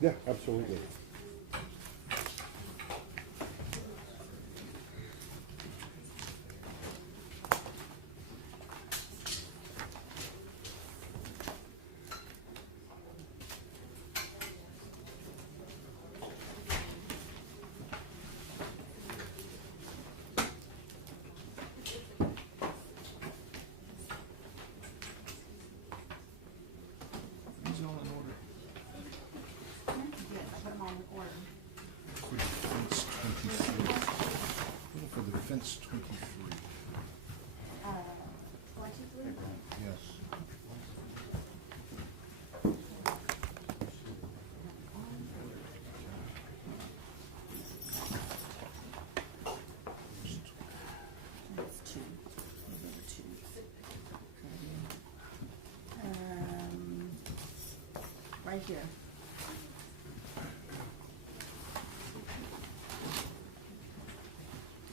Yeah, absolutely. These all in order. Yes, I put them all in order. For defense 23. For the defense 23. 23? Yes. That's two. Number two. Right here.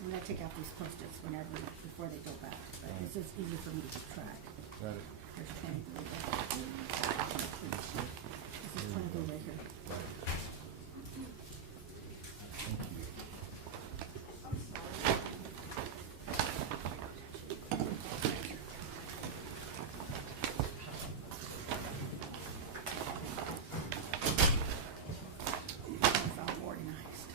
I'm gonna take out these post-its whenever, before they go back, but it's just easier for me to keep track. Got it. There's 23 there. This is 23 right here. Thank you. It's all organized.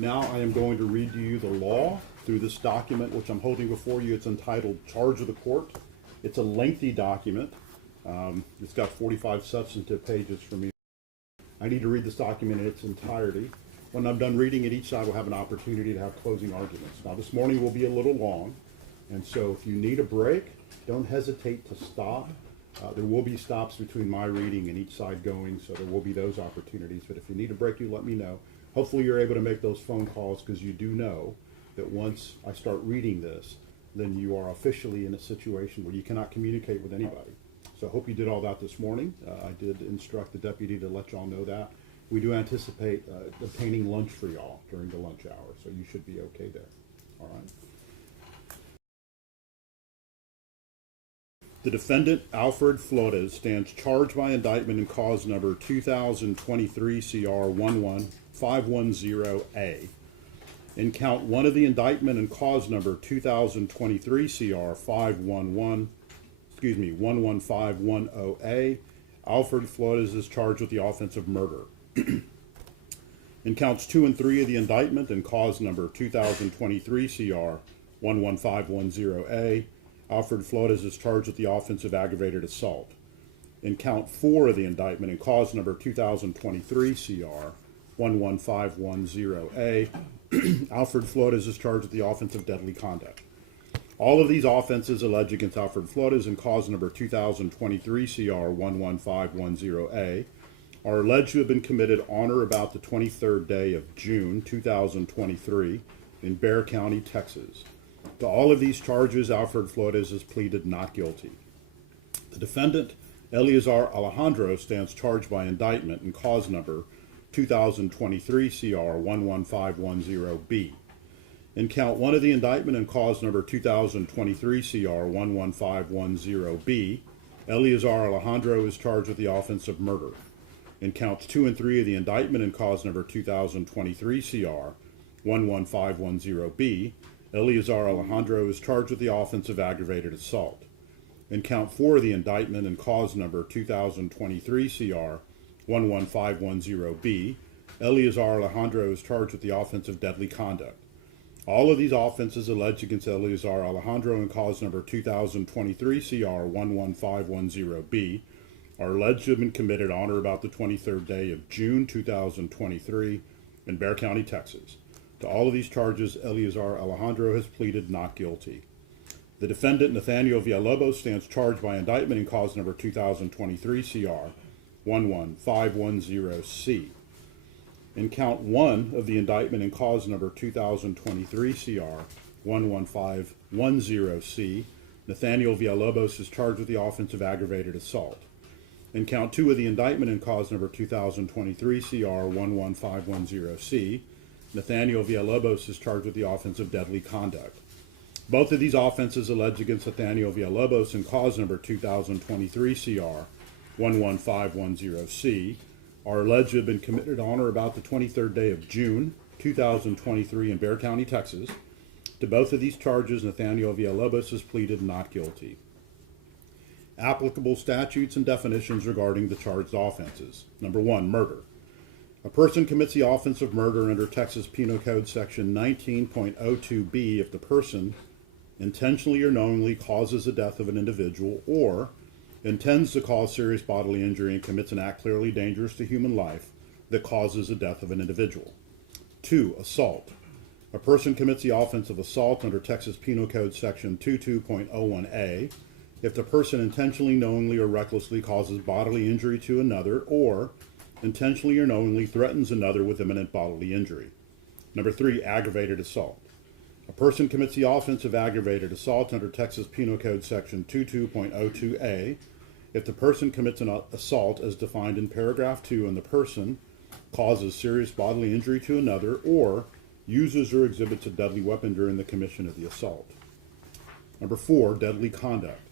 Now I am going to read to you the law through this document, which I'm holding before you. It's entitled Charge of the Court. It's a lengthy document. It's got 45 substantive pages for me. I need to read this document in its entirety. When I'm done reading it, each side will have an opportunity to have closing arguments. Now, this morning will be a little long, and so if you need a break, don't hesitate to stop. There will be stops between my reading and each side going, so there will be those opportunities. But if you need a break, you let me know. Hopefully you're able to make those phone calls, because you do know that once I start reading this, then you are officially in a situation where you cannot communicate with anybody. So I hope you did all that this morning. I did instruct the deputy to let y'all know that. We do anticipate obtaining lunch for y'all during the lunch hour, so you should be okay there. All right. The defendant, Alfred Flores, stands charged by indictment in cause number 2023 CR 11510A. In count 1 of the indictment in cause number 2023 CR 11510A, Alfred Flores is charged with the offense of murder. In counts 2 and 3 of the indictment in cause number 2023 CR 11510A, Alfred Flores is charged with the offense of aggravated assault. In count 4 of the indictment in cause number 2023 CR 11510A, Alfred Flores is charged with the offense of deadly conduct. All of these offenses alleged against Alfred Flores in cause number 2023 CR 11510A are alleged to have been committed on or about the 23rd day of June 2023 in Bexar County, Texas. To all of these charges, Alfred Flores has pleaded not guilty. The defendant, Eleazar Alejandro, stands charged by indictment in cause number 2023 CR 11510B. In count 1 of the indictment in cause number 2023 CR 11510B, Eleazar Alejandro is charged with the offense of murder. In counts 2 and 3 of the indictment in cause number 2023 CR 11510B, Eleazar Alejandro is charged with the offense of aggravated assault. In count 4 of the indictment in cause number 2023 CR 11510B, Eleazar Alejandro is charged with the offense of deadly conduct. All of these offenses alleged against Eleazar Alejandro in cause number 2023 CR 11510B are alleged to have been committed on or about the 23rd day of June 2023 in Bexar County, Texas. To all of these charges, Eleazar Alejandro has pleaded not guilty. The defendant, Nathaniel Villalobos, stands charged by indictment in cause number 2023 CR 11510C. In count 1 of the indictment in cause number 2023 CR 11510C, Nathaniel Villalobos is charged with the offense of aggravated assault. In count 2 of the indictment in cause number 2023 CR 11510C, Nathaniel Villalobos is charged with the offense of deadly conduct. Both of these offenses alleged against Nathaniel Villalobos in cause number 2023 CR 11510C are alleged to have been committed on or about the 23rd day of June 2023 in Bexar County, Texas. To both of these charges, Nathaniel Villalobos has pleaded not guilty. Applicable statutes and definitions regarding the charged offenses. Number 1, murder. A person commits the offense of murder under Texas Penal Code Section 19.02b if the person intentionally or knowingly causes the death of an individual or intends to cause serious bodily injury and commits an act clearly dangerous to human life that causes the death of an individual. 2, assault. A person commits the offense of assault under Texas Penal Code Section 22.01a if the person intentionally, knowingly, or recklessly causes bodily injury to another or intentionally or knowingly threatens another with imminent bodily injury. Number 3, aggravated assault. A person commits the offense of aggravated assault under Texas Penal Code Section 22.02a if the person commits an assault as defined in paragraph 2 and the person causes serious bodily injury to another or uses or exhibits a deadly weapon during the commission of the assault. Number 4, deadly conduct.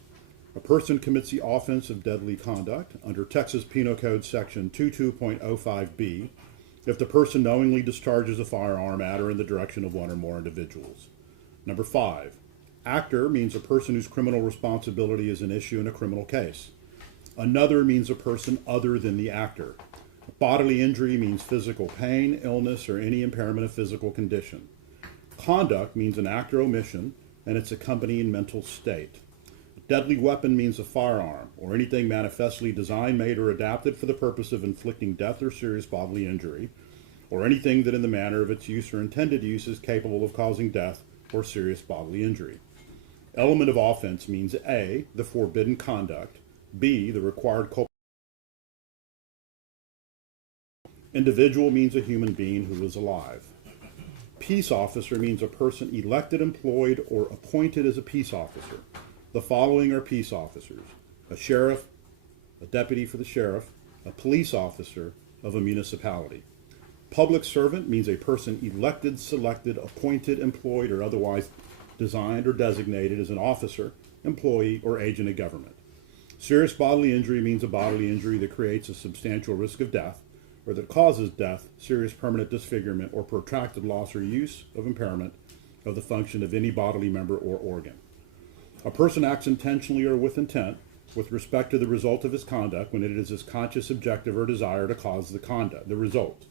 A person commits the offense of deadly conduct under Texas Penal Code Section 22.05b if the person knowingly discharges a firearm at or in the direction of one or more individuals. Number 5, actor means a person whose criminal responsibility is an issue in a criminal case. Another means a person other than the actor. Bodily injury means physical pain, illness, or any impairment of physical condition. Conduct means an act or omission and its accompanying mental state. Deadly weapon means a firearm, or anything manifestly designed, made, or adapted for the purpose of inflicting death or serious bodily injury, or anything that in the manner of its use or intended use is capable of causing death or serious bodily injury. Element of offense means A, the forbidden conduct, B, the required culpability. Individual means a human being who is alive. Peace officer means a person elected, employed, or appointed as a peace officer. The following are peace officers: a sheriff, a deputy for the sheriff, a police officer of a municipality. Public servant means a person elected, selected, appointed, employed, or otherwise designed or designated as an officer, employee, or agent of government. Serious bodily injury means a bodily injury that creates a substantial risk of death, or that causes death, serious permanent disfigurement, or protracted loss or use of impairment of the function of any bodily member or organ. A person acts intentionally or with intent with respect to the result of his conduct when it is his conscious objective or desire to cause the result.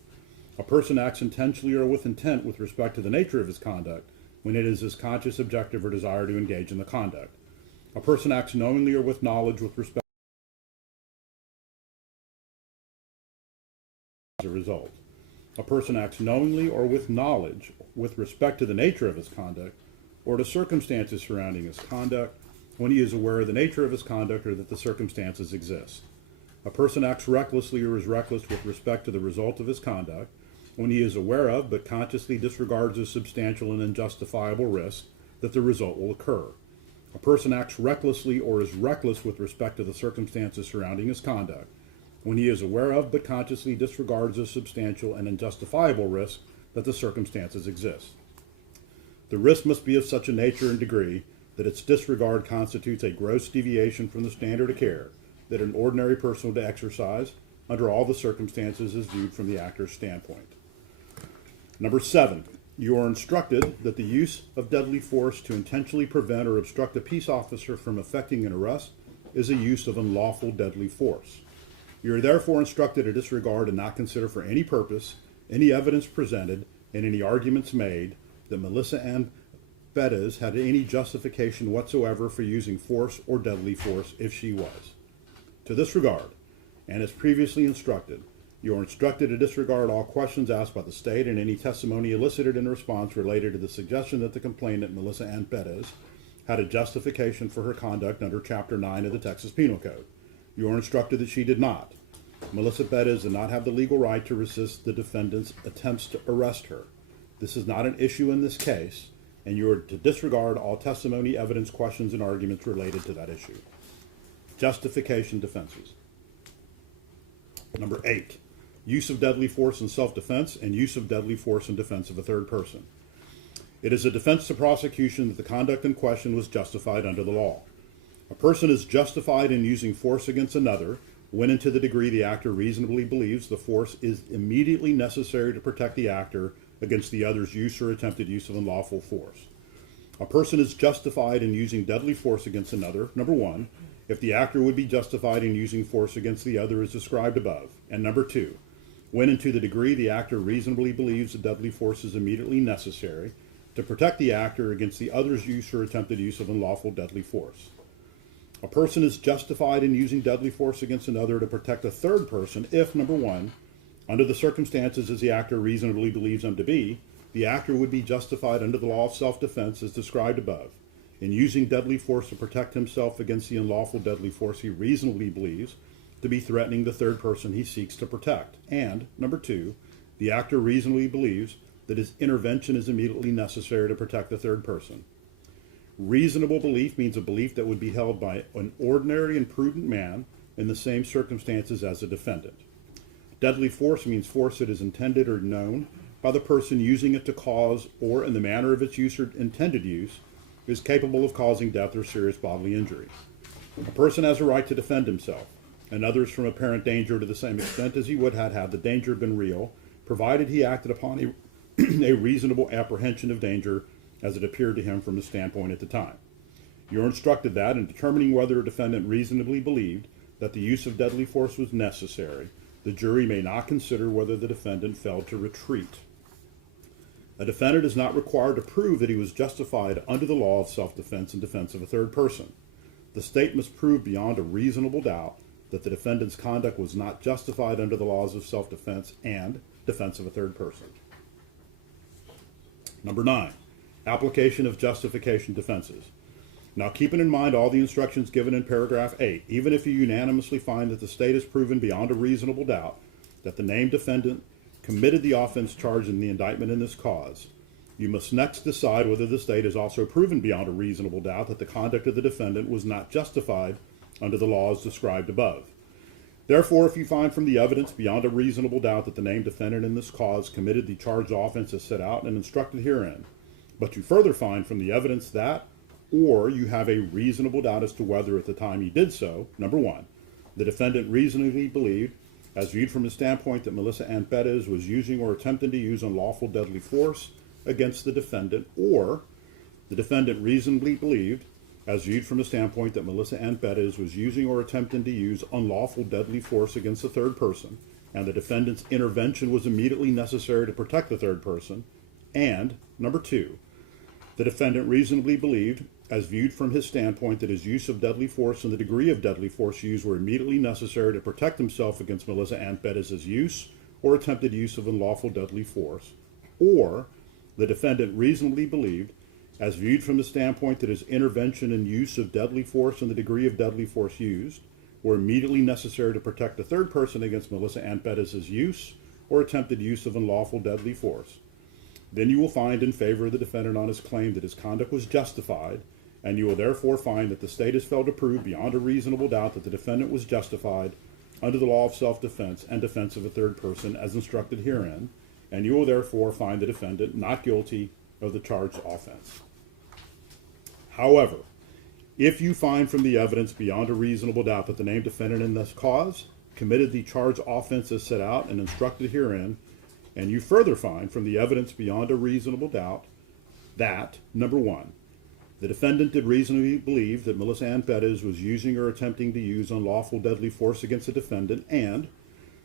A person acts intentionally or with intent with respect to the nature of his conduct when it is his conscious objective or desire to engage in the conduct. A person acts knowingly or with knowledge with respect as a result. A person acts knowingly or with knowledge with respect to the nature of his conduct or to circumstances surrounding his conduct when he is aware of the nature of his conduct or that the circumstances exist. A person acts recklessly or is reckless with respect to the result of his conduct when he is aware of but consciously disregards a substantial and unjustifiable risk that the result will occur. A person acts recklessly or is reckless with respect to the circumstances surrounding his conduct when he is aware of but consciously disregards a substantial and unjustifiable risk that the circumstances exist. The risk must be of such a nature and degree that its disregard constitutes a gross deviation from the standard of care that an ordinary person would exercise under all the circumstances as viewed from the actor's standpoint. Number 7, you are instructed that the use of deadly force to intentionally prevent or obstruct a peace officer from effecting an arrest is a use of unlawful deadly force. You are therefore instructed to disregard and not consider for any purpose any evidence presented and any arguments made that Melissa Perez had any justification whatsoever for using force or deadly force if she was. To this regard, and as previously instructed, you are instructed to disregard all questions asked by the state and any testimony elicited in response related to the suggestion that the complainant, Melissa Perez, had a justification for her conduct under Chapter 9 of the Texas Penal Code. You are instructed that she did not. Melissa Perez did not have the legal right to resist the defendant's attempts to arrest her. This is not an issue in this case, and you are to disregard all testimony, evidence, questions, and arguments related to that issue. Justification defenses. Number 8, use of deadly force in self-defense and use of deadly force in defense of a third person. It is a defense to prosecution that the conduct in question was justified under the law. A person is justified in using force against another when and to the degree the actor reasonably believes the force is immediately necessary to protect the actor against the other's use or attempted use of unlawful force. A person is justified in using deadly force against another, number 1, if the actor would be justified in using force against the other as described above, and number 2, when and to the degree the actor reasonably believes the deadly force is immediately necessary to protect the actor against the other's use or attempted use of unlawful deadly force. A person is justified in using deadly force against another to protect a third person if, number 1, under the circumstances as the actor reasonably believes them to be, the actor would be justified under the law of self-defense as described above in using deadly force to protect himself against the unlawful deadly force he reasonably believes to be threatening the third person he seeks to protect. And, number 2, the actor reasonably believes that his intervention is immediately necessary to protect the third person. Reasonable belief means a belief that would be held by an ordinary and prudent man in the same circumstances as a defendant. Deadly force means force that is intended or known by the person using it to cause, or in the manner of its use or intended use, is capable of causing death or serious bodily injury. A person has a right to defend himself and others from apparent danger to the same extent as he would have had the danger been real, provided he acted upon a reasonable apprehension of danger as it appeared to him from his standpoint at the time. You are instructed that in determining whether a defendant reasonably believed that the use of deadly force was necessary, the jury may not consider whether the defendant failed to retreat. A defendant is not required to prove that he was justified under the law of self-defense in defense of a third person. The state must prove beyond a reasonable doubt that the defendant's conduct was not justified under the laws of self-defense and defense of a third person. Number 9, application of justification defenses. Now, keeping in mind all the instructions given in paragraph 8, even if you unanimously find that the state has proven beyond a reasonable doubt that the named defendant committed the offense charged in the indictment in this cause, you must next decide whether the state has also proven beyond a reasonable doubt that the conduct of the defendant was not justified under the laws described above. Therefore, if you find from the evidence beyond a reasonable doubt that the named defendant in this cause committed the charged offense as set out and instructed herein, but you further find from the evidence that, or you have a reasonable doubt as to whether at the time he did so, number 1, the defendant reasonably believed, as viewed from the standpoint that Melissa Ann Perez was using or attempting to use unlawful deadly force against the defendant, or the defendant reasonably believed, as viewed from the standpoint that Melissa Ann Perez was using or attempting to use unlawful deadly force against a third person, and the defendant's intervention was immediately necessary to protect the third person, and, number 2, the defendant reasonably believed, as viewed from his standpoint, that his use of deadly force and the degree of deadly force used were immediately necessary to protect himself against Melissa Ann Perez's use or attempted use of unlawful deadly force, or the defendant reasonably believed, as viewed from the standpoint that his intervention and use of deadly force and the degree of deadly force used were immediately necessary to protect the third person against Melissa Ann Perez's use or attempted use of unlawful deadly force. Then you will find in favor of the defendant on his claim that his conduct was justified, and you will therefore find that the state has failed to prove beyond a reasonable doubt that the defendant was justified under the law of self-defense and defense of a third person as instructed herein, and you will therefore find the defendant not guilty of the charged offense. However, if you find from the evidence beyond a reasonable doubt that the named defendant in this cause committed the charged offense as set out and instructed herein, and you further find from the evidence beyond a reasonable doubt that, number 1, the defendant did reasonably believe that Melissa Ann Perez was using or attempting to use unlawful deadly force against the defendant, and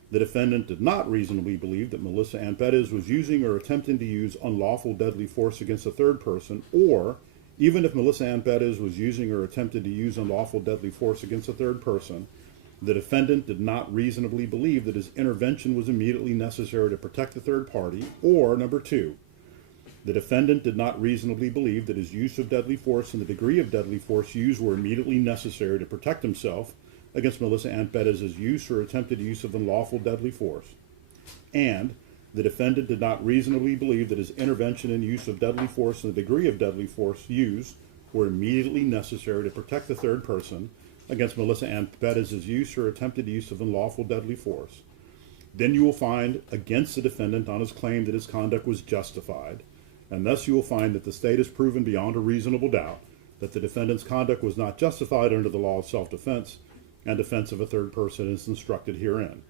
the defendant did not reasonably believe that Melissa Ann Perez was using or attempting to use unlawful deadly force against a third person, or even if Melissa Ann Perez was using or attempted to use unlawful deadly force against a third person, the defendant did not reasonably believe that his intervention was immediately necessary to protect the third party, or, number 2, the defendant did not reasonably believe that his use of deadly force and the degree of deadly force used were immediately necessary to protect himself against Melissa Ann Perez's use or attempted use of unlawful deadly force, and the defendant did not reasonably believe that his intervention and use of deadly force and the degree of deadly force used were immediately necessary to protect the third person against Melissa Ann Perez's use or attempted use of unlawful deadly force. Then you will find against the defendant on his claim that his conduct was justified, and thus you will find that the state has proven beyond a reasonable doubt that the defendant's conduct was not justified under the law of self-defense and defense of a third person as instructed herein.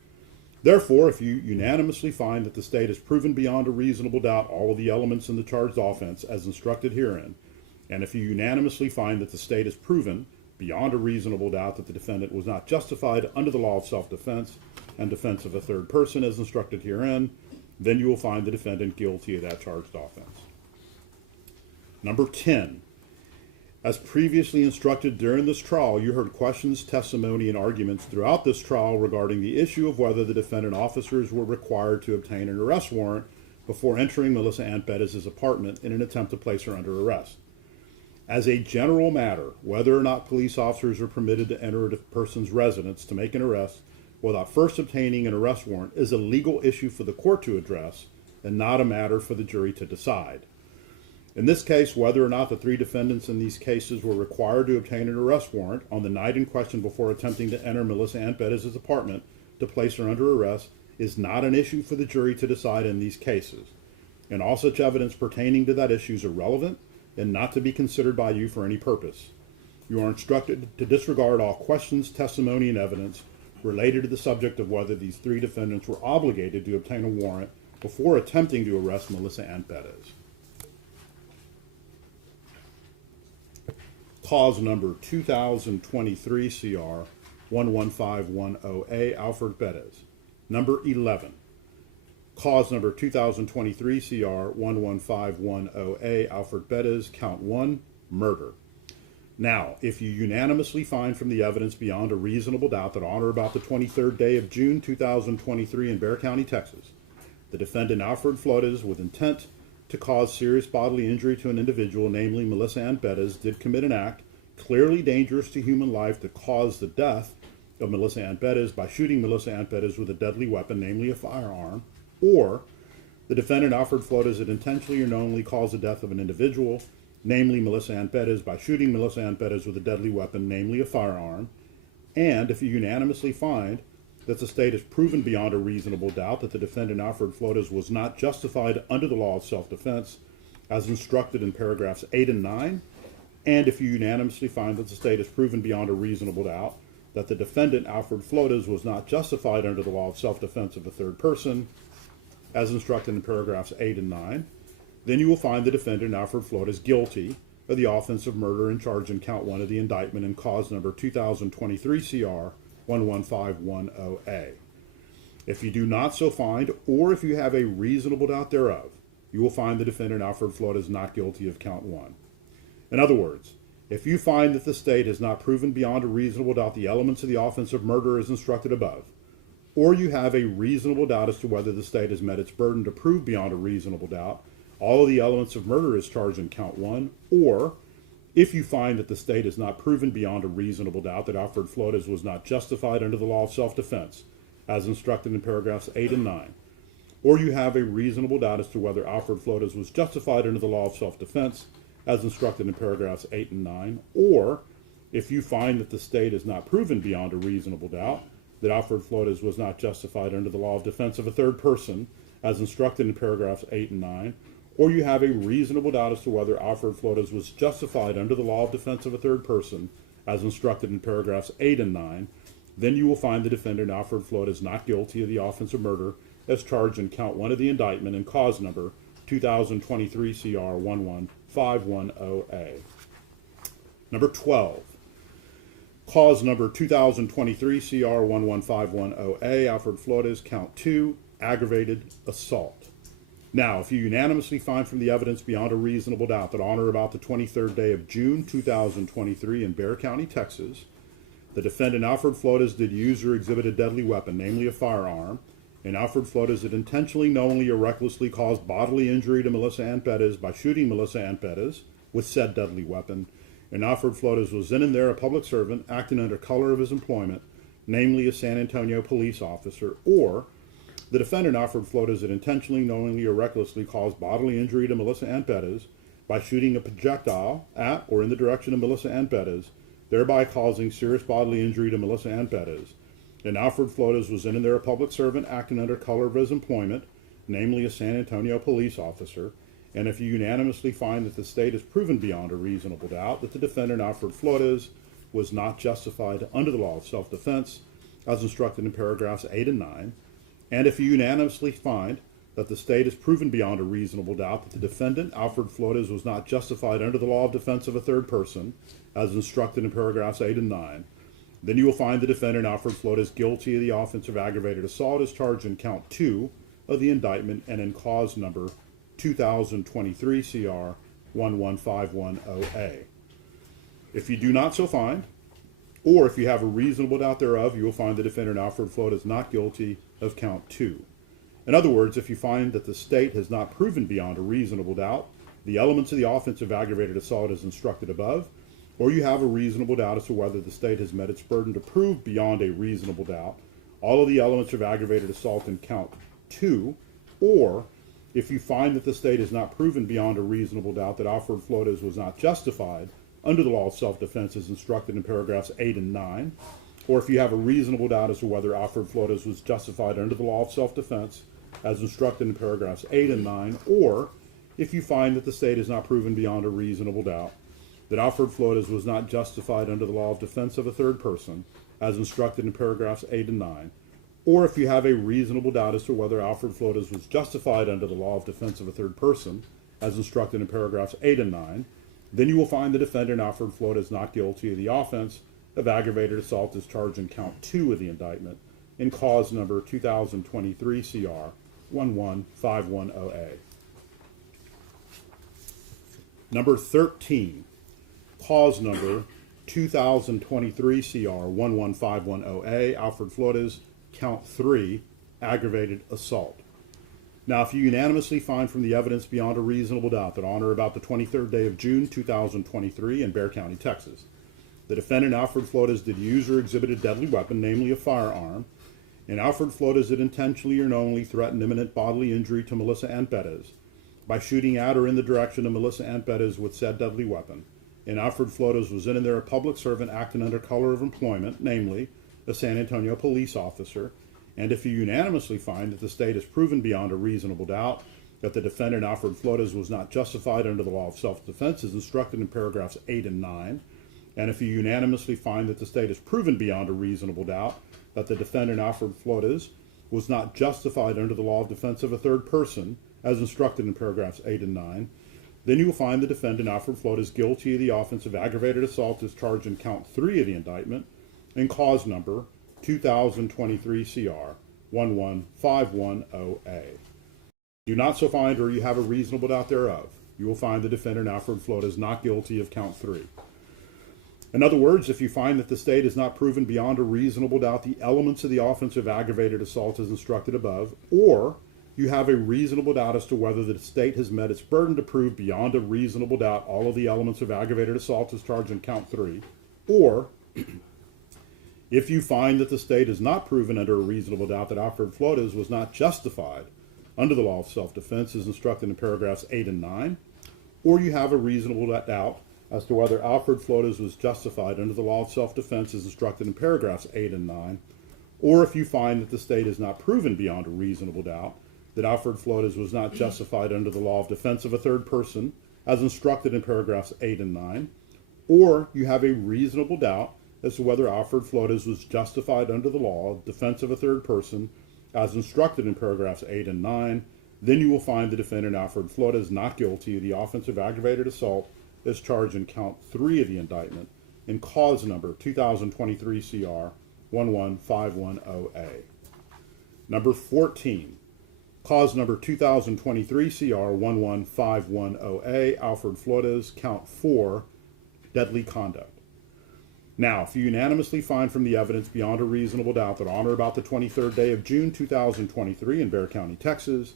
Therefore, if you unanimously find that the state has proven beyond a reasonable doubt all of the elements in the charged offense as instructed herein, and if you unanimously find that the state has proven beyond a reasonable doubt that the defendant was not justified under the law of self-defense and defense of a third person as instructed herein, then you will find the defendant guilty of that charged offense. Number 10. As previously instructed during this trial, you heard questions, testimony, and arguments throughout this trial regarding the issue of whether the defendant officers were required to obtain an arrest warrant before entering Melissa Ann Perez's apartment in an attempt to place her under arrest. As a general matter, whether or not police officers are permitted to enter a person's residence to make an arrest without first obtaining an arrest warrant is a legal issue for the court to address and not a matter for the jury to decide. In this case, whether or not the 3 defendants in these cases were required to obtain an arrest warrant on the night in question before attempting to enter Melissa Ann Perez's apartment to place her under arrest is not an issue for the jury to decide in these cases, and all such evidence pertaining to that issue is irrelevant and not to be considered by you for any purpose. You are instructed to disregard all questions, testimony, and evidence related to the subject of whether these 3 defendants were obligated to obtain a warrant before attempting to arrest Melissa Ann Perez. Cause number 2023 CR 11510A, Alfred Perez. Number 11, cause number 2023 CR 11510A, Alfred Perez, count 1, murder. Now, if you unanimously find from the evidence beyond a reasonable doubt that on or about the 23rd day of June 2023 in Bexar County, Texas, the defendant Alfred Flores, with intent to cause serious bodily injury to an individual, namely Melissa Ann Perez, did commit an act clearly dangerous to human life to cause the death of Melissa Ann Perez by shooting Melissa Ann Perez with a deadly weapon, namely a firearm, or the defendant Alfred Flores had intentionally or knowingly caused the death of an individual, namely Melissa Ann Perez, by shooting Melissa Ann Perez with a deadly weapon, namely a firearm, and if you unanimously find that the state has proven beyond a reasonable doubt that the defendant Alfred Flores was not justified under the law of self-defense as instructed in paragraphs 8 and 9, and if you unanimously find that the state has proven beyond a reasonable doubt that the defendant Alfred Flores was not justified under the law of self-defense of a third person as instructed in paragraphs 8 and 9, then you will find the defendant Alfred Flores guilty of the offense of murder and charged in count 1 of the indictment in cause number 2023 CR 11510A. If you do not so find, or if you have a reasonable doubt thereof, you will find the defendant Alfred Flores not guilty of count 1. In other words, if you find that the state has not proven beyond a reasonable doubt the elements of the offense of murder as instructed above, or you have a reasonable doubt as to whether the state has met its burden to prove beyond a reasonable doubt all of the elements of murder as charged in count 1, or if you find that the state has not proven beyond a reasonable doubt that Alfred Flores was not justified under the law of self-defense as instructed in paragraphs 8 and 9, or you have a reasonable doubt as to whether Alfred Flores was justified under the law of self-defense as instructed in paragraphs 8 and 9, or if you find that the state has not proven beyond a reasonable doubt that Alfred Flores was not justified under the law of defense of a third person as instructed in paragraphs 8 and 9, or you have a reasonable doubt as to whether Alfred Flores was justified under the law of defense of a third person as instructed in paragraphs 8 and 9, then you will find the defendant Alfred Flores not guilty of the offense of murder as charged in count 1 of the indictment in cause number 2023 CR 11510A. Number 12, cause number 2023 CR 11510A, Alfred Flores, count 2, aggravated assault. Now, if you unanimously find from the evidence beyond a reasonable doubt that on or about the 23rd day of June 2023 in Bexar County, Texas, the defendant Alfred Flores did use or exhibit a deadly weapon, namely a firearm, and Alfred Flores had intentionally, knowingly, or recklessly caused bodily injury to Melissa Ann Perez by shooting Melissa Ann Perez with said deadly weapon, and Alfred Flores was then and there a public servant acting under color of his employment, namely a San Antonio police officer, or the defendant Alfred Flores had intentionally, knowingly, or recklessly caused bodily injury to Melissa Ann Perez by shooting a projectile at or in the direction of Melissa Ann Perez, thereby causing serious bodily injury to Melissa Ann Perez. And Alfred Flores was then and there a public servant acting under color of his employment, namely a San Antonio police officer. And if you unanimously find that the state has proven beyond a reasonable doubt that the defendant Alfred Flores was not justified under the law of self-defense as instructed in paragraphs 8 and 9, and if you unanimously find that the state has proven beyond a reasonable doubt that the defendant, Alfred Flores, was not justified under the law of defense of a third person, as instructed in paragraphs 8 and 9, then you will find the defendant, Alfred Flores, guilty of the offense of aggravated assault as charged in count 2 of the indictment and in cause number 2023 CR 11510A. If you do not so find, or if you have a reasonable doubt thereof, you will find the defendant Alfred Flores not guilty of count 2. In other words, if you find that the state has not proven beyond a reasonable doubt the elements of the offense of aggravated assault as instructed above, or you have a reasonable doubt as to whether the state has met its burden to prove beyond a reasonable doubt all of the elements of aggravated assault in count 2, or if you find that the state has not proven beyond a reasonable doubt that Alfred Flores was not justified under the law of self-defense as instructed in paragraphs 8 and 9, or if you have a reasonable doubt as to whether Alfred Flores was justified under the law of self-defense as instructed in paragraphs 8 and 9, or if you find that the state has not proven beyond a reasonable doubt that Alfred Flores was not justified under the law of defense of a third person as instructed in paragraphs 8 and 9, or if you have a reasonable doubt as to whether Alfred Flores was justified under the law of defense of a third person as instructed in paragraphs 8 and 9, then you will find the defendant Alfred Flores not guilty of the offense of aggravated assault as charged in count 2 of the indictment in cause number 2023 CR 11510A. Number 13, cause number 2023 CR 11510A, Alfred Flores, count 3, aggravated assault. Now, if you unanimously find from the evidence beyond a reasonable doubt that on or about the 23rd day of June 2023 in Bexar County, Texas, the defendant Alfred Flores did use or exhibit a deadly weapon, namely a firearm, and Alfred Flores did intentionally or knowingly threaten imminent bodily injury to Melissa Perez by shooting at or in the direction of Melissa Perez with said deadly weapon, and Alfred Flores was in and there a public servant acting under color of employment, namely a San Antonio police officer, and if you unanimously find that the state has proven beyond a reasonable doubt that the defendant Alfred Flores was not justified under the law of self-defense as instructed in paragraphs 8 and 9, and if you unanimously find that the state has proven beyond a reasonable doubt that the defendant Alfred Flores was not justified under the law of defense of a third person as instructed in paragraphs 8 and 9, then you will find the defendant Alfred Flores guilty of the offense of aggravated assault as charged in count 3 of the indictment in cause number 2023 CR 11510A. Do not so find or you have a reasonable doubt thereof, you will find the defendant Alfred Flores not guilty of count 3. In other words, if you find that the state has not proven beyond a reasonable doubt the elements of the offense of aggravated assault as instructed above, or you have a reasonable doubt as to whether the state has met its burden to prove beyond a reasonable doubt all of the elements of aggravated assault as charged in count 3, or if you find that the state has not proven under a reasonable doubt that Alfred Flores was not justified under the law of self-defense as instructed in paragraphs 8 and 9, or you have a reasonable doubt as to whether Alfred Flores was justified under the law of self-defense as instructed in paragraphs 8 and 9, or if you find that the state has not proven beyond a reasonable doubt that Alfred Flores was not justified under the law of defense of a third person as instructed in paragraphs 8 and 9, or you have a reasonable doubt as to whether Alfred Flores was justified under the law of defense of a third person as instructed in paragraphs 8 and 9, then you will find the defendant Alfred Flores not guilty of the offense of aggravated assault as charged in count 3 of the indictment in cause number 2023 CR 11510A. Number 14, cause number 2023 CR 11510A, Alfred Flores, count 4, deadly conduct. Now, if you unanimously find from the evidence beyond a reasonable doubt that on or about the 23rd day of June 2023 in Bexar County, Texas,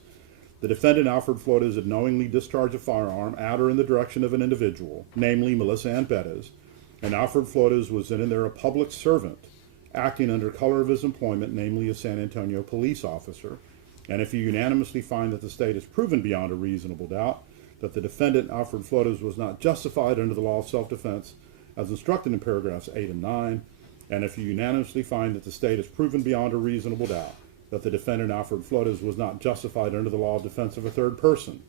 the defendant Alfred Flores had knowingly discharged a firearm at or in the direction of an individual, namely Melissa Perez, and Alfred Flores was in and there a public servant acting under color of his employment, namely a San Antonio police officer, and if you unanimously find that the state has proven beyond a reasonable doubt that the defendant Alfred Flores was not justified under the law of self-defense as instructed in paragraphs 8 and 9, and if you unanimously find that the state has proven beyond a reasonable doubt that the defendant Alfred Flores was not justified under the law of defense of a third person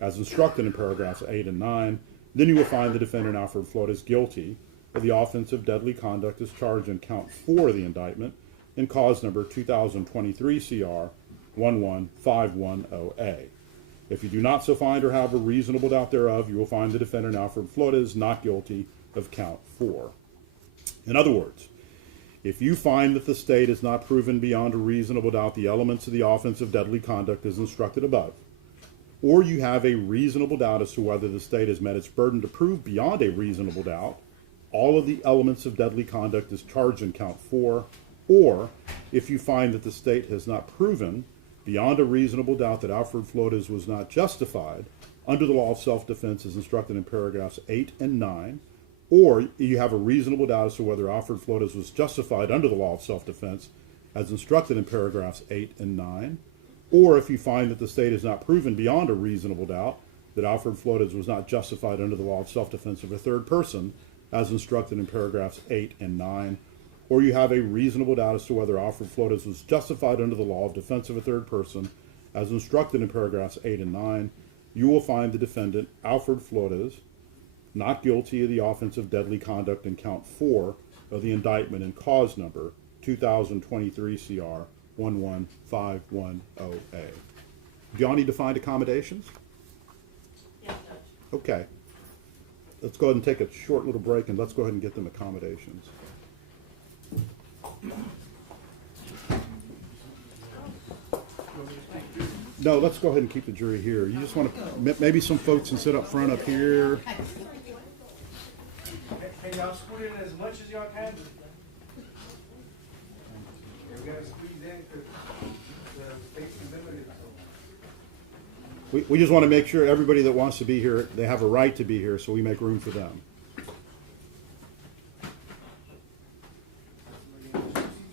as instructed in paragraphs 8 and 9, then you will find the defendant Alfred Flores guilty of the offense of deadly conduct as charged in count 4 of the indictment in cause number 2023 CR 11510A. If you do not so find or have a reasonable doubt thereof, you will find the defendant Alfred Flores not guilty of count 4. In other words, if you find that the state has not proven beyond a reasonable doubt the elements of the offense of deadly conduct as instructed above, or you have a reasonable doubt as to whether the state has met its burden to prove beyond a reasonable doubt all of the elements of deadly conduct as charged in count 4, or if you find that the state has not proven beyond a reasonable doubt that Alfred Flores was not justified under the law of self-defense as instructed in paragraphs 8 and 9, or you have a reasonable doubt as to whether Alfred Flores was justified under the law of self-defense as instructed in paragraphs 8 and 9, or if you find that the state has not proven beyond a reasonable doubt that Alfred Flores was not justified under the law of self-defense of a third person as instructed in paragraphs 8 and 9, or you have a reasonable doubt as to whether Alfred Flores was justified under the law of defense of a third person as instructed in paragraphs 8 and 9, you will find the defendant Alfred Flores not guilty of the offense of deadly conduct in count 4 of the indictment in cause number 2023 CR 11510A. Do y'all need to find accommodations? Yes, Judge. Okay. Let's go ahead and take a short little break and let's go ahead and get them accommodations. No, let's go ahead and keep the jury here. You just want to, maybe some folks can sit up front up here. Hey, y'all squeeze in as much as y'all can. We gotta squeeze in because the space is limited, so. We just want to make sure everybody that wants to be here, they have a right to be here, so we make room for them.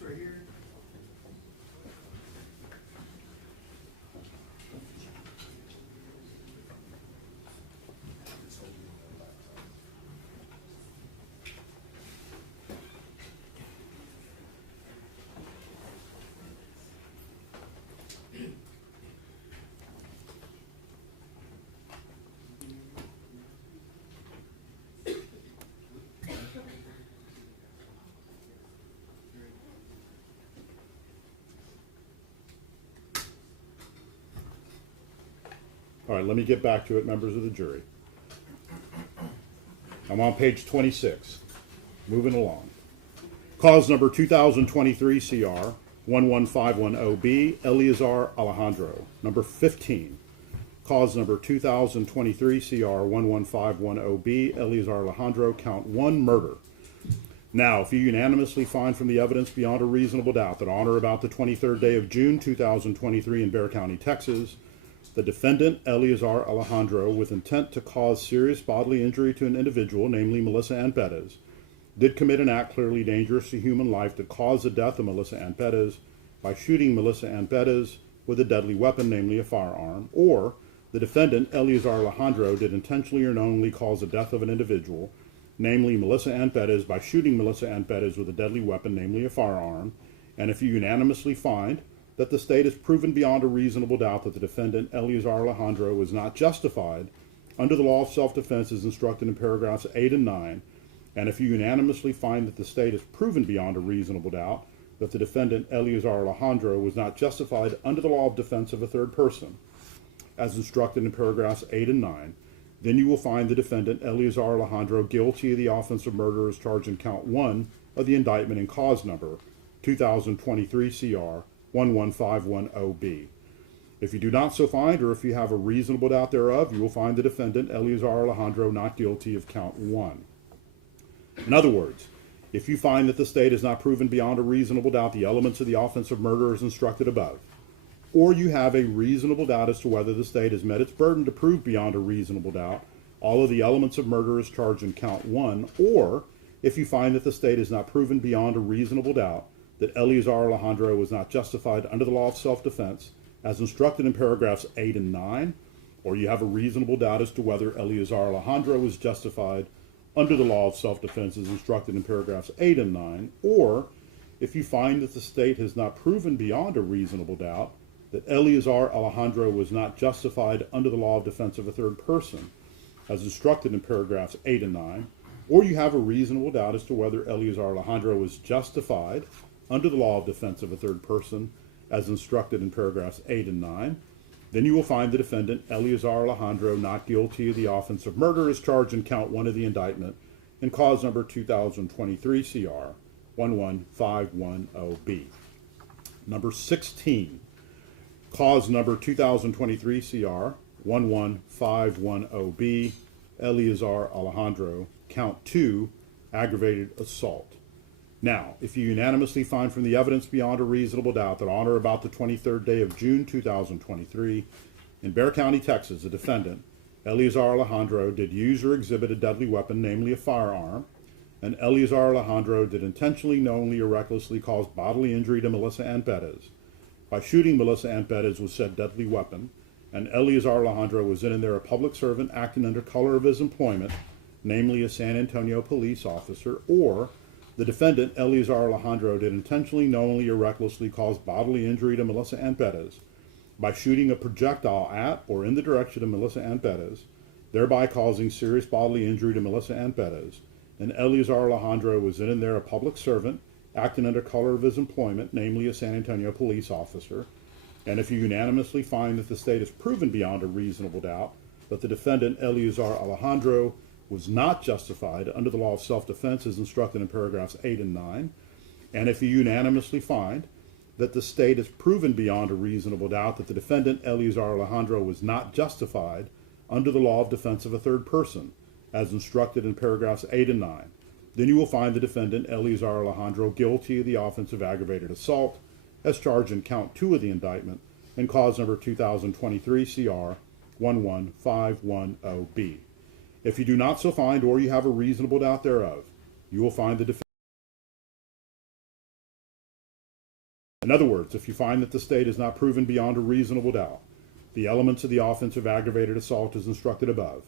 Right here. All right, let me get back to it, members of the jury. I'm on page 26, moving along. Cause number 2023 CR 11510B, Eleazar Alejandro. Number 15, cause number 2023 CR 11510B, Eleazar Alejandro, count 1, murder. Now, if you unanimously find from the evidence beyond a reasonable doubt that on or about the 23rd day of June 2023 in Bexar County, Texas, the defendant, Eleazar Alejandro, with intent to cause serious bodily injury to an individual, namely Melissa Perez, did commit an act clearly dangerous to human life that caused the death of Melissa Perez by shooting Melissa Perez with a deadly weapon, namely a firearm, or the defendant, Eleazar Alejandro, did intentionally or knowingly cause the death of an individual, namely Melissa Perez, by shooting Melissa Perez with a deadly weapon, namely a firearm, and if you unanimously find that the state has proven beyond a reasonable doubt that the defendant, Eleazar Alejandro, was not justified under the law of self-defense as instructed in paragraphs 8 and 9, and if you unanimously find that the state has proven beyond a reasonable doubt that the defendant, Eleazar Alejandro, was not justified under the law of defense of a third person, as instructed in paragraphs 8 and 9, then you will find the defendant, Eleazar Alejandro, guilty of the offense of murder as charged in count 1 of the indictment in cause number 2023 CR 11510B. If you do not so find, or if you have a reasonable doubt thereof, you will find the defendant, Eleazar Alejandro, not guilty of count 1. In other words, if you find that the state has not proven beyond a reasonable doubt the elements of the offense of murder as instructed above, or you have a reasonable doubt as to whether the state has met its burden to prove beyond a reasonable doubt all of the elements of murder as charged in count 1, or if you find that the state has not proven beyond a reasonable doubt that Eleazar Alejandro was not justified under the law of self-defense as instructed in paragraphs 8 and 9, or you have a reasonable doubt as to whether Eleazar Alejandro was justified under the law of self-defense as instructed in paragraphs 8 and 9, or if you find that the state has not proven beyond a reasonable doubt that Eleazar Alejandro was not justified under the law of defense of a third person as instructed in paragraphs 8 and 9, or you have a reasonable doubt as to whether Eleazar Alejandro was justified under the law of defense of a third person, as instructed in paragraphs 8 and 9, then you will find the defendant, Eleazar Alejandro, not guilty of the offense of murder as charged in count 1 of the indictment in cause number 2023 CR 11510B. Number 16, cause number 2023 CR 11510B, Eleazar Alejandro, count 2, aggravated assault. Now, if you unanimously find from the evidence beyond a reasonable doubt that on or about the 23rd day of June 2023 in Bexar County, Texas, the defendant, Eleazar Alejandro, did use or exhibit a deadly weapon, namely a firearm, and Eleazar Alejandro did intentionally, knowingly, or recklessly cause bodily injury to Melissa Perez by shooting Melissa Perez with said deadly weapon, and Eleazar Alejandro was in and there a public servant acting under color of his employment, namely a San Antonio police officer, or the defendant, Eleazar Alejandro, did intentionally, knowingly, or recklessly cause bodily injury to Melissa Perez by shooting a projectile at or in the direction of Melissa Perez, thereby causing serious bodily injury to Melissa Perez, and Eleazar Alejandro was in and there a public servant acting under color of his employment, namely a San Antonio police officer, and if you unanimously find that the state has proven beyond a reasonable doubt that the defendant, Eleazar Alejandro, was not justified under the law of self-defense as instructed in paragraphs 8 and 9, and if you unanimously find that the state has proven beyond a reasonable doubt that the defendant, Eleazar Alejandro, was not justified under the law of defense of a third person, as instructed in paragraphs 8 and 9, then you will find the defendant, Eleazar Alejandro, guilty of the offense of aggravated assault, as charged in count 2 of the indictment, in cause number 2023 CR 11510B. If you do not so find, or you have a reasonable doubt thereof, you will find the defendant. In other words, if you find that the state has not proven beyond a reasonable doubt the elements of the offense of aggravated assault as instructed above,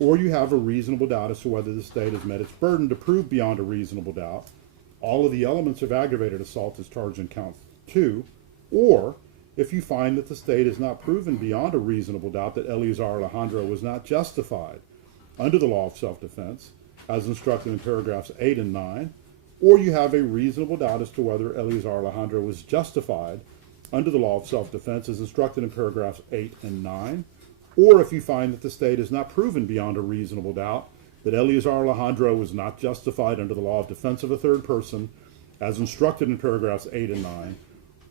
or you have a reasonable doubt as to whether the state has met its burden to prove beyond a reasonable doubt all of the elements of aggravated assault as charged in count 2, or if you find that the state has not proven beyond a reasonable doubt that Eleazar Alejandro was not justified under the law of self-defense as instructed in paragraphs 8 and 9, or you have a reasonable doubt as to whether Eleazar Alejandro was justified under the law of self-defense as instructed in paragraphs 8 and 9, or if you find that the state has not proven beyond a reasonable doubt that Eleazar Alejandro was not justified under the law of defense of a third person as instructed in paragraphs 8 and 9,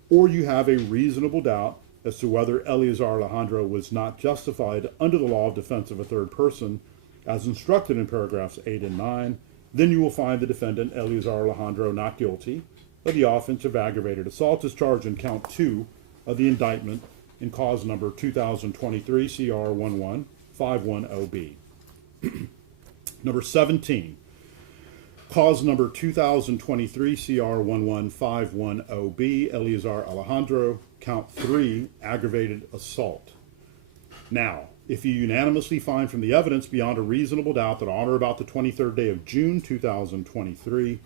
or you have a reasonable doubt as to whether Eleazar Alejandro was not justified under the law of defense of a third person as instructed in paragraphs 8 and 9, then you will find the defendant, Eleazar Alejandro, not guilty of the offense of aggravated assault as charged in count 2 of the indictment in cause number 2023 CR 11510B. Number 17, cause number 2023 CR 11510B, Eleazar Alejandro, count 3, aggravated assault. Now, if you unanimously find from the evidence beyond a reasonable doubt that on or about the 23rd day of June 2023,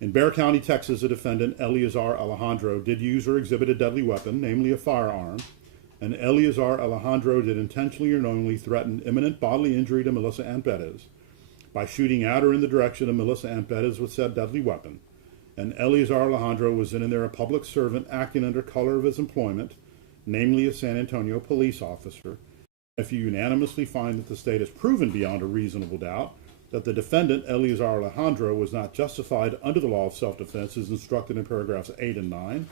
in Bexar County, Texas, a defendant, Eleazar Alejandro, did use or exhibit a deadly weapon, namely a firearm, and Eleazar Alejandro did intentionally or knowingly threaten imminent bodily injury to Melissa Perez by shooting at or in the direction of Melissa Perez with said deadly weapon, and Eleazar Alejandro was then and there a public servant acting under color of his employment, namely a San Antonio police officer. If you unanimously find that the state has proven beyond a reasonable doubt that the defendant, Eleazar Alejandro, was not justified under the law of self-defense as instructed in paragraphs 8 and 9,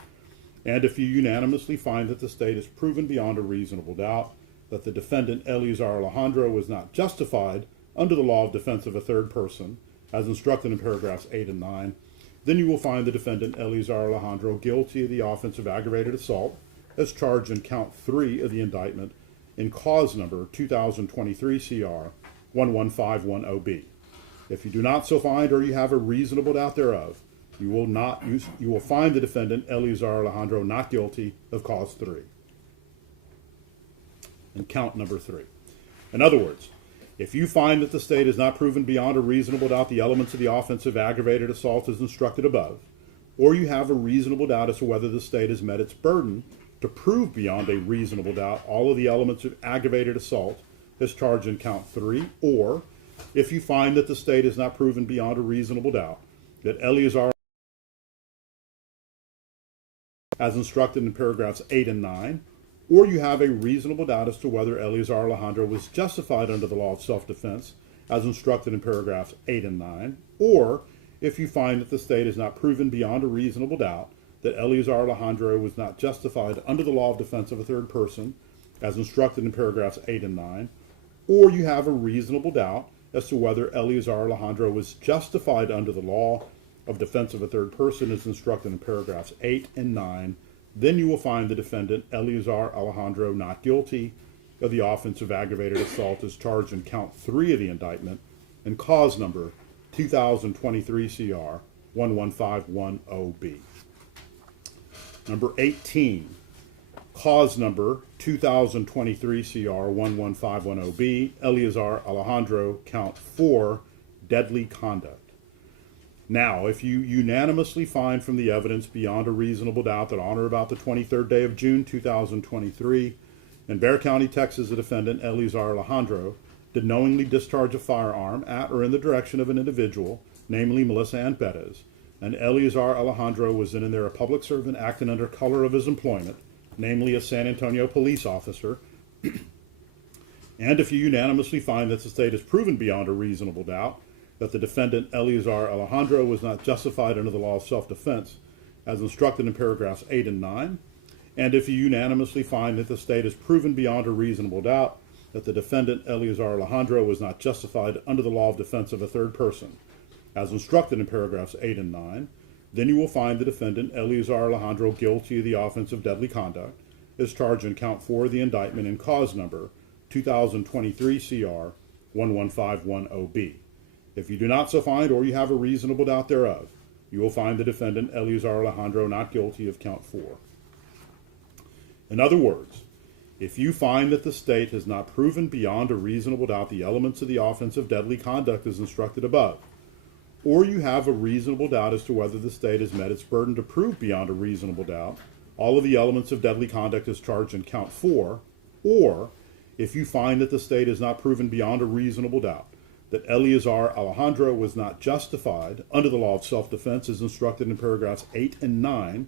and if you unanimously find that the state has proven beyond a reasonable doubt that the defendant, Eleazar Alejandro, was not justified under the law of defense of a third person, as instructed in paragraphs 8 and 9, then you will find the defendant, Eleazar Alejandro, guilty of the offense of aggravated assault as charged in count 3 of the indictment in cause number 2023 CR 11510B. If you do not so find, or you have a reasonable doubt thereof, you will find the defendant, Eleazar Alejandro, not guilty of cause 3. And count number 3. In other words, if you find that the state has not proven beyond a reasonable doubt the elements of the offense of aggravated assault as instructed above, or you have a reasonable doubt as to whether the state has met its burden to prove beyond a reasonable doubt all of the elements of aggravated assault as charged in count 3, or if you find that the state has not proven beyond a reasonable doubt that Eleazar, as instructed in paragraphs 8 and 9, or you have a reasonable doubt as to whether Eleazar Alejandro was justified under the law of self-defense, as instructed in paragraphs 8 and 9, or if you find that the state has not proven beyond a reasonable doubt that Eleazar Alejandro was not justified under the law of defense of a third person, as instructed in paragraphs 8 and 9, or you have a reasonable doubt as to whether Eleazar Alejandro was justified under the law of defense of a third person, as instructed in paragraphs 8 and 9, then you will find the defendant, Eleazar Alejandro, not guilty of the offense of aggravated assault as charged in count 3 of the indictment and cause number 2023 CR 11510B. Number 18, cause number 2023 CR 11510B, Eleazar Alejandro, count 4, deadly conduct. Now, if you unanimously find from the evidence beyond a reasonable doubt that on or about the 23rd day of June 2023, in Bexar County, Texas, a defendant, Eleazar Alejandro, did knowingly discharge a firearm at or in the direction of an individual, namely Melissa Perez, and Eleazar Alejandro was then and there a public servant acting under color of his employment, namely a San Antonio police officer, and if you unanimously find that the state has proven beyond a reasonable doubt that the defendant, Eleazar Alejandro, was not justified under the law of self-defense, as instructed in paragraphs 8 and 9. And if you unanimously find that the state has proven beyond a reasonable doubt that the defendant, Eleazar Alejandro, was not justified under the law of defense of a third person, as instructed in paragraphs 8 and 9, then you will find the defendant, Eleazar Alejandro, guilty of the offense of deadly conduct, as charged in count 4 of the indictment in cause number 2023 CR 11510B. If you do not so find, or you have a reasonable doubt thereof, you will find the defendant, Eleazar Alejandro, not guilty of count 4. In other words, if you find that the state has not proven beyond a reasonable doubt the elements of the offense of deadly conduct as instructed above, or you have a reasonable doubt as to whether the state has met its burden to prove beyond a reasonable doubt all of the elements of deadly conduct as charged in count 4, or if you find that the state has not proven beyond a reasonable doubt that Eleazar Alejandro was not justified under the law of self-defense as instructed in paragraphs 8 and 9,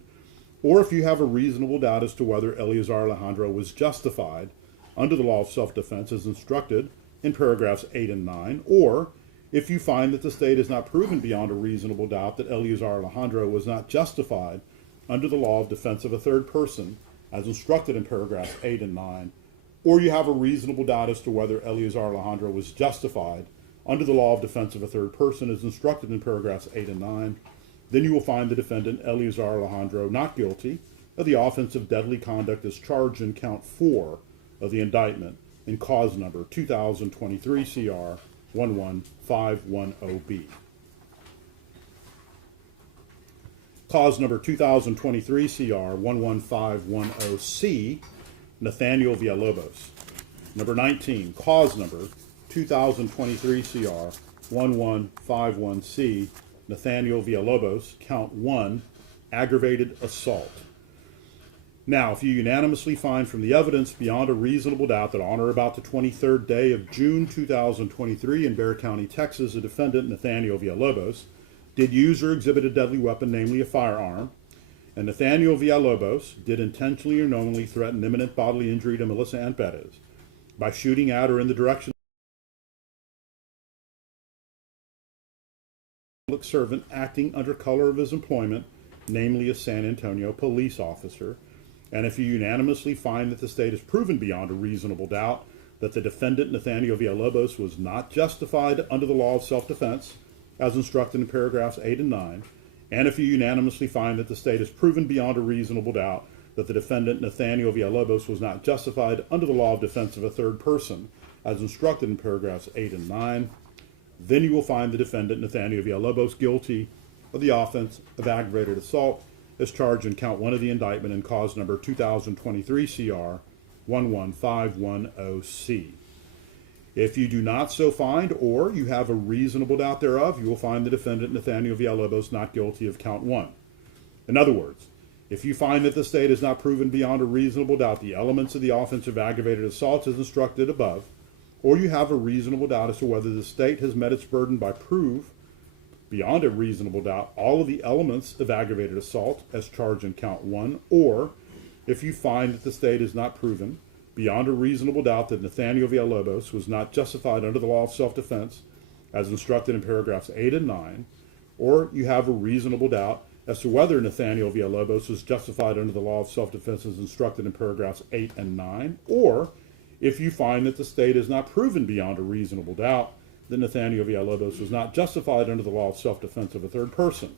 or if you have a reasonable doubt as to whether Eleazar Alejandro was justified under the law of self-defense as instructed in paragraphs 8 and 9, or if you find that the state has not proven beyond a reasonable doubt that Eleazar Alejandro was not justified under the law of defense of a third person as instructed in paragraphs 8 and 9, or you have a reasonable doubt as to whether Eleazar Alejandro was justified under the law of defense of a third person as instructed in paragraphs 8 and 9, then you will find the defendant, Eleazar Alejandro, not guilty of the offense of deadly conduct as charged in count 4 of the indictment in cause number 2023 CR 11510B. Cause number 2023 CR 11510C, Nathaniel Villalobos. Number 19, cause number 2023 CR 1151C, Nathaniel Villalobos, count 1, aggravated assault. Now, if you unanimously find from the evidence beyond a reasonable doubt that on or about the 23rd day of June 2023 in Bexar County, Texas, the defendant, Nathaniel Villalobos, did use or exhibit a deadly weapon, namely a firearm, and Nathaniel Villalobos did intentionally or knowingly threaten imminent bodily injury to Melissa Perez by shooting at or in the direction public servant acting under color of his employment, namely a San Antonio police officer. And if you unanimously find that the state has proven beyond a reasonable doubt that the defendant, Nathaniel Villalobos, was not justified under the law of self-defense, as instructed in paragraphs 8 and 9, and if you unanimously find that the state has proven beyond a reasonable doubt that the defendant, Nathaniel Villalobos, was not justified under the law of defense of a third person, as instructed in paragraphs 8 and 9, then you will find the defendant, Nathaniel Villalobos, guilty of the offense of aggravated assault as charged in count 1 of the indictment in cause number 2023 CR 11510C. If you do not so find, or you have a reasonable doubt thereof, you will find the defendant, Nathaniel Villalobos, not guilty of count 1. In other words, if you find that the state has not proven beyond a reasonable doubt the elements of the offense of aggravated assault as instructed above, or you have a reasonable doubt as to whether the state has met its burden by proof beyond a reasonable doubt all of the elements of aggravated assault as charged in count 1, or if you find that the state has not proven beyond a reasonable doubt that Nathaniel Villalobos was not justified under the law of self-defense as instructed in paragraphs 8 and 9, or you have a reasonable doubt as to whether Nathaniel Villalobos was justified under the law of self-defense as instructed in paragraphs 8 and 9, or if you find that the state has not proven beyond a reasonable doubt that Nathaniel Villalobos was not justified under the law of self-defense of a third person,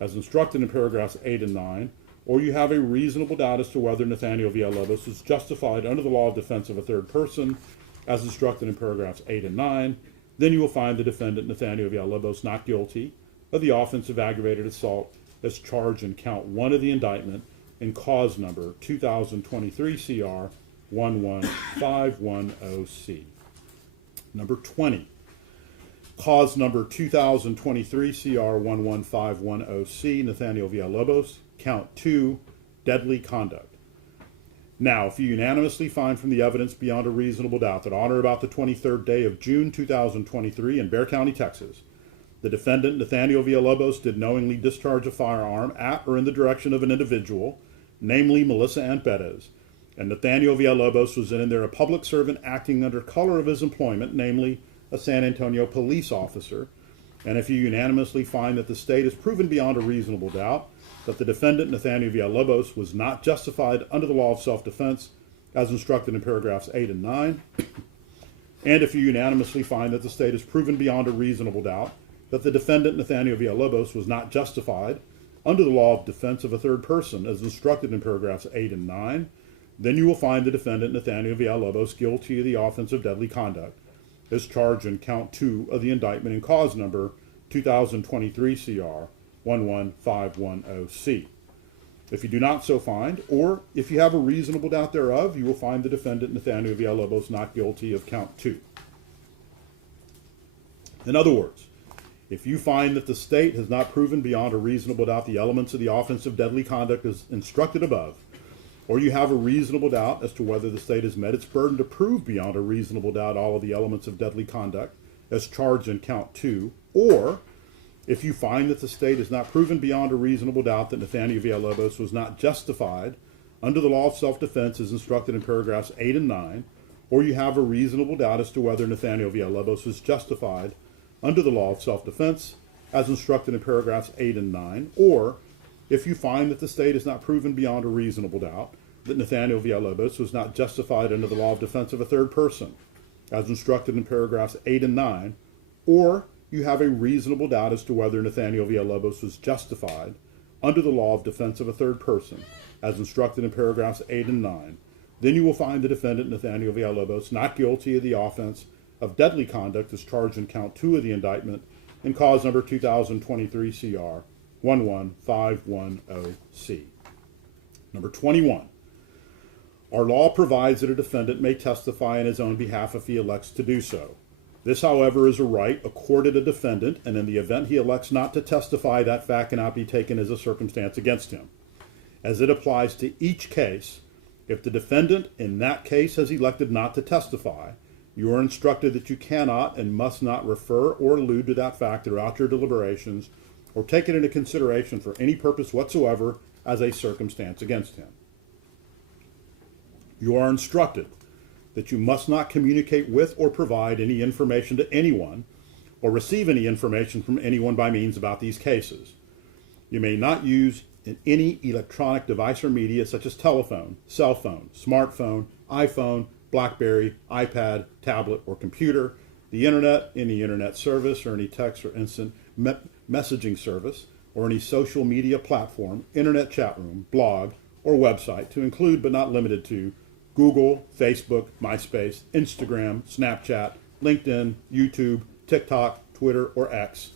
as instructed in paragraphs 8 and 9, or you have a reasonable doubt as to whether Nathaniel Villalobos was justified under the law of defense of a third person, as instructed in paragraphs 8 and 9, then you will find the defendant, Nathaniel Villalobos, not guilty of the offense of aggravated assault as charged in count 1 of the indictment in cause number 2023 CR 11510C. Number 20, cause number 2023 CR 11510C, Nathaniel Villalobos, count 2, deadly conduct. Now, if you unanimously find from the evidence beyond a reasonable doubt that on or about the 23rd day of June 2023 in Bexar County, Texas, the defendant, Nathaniel Villalobos, did knowingly discharge a firearm at or in the direction of an individual, namely Melissa Perez, and Nathaniel Villalobos was in there a public servant acting under color of his employment, namely a San Antonio police officer, And if you unanimously find that the state has proven beyond a reasonable doubt that the defendant, Nathaniel Villalobos, was not justified under the law of self-defense as instructed in paragraphs 8 and 9, and if you unanimously find that the state has proven beyond a reasonable doubt that the defendant, Nathaniel Villalobos, was not justified under the law of defense of a third person as instructed in paragraphs 8 and 9, then you will find the defendant, Nathaniel Villalobos, guilty of the offense of deadly conduct as charged in count 2 of the indictment in cause number 2023 CR 11510C. If you do not so find, or if you have a reasonable doubt thereof, you will find the defendant, Nathaniel Villalobos, not guilty of count 2. In other words, if you find that the state has not proven beyond a reasonable doubt the elements of the offense of deadly conduct as instructed above, or you have a reasonable doubt as to whether the state has met its burden to prove beyond a reasonable doubt all of the elements of deadly conduct as charged in count 2, or if you find that the state has not proven beyond a reasonable doubt that Nathaniel Villalobos was not justified under the law of self-defense as instructed in paragraphs 8 and 9, or you have a reasonable doubt as to whether Nathaniel Villalobos was justified under the law of self-defense as instructed in paragraphs 8 and 9, or if you find that the state has not proven beyond a reasonable doubt that Nathaniel Villalobos was not justified under the law of defense of a third person as instructed in paragraphs 8 and 9, or you have a reasonable doubt as to whether Nathaniel Villalobos was justified under the law of defense of a third person as instructed in paragraphs 8 and 9, then you will find the defendant, Nathaniel Villalobos, not guilty of the offense of deadly conduct as charged in count 2 of the indictment in cause number 2023 CR 11510C. Number 21. Our law provides that a defendant may testify in his own behalf if he elects to do so. This, however, is a right accorded a defendant, and in the event he elects not to testify, that fact cannot be taken as a circumstance against him. As it applies to each case, if the defendant in that case has elected not to testify, you are instructed that you cannot and must not refer or allude to that fact throughout your deliberations or take it into consideration for any purpose whatsoever as a circumstance against him. You are instructed that you must not communicate with or provide any information to anyone or receive any information from anyone by means about these cases. You may not use any electronic device or media such as telephone, cell phone, smartphone, iPhone, BlackBerry, iPad, tablet, or computer, the internet, any internet service, or any text or instant messaging service, or any social media platform, internet chat room, blog, or website to include but not limited to Google, Facebook, MySpace, Instagram, Snapchat, LinkedIn, YouTube, TikTok, Twitter, or X,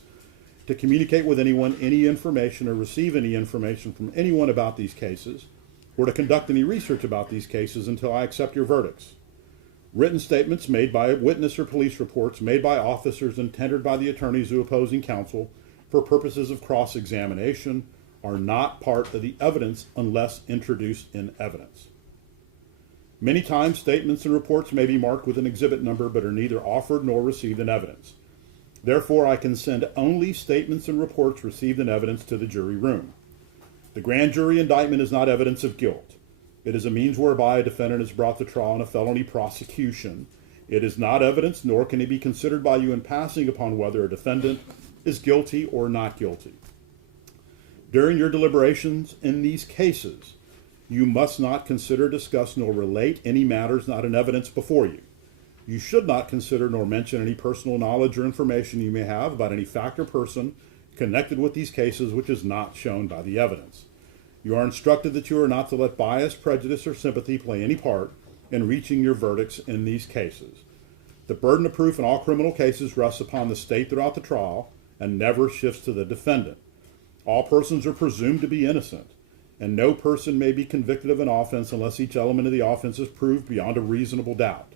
to communicate with anyone any information or receive any information from anyone about these cases, or to conduct any research about these cases until I accept your verdicts. Written statements made by a witness or police reports made by officers and tendered by the attorneys of opposing counsel for purposes of cross-examination are not part of the evidence unless introduced in evidence. Many times, statements and reports may be marked with an exhibit number but are neither offered nor received in evidence. Therefore, I can send only statements and reports received in evidence to the jury room. The grand jury indictment is not evidence of guilt. It is a means whereby a defendant is brought to trial in a felony prosecution. It is not evidence, nor can it be considered by you in passing upon whether a defendant is guilty or not guilty. During your deliberations in these cases, you must not consider, discuss, nor relate any matters not in evidence before you. You should not consider nor mention any personal knowledge or information you may have about any fact or person connected with these cases which is not shown by the evidence. You are instructed that you are not to let bias, prejudice, or sympathy play any part in reaching your verdicts in these cases. The burden of proof in all criminal cases rests upon the state throughout the trial and never shifts to the defendant. All persons are presumed to be innocent, and no person may be convicted of an offense unless each element of the offense is proved beyond a reasonable doubt.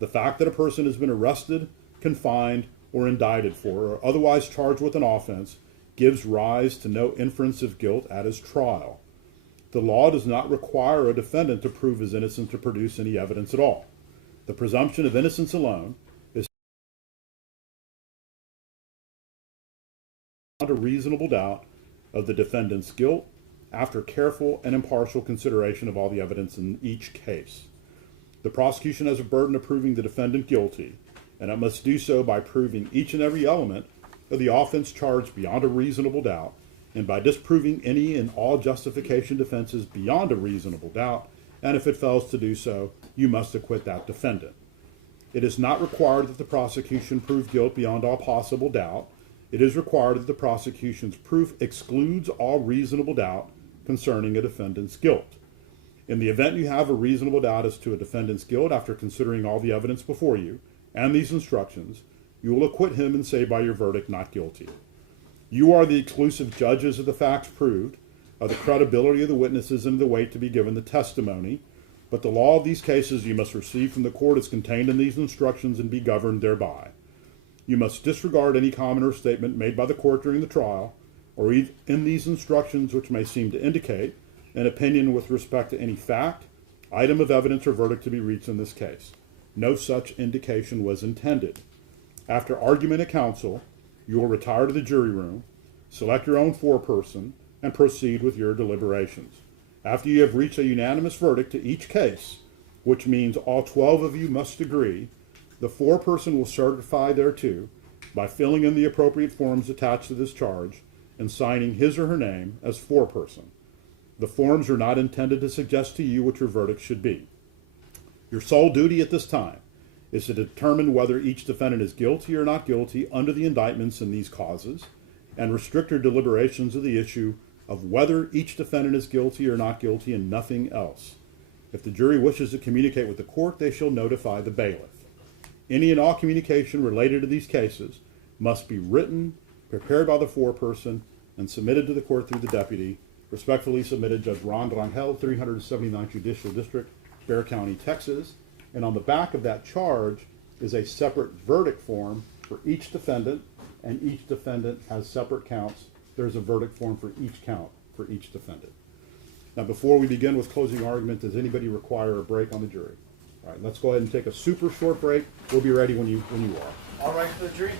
The fact that a person has been arrested, confined, or indicted for, or otherwise charged with an offense, gives rise to no inference of guilt at his trial. The law does not require a defendant to prove his innocence to produce any evidence at all. The presumption of innocence alone is beyond a reasonable doubt of the defendant's guilt after careful and impartial consideration of all the evidence in each case. The prosecution has a burden of proving the defendant guilty, and it must do so by proving each and every element of the offense charged beyond a reasonable doubt, and by disproving any and all justification defenses beyond a reasonable doubt, and if it fails to do so, you must acquit that defendant. It is not required that the prosecution prove guilt beyond all possible doubt. It is required that the prosecution's proof excludes all reasonable doubt concerning a defendant's guilt. In the event you have a reasonable doubt as to a defendant's guilt after considering all the evidence before you and these instructions, you will acquit him and say by your verdict, not guilty. You are the exclusive judges of the facts proved, of the credibility of the witnesses, and the weight to be given the testimony. But the law of these cases you must receive from the court is contained in these instructions and be governed thereby. You must disregard any comment or statement made by the court during the trial, or in these instructions which may seem to indicate an opinion with respect to any fact, item of evidence, or verdict to be reached in this case. No such indication was intended. After argument at counsel, you will retire to the jury room, select your own foreperson, and proceed with your deliberations. After you have reached a unanimous verdict to each case, which means all 12 of you must agree, the foreperson will certify thereto by filling in the appropriate forms attached to this charge and signing his or her name as foreperson. The forms are not intended to suggest to you what your verdict should be. Your sole duty at this time is to determine whether each defendant is guilty or not guilty under the indictments in these causes, and restrict your deliberations of the issue of whether each defendant is guilty or not guilty and nothing else. If the jury wishes to communicate with the court, they shall notify the bailiff. Any and all communication related to these cases must be written, prepared by the foreperson, and submitted to the court through the deputy. Respectfully submitted, Judge Ron Rangel, 379th Judicial District, Bexar County, Texas. And on the back of that charge is a separate verdict form for each defendant, and each defendant has separate counts. There's a verdict form for each count for each defendant. Now, before we begin with closing argument, does anybody require a break on the jury? All right, let's go ahead and take a super short break. We'll be ready when you are. All right for the jury?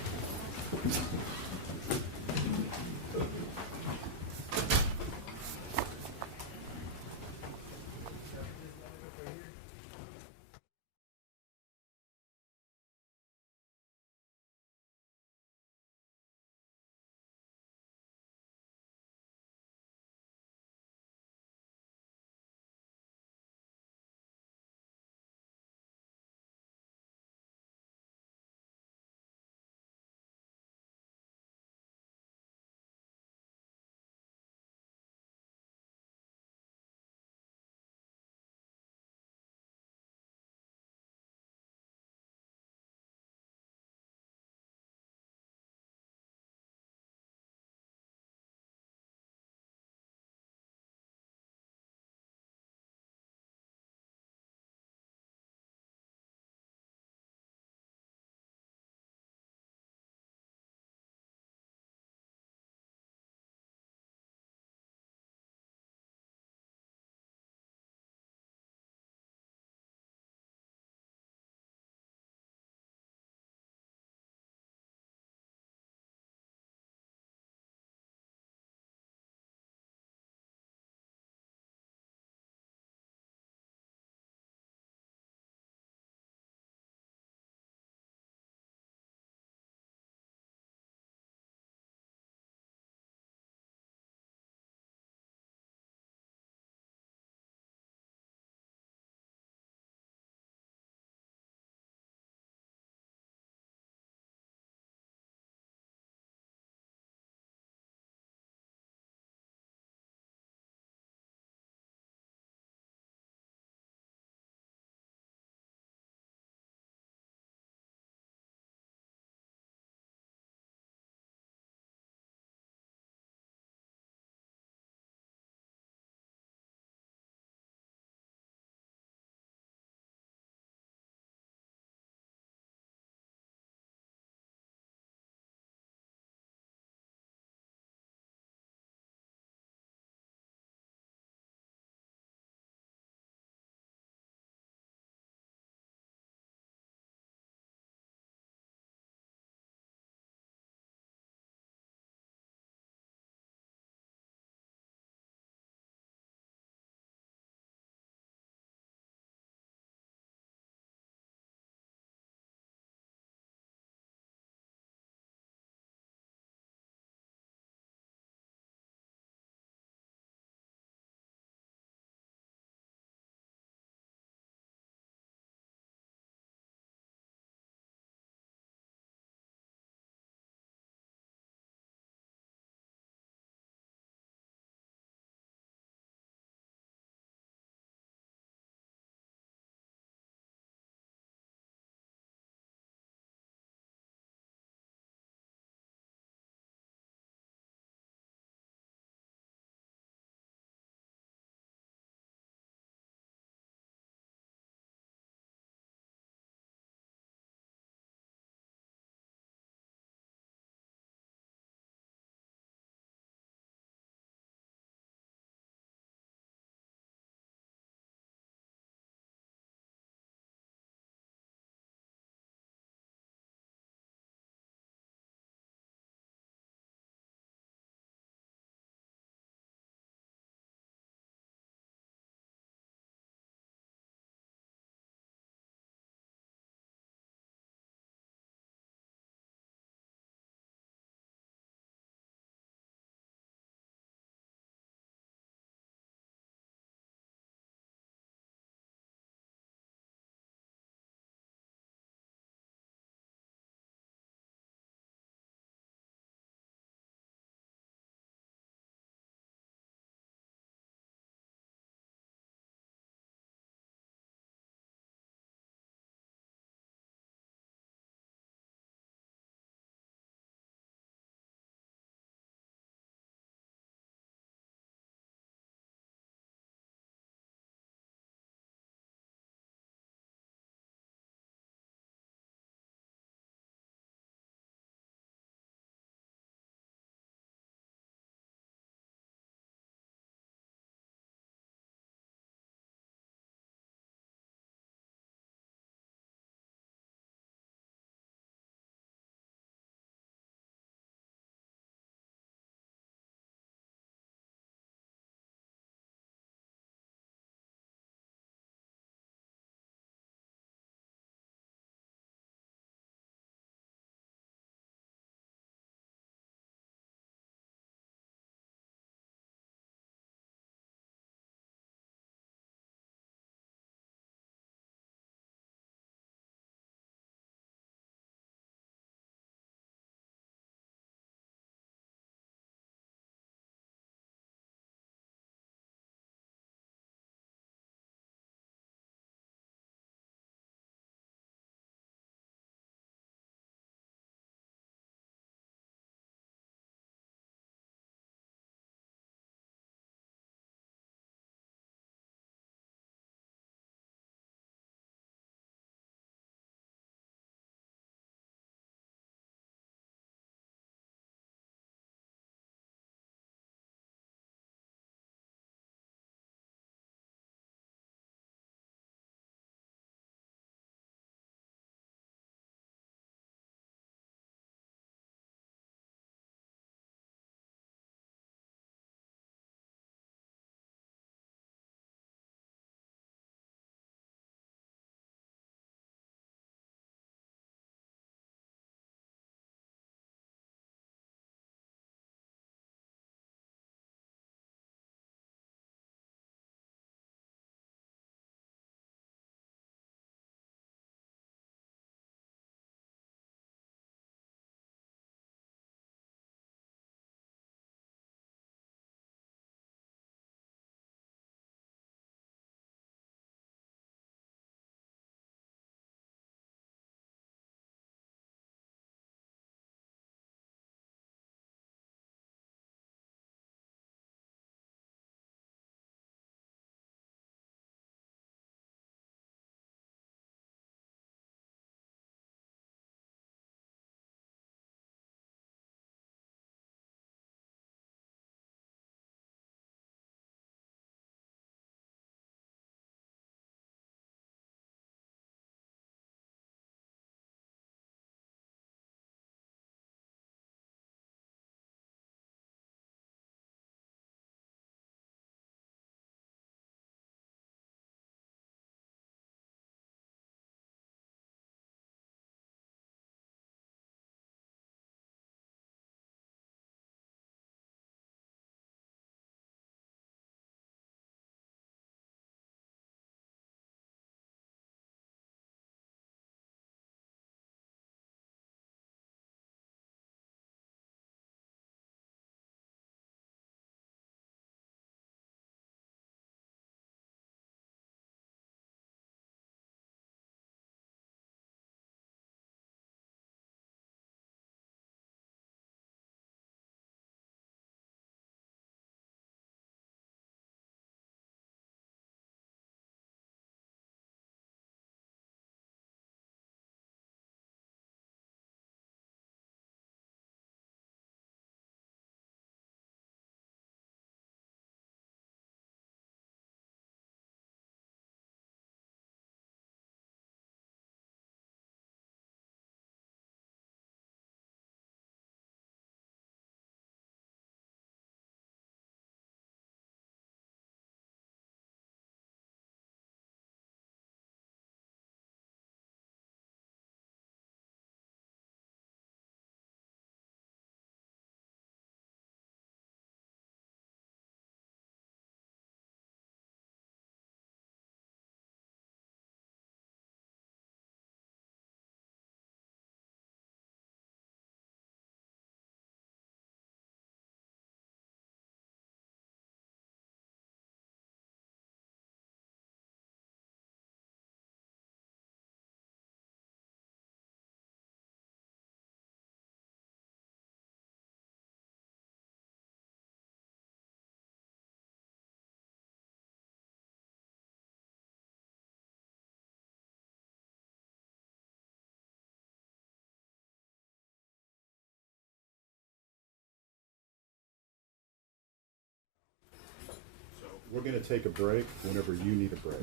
We're going to take a break whenever you need a break.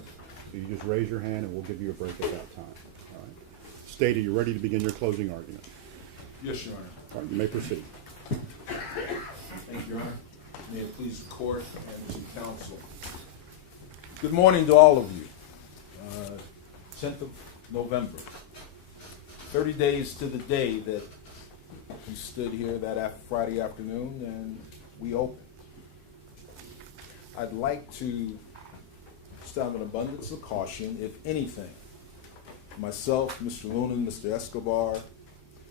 So you just raise your hand and we'll give you a break at that time. All right. State, are you ready to begin your closing argument? Yes, Your Honor. All right, you may proceed. Thank you, Your Honor. May it please the court and to counsel. Good morning to all of you. 10th of November, 30 days to the day that we stood here that Friday afternoon and we opened. I'd like to just have an abundance of caution, if anything. Myself, Mr. Luna, Mr. Escobar,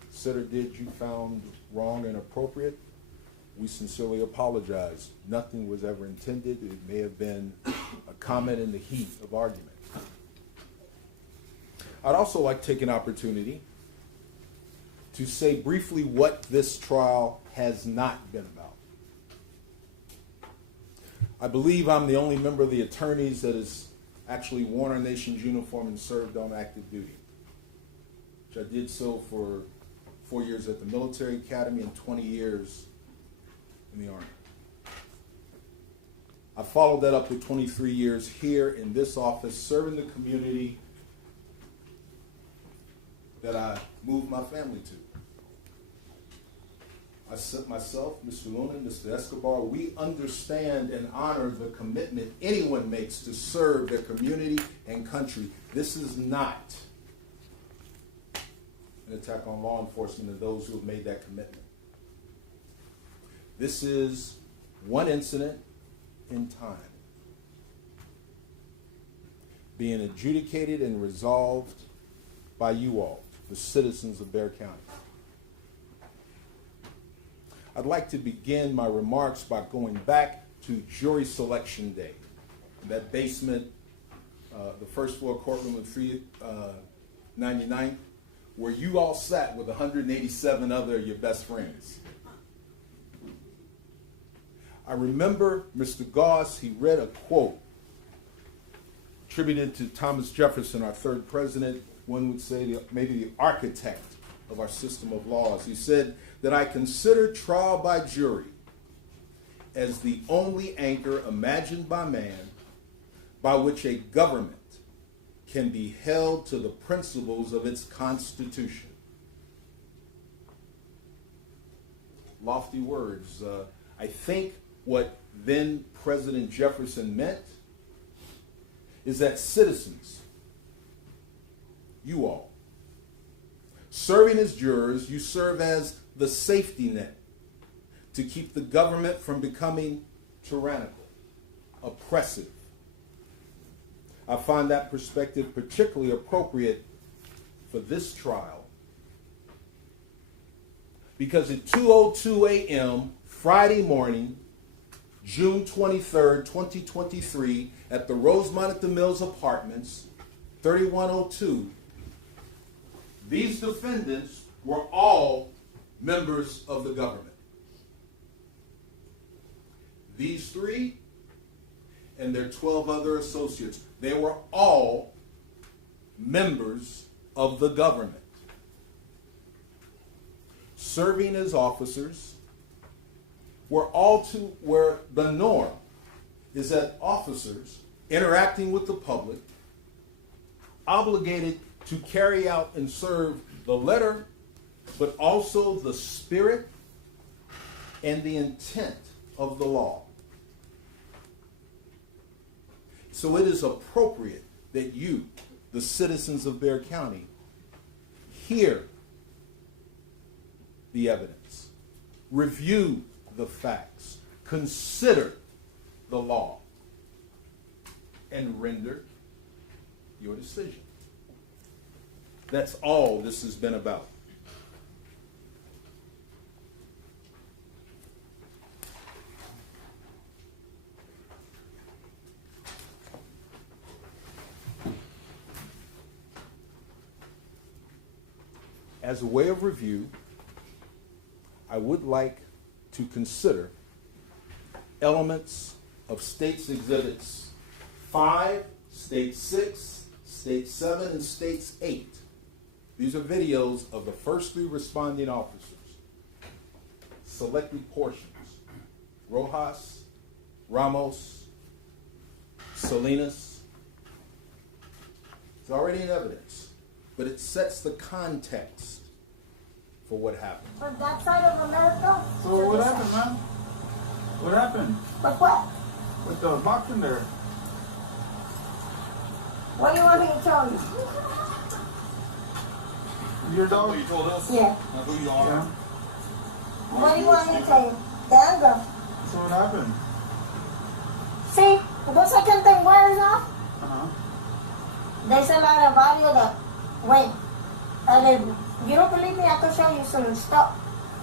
said or did you found wrong and appropriate, we sincerely apologize. Nothing was ever intended. It may have been a comment in the heat of argument. I'd also like to take an opportunity to say briefly what this trial has not been about. I believe I'm the only member of the attorneys that has actually worn our nation's uniform and served on active duty, which I did so for 4 years at the military academy and 20 years in the Army. I followed that up with 23 years here in this office, serving the community that I moved my family to. I said myself, Mr. Luna, Mr. Escobar, we understand and honor the commitment anyone makes to serve their community and country. This is not an attack on law enforcement and those who have made that commitment. This is one incident in time being adjudicated and resolved by you all, the citizens of Bexar County. I'd like to begin my remarks by going back to jury selection day. That basement, the first floor courtroom of 399, where you all sat with 187 other of your best friends. I remember Mr. Goss, he read a quote attributed to Thomas Jefferson, our third president, one would say maybe the architect of our system of laws. He said that I consider trial by jury as the only anchor imagined by man by which a government can be held to the principles of its constitution. Lofty words. I think what then President Jefferson meant is that citizens, you all, serving as jurors, you serve as the safety net to keep the government from becoming tyrannical, oppressive. I find that perspective particularly appropriate for this trial because at 2:02 a.m. Friday morning, June 23rd, 2023, at the Rosemont at the Mills Apartments, 3102, these defendants were all members of the government. These three and their 12 other associates, they were all members of the government, serving as officers, where the norm is that officers interacting with the public obligated to carry out and serve the letter, but also the spirit and the intent of the law. So it is appropriate that you, the citizens of Bexar County, hear the evidence, review the facts, consider the law, and render your decision. That's all this has been about. As a way of review, I would like to consider elements of States Exhibits 5, State 6, State 7, and States 8. These are videos of the first three responding officers. Selected portions: Rojas, Ramos, Salinas. It's already in evidence, but it sets the context for what happened. From that side of America. So to what this happened, side. man? What happened But what? with the box in there? What do you want me to tell you? Your dog? You told us? Yeah. Now who you are? Yeah. What do you want me to tell you? The anger. So what happened? See, the second thing wears off, Uh-huh. there's a lot of audio that went. And if you don't believe me, I can show you some stuff.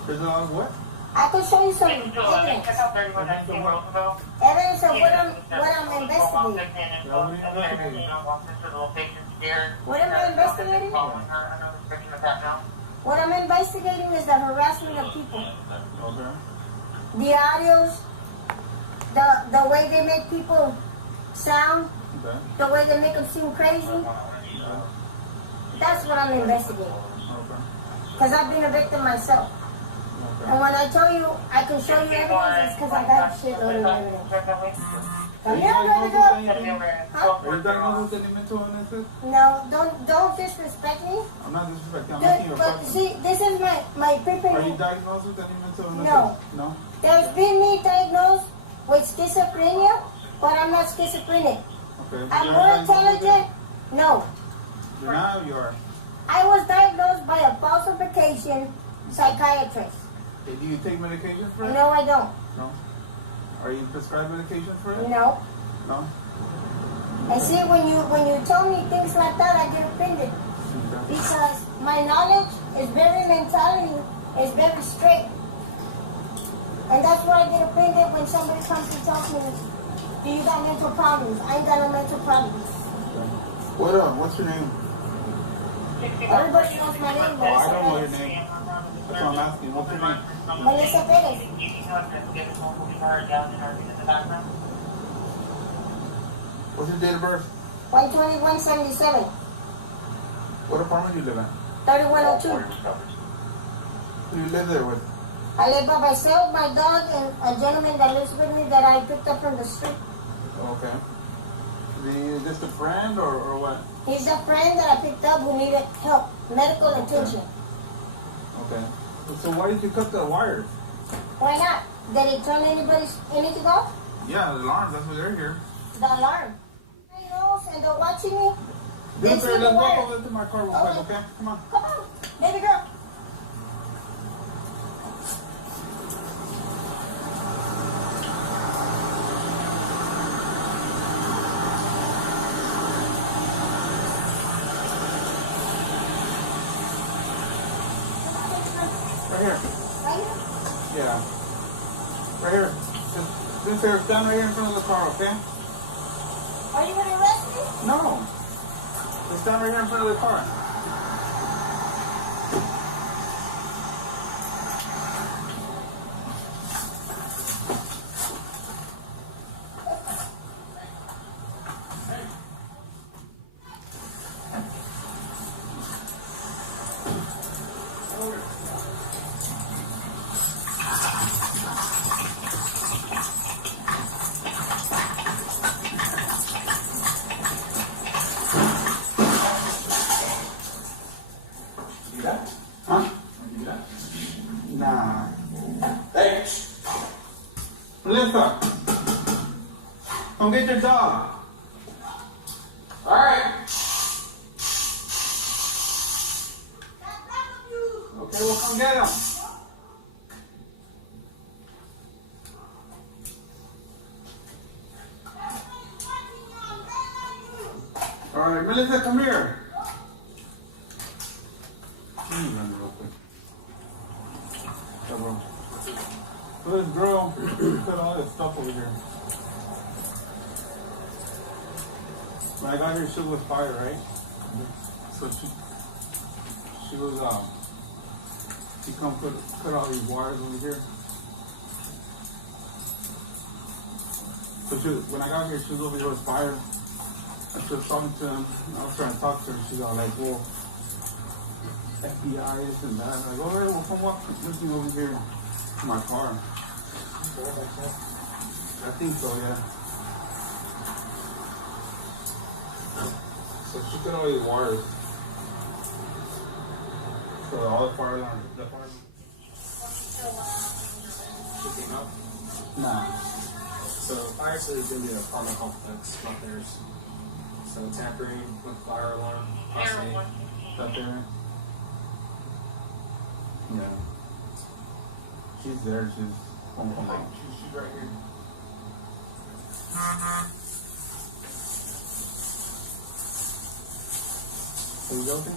There's a lot of what? I can show you some evidence. Evidence of what I'm investigating. What am I investigating? What I'm investigating is the harassment of people. Okay. The audios, the way they make people sound, Okay. the way they make them seem crazy. That's what I'm investigating. Okay. Because I've been a victim myself. Okay. And when I tell you I can show you evidence, it's because I got a shitload of evidence. Come here, baby girl. Huh? Are you diagnosed with any mental illnesses? No, don't disrespect me. I'm not disrespecting. I'm asking you a But question. see, this is my Are you preparing. diagnosed with any mental illnesses? No. No? There's been me diagnosed with schizophrenia, but I'm not schizophrenic. Okay. I'm You're more diagnosed with intelligent. No. it? You're not, you are. I was diagnosed by a falsification psychiatrist. Okay, do you take medication for it? No, I don't. No. Are you prescribed medication for it? No. No? And see, when you tell me things like that, I get offended. Okay. Because my knowledge is very mentality, is very straight. And that's why I get offended when somebody comes to talk to me, do you got mental problems? I ain't got no mental problems. What up? What's your name? Everybody knows my name, Oh, I don't know your Melissa name. That's what I'm asking. What's your name? Perez. Melissa Perez. What's your date of birth? 12177. What apartment do you live in? 3102. Who you live there with? I live by myself, my dog, and a gentleman that lives with me that I picked up from the street. Okay. Is he just a friend or what? He's a friend that I picked up who needed help, medical attention. Okay. So why did you cut the wires? Why not? Did it turn anything off? Yeah, the alarm. That's why they're here. The alarm. You know, and they're watching me. They Dude, see sir, the let's walk wire. over to my car real Okay. quick, okay? Come on. Come on, baby girl. Right here. Right here. Yeah. Right here. Just there, stand right here in front of the car, okay? Are you gonna arrest me? No. Just stand right here in front of the car. You that? Huh? You that? Nah. Hey! Melissa, come get your dog. Alright! Okay, well, come get him. All right, Melissa, come here. Let me run real quick. Yeah, bro. So this girl put all this stuff over here. When I got here, she was fire, right? So she was she come put all these wires over here. So when I got here, she was over here with fire. I was talking to him. I was trying to talk to her. She's all like, well, FBI, this and that. I'm like, all right, well, come walk with me over here to my car. I think so, yeah. So she could only wire. So all the fire alarm. She came out. Nah. So fire service is going to be an apartment complex, not theirs. So tampering with fire alarm, possibly. Up there. Yeah. She's there. She's home from like. She's right here. Are you joking?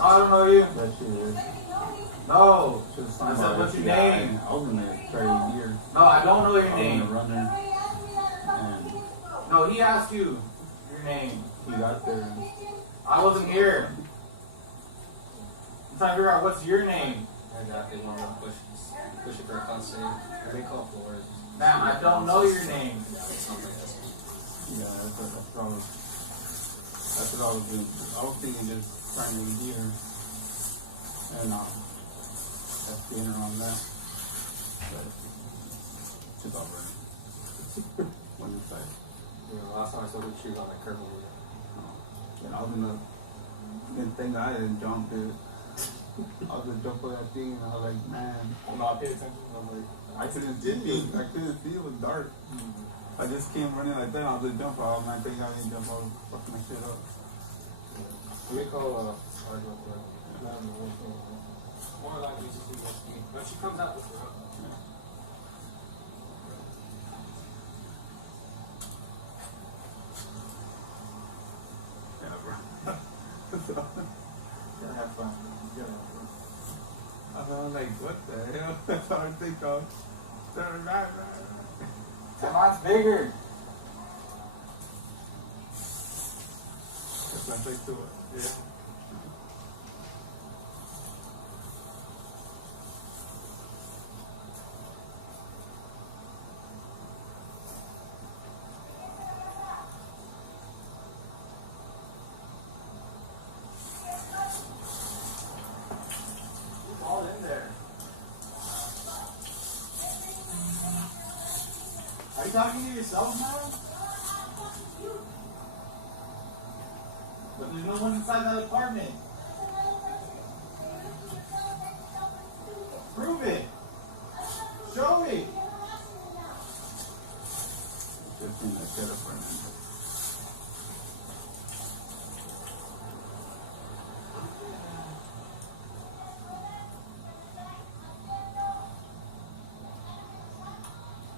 I don't know you. Yeah, she is. No. She was I said, somebody. what's your name? I was in there 30 years. No, I don't know your I was in the name. runner. And No, he asked you your name. he got there. And I wasn't here. I'm trying to figure out what's your name. I got they want to push it for a concert. They call for it. Ma'am, I don't know your name. yeah, that's what I was. That's what I was doing. I was thinking just trying to get her. And that's being her on that. But it's over. One inside. You know, last time I saw the shoes on that curve over there. And I was in the good thing I didn't jump it. I was gonna jump on that thing and I was like, man, I'm not paying attention. I'm like, I couldn't see it. I couldn't see it. It was dark. I just came running like that. I was gonna jump out. Man, thank God I didn't jump out. Fucking my shit up. let me call Sarge real quick. More likely just to get me. But she comes out with her. Yeah, bro. So, gotta have fun. Gotta have fun. I was like, what the hell? That's all I think of. That mine's bigger. That's what I think to it. Yeah. It's all in there. Are you talking to yourself now? But there's no one inside that apartment. Prove it. Show me. Just in that shit up right now.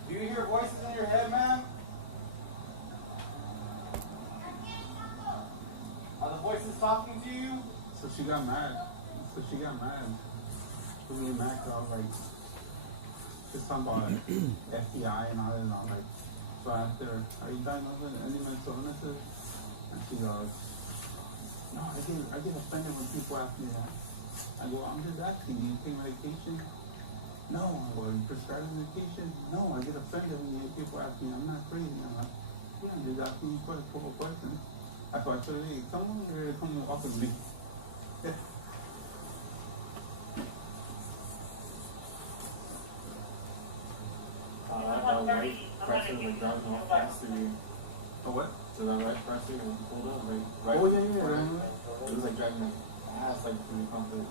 Do you hear voices in your head, ma'am? Are the voices talking to you? So she got mad. She was really mad because I was like, just talking about FBI and all that. And I'm like, so I asked her, are you diagnosed with any mental illnesses? And she goes, no, I get offended when people ask me that. I go, I'm just asking, do you take medication? No. I go, are you prescribed medication? No, I get offended when people ask me. I'm not crazy. I'm like, yeah, I'm just asking you a couple questions. That's why I said, hey, someone here to come off of me. That white pressure like driving off fast through you. Oh, what? So that right pressure when you pulled up, right? Oh, yeah. It was like driving like fast, like through the complex.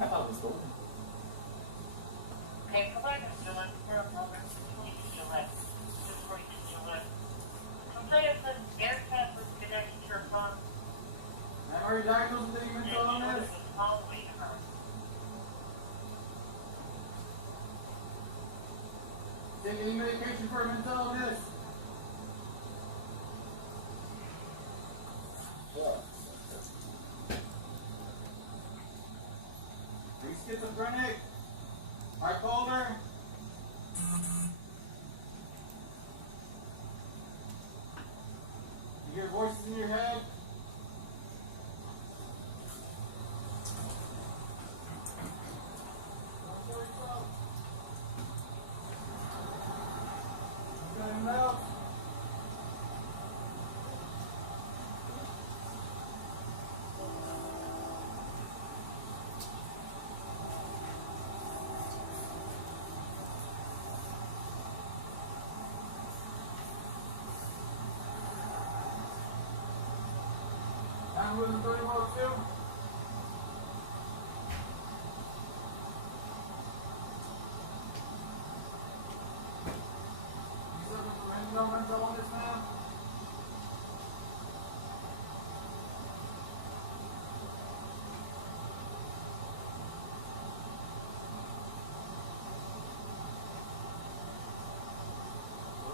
I thought it was stolen. Okay, provide us Gillette for a moment. Please Gillette. Just for you, Gillette. Complaint of air tap with connection to your phone. Ma'am, are you diagnosed with any mental illness? Following her. Take any medication for a mental illness? Are you schizophrenic? Bipolar? You hear voices in your head? Milk. with the 30 volt too? You said there's a range over on this man?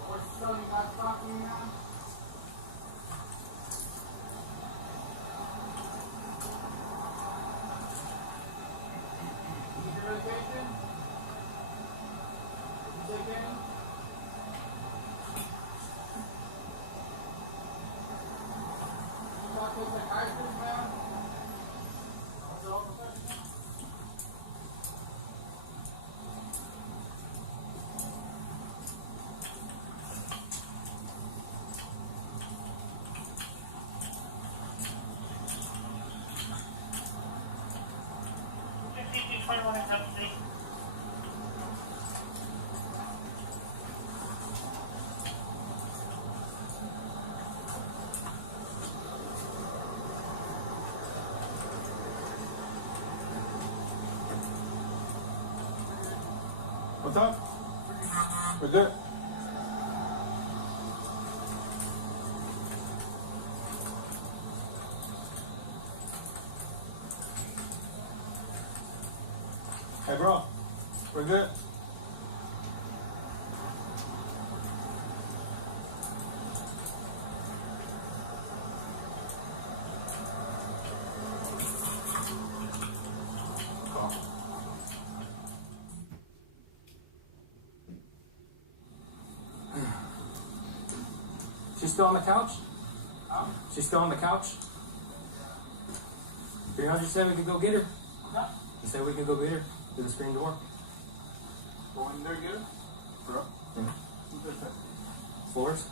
What's the you got talking now? Your medication? Did you take any? You talk to a psychiatrist, man? Is it all professional? What's up? We're good. Hey, bro. We're good. Cool. She's still on the couch? She's still on the couch? 300 said we could go get her. He said we could go get her through the screen door. Go in there, get it? Bro. Floors?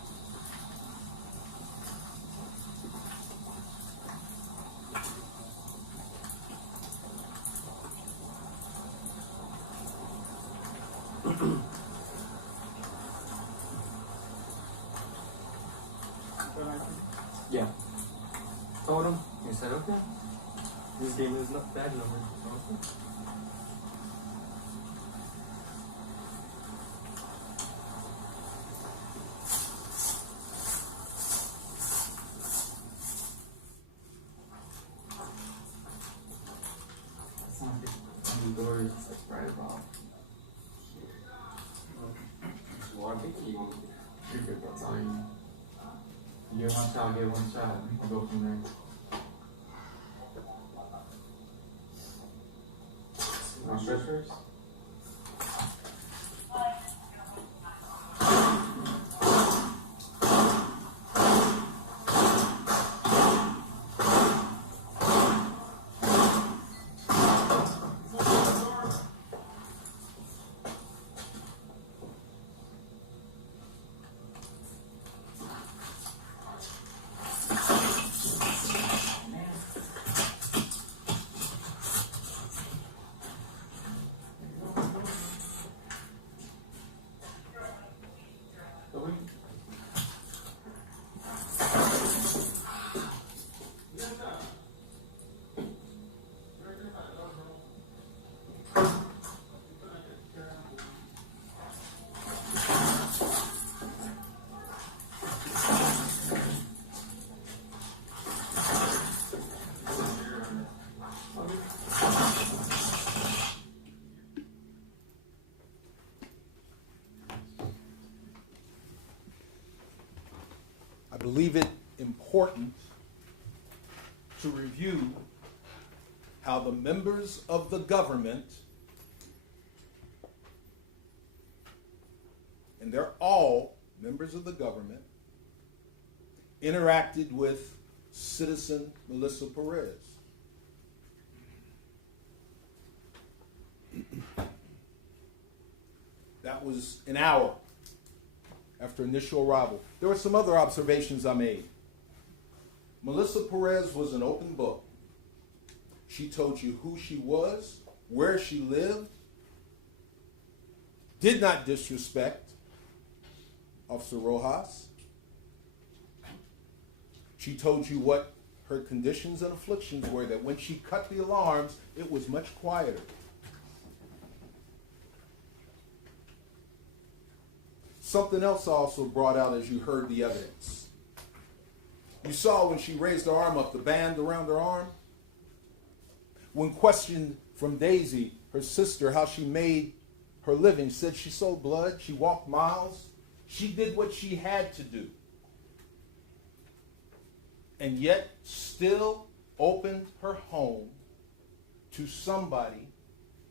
Yeah. Told him. He said, okay. He just gave me his badge number. Okay. The door is like right about. Well, I think you're good about time. You get one shot, get one shot, and go from there. No stretchers? I believe it important to review how the members of the government, and they're all members of the government, interacted with citizen Melissa Perez. That was an hour after initial arrival. There were some other observations I made. Melissa Perez was an open book. She told you who she was, where she lived, did not disrespect Officer Rojas. She told you what her conditions and afflictions were that when she cut the alarms, it was much quieter. Something else also brought out as you heard the evidence. You saw when she raised her arm up, the band around her arm. When questioned from Daisy, her sister, how she made her living, said she sold blood, she walked miles, she did what she had to do. And yet still opened her home to somebody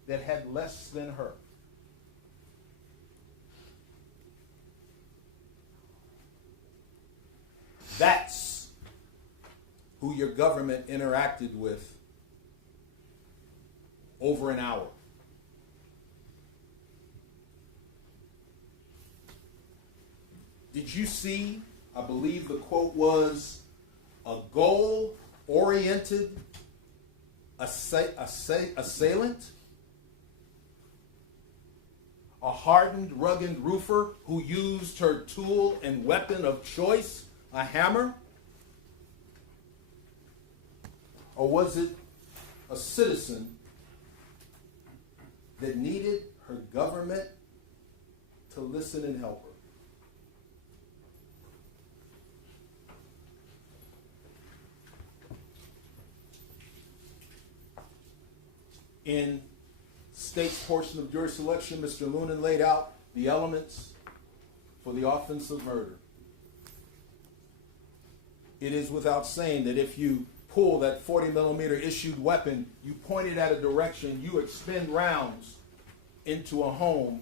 that had less than her. That's who your government interacted with over an hour. Did you see, I believe the quote was, a goal-oriented assailant? A hardened, rugged roofer who used her tool and weapon of choice, a hammer? Or was it a citizen that needed her government to listen and help her? In state's portion of jury selection, Mr. Lunan laid out the elements for the offense of murder. It is without saying that if you pull that 40 millimeter issued weapon, you point it at a direction, you expend rounds into a home,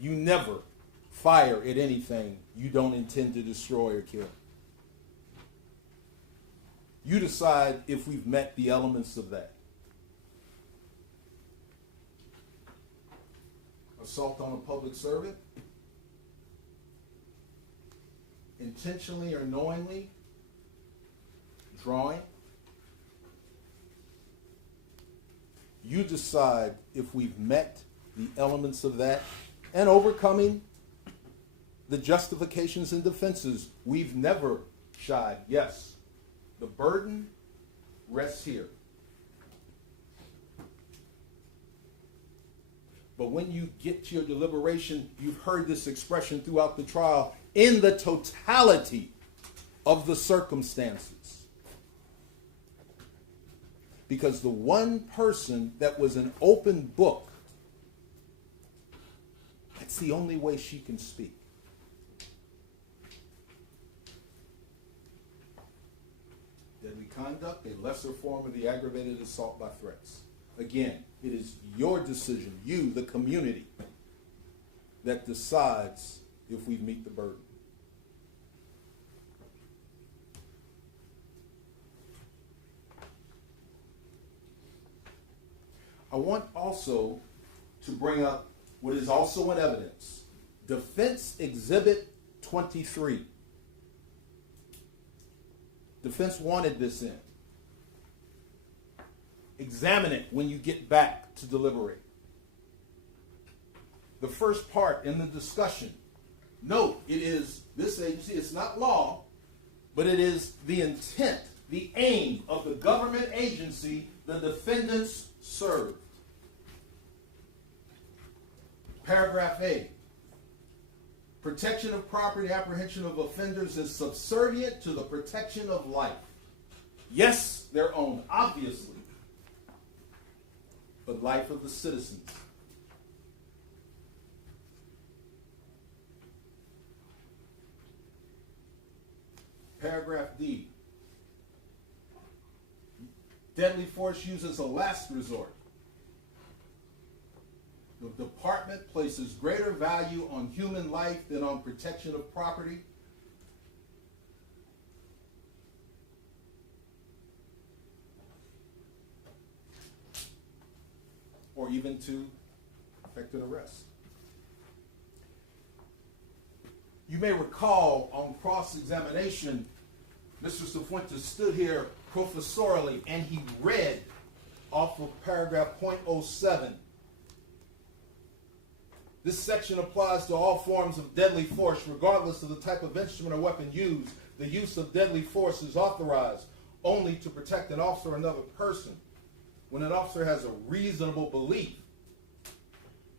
you never fire at anything you don't intend to destroy or kill. You decide if we've met the elements of that. Assault on a public servant, intentionally or knowingly drawing. You decide if we've met the elements of that and overcoming the justifications and defenses. We've never shied. Yes, the burden rests here. But when you get to your deliberation, you've heard this expression throughout the trial, in the totality of the circumstances. Because the one person that was an open book, that's the only way she can speak. Deadly conduct, a lesser form of the aggravated assault by threats. Again, it is your decision, you, the community, that decides if we meet the burden. I want also to bring up what is also in evidence. Defense Exhibit 23. Defense wanted this in. Examine it when you get back to deliberate. The first part in the discussion. Note, it is this agency, it's not law, but it is the intent, the aim of the government agency the defendants served. Paragraph A. Protection of property, apprehension of offenders is subservient to the protection of life. Yes, their own, obviously, but life of the citizens. Paragraph D. Deadly force used as a last resort. The department places greater value on human life than on protection of property. Or even to effect an arrest. You may recall on cross-examination, Mr. Cifuentes stood here professorially and he read off of paragraph .07. This section applies to all forms of deadly force, regardless of the type of instrument or weapon used. the use of deadly force is authorized only to protect an officer or another person when an officer has a reasonable belief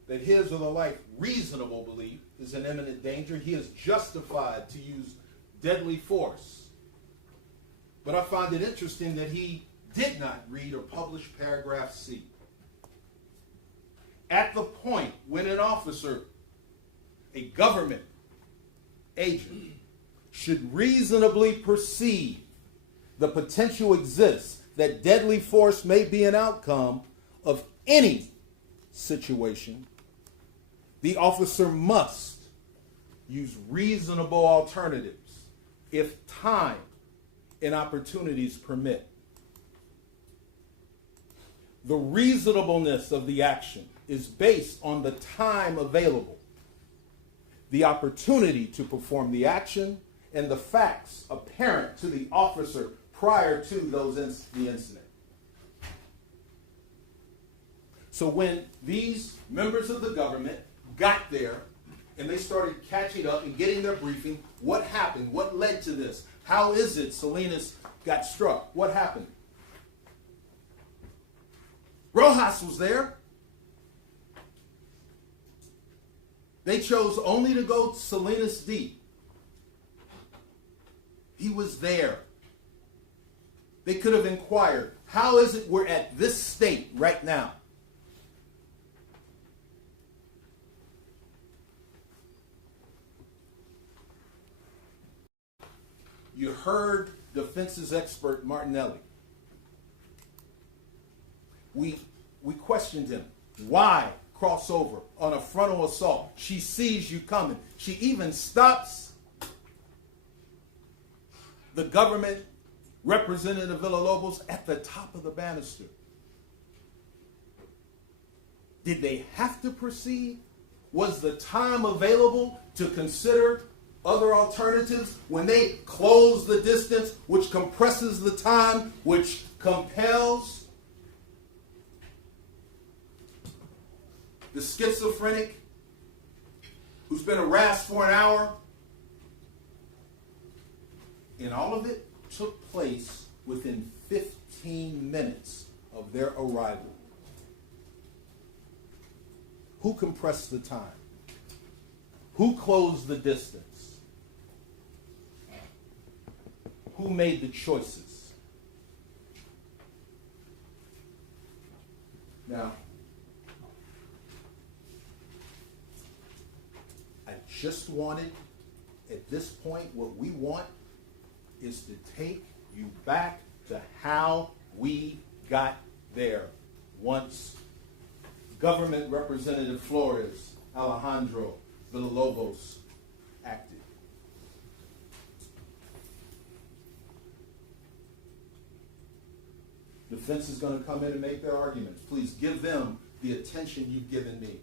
that his or the like reasonable belief is in imminent danger, he is justified to use deadly force. But I find it interesting that he did not read or publish paragraph C. At the point when an officer, a government agent, should reasonably perceive the potential exists that deadly force may be an outcome of any situation, the officer must use reasonable alternatives if time and opportunities permit. The reasonableness of the action is based on the time available, the opportunity to perform the action, and the facts apparent to the officer prior to the incident. So when these members of the government got there and they started catching up and getting their briefing, what happened? What led to this? How is it Salinas got struck? What happened? Rojas was there. They chose only to go Salinas deep. He was there. They could have inquired, how is it we're at this state right now? You heard defense's expert Martinelli. We questioned him. Why cross over on a frontal assault? She sees you coming. She even stops the government representative Villalobos at the top of the banister. Did they have to proceed? Was the time available to consider other alternatives when they close the distance, which compresses the time, which compels the schizophrenic who's been harassed for an hour? And all of it took place within 15 minutes of their arrival. Who compressed the time? Who closed the distance? Who made the choices? Now, I just wanted, at this point, what we want is to take you back to how we got there once Government Representative Flores Alejandro Villalobos acted. Defense is going to come in and make their arguments. Please give them the attention you've given me.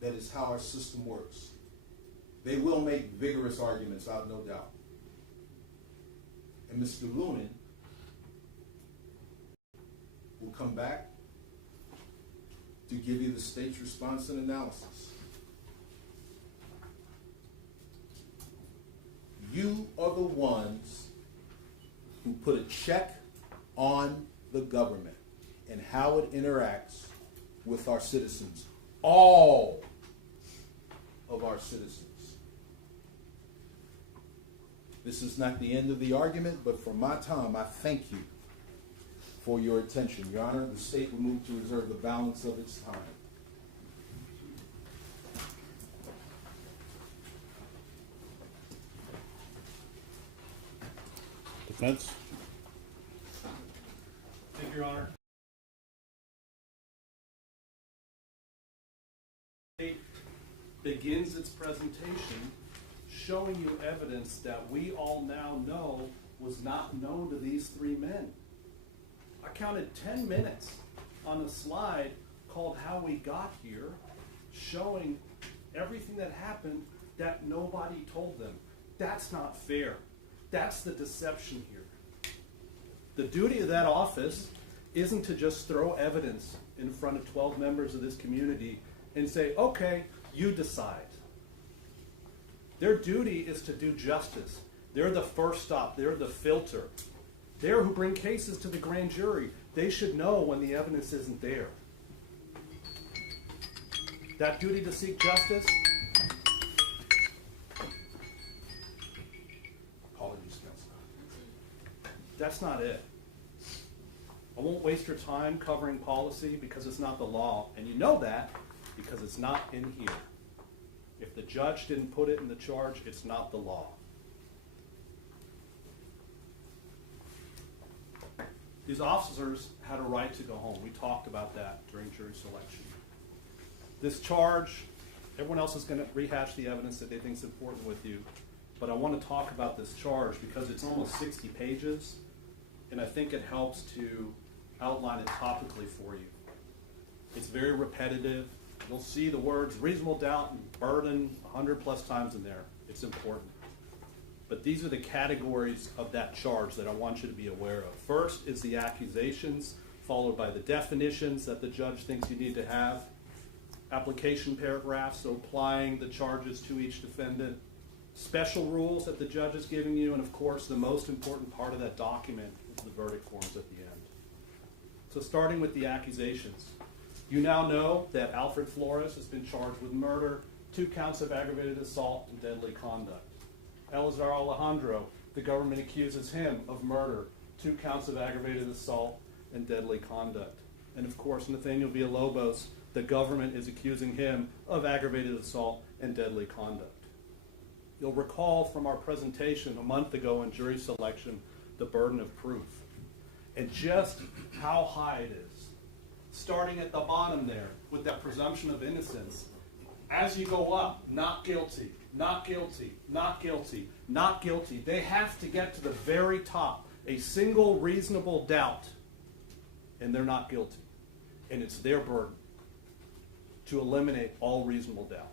That is how our system works. They will make vigorous arguments, I have no doubt. And Mr. Lunin will come back to give you the state's response and analysis. You are the ones who put a check on the government and how it interacts with our citizens. All of our citizens. This is not the end of the argument, but for my time, I thank you for your attention. Your Honor, the state will move to reserve the balance of its time. Defense? Thank you, Your Honor. It begins its presentation showing you evidence that we all now know was not known to these three men. I counted 10 minutes on a slide called How We Got Here, showing everything that happened that nobody told them. That's not fair. That's the deception here. The duty of that office isn't to just throw evidence in front of 12 members of this community and say, okay, you decide. Their duty is to do justice. They're the first stop. They're the filter. They're who bring cases to the grand jury. They should know when the evidence isn't there. That duty to seek justice, apologies, Council. That's not it. I won't waste your time covering policy because it's not the law, and you know that because it's not in here. If the judge didn't put it in the charge, it's not the law. These officers had a right to go home. We talked about that during jury selection. This charge, everyone else is going to rehash the evidence that they think is important with you, but I want to talk about this charge because it's almost 60 pages, and I think it helps to outline it topically for you. It's very repetitive. You'll see the words reasonable doubt and burden 100+ times in there. It's important. But these are the categories of that charge that I want you to be aware of. First is the accusations, followed by the definitions that the judge thinks you need to have, application paragraphs, so applying the charges to each defendant, special rules that the judge is giving you, and of course the most important part of that document is the verdict forms at the end. So starting with the accusations. You now know that Alfred Flores has been charged with murder, 2 counts of aggravated assault, and deadly conduct. Elazar Alejandro, the government accuses him of murder, 2 counts of aggravated assault, and deadly conduct. And of course, Nathaniel Villalobos, the government is accusing him of aggravated assault and deadly conduct. You'll recall from our presentation a month ago in jury selection the burden of proof and just how high it is. Starting at the bottom there with that presumption of innocence, as you go up, not guilty, not guilty, not guilty, not guilty, they have to get to the very top, a single reasonable doubt, and they're not guilty. And it's their burden to eliminate all reasonable doubt.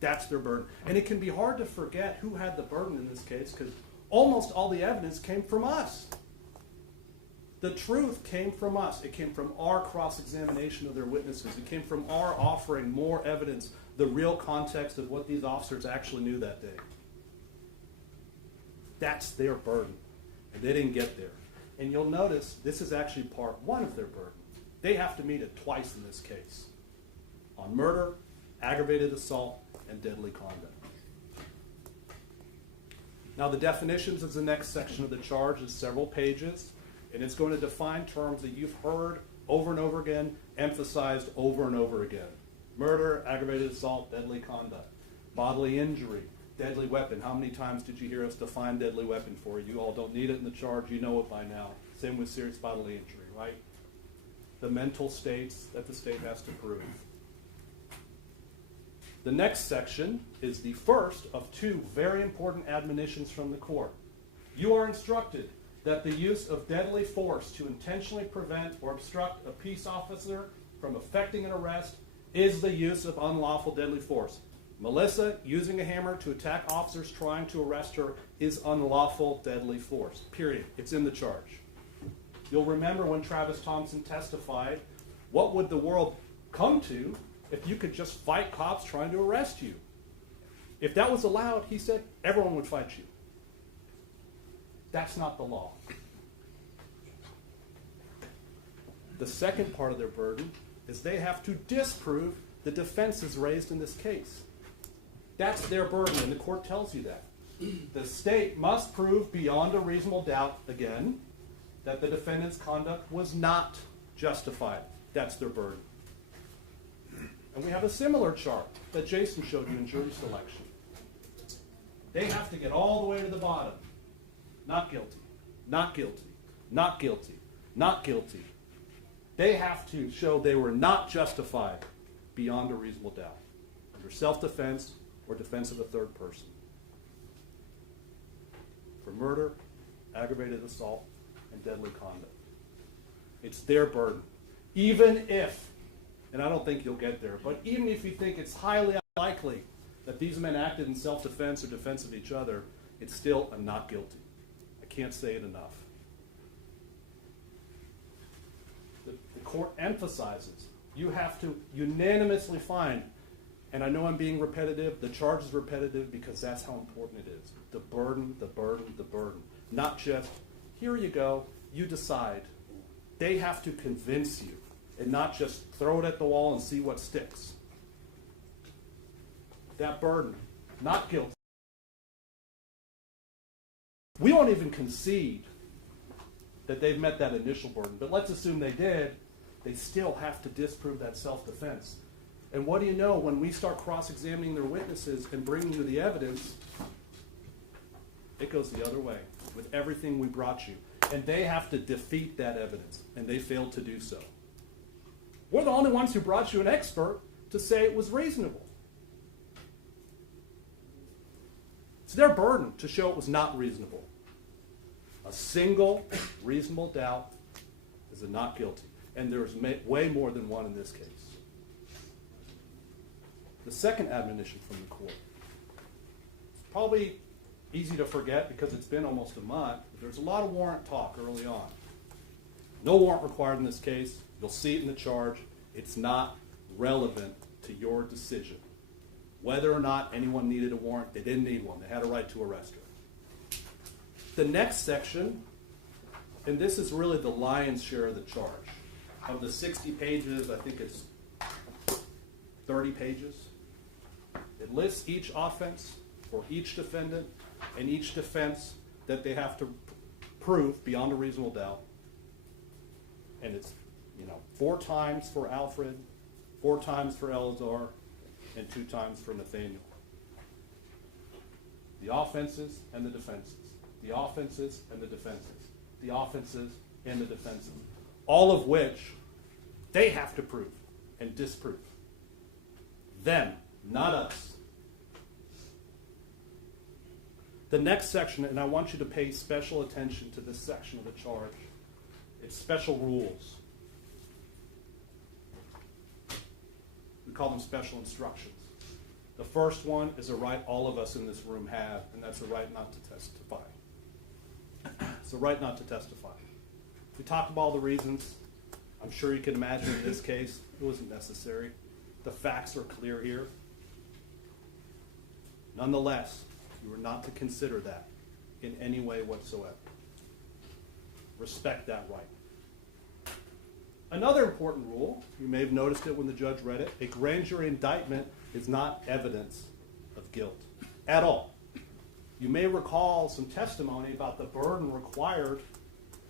That's their burden. And it can be hard to forget who had the burden in this case because almost all the evidence came from us. The truth came from us. It came from our cross-examination of their witnesses. It came from our offering more evidence, the real context of what these officers actually knew that day. That's their burden. And they didn't get there. And you'll notice this is actually part 1 of their burden. They have to meet it twice in this case. On murder, aggravated assault, and deadly conduct. Now the definitions is the next section of the charge. It's several pages, and it's going to define terms that you've heard over and over again, emphasized over and over again. Murder, aggravated assault, deadly conduct. Bodily injury, deadly weapon. How many times did you hear us define deadly weapon for you? You all don't need it in the charge. You know it by now. Same with serious bodily injury, right? The mental states that the state has to prove. The next section is the first of 2 very important admonitions from the court. You are instructed that the use of deadly force to intentionally prevent or obstruct a peace officer from effecting an arrest is the use of unlawful deadly force. Melissa using a hammer to attack officers trying to arrest her is unlawful deadly force. Period. It's in the charge. You'll remember when Travis Thompson testified, what would the world come to if you could just fight cops trying to arrest you? If that was allowed, he said, everyone would fight you. That's not the law. The second part of their burden is they have to disprove the defenses raised in this case. That's their burden, and the court tells you that. The state must prove beyond a reasonable doubt, again, that the defendant's conduct was not justified. That's their burden. And we have a similar chart that Jason showed you in jury selection. They have to get all the way to the bottom. Not guilty, not guilty, not guilty, not guilty. They have to show they were not justified beyond a reasonable doubt under self-defense or defense of a third person. For murder, aggravated assault, and deadly conduct. It's their burden. Even if, and I don't think you'll get there, but even if you think it's highly unlikely that these men acted in self-defense or defense of each other, it's still a not guilty. I can't say it enough. The court emphasizes you have to unanimously find And I know I'm being repetitive. The charge is repetitive because that's how important it is. The burden, the burden, the burden. Not just, here you go, you decide. They have to convince you and not just throw it at the wall and see what sticks. That burden, not guilty. We won't even concede that they've met that initial burden, but let's assume they did. They still have to disprove that self-defense. And what do you know, when we start cross-examining their witnesses and bringing you the evidence, it goes the other way with everything we brought you. And they have to defeat that evidence, and they failed to do so. We're the only ones who brought you an expert to say it was reasonable. It's their burden to show it was not reasonable. A single reasonable doubt is a not guilty. And there's way more than one in this case. The second admonition from the court. It's probably easy to forget because it's been almost a month. There's a lot of warrant talk early on. No warrant required in this case. You'll see it in the charge. It's not relevant to your decision. Whether or not anyone needed a warrant, they didn't need one. They had a right to arrest her. The next section, and this is really the lion's share of the charge. Of the 60 pages, I think it's 30 pages. It lists each offense for each defendant and each defense that they have to prove beyond a reasonable doubt. And it's, 4 times for Alfred, 4 times for Eleazar, and 2 times for Nathaniel. The offenses and the defenses. The offenses and the defenses. The offenses and the defenses. All of which they have to prove and disprove. Them, not us. The next section, and I want you to pay special attention to this section of the charge, it's special rules. We call them special instructions. The first one is a right all of us in this room have, and that's a right not to testify. It's a right not to testify. We talked about all the reasons. I'm sure you can imagine in this case, it wasn't necessary. The facts are clear here. Nonetheless, you are not to consider that in any way whatsoever. Respect that right. Another important rule, you may have noticed it when the judge read it, a grand jury indictment is not evidence of guilt at all. You may recall some testimony about the burden required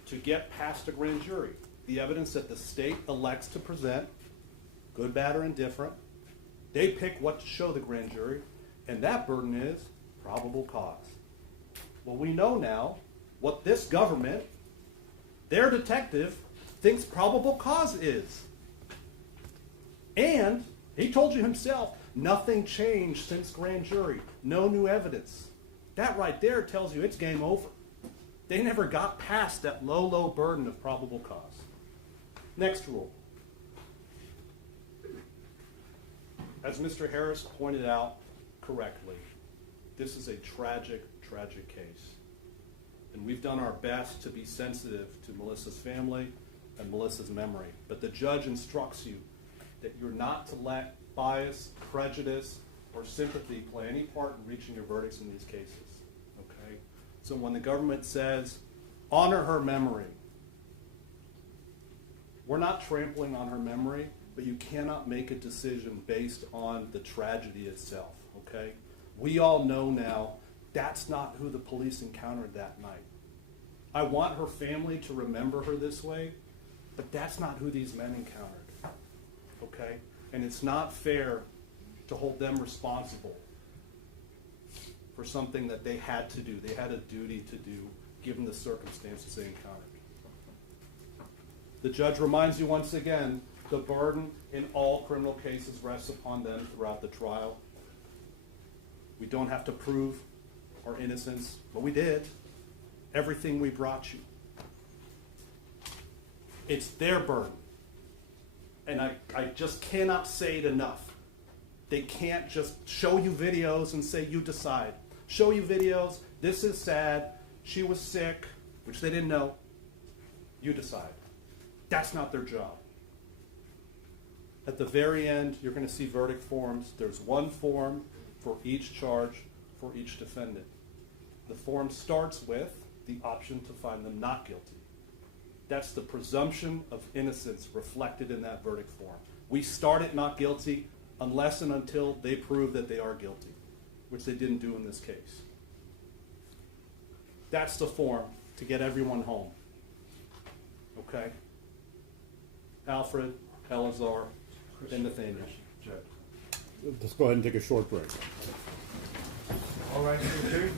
to get past a grand jury. The evidence that the state elects to present, good, bad, or indifferent, they pick what to show the grand jury, and that burden is probable cause. Well, we know now what this government, their detective, thinks probable cause is. And he told you himself, nothing changed since grand jury. No new evidence. That right there tells you it's game over. They never got past that low burden of probable cause. Next rule. As Mr. Harris pointed out correctly, this is a tragic, tragic case. And we've done our best to be sensitive to Melissa's family and Melissa's memory. But the judge instructs you that you're not to let bias, prejudice, or sympathy play any part in reaching your verdicts in these cases. Okay? So when the government says, honor her memory, we're not trampling on her memory, but you cannot make a decision based on the tragedy itself. Okay? We all know now that's not who the police encountered that night. I want her family to remember her this way, but that's not who these men encountered. Okay? And it's not fair to hold them responsible for something that they had to do. They had a duty to do, given the circumstances they encountered. The judge reminds you once again, the burden in all criminal cases rests upon them throughout the trial. We don't have to prove our innocence, but we did. Everything we brought you. It's their burden. And I just cannot say it enough. They can't just show you videos and say, you decide. Show you videos, this is sad, she was sick, which they didn't know. You decide. That's not their job. At the very end, you're going to see verdict forms. There's one form for each charge for each defendant. The form starts with the option to find them not guilty. That's the presumption of innocence reflected in that verdict form. We start at not guilty unless and until they prove that they are guilty, which they didn't do in this case. That's the form to get everyone home. Okay? Alfred, Eleazar, and Nathaniel. Let's go ahead and take a short break. All right, Secretary.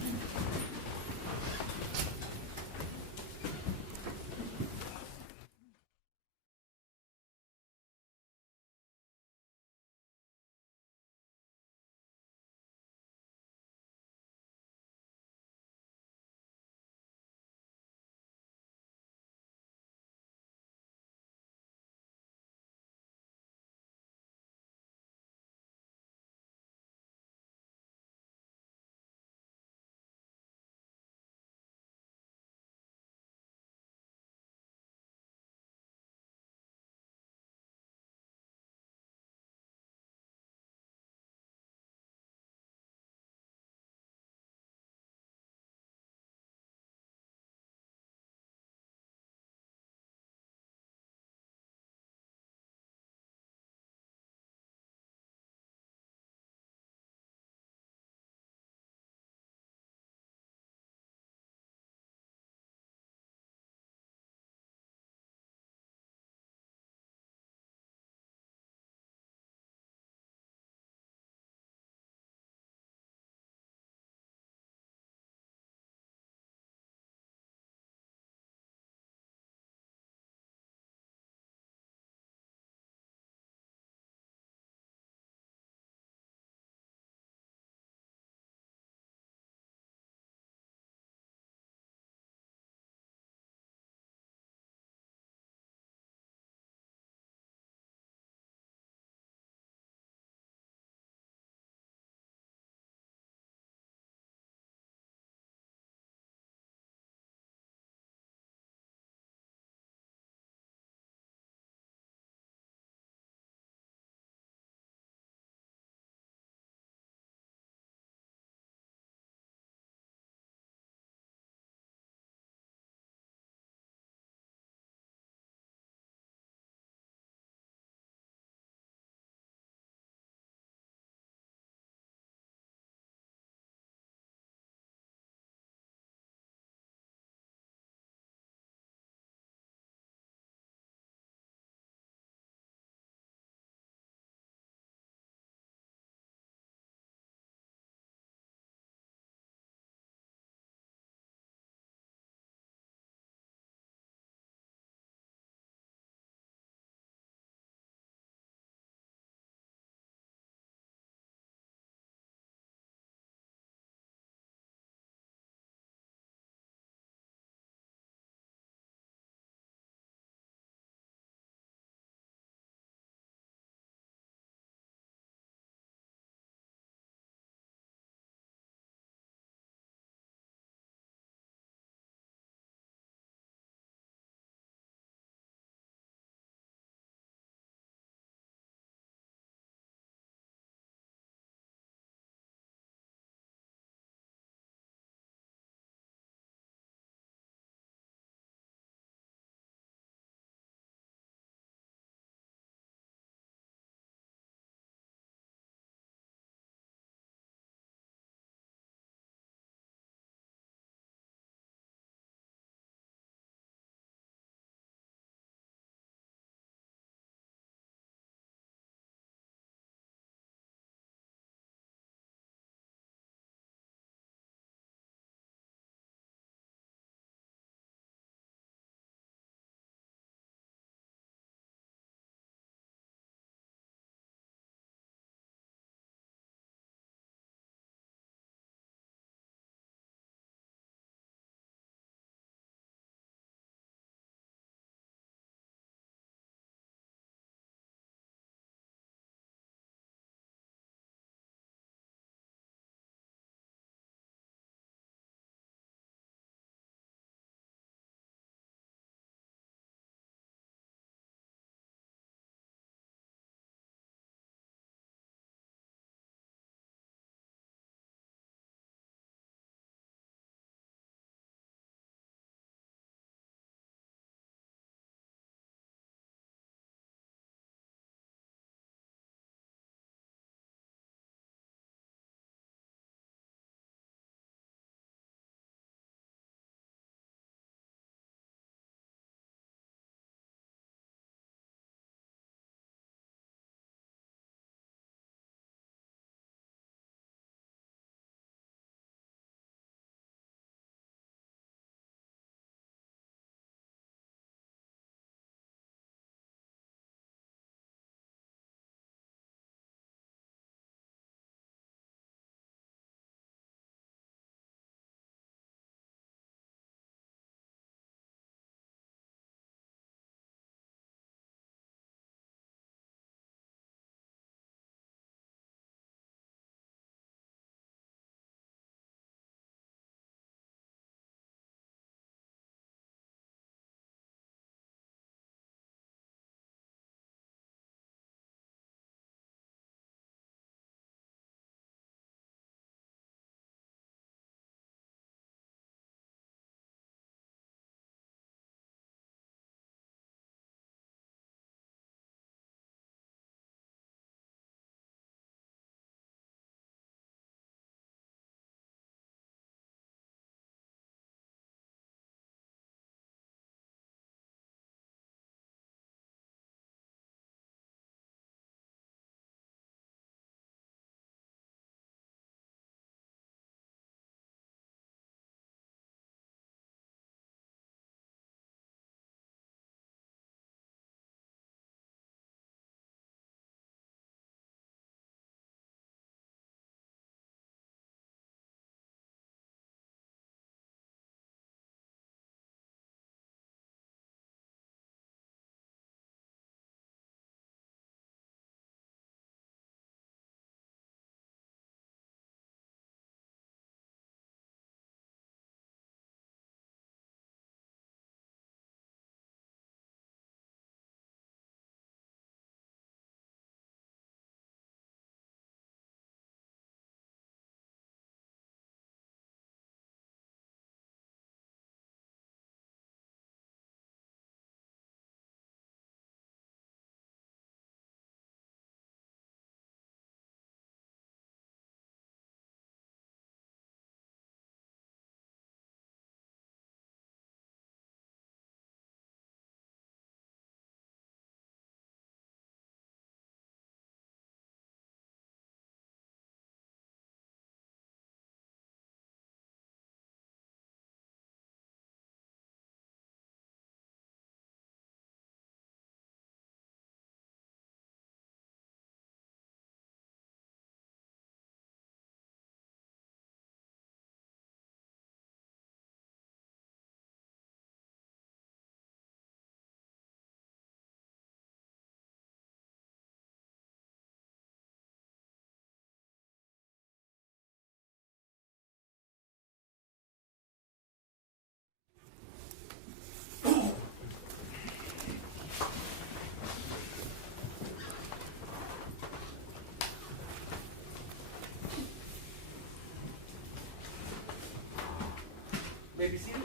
may be seated.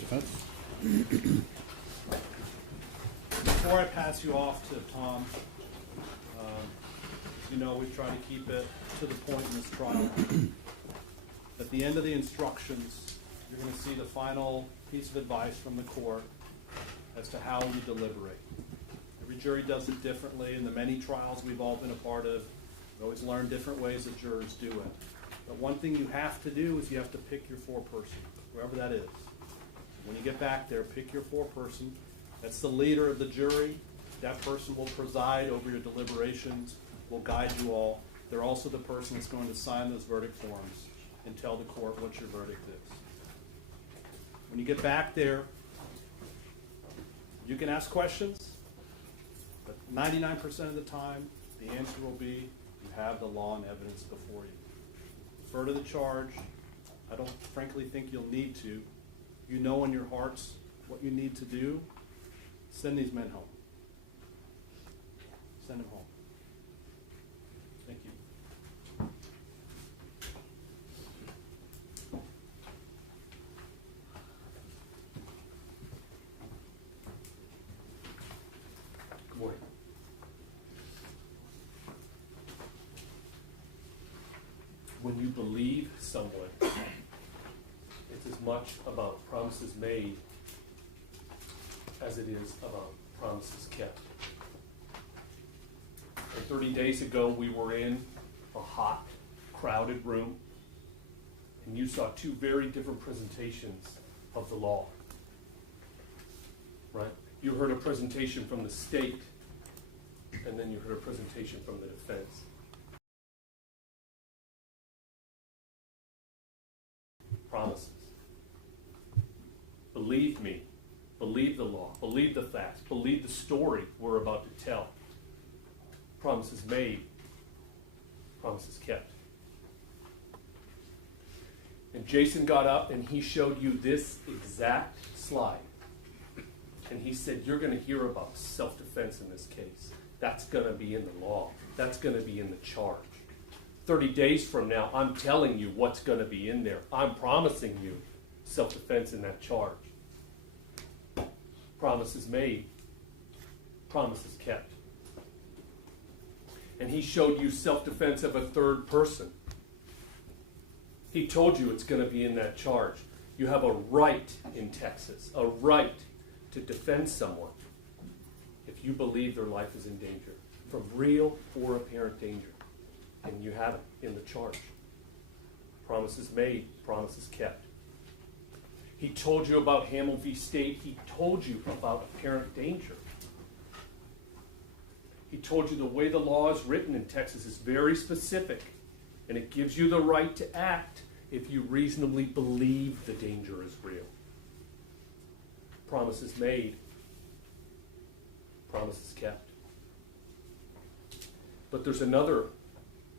Defense? Before I pass you off to Tom, you know we try to keep it to the point in this trial. At the end of the instructions, you're going to see the final piece of advice from the court as to how we deliberate. Every jury does it differently. In the many trials we've all been a part of, we always learn different ways that jurors do it. But one thing you have to do is you have to pick your foreperson, whoever that is. When you get back there, pick your foreperson. That's the leader of the jury. That person will preside over your deliberations, will guide you all. They're also the person that's going to sign those verdict forms and tell the court what your verdict is. When you get back there, you can ask questions, but 99% of the time, the answer will be you have the law and evidence before you. Refer to the charge. I don't frankly think you'll need to. You know in your hearts what you need to do. Send these men home. Send them home. Thank you. Good morning. When you believe someone, it's as much about promises made as it is about promises kept. And 30 days ago, we were in a hot, crowded room, and you saw two very different presentations of the law. Right? You heard a presentation from the state, and then you heard a presentation from the defense. Promises. Believe me. Believe the law. Believe the facts. Believe the story we're about to tell. Promises made. Promises kept. And Jason got up and he showed you this exact slide. And he said, you're going to hear about self-defense in this case. That's going to be in the law. That's going to be in the charge. 30 days from now, I'm telling you what's going to be in there. I'm promising you self-defense in that charge. Promises made, promises kept. And he showed you self-defense of a third person. He told you it's going to be in that charge. You have a right in Texas, a right to defend someone if you believe their life is in danger, from real or apparent danger. And you have it in the charge. Promises made, promises kept. He told you about Hamill v. State. He told you about apparent danger. He told you the way the law is written in Texas is very specific, and it gives you the right to act if you reasonably believe the danger is real. Promises made, promises kept. But there's another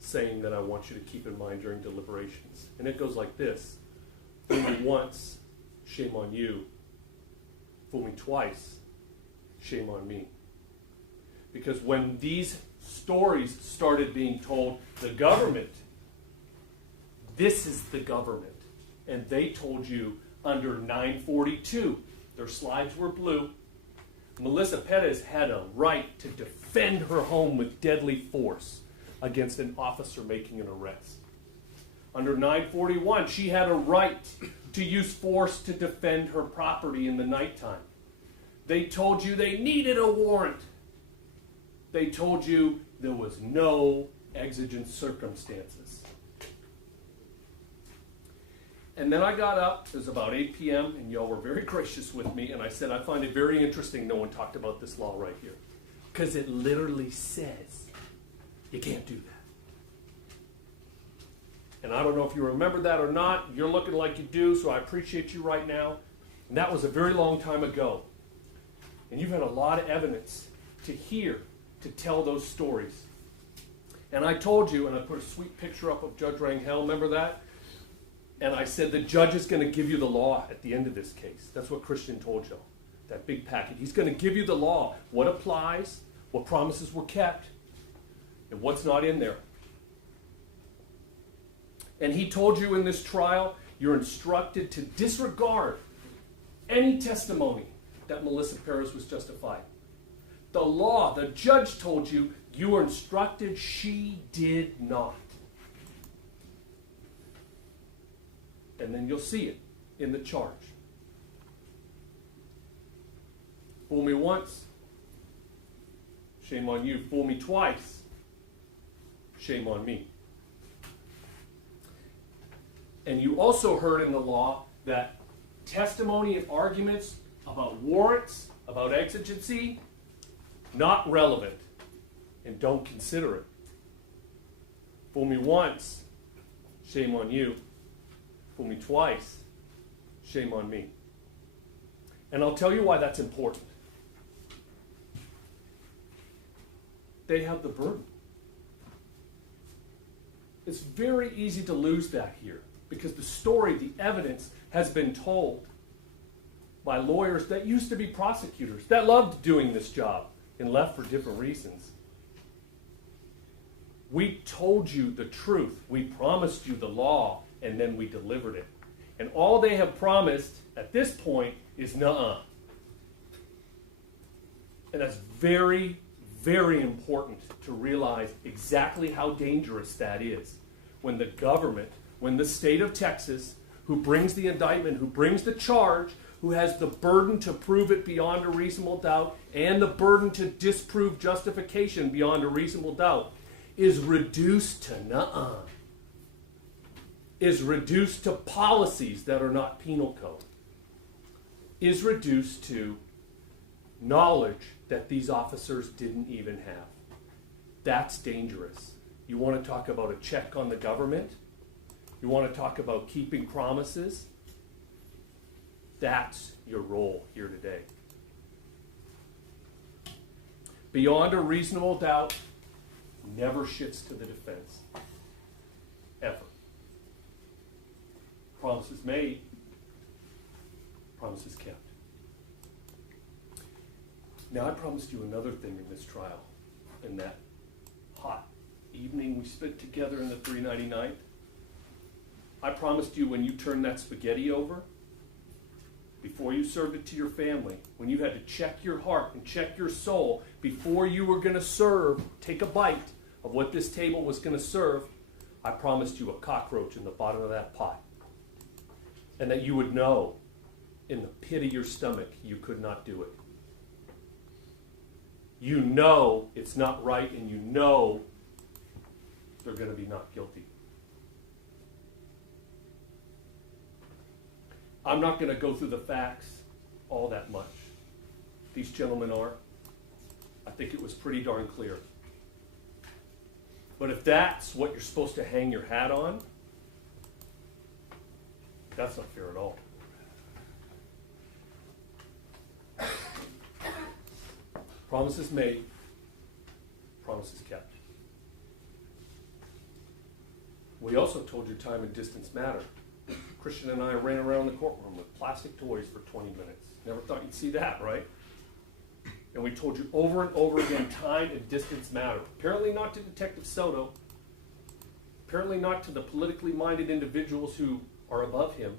saying that I want you to keep in mind during deliberations, and it goes like this: fool me once, shame on you. Fool me twice, shame on me. Because when these stories started being told, the government, this is the government, and they told you under 942, their slides were blue, Melissa Perez had a right to defend her home with deadly force against an officer making an arrest. Under 941, she had a right to use force to defend her property in the nighttime. They told you they needed a warrant. They told you there was no exigent circumstances. And then I got up, it was about 8 p.m., and y'all were very gracious with me, and I said, I find it very interesting no one talked about this law right here. Because it literally says you can't do that. And I don't know if you remember that or not. You're looking like you do, so I appreciate you right now. And that was a very long time ago. And you've had a lot of evidence to hear, to tell those stories. And I told you, and I put a sweet picture up of Judge Rangel, remember that? And I said, the judge is going to give you the law at the end of this case. That's what Christian told you, that big packet. He's going to give you the law, what applies, what promises were kept, and what's not in there. And he told you in this trial, you're instructed to disregard any testimony that Melissa Perez was justified. The law, the judge told you, you were instructed she did not. And then you'll see it in the charge. Fool me once, shame on you. Fool me twice, shame on me. And you also heard in the law that testimony and arguments about warrants, about exigency, not relevant, and don't consider it. Fool me once, shame on you. Fool me twice, shame on me. And I'll tell you why that's important. They have the burden. It's very easy to lose that here because the story, the evidence has been told by lawyers that used to be prosecutors, that loved doing this job and left for different reasons. We told you the truth. We promised you the law, and then we delivered it. And all they have promised at this point is nuh-uh. And that's very, very important to realize exactly how dangerous that is. When the government, when the state of Texas, who brings the indictment, who brings the charge, who has the burden to prove it beyond a reasonable doubt, and the burden to disprove justification beyond a reasonable doubt, is reduced to nuh-uh. Is reduced to policies that are not penal code. Is reduced to knowledge that these officers didn't even have. That's dangerous. You want to talk about a check on the government? You want to talk about keeping promises? That's your role here today. Beyond a reasonable doubt never shits to the defense. Ever. Promises made, promises kept. Now I promised you another thing in this trial. In that hot evening we spent together in the 399th, I promised you when you turned that spaghetti over, before you served it to your family, when you had to check your heart and check your soul before you were going to serve, take a bite of what this table was going to serve, I promised you a cockroach in the bottom of that pot. And that you would know in the pit of your stomach you could not do it. You know it's not right, and you know they're going to be not guilty. I'm not going to go through the facts all that much. These gentlemen are. I think it was pretty darn clear. But if that's what you're supposed to hang your hat on, that's not fair at all. Promises made, promises kept. We also told you time and distance matter. Christian and I ran around the courtroom with plastic toys for 20 minutes. Never thought you'd see that, right? And we told you over and over again, time and distance matter. Apparently not to Detective Soto. Apparently not to the politically minded individuals who are above him.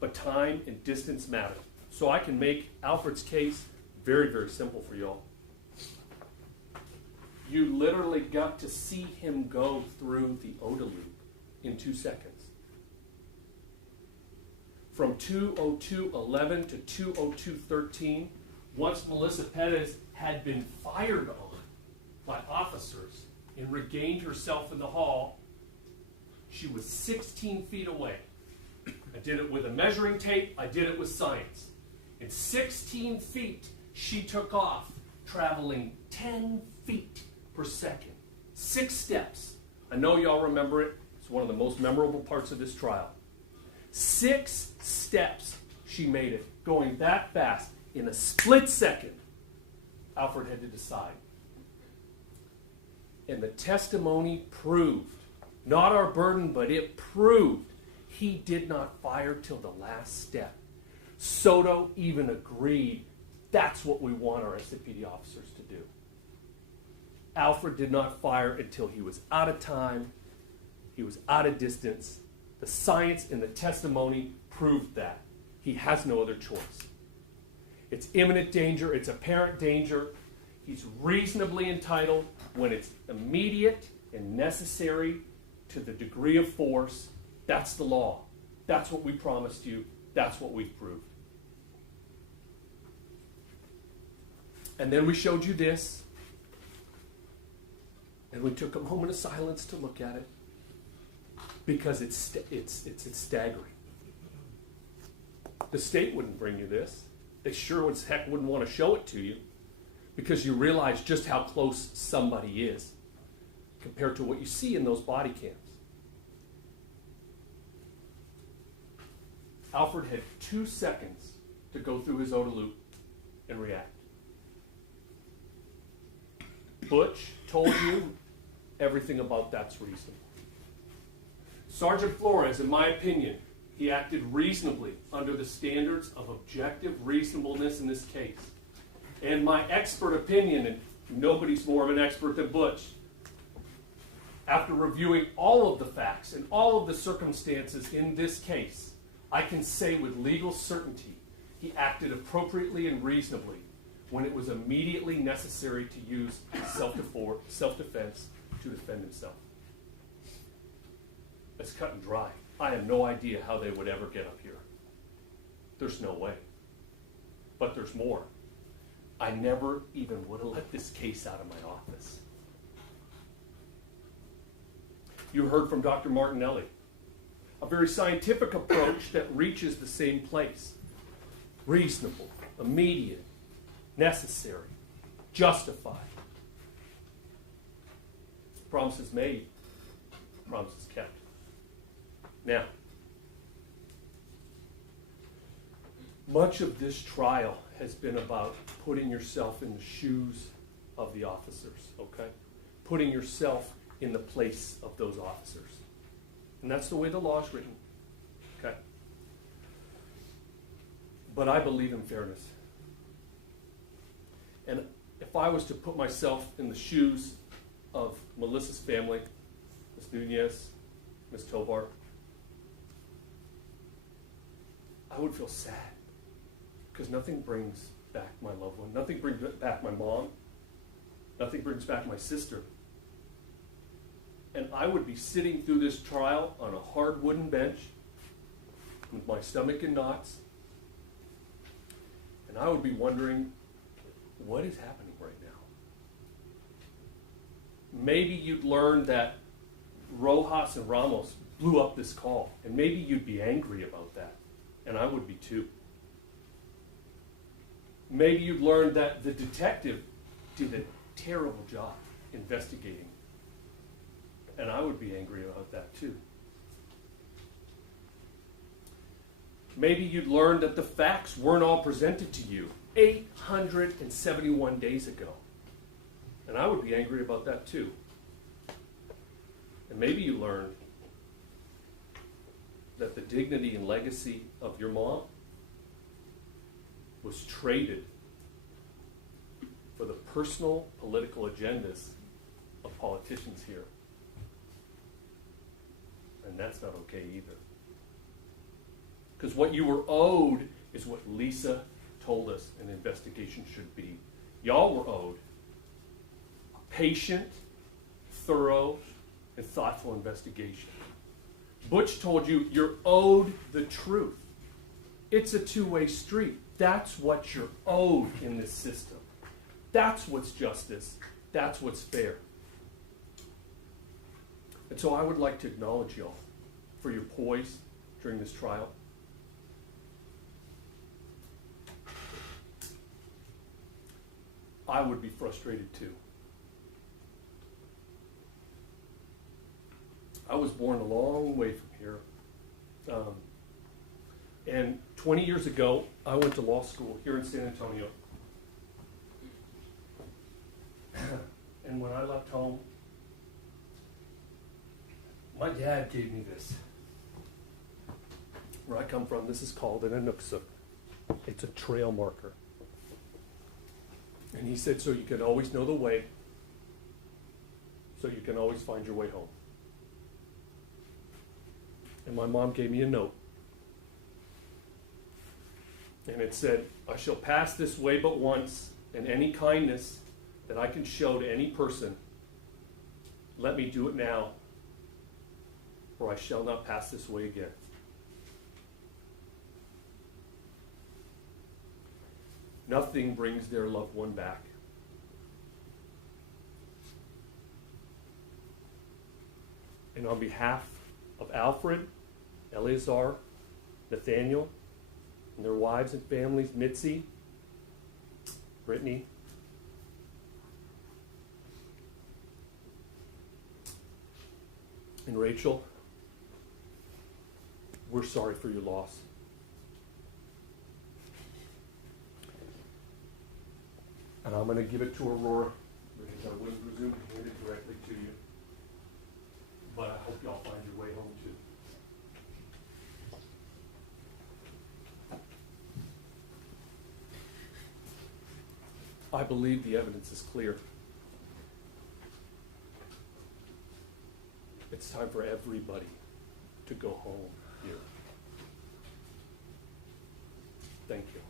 But time and distance matter. So I can make Alfred's case very, very simple for y'all. You literally got to see him go through the ODA loop in 2 seconds. From 2:02:11 to 2:02:13, once Melissa Perez had been fired on by officers and regained herself in the hall, she was 16 feet away. I did it with a measuring tape. I did it with science. In 16 feet, she took off, traveling 10 feet per second. 6 steps. I know y'all remember it. It's one of the most memorable parts of this trial. 6 steps she made it, going that fast. In a split second, Alfred had to decide. And the testimony proved, not our burden, but it proved he did not fire till the last step. Soto even agreed that's what we want our SAPD officers to do. Alfred did not fire until he was out of time. He was out of distance. The science and the testimony proved that. He has no other choice. It's imminent danger. It's apparent danger. He's reasonably entitled when it's immediate and necessary to the degree of force. That's the law. That's what we promised you. That's what we've proved. And then we showed you this. And we took a moment of silence to look at it. Because it's staggering. The state wouldn't bring you this. They sure as heck wouldn't want to show it to you. Because you realize just how close somebody is compared to what you see in those body cams. Alfred had 2 seconds to go through his OODA loop and react. Butch told you everything about that's reasonable. Sergeant Flores, in my opinion, he acted reasonably under the standards of objective reasonableness in this case. And my expert opinion, and nobody's more of an expert than Butch, after reviewing all of the facts and all of the circumstances in this case, I can say with legal certainty he acted appropriately and reasonably when it was immediately necessary to use self-defense to defend himself. It's cut and dry. I have no idea how they would ever get up here. There's no way. But there's more. I never even would have let this case out of my office. You heard from Dr. Martinelli. A very scientific approach that reaches the same place. Reasonable, immediate, necessary, justified. Promises made, promises kept. Now, much of this trial has been about putting yourself in the shoes of the officers, okay? Putting yourself in the place of those officers. And that's the way the law is written, okay? But I believe in fairness. And if I was to put myself in the shoes of Melissa's family, Ms. Nunez, Ms. Tovar, I would feel sad. Because nothing brings back my loved one. Nothing brings back my mom. Nothing brings back my sister. And I would be sitting through this trial on a hard wooden bench with my stomach in knots. And I would be wondering, what is happening right now? Maybe you'd learn that Rojas and Ramos blew up this call. And maybe you'd be angry about that. And I would be too. Maybe you'd learn that the detective did a terrible job investigating. And I would be angry about that too. Maybe you'd learn that the facts weren't all presented to you 871 days ago. And I would be angry about that too. And maybe you learned that the dignity and legacy of your mom was traded for the personal political agendas of politicians here. And that's not okay either. Because what you were owed is what Lisa told us an investigation should be. Y'all were owed a patient, thorough, and thoughtful investigation. Butch told you you're owed the truth. It's a two-way street. That's what you're owed in this system. That's what's justice. That's what's fair. And so I would like to acknowledge y'all for your poise during this trial. I would be frustrated too. I was born a long way from here. And 20 years ago, I went to law school here in San Antonio. And when I left home, my dad gave me this. Where I come from, this is called an anuksuk. It's a trail marker. And he said, so you can always know the way, so you can always find your way home. And my mom gave me a note. And it said, I shall pass this way but once, and any kindness that I can show to any person, let me do it now, or I shall not pass this way again. Nothing brings their loved one back. And on behalf of Alfred, Eleazar, Nathaniel, and their wives and families, Mitzi, Brittany, and Rachel, we're sorry for your loss. And I'm going to give it to Aurora because I wouldn't presume to hand it directly to you. But I hope y'all find your way home too. I believe the evidence is clear. It's time for everybody to go home here. Thank you.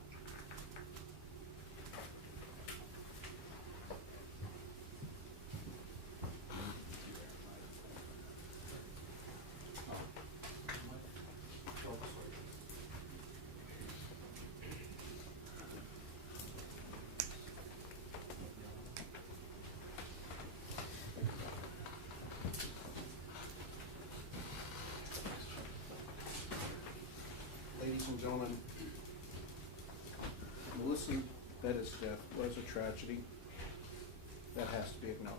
Ladies and gentlemen, Melissa Perez's death was a tragedy that has to be acknowledged.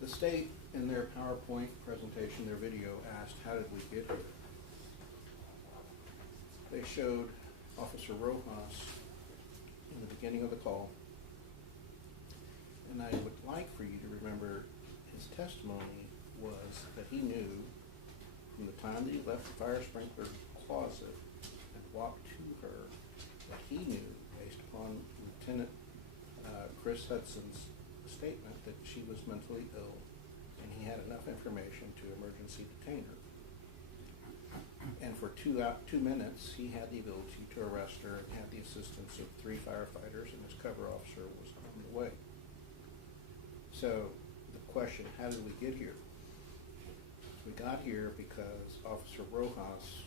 The state, in their PowerPoint presentation, their video, asked, how did we get here? They showed Officer Rojas in the beginning of the call, and I would like for you to remember his testimony was that he knew from the time that he left the fire sprinkler closet and walked to her that he knew, based upon Lieutenant Chris Hudson's statement, that she was mentally ill, and he had enough information to emergency detain her. And for 2 minutes, he had the ability to arrest her and had the assistance of 3 firefighters, and his cover officer was on the way. So the question, how did we get here? We got here because Officer Rojas,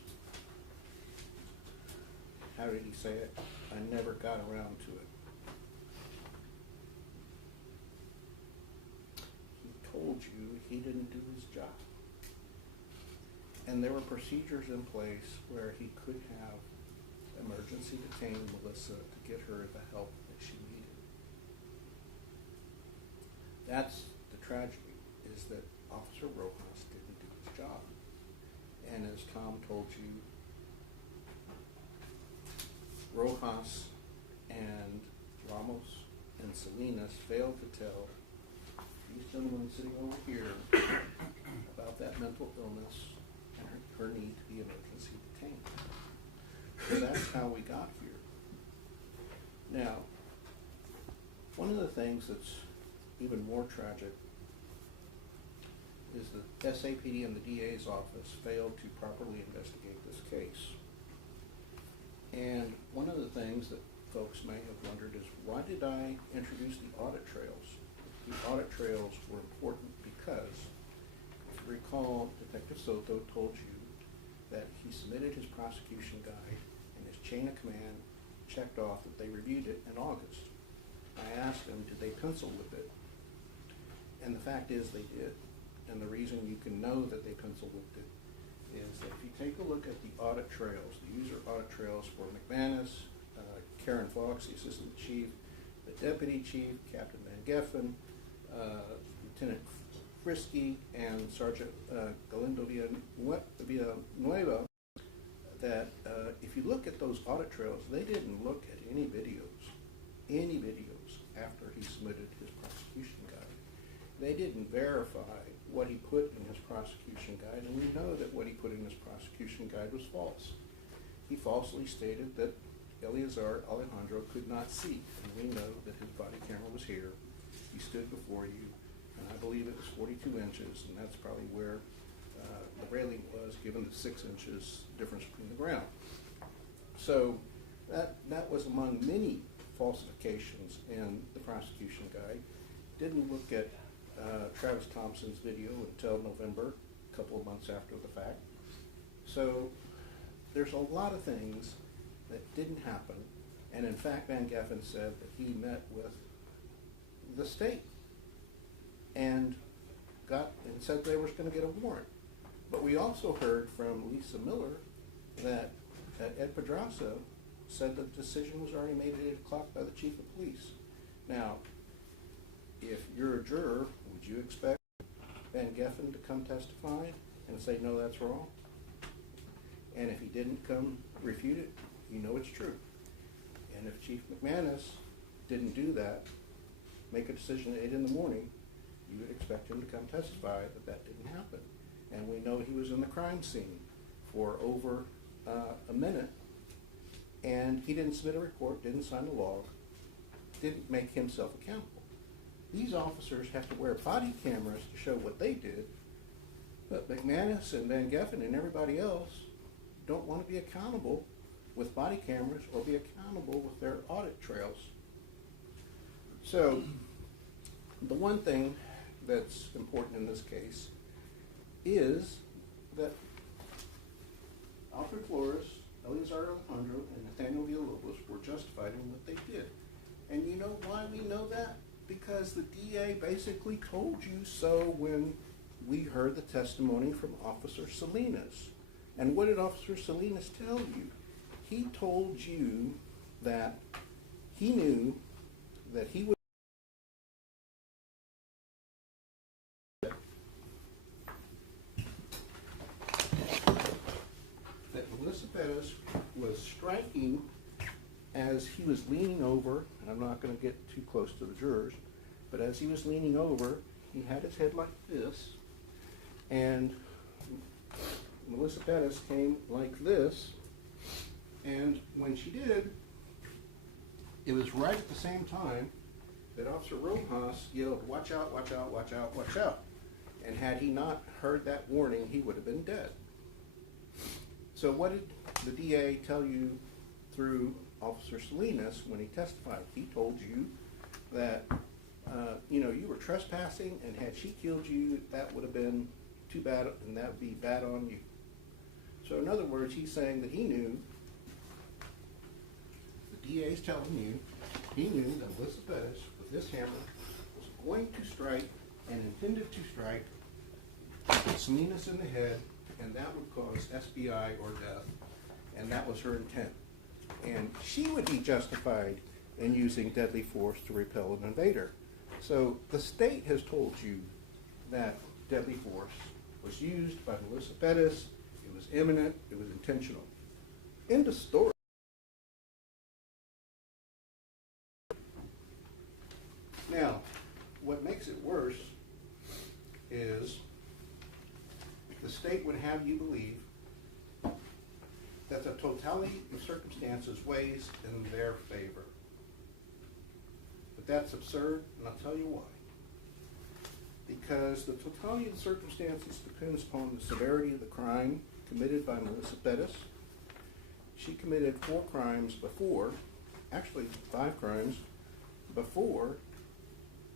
how did he say it? I never got around to it. He told you he didn't do his job. And there were procedures in place where he could have emergency detained Melissa to get her the help that she needed. That's the tragedy, is that Officer Rojas didn't do his job. And as Tom told you, Rojas and Ramos and Salinas failed to tell these gentlemen sitting over here about that mental illness and her need to be emergency detained. So that's how we got here. Now, one of the things that's even more tragic is the SAPD and the DA's office failed to properly investigate this case. And one of the things that folks may have wondered is, why did I introduce the audit trails? The audit trails were important because, if you recall, Detective Soto told you that he submitted his prosecution guide and his chain of command checked off that they reviewed it in August. I asked him, did they pencil with it? And the fact is they did. And the reason you can know that they pencil whipped it is that if you take a look at the audit trails, the user audit trails for McManus, Karen Fox, the assistant chief, the deputy chief, Captain Van Geffen, Lieutenant Frisky, and Sergeant Galindo Villanueva, that if you look at those audit trails, they didn't look at any videos after he submitted his prosecution guide. They didn't verify what he put in his prosecution guide, and we know that what he put in his prosecution guide was false. He falsely stated that Eleazar Alejandro could not see, and we know that his body camera was here. He stood before you, and I believe it was 42 inches, and that's probably where the railing was, given the 6 inches difference between the ground. So that was among many falsifications in the prosecution guide. Didn't look at Travis Thompson's video until November, a couple of months after the fact. So there's a lot of things that didn't happen. And in fact, Van Geffen said that he met with the state and said they were going to get a warrant. But we also heard from Lisa Miller that Ed Pedraza said the decision was already made at 8 o'clock by the chief of police. Now, if you're a juror, would you expect Van Geffen to come testify and say, no, that's wrong? And if he didn't come refute it, you know it's true. And if Chief McManus didn't do that, make a decision at 8 in the morning, you would expect him to come testify that that didn't happen. And we know he was in the crime scene for over a minute, and he didn't submit a report, didn't sign a log, didn't make himself accountable. These officers have to wear body cameras to show what they did, but McManus and Van Geffen and everybody else don't want to be accountable with body cameras or be accountable with their audit trails. So the one thing that's important in this case is that Alfred Flores, Eleazar Alejandro, and Nathaniel Villalobos were justified in what they did. And you know why we know that? Because the DA basically told you so when we heard the testimony from Officer Salinas. And what did Officer Salinas tell you? He told you that he knew that he would that Melissa Perez was striking as he was leaning over, and I'm not going to get too close to the jurors, but as he was leaning over, he had his head like this, and Melissa Perez came like this, and when she did, it was right at the same time that Officer Rojas yelled, "Watch out, watch out, watch out, watch out." And had he not heard that warning, he would have been dead. So what did the DA tell you through Officer Salinas when he testified? He told you that you were trespassing, and had she killed you, that would have been too bad, and that would be bad on you. So in other words, he's saying that he knew, the DA's telling you, he knew that Melissa Perez with this hammer was going to strike and intended to strike Salinas in the head, and that would cause SBI or death, and that was her intent. And she would be justified in using deadly force to repel an invader. So the state has told you that deadly force was used by Melissa Perez, it was imminent, it was intentional. End of story. Now, what makes it worse is the state would have you believe that the totality of circumstances weighs in their favor. But that's absurd, and I'll tell you why. Because the totality of the circumstances depends upon the severity of the crime committed by Melissa Perez. She committed 4 crimes before, actually 5 crimes, before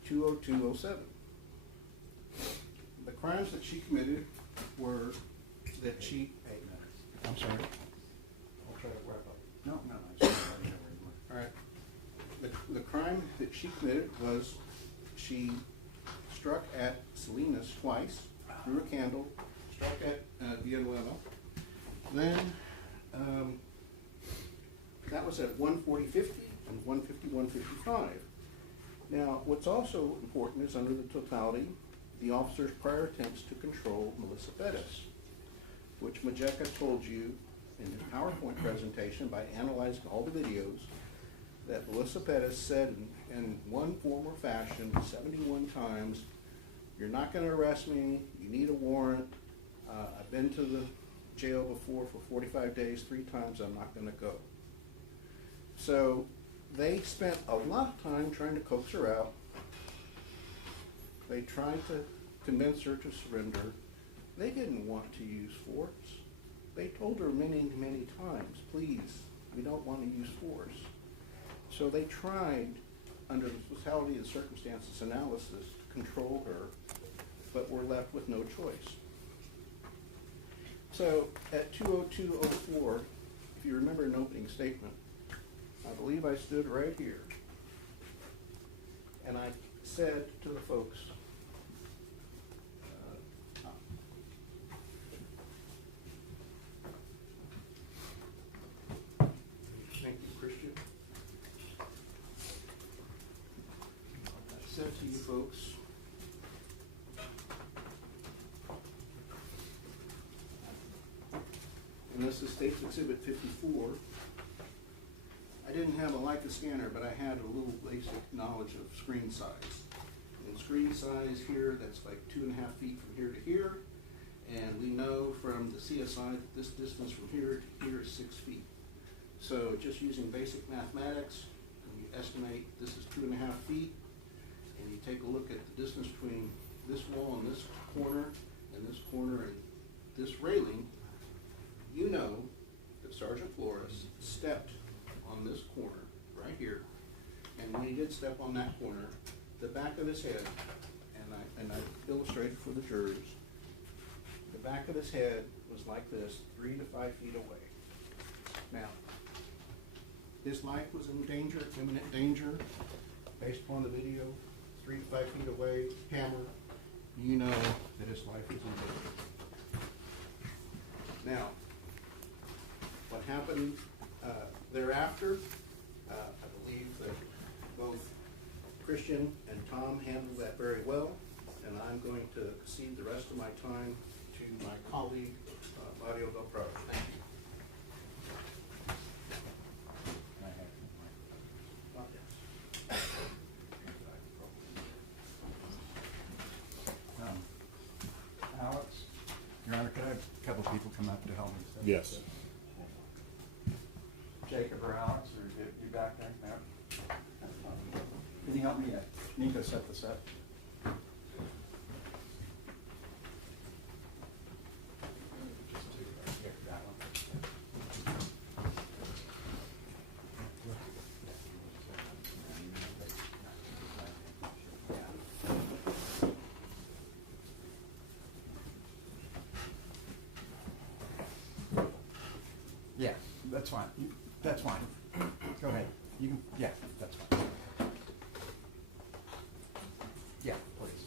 20207. The crimes that she committed were that she... 8 minutes. I'm sorry. I'll try to wrap up. No. All right. The crime that she committed was she struck at Salinas twice, threw a candle, struck at Villanueva. Then that was at 140-50 and 150-155. Now, what's also important is under the totality, the officer's prior attempts to control Melissa Perez, which Majeka told you in his PowerPoint presentation by analyzing all the videos that Melissa Perez said in one form or fashion 71 times, "You're not going to arrest me, you need a warrant, I've been to the jail before for 45 days, 3 times, I'm not going to go." So they spent a lot of time trying to coax her out. They tried to convince her to surrender. They didn't want to use force. They told her many, many times, please, we don't want to use force. So they tried, under the totality of the circumstances analysis, to control her, but were left with no choice. So at 2:02:04, if you remember an opening statement, I believe I stood right here and I said to the folks, thank you, Christian. I said to you folks, and this is State's Exhibit 54. I didn't have a Leica scanner, but I had a little basic knowledge of screen size. And screen size here, that's like 2.5 feet from here to here. And we know from the CSI that this distance from here to here is 6 feet. So just using basic mathematics, you estimate this is 2.5 feet, and you take a look at the distance between this wall and this corner and this railing, you know that Sergeant Flores stepped on this corner right here, and when he did step on that corner, the back of his head, and I illustrated for the jurors, the back of his head was like this, 3 to 5 feet away. Now, his life was in danger, imminent danger, based upon the video, 3 to 5 feet away, hammer, you know that his life was in danger. Now, what happened thereafter, I believe that both Christian and Tom handled that very well, and I'm going to cede the rest of my time to my colleague, Mario Del Prado. Thank you. Alex, Your Honor, could I have a couple people come up to help me? Yes. Jacob or Alex, or you back there? No? Can you help me? Nico set this up. Yeah, that's fine. That's fine. Go ahead. You can, yeah, that's fine. Yeah, please.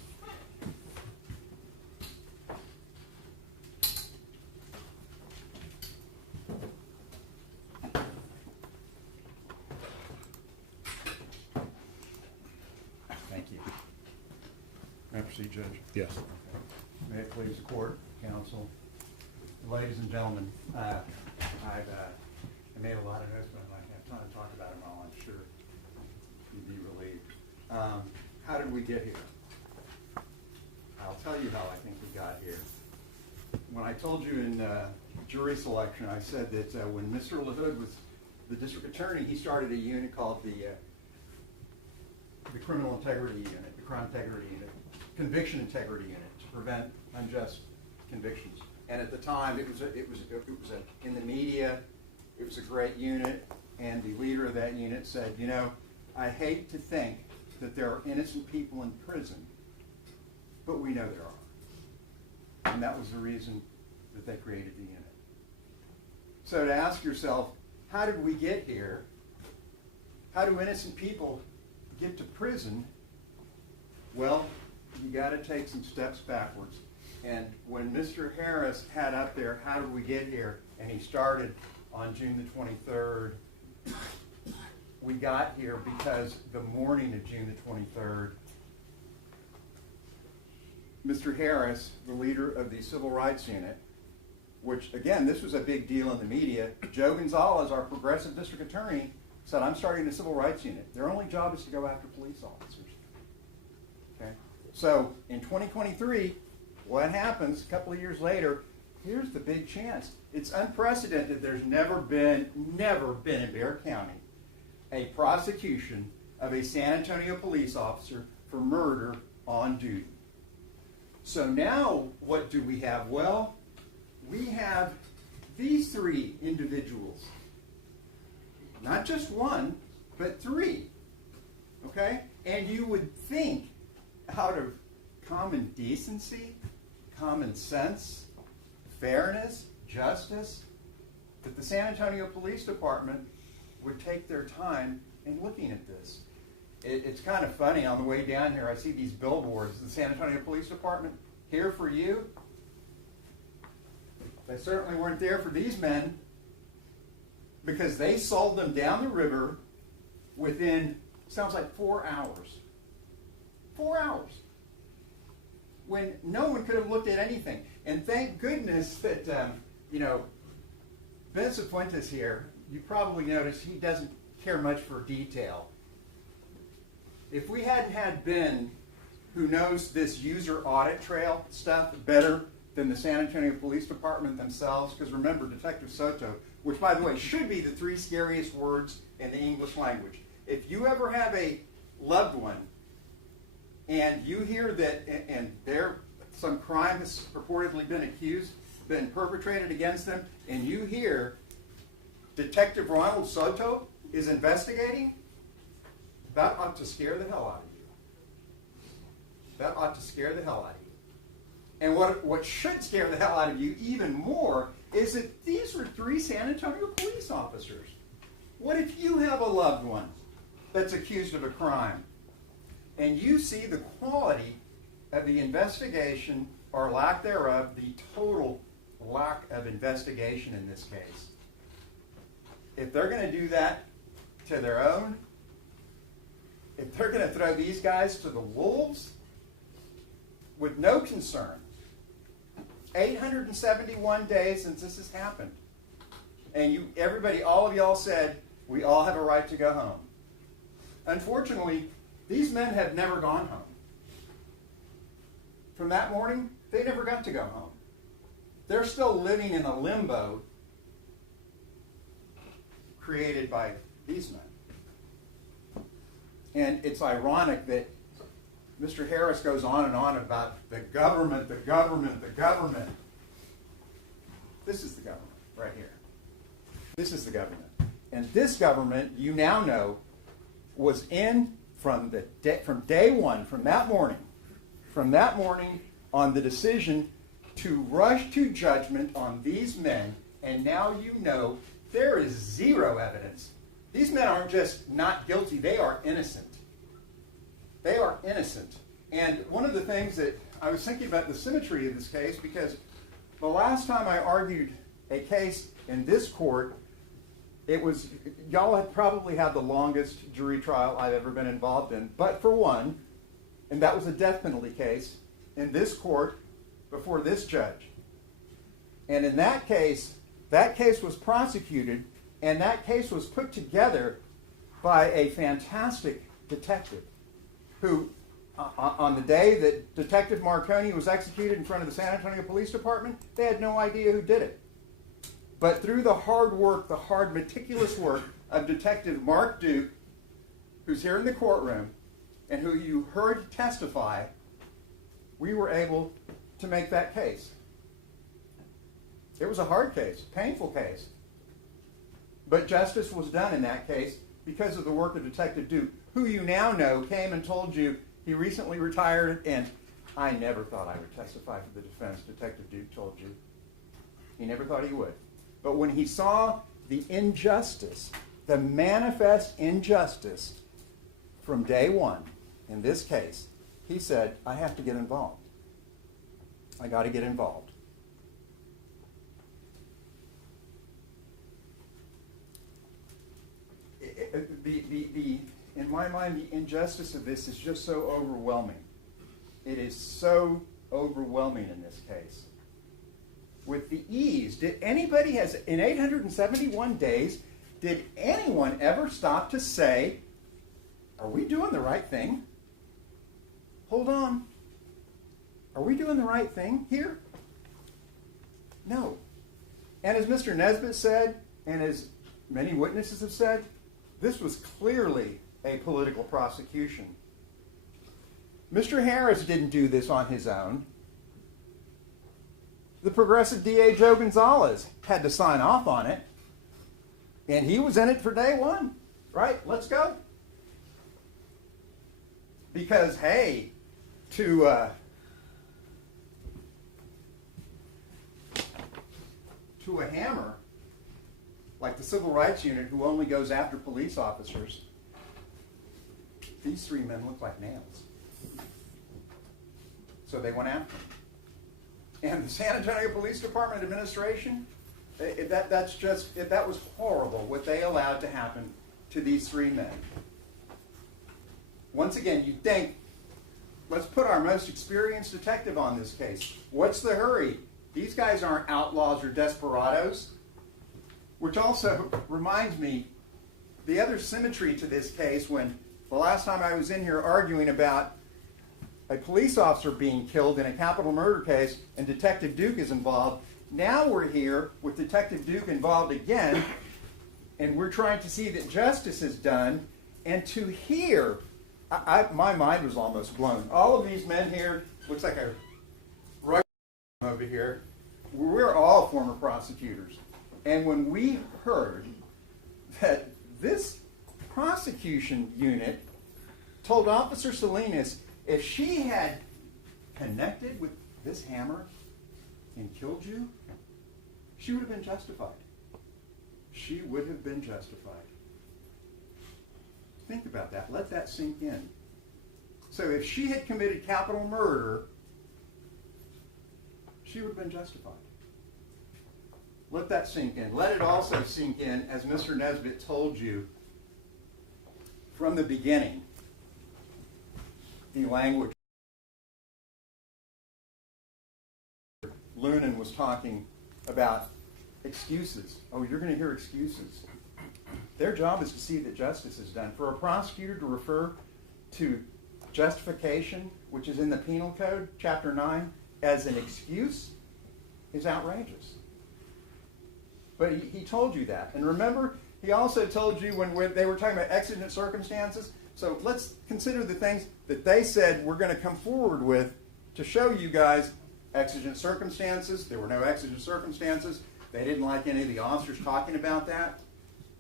Thank you. May I proceed, Judge? Yes. May it please the court, counsel, ladies and gentlemen, I made a lot of notes, but I might have time to talk about them all. I'm sure you'd be relieved. How did we get here? I'll tell you how I think we got here. When I told you in jury selection, I said that when Mr. LaHood was the district attorney, he started a unit called the Criminal Integrity Unit, the Crime Integrity Unit, Conviction Integrity Unit, to prevent unjust convictions. And at the time, it was in the media. It was a great unit, and the leader of that unit said, you know, I hate to think that there are innocent people in prison, but we know there are. And that was the reason that they created the unit. So to ask yourself, how did we get here? How do innocent people get to prison? Well, you got to take some steps backwards. And when Mr. Harris had up there, how did we get here? And he started on June the 23rd. We got here because the morning of June the 23rd, Mr. Harris, the leader of the Civil Rights Unit, which, again, this was a big deal in the media. Joe Gonzalez, our progressive district attorney, said, I'm starting the Civil Rights Unit. Their only job is to go after police officers. Okay? So in 2023, what happens a couple of years later, here's the big chance. It's unprecedented. There's never been in Bexar County a prosecution of a San Antonio police officer for murder on duty. So now what do we have? Well, we have these three individuals. Not just one, but three. Okay? And you would think, out of common decency, common sense, fairness, justice, that the San Antonio Police Department would take their time in looking at this. It's kind of funny, on the way down here, I see these billboards, the San Antonio Police Department, here for you. They certainly weren't there for these men, because they sold them down the river within, sounds like 4 hours. 4 hours. When no one could have looked at anything. And thank goodness that, Ben Fuentes here, you probably noticed he doesn't care much for detail. If we hadn't had Ben, who knows this user audit trail stuff better than the San Antonio Police Department themselves, because remember, Detective Soto, which by the way should be the 3 scariest words in the English language. If you ever have a loved one and you hear that and some crime has purportedly been perpetrated against them, and you hear Detective Ronald Soto is investigating, that ought to scare the hell out of you. That ought to scare the hell out of you. And what should scare the hell out of you even more is that these are 3 San Antonio police officers. What if you have a loved one that's accused of a crime, and you see the quality of the investigation, or lack thereof, the total lack of investigation in this case? If they're going to do that to their own, if they're going to throw these guys to the wolves with no concern, 871 days since this has happened, and all of y'all said, we all have a right to go home. Unfortunately, these men have never gone home. From that morning, they never got to go home. They're still living in a limbo created by these men. And it's ironic that Mr. Harris goes on and on about the government, the government, the government. This is the government right here. This is the government. And this government, you now know, was in from day one, from that morning on the decision to rush to judgment on these men, and now you know there is zero evidence. These men aren't just not guilty, they are innocent. They are innocent. And one of the things that I was thinking about the symmetry of this case, because the last time I argued a case in this court, y'all had probably had the longest jury trial I've ever been involved in, but for one, and that was a death penalty case in this court before this judge. And in that case was prosecuted, and that case was put together by a fantastic detective who, on the day that Detective Marconi was executed in front of the San Antonio Police Department, they had no idea who did it. But through the hard work, the hard, meticulous work of Detective Mark Duke, who's here in the courtroom, and who you heard testify, we were able to make that case. It was a hard case, painful case. But justice was done in that case because of the work of Detective Duke, who you now know came and told you he recently retired, and I never thought I would testify for the defense, Detective Duke told you. He never thought he would. But when he saw the injustice, the manifest injustice from day one in this case, he said, I have to get involved. I got to get involved. In my mind, the injustice of this is just so overwhelming. It is so overwhelming in this case. With the ease, did anybody in 871 days, did anyone ever stop to say, are we doing the right thing? Hold on. Are we doing the right thing here? No. And as Mr. Nesbitt said, and as many witnesses have said, this was clearly a political prosecution. Mr. Harris didn't do this on his own. the progressive DA Joe Gonzalez had to sign off on it, and he was in it for day one, right? Let's go. Because, hey, to a hammer, like the Civil Rights Unit, who only goes after police officers, these three men look like nails. So they went after him. And the San Antonio Police Department administration, that was horrible what they allowed to happen to these three men. Once again, you'd think, let's put our most experienced detective on this case. What's the hurry? These guys aren't outlaws or desperados. Which also reminds me, the other symmetry to this case, when the last time I was in here arguing about a police officer being killed in a capital murder case and Detective Duke is involved, now we're here with Detective Duke involved again, and we're trying to see that justice is done, and to hear, my mind was almost blown. All of these men here, looks like a rugby over here, we're all former prosecutors. And when we heard that this prosecution unit told Officer Salinas if she had connected with this hammer and killed you, she would have been justified. She would have been justified. Think about that. Let that sink in. So if she had committed capital murder, she would have been justified. Let that sink in. Let it also sink in, as Mr. Nesbitt told you from the beginning, the language. Lunan was talking about excuses. Oh, you're going to hear excuses. Their job is to see that justice is done. For a prosecutor to refer to justification, which is in the Penal Code, Chapter 9, as an excuse is outrageous. But he told you that. And remember, he also told you when they were talking about exigent circumstances. So let's consider the things that they said we're going to come forward with to show you guys exigent circumstances. There were no exigent circumstances. They didn't like any of the officers talking about that.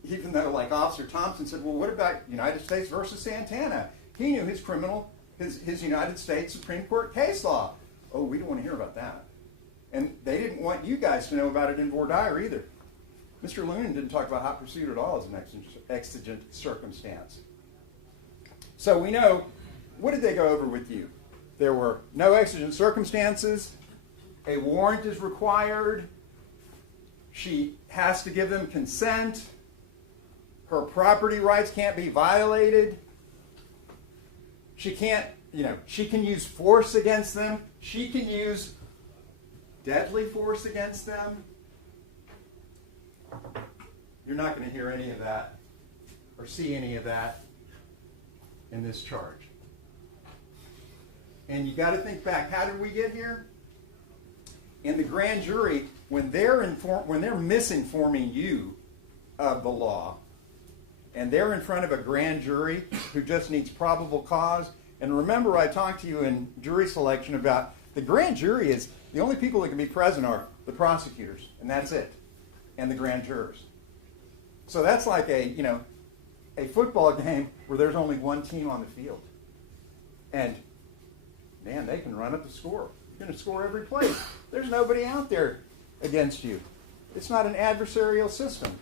Even though, like Officer Thompson said, well, what about United States versus Santana? He knew his United States Supreme Court case law. Oh, we don't want to hear about that. And they didn't want you guys to know about it in voir dire either. Mr. Lunan didn't talk about hot pursuit at all as an exigent circumstance. So we know, what did they go over with you? There were no exigent circumstances. A warrant is required. She has to give them consent. Her property rights can't be violated. She can't, she can use force against them. She can use deadly force against them. You're not going to hear any of that or see any of that in this charge. And you got to think back, how did we get here? In the grand jury, when they're misinforming you of the law, and they're in front of a grand jury who just needs probable cause, and remember I talked to you in jury selection about the grand jury is the only people that can be present are the prosecutors, and that's it, and the grand jurors. So that's like a football game where there's only one team on the field. And man, they can run up the score. You're going to score every play. There's nobody out there against you. It's not an adversarial system.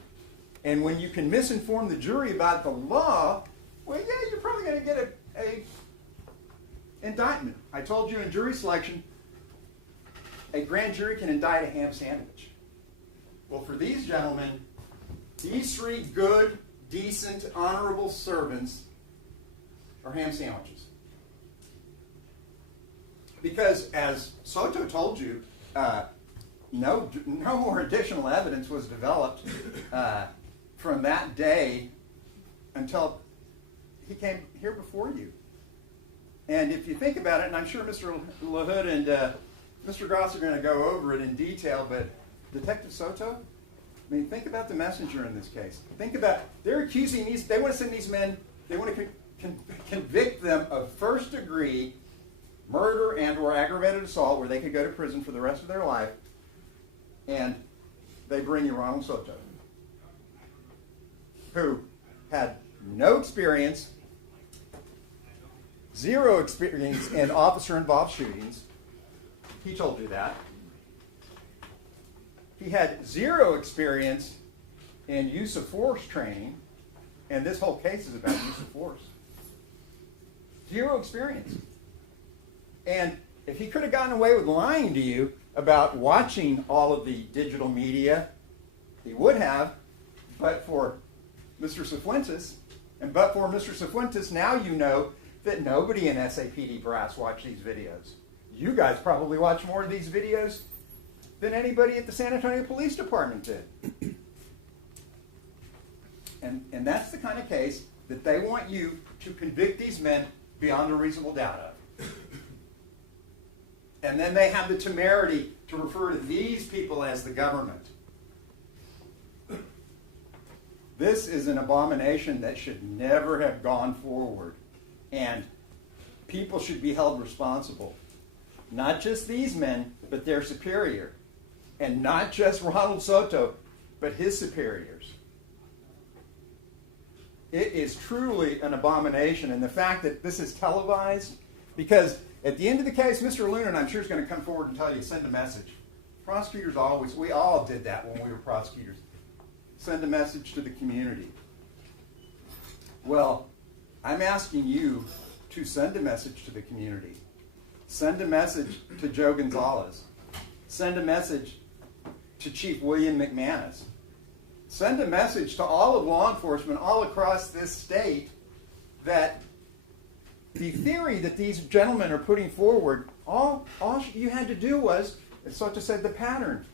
And when you can misinform the jury about the law, well, yeah, you're probably going to get a indictment. I told you in jury selection, a grand jury can indict a ham sandwich. Well, for these gentlemen, these three good, decent, honorable servants are ham sandwiches. Because, as Soto told you, no more additional evidence was developed from that day until he came here before you. And if you think about it, and I'm sure Mr. LaHood and Mr. Gross are going to go over it in detail, but Detective Soto, I mean, think about the messenger in this case. Think about, they're accusing they want to send these men, they want to convict them of first degree murder and or aggravated assault where they could go to prison for the rest of their life And they bring you Ronald Soto, who had no experience, zero experience in officer-involved shootings. He told you that. He had zero experience in use of force training, and this whole case is about use of force. Zero experience. And if he could have gotten away with lying to you about watching all of the digital media, he would have, but for Mr. Cifuentes, and but for Mr. Cifuentes, now you know that nobody in SAPD brass watch these videos. You guys probably watch more of these videos than anybody at the San Antonio Police Department did. And that's the kind of case that they want you to convict these men beyond a reasonable doubt of. And then they have the temerity to refer to these people as the government. This is an abomination that should never have gone forward. And people should be held responsible. Not just these men, but their superior. And not just Ronald Soto, but his superiors. It is truly an abomination. And the fact that this is televised, because at the end of the case, Mr. Luna, I'm sure, is going to come forward and tell you, send a message. Prosecutors always, we all did that when we were prosecutors. Send a message to the community. Well, I'm asking you to send a message to the community. Send a message to Joe Gonzalez. Send a message to Chief William McManus. Send a message to all of law enforcement all across this state that the theory that these gentlemen are putting forward, all you had to do was, as Soto said, the pattern.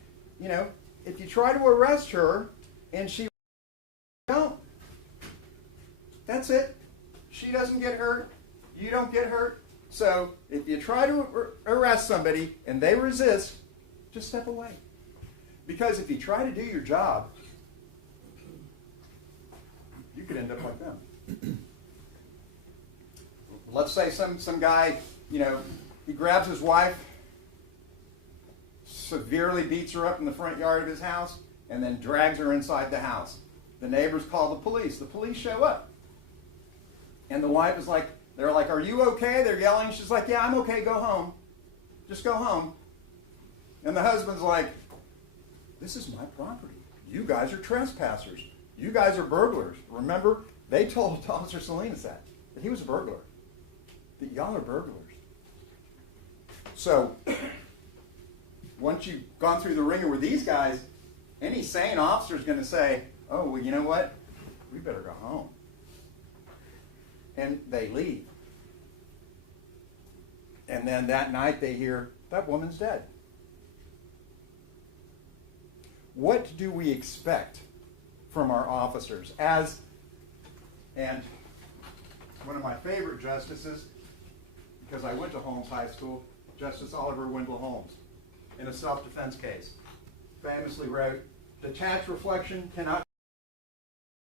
You know, if you try to arrest her and she don't, that's it. She doesn't get hurt. You don't get hurt. So if you try to arrest somebody and they resist, just step away. Because if you try to do your job, you could end up like them. Let's say some guy, you know, he grabs his wife, severely beats her up in the front yard of his house, and then drags her inside the house. The neighbors call the police. The police show up. And the wife is like, they're like, are you okay? They're yelling. She's like, yeah, I'm okay. Go home. Just go home. And the husband's like, this is my property. You guys are trespassers. You guys are burglars. Remember, they told Officer Salinas that he was a burglar. That y'all are burglars. So, once you've gone through the ringer with these guys, any sane officer is going to say, oh, well, you know what? We better go home. And they leave. And then that night they hear, that woman's dead. What do we expect from our officers? And one of my favorite justices, because I went to Holmes High School, Justice Oliver Wendell Holmes, in a self-defense case, famously wrote, detached reflection cannot be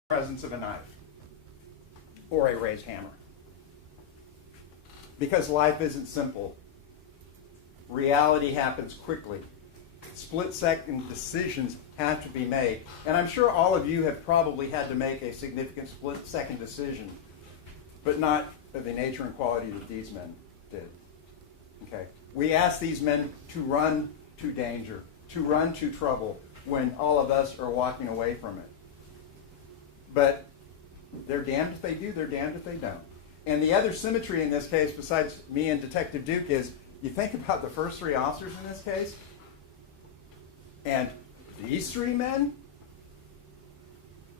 the presence of a knife or a raised hammer. Because life isn't simple. Reality happens quickly. Split-second decisions have to be made. And I'm sure all of you have probably had to make a significant split-second decision, but not of the nature and quality that these men did. Okay? We ask these men to run to danger, to run to trouble, when all of us are walking away from it. But they're damned if they do, they're damned if they don't. And the other symmetry in this case, besides me and Detective Duke, is you think about the first three officers in this case, and these three men,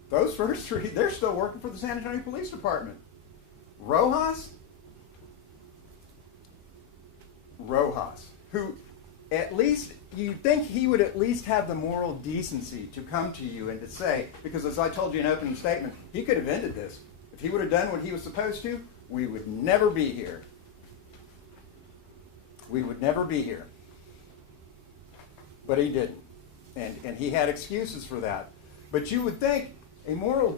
those first three, they're still working for the San Antonio Police Department. Rojas, who at least, you'd think he would at least have the moral decency to come to you and to say, because as I told you in opening statement, he could have ended this. If he would have done what he was supposed to, we would never be here. We would never be here. But he didn't. And he had excuses for that. But you would think a morally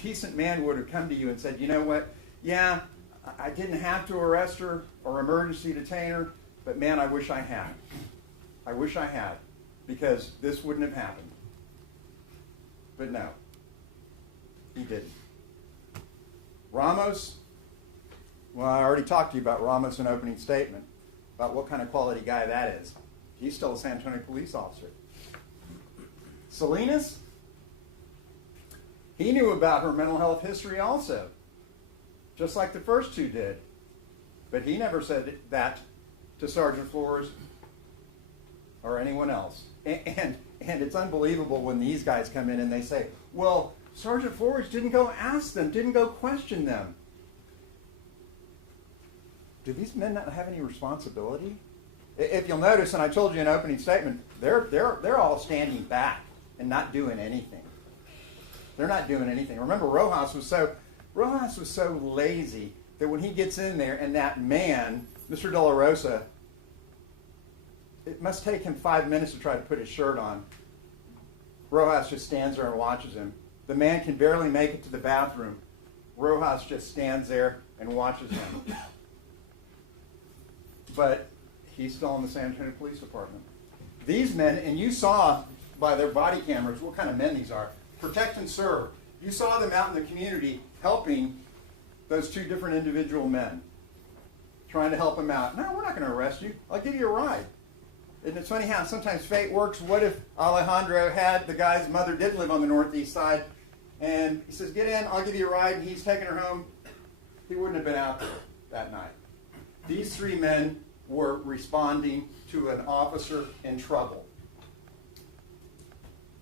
decent man would have come to you and said, you know what, yeah, I didn't have to arrest her or emergency detain her, but man, I wish I had. I wish I had. because this wouldn't have happened. But no, he didn't. Ramos, well, I already talked to you about Ramos in opening statement, about what kind of quality guy that is. He's still a San Antonio police officer. Salinas, he knew about her mental health history also, just like the first two did. But he never said that to Sergeant Flores or anyone else. And it's unbelievable when these guys come in and they say, well, Sergeant Flores didn't go ask them, didn't go question them. Do these men not have any responsibility? If you'll notice, and I told you in opening statement, they're all standing back and not doing anything. They're not doing anything. Remember, Rojas was so lazy that when he gets in there and that man, Mr. De La Rosa, it must take him 5 minutes to try to put his shirt on. Rojas just stands there and watches him. The man can barely make it to the bathroom. Rojas just stands there and watches him. But he's still in the San Antonio Police Department. These men, and you saw by their body cameras what kind of men these are. Protect and serve. You saw them out in the community helping those two different individual men, trying to help them out. No, we're not going to arrest you. I'll give you a ride. And it's funny how sometimes fate works. What if Alejandro had, the guy's mother did live on the northeast side, and he says, get in, I'll give you a ride, and he's taking her home. He wouldn't have been out there that night. These three men were responding to an officer in trouble.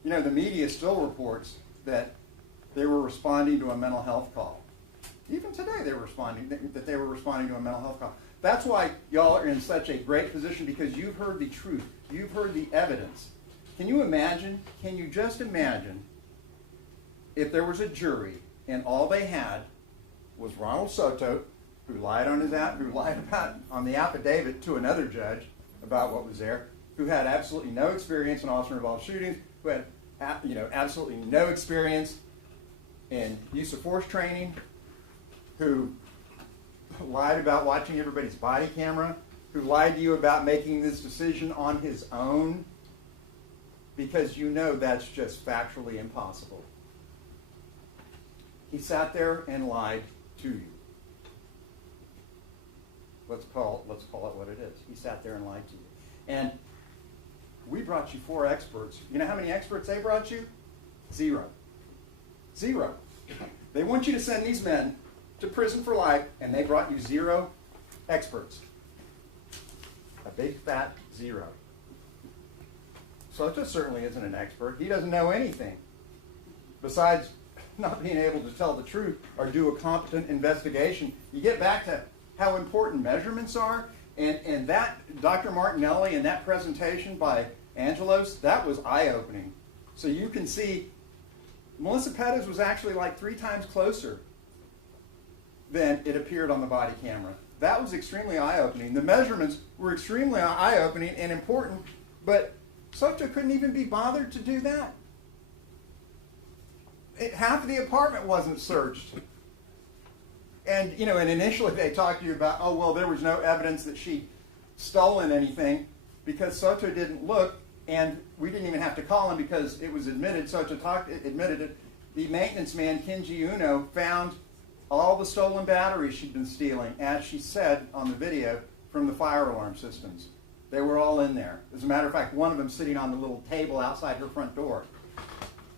You know, the media still reports that they were responding to a mental health call. Even today they were responding to a mental health call. That's why y'all are in such a great position, because you've heard the truth. You've heard the evidence. Can you just imagine if there was a jury and all they had was Ronald Soto, who lied on the affidavit to another judge about what was there, who had absolutely no experience in officer-involved shootings, who had absolutely no experience in use of force training, who lied about watching everybody's body camera, who lied to you about making this decision on his own, because you know that's just factually impossible. He sat there and lied to you. Let's call it what it is. He sat there and lied to you. And we brought you 4 experts. You know how many experts they brought you? 0. 0. They want you to send these men to prison for life, and they brought you 0 experts. A big fat 0. Soto certainly isn't an expert. He doesn't know anything besides not being able to tell the truth or do a competent investigation. You get back to how important measurements are, and that Dr. Martinelli and that presentation by Angelos, that was eye-opening. So you can see Melissa Perez was actually like 3 times closer than it appeared on the body camera. That was extremely eye-opening. The measurements were extremely eye-opening and important, but Soto couldn't even be bothered to do that. Half of the apartment wasn't searched. And, and initially they talked to you about, oh, well, there was no evidence that she'd stolen anything because Soto didn't look, and we didn't even have to call him because it was admitted. Soto admitted it. The maintenance man, Kenji Uno, found all the stolen batteries she'd been stealing, as she said on the video, from the fire alarm systems. They were all in there. As a matter of fact, one of them sitting on the little table outside her front door.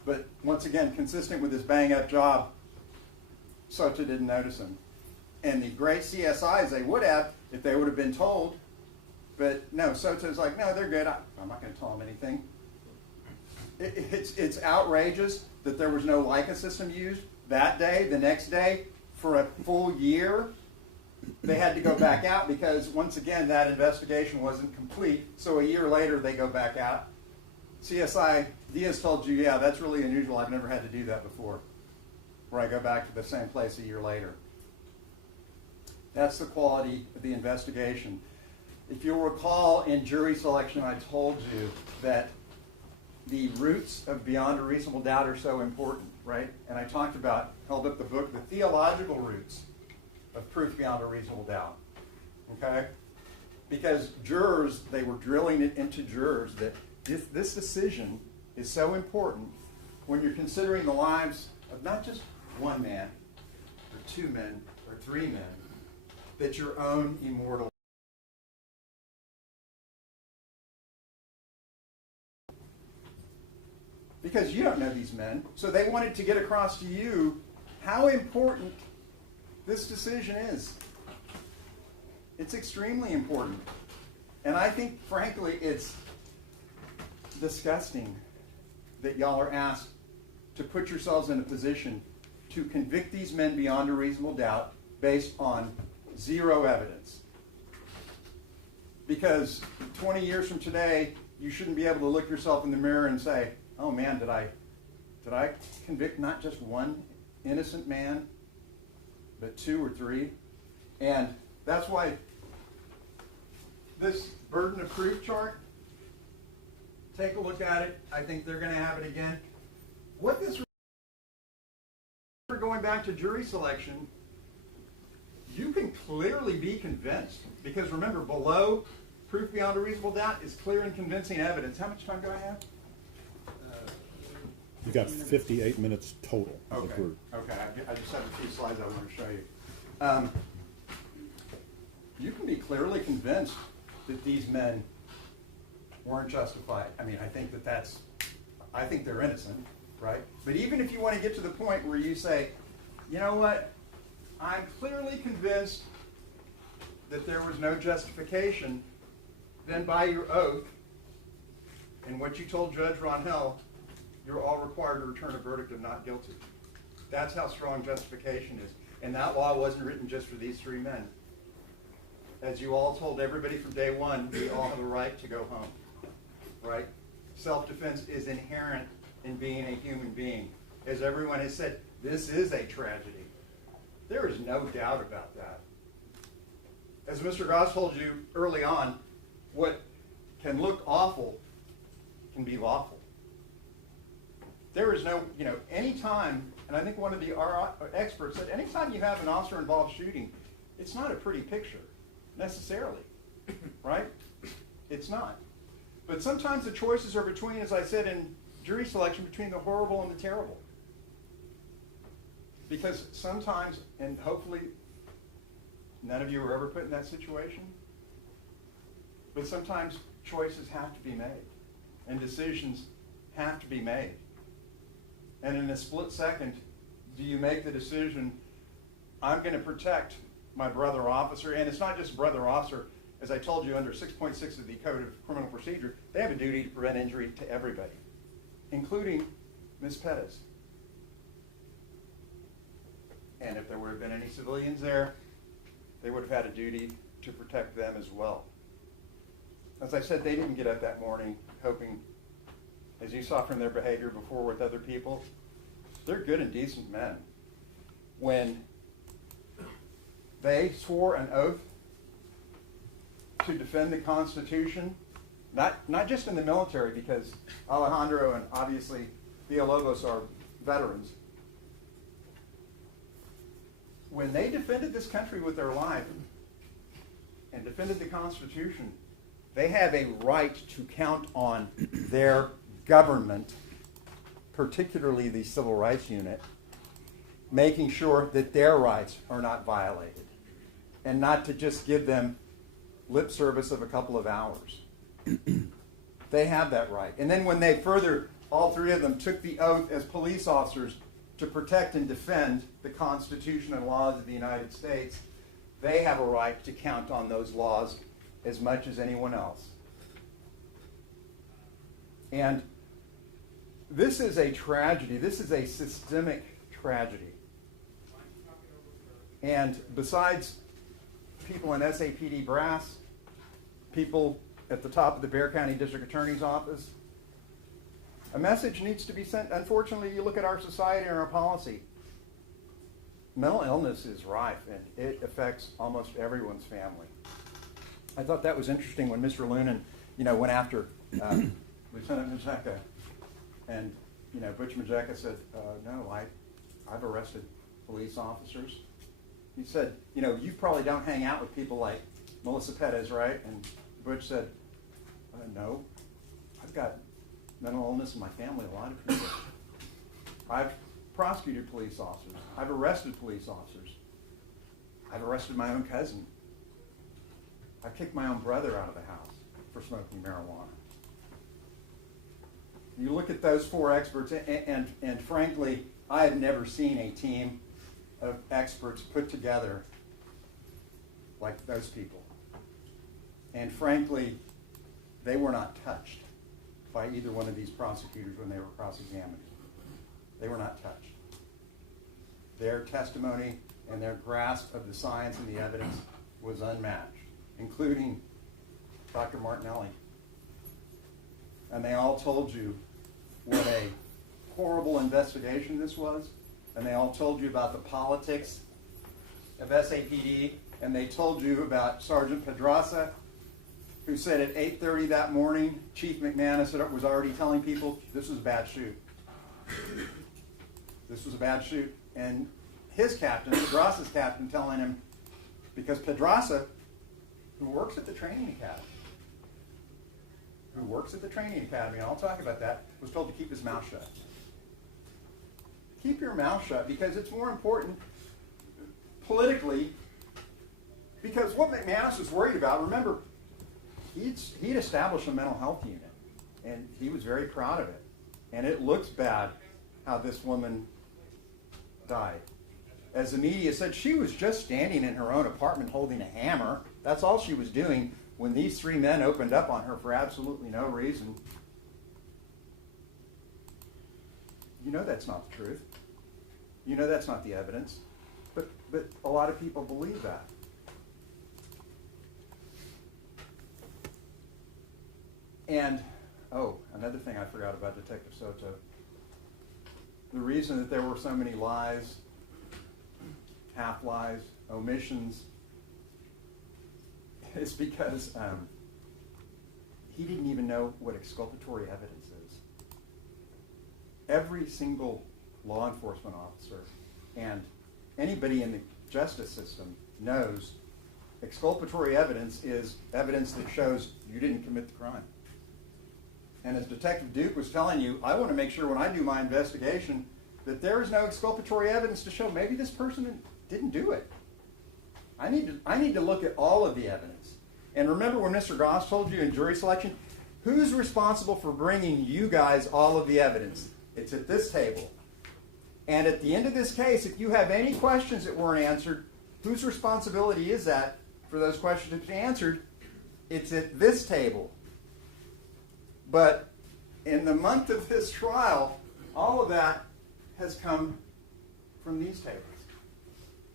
But once again, consistent with his bang-up job, Soto didn't notice him. And the great CSIs, they would have if they would have been told. But no, Soto's like, no, they're good. I'm not going to tell them anything. It's outrageous that there was no Leica system used that day, the next day, for a full year. They had to go back out because, once again, that investigation wasn't complete. So a year later, they go back out. CSI, Diaz told you, yeah, that's really unusual. I've never had to do that before, where I go back to the same place a year later. That's the quality of the investigation. If you'll recall, in jury selection, I told you that the roots of beyond a reasonable doubt are so important, right? And I talked about, held up the book, the theological roots of proof beyond a reasonable doubt, okay? Because jurors, they were drilling it into jurors that this decision is so important when you're considering the lives of not just one man, or two men, or three men, but your own immortal. Because you don't know these men, so they wanted to get across to you how important this decision is. It's extremely important. And I think, frankly, it's disgusting that y'all are asked to put yourselves in a position to convict these men beyond a reasonable doubt based on zero evidence. Because 20 years from today, you shouldn't be able to look yourself in the mirror and say, oh man, did I convict not just one innocent man, but two or three? And that's why this burden of proof chart, take a look at it. I think they're going to have it again. What this, going back to jury selection, you can clearly be convinced, because remember, below proof beyond a reasonable doubt is clear and convincing evidence. How much time do I have? You got 58 minutes total. Okay. Okay. I just have a few slides I want to show you. You can be clearly convinced that these men weren't justified. I mean, I think I think they're innocent, right? But even if you want to get to the point where you say, you know what, I'm clearly convinced that there was no justification, then by your oath and what you told Judge Ronhell, you're all required to return a verdict of not guilty. That's how strong justification is. And that law wasn't written just for these three men. As you all told everybody from day one, we all have a right to go home, right? Self-defense is inherent in being a human being. As everyone has said, this is a tragedy. There is no doubt about that. As Mr. Goss told you early on, what can look awful can be lawful. There is no, any time, and I think one of our experts said, anytime you have an officer-involved shooting, it's not a pretty picture, necessarily, right? It's not. But sometimes the choices are between, as I said in jury selection, between the horrible and the terrible. Because sometimes, and hopefully none of you were ever put in that situation, but sometimes choices have to be made, and decisions have to be made. And in a split second, do you make the decision, I'm going to protect my brother officer, and it's not just brother officer. As I told you, under 6.6 of the Code of Criminal Procedure, they have a duty to prevent injury to everybody, including Ms. Perez. And if there would have been any civilians there, they would have had a duty to protect them as well. As I said, they didn't get up that morning hoping, as you saw from their behavior before with other people, they're good and decent men. When they swore an oath to defend the Constitution, not just in the military, because Alejandro and obviously Villalobos are veterans. When they defended this country with their life and defended the Constitution, they have a right to count on their government, particularly the Civil Rights Unit, making sure that their rights are not violated, and not to just give them lip service of a couple of hours. They have that right. And then when they further, all three of them took the oath as police officers to protect and defend the Constitution and laws of the United States, they have a right to count on those laws as much as anyone else. And this is a tragedy. This is a systemic tragedy. And besides people in SAPD brass, people at the top of the Bexar County District Attorney's Office, a message needs to be sent. Unfortunately, you look at our society and our policy. Mental illness is rife, and it affects almost everyone's family. I thought that was interesting when Mr. Lunan, went after Lieutenant Mazeka. And, Butch Mazeka said, no, I've arrested police officers. He said, you probably don't hang out with people like Melissa Perez, right? And Butch said, no, I've I've got mental illness in my family, a lot of people. I've prosecuted police officers. I've arrested police officers. I've arrested my own cousin. I kicked my own brother out of the house for smoking marijuana. You look at those four experts, and frankly, I have never seen a team of experts put together like those people. And frankly, they were not touched by either one of these prosecutors when they were cross-examining. They were not touched. Their testimony and their grasp of the science and the evidence was unmatched, including Dr. Martinelli. And they all told you what a horrible investigation this was, and they all told you about the politics of SAPD, and they told you about Sergeant Pedraza, who said at 8:30 that morning, Chief McManus was already telling people this was a bad shoot. This was a bad shoot. And his captain, Pedraza's captain, telling him, because Pedraza, who works at the training academy, and I'll talk about that, was told to keep his mouth shut. Keep your mouth shut, because it's more important politically, because what McManus was worried about, remember, he'd established a mental health unit, and he was very proud of it. And it looks bad how this woman died. As the media said, she was just standing in her own apartment holding a hammer. That's all she was doing when these three men opened up on her for absolutely no reason. You know that's not the truth. You know that's not the evidence. But a lot of people believe that. And, another thing I forgot about Detective Soto. The reason that there were so many lies, half-lies, omissions, is because he didn't even know what exculpatory evidence is. Every single law enforcement officer and anybody in the justice system knows exculpatory evidence is evidence that shows you didn't commit the crime. And as Detective Duke was telling you, I want to make sure when I do my investigation that there is no exculpatory evidence to show maybe this person didn't do it. I need to look at all of the evidence. And remember when Mr. Goss told you in jury selection, who's responsible for bringing you guys all of the evidence? It's at this table. And at the end of this case, if you have any questions that weren't answered, whose responsibility is that for those questions to be answered? It's at this table. But in the month of this trial, all of that has come from these tables.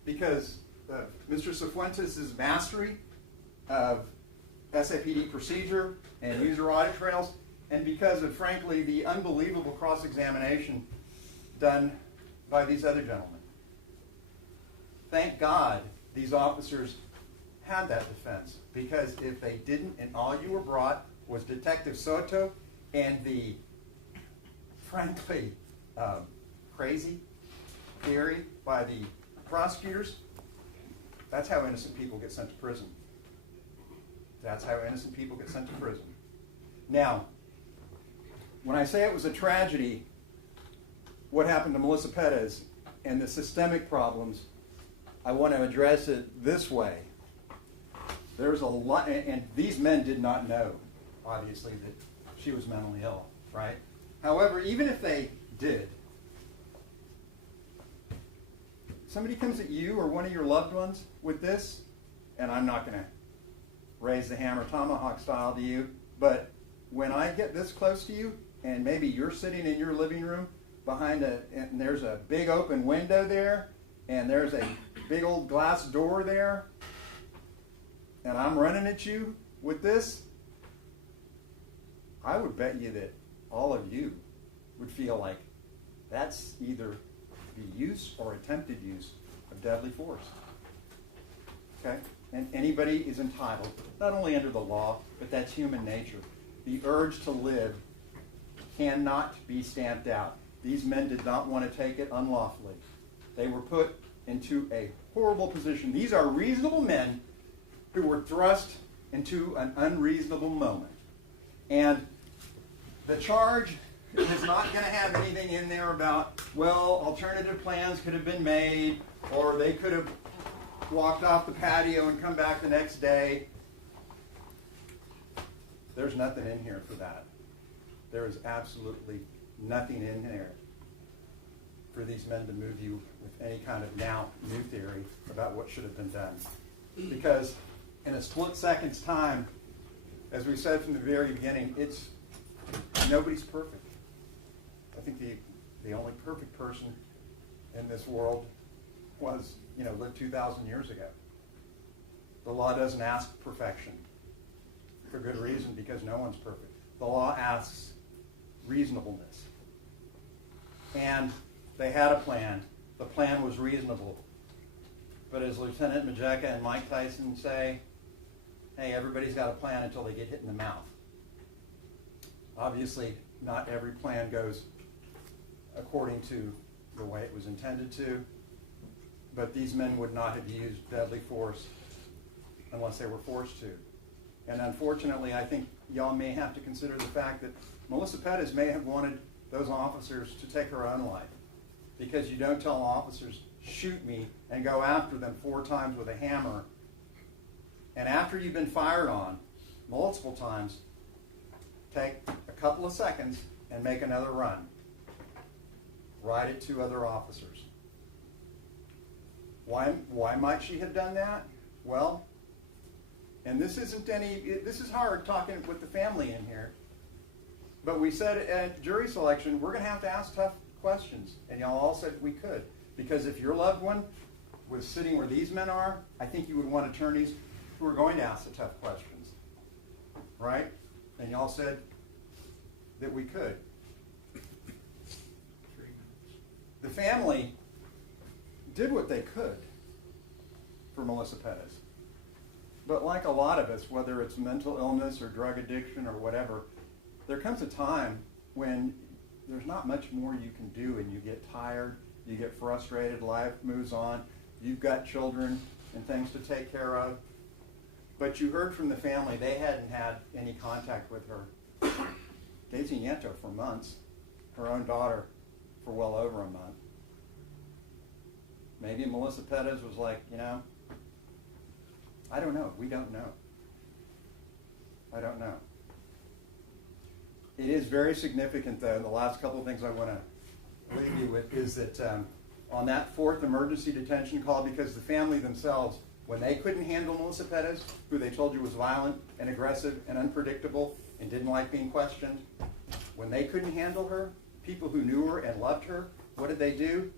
Because Mr. Cifuentes' mastery of SAPD procedure and user audit trails, and because of, frankly, the unbelievable cross-examination done by these other gentlemen. Thank God these officers had that defense, because if they didn't and all you were brought was Detective Soto and the, frankly, crazy theory by the prosecutors, that's how innocent people get sent to prison. That's how innocent people get sent to prison. Now, when I say it was a tragedy, what happened to Melissa Perez and the systemic problems, I want to address it this way. There's a lot, and these men did not know, obviously, that she was mentally ill, right? However, even if they did, somebody comes at you or one of your loved ones with this, and I'm not going to raise the hammer tomahawk style to you, but when I get this close to you, and maybe you're sitting in your living room behind and there's a big open window there, and there's a big old glass door there, and I'm running at you with this, I would bet you that all of you would feel like that's either the use or attempted use of deadly force. Okay? And anybody is entitled, not only under the law, but that's human nature. The urge to live cannot be stamped out. These men did not want to take it unlawfully. They were put into a horrible position. These are reasonable men who were thrust into an unreasonable moment. And The charge is not going to have anything in there about, well, alternative plans could have been made, or they could have walked off the patio and come back the next day. There's nothing in here for that. There is absolutely nothing in there for these men to move you with any kind of now new theory about what should have been done. Because in a split second's time, as we said from the very beginning, nobody's perfect. I think the only perfect person in this world lived 2,000 years ago. The law doesn't ask perfection for good reason, because no one's perfect. The law asks reasonableness. And they had a plan. The plan was reasonable. But as Lieutenant Majeka and Mike Tyson say, hey, everybody's got a plan until they get hit in the mouth. Obviously, not every plan goes according to the way it was intended to, but these men would not have used deadly force unless they were forced to. And unfortunately, I think y'all may have to consider the fact that Melissa Perez may have wanted those officers to take her own life, because you don't tell officers, shoot me, and go after them 4 times with a hammer, and after you've been fired on multiple times, take a couple of seconds and make another run. Right at 2 other officers. Why might she have done that? Well, and this is hard talking with the family in here, but we said at jury selection, we're going to have to ask tough questions, and y'all all said we could, because if your loved one was sitting where these men are, I think you would want attorneys who are going to ask the tough questions, right? And y'all said that we could. The family did what they could for Melissa Perez. But like a lot of us, whether it's mental illness or drug addiction or whatever, there comes a time when there's not much more you can do, and you get tired, you get frustrated, life moves on, you've got children and things to take care of. But you heard from the family they hadn't had any contact with her. Daisy Nieto for months, her own daughter for well over a month. Maybe Melissa Perez was like, I don't know. We don't know. I don't know. It is very significant, though, the last couple of things I want to leave you with is that on that 4th emergency detention call, because the family themselves, when they couldn't handle Melissa Perez, who they told you was violent and aggressive and unpredictable and didn't like being questioned, when they couldn't handle her, people who knew her and loved her, what did they do?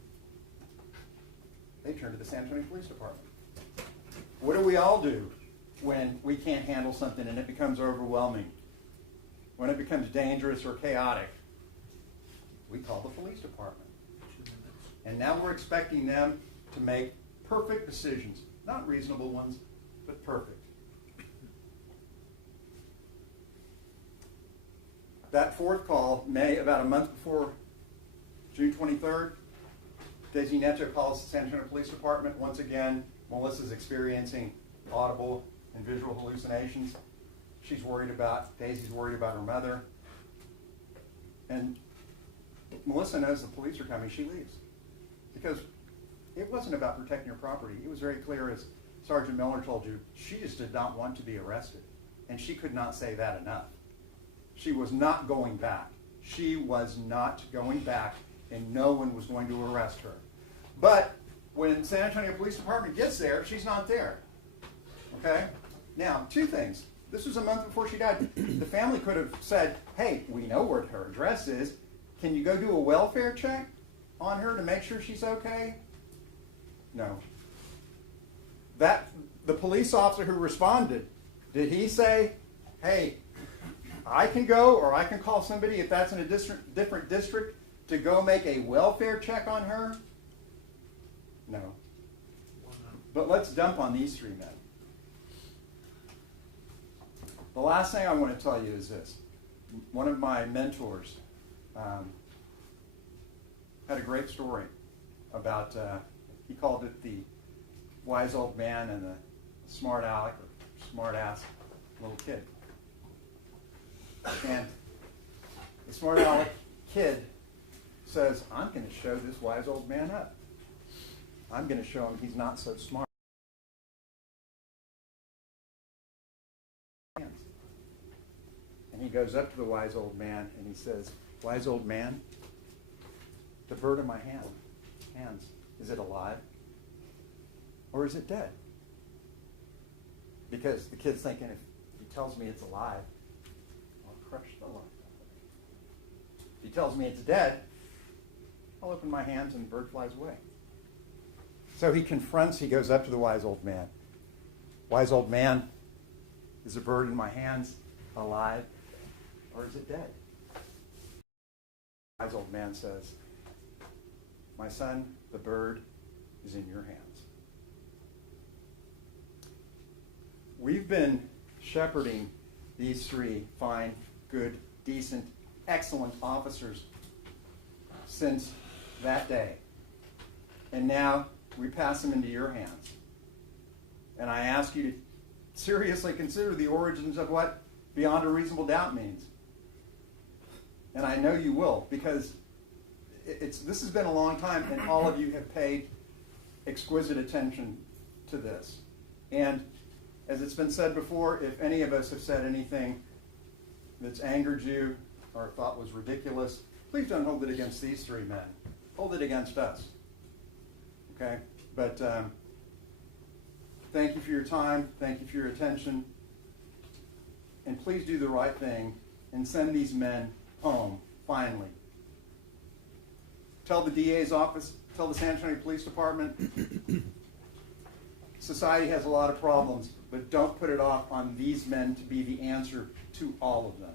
They turned to the San Antonio Police Department. What do we all do when we can't handle something and it becomes overwhelming? When it becomes dangerous or chaotic? We call the police department. And now we're expecting them to make perfect decisions. Not reasonable ones, but perfect. That 4th call, about a month before June 23rd, Daisy Nieto calls the San Antonio Police Department. Once again, Melissa's experiencing audible and visual hallucinations. Daisy's worried about her mother. And Melissa knows the police are coming, she leaves. Because it wasn't about protecting her property. It was very clear, as Sergeant Miller told you, she just did not want to be arrested. And she could not say that enough. She was not going back. She was not going back, and no one was going to arrest her. But when San Antonio Police Department gets there, she's not there. Okay? Now, 2 things. This was a month before she died. The family could have said, hey, we know where her address is. Can you go do a welfare check on her to make sure she's okay? No. The police officer who responded, did he say, hey, I can go, or I can call somebody if that's in a different district to go make a welfare check on her? No. But let's dump on these 3 men. The last thing I want to tell you is this. One of my mentors had a great story about, he called it the wise old man and the smart aleck or smart ass little kid. And the smart aleck kid says, I'm going to show this wise old man up. I'm going to show him he's not so smart. And he goes up to the wise old man and he says, wise old man, the bird in my hands, is it alive or is it dead? Because the kid's thinking, if he tells me it's alive, I'll crush the life out of it. If he tells me it's dead, I'll open my hands and the bird flies away. So he goes up to the wise old man. Wise old man, is the bird in my hands alive or is it dead? The wise old man says, my son, the bird is in your hands. We've been shepherding these three fine, good, decent, excellent officers since that day. And now we pass them into your hands. And I ask you to seriously consider the origins of what beyond a reasonable doubt means. And I know you will, because this has been a long time, and all of you have paid exquisite attention to this. And as it's been said before, if any of us have said anything that's angered you or thought was ridiculous, please don't hold it against these three men. Hold it against us. Okay? But thank you for your time. Thank you for your attention. And please do the right thing and send these men home, finally. Tell the DA's office, tell the San Antonio Police Department, society has a lot of problems, but don't put it off on these men to be the answer to all of them.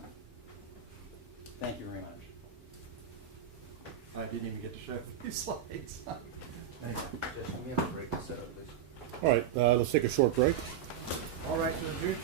Thank you very much. I didn't even get to show these slides. Thank you. We have a break to set up, please. All right, let's take a short break. All right, so Jude.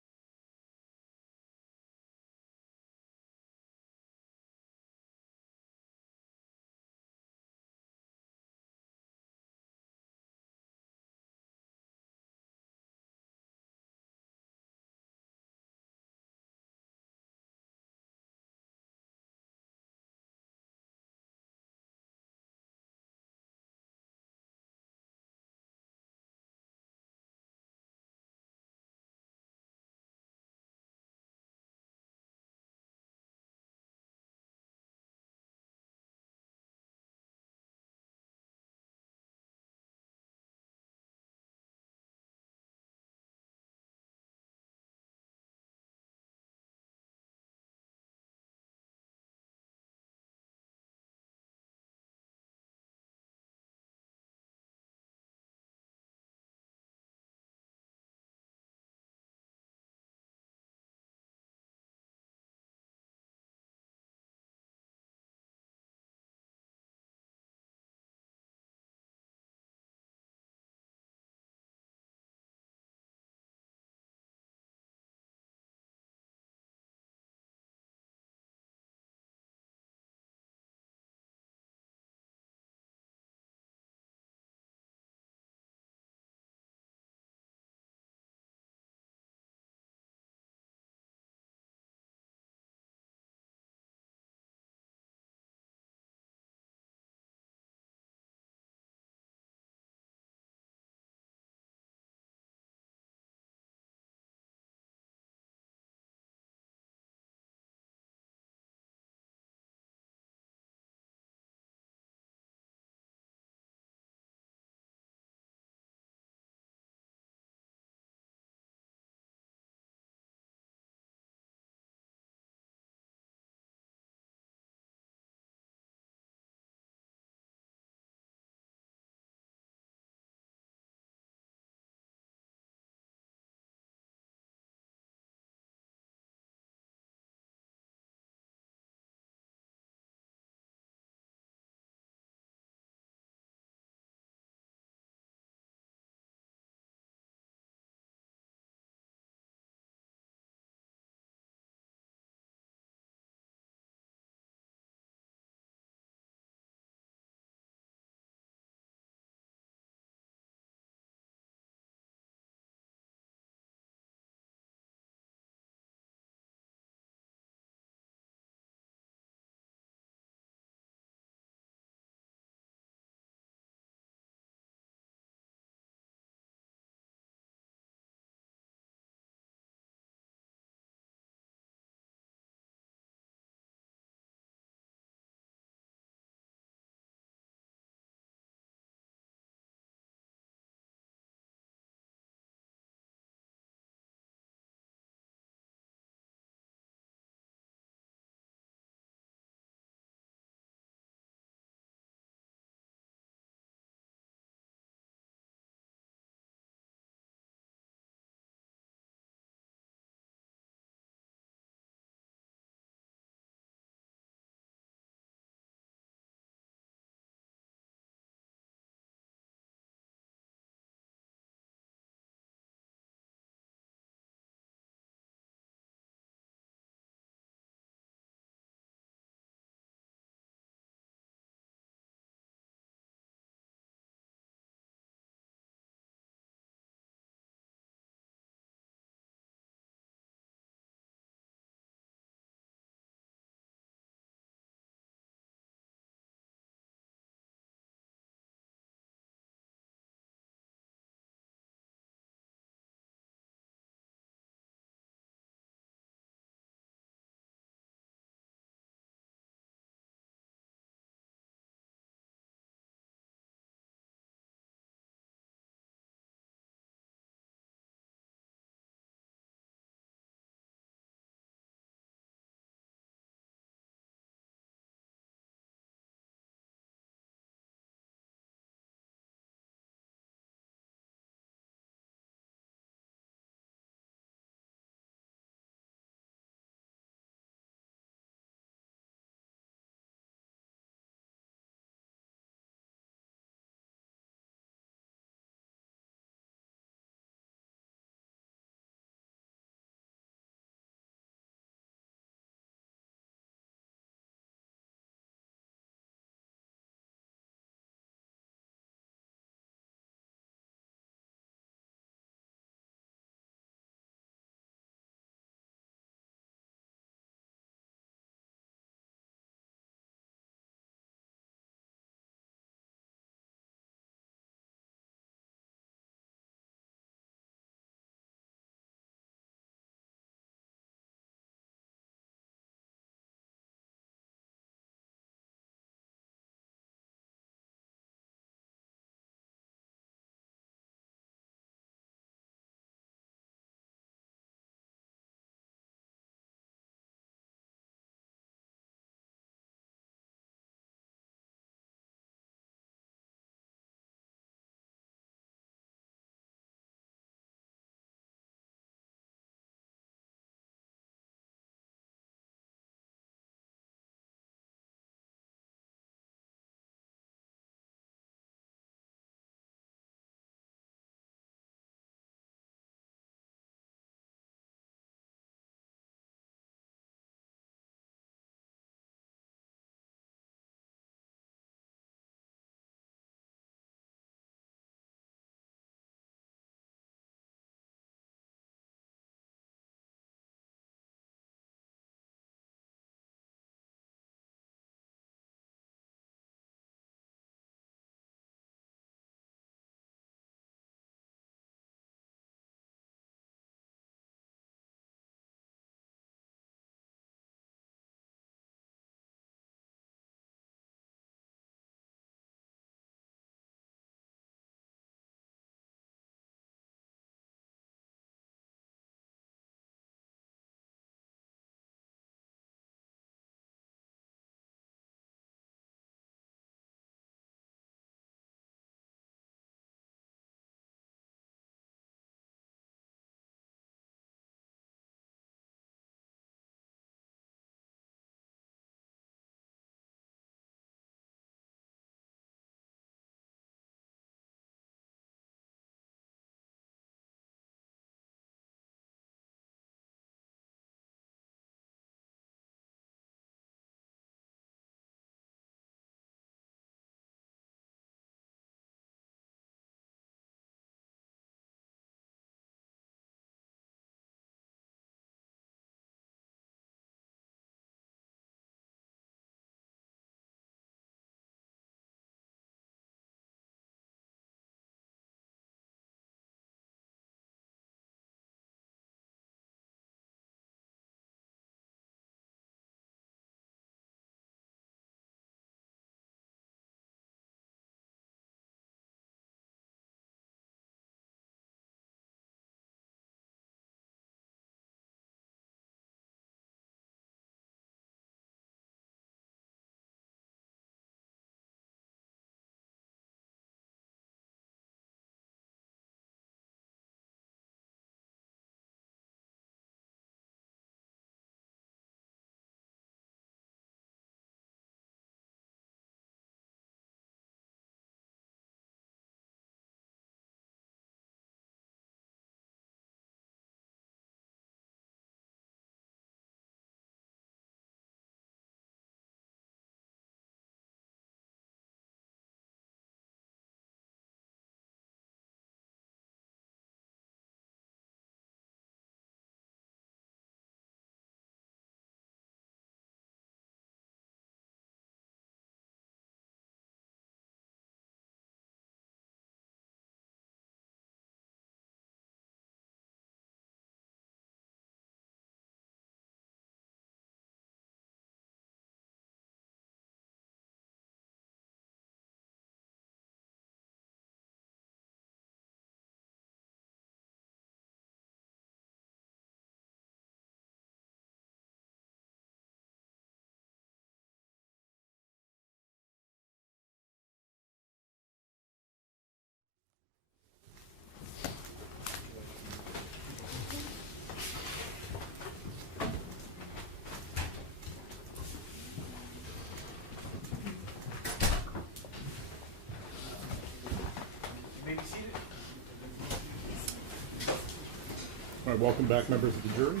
All right, welcome back, members of the jury.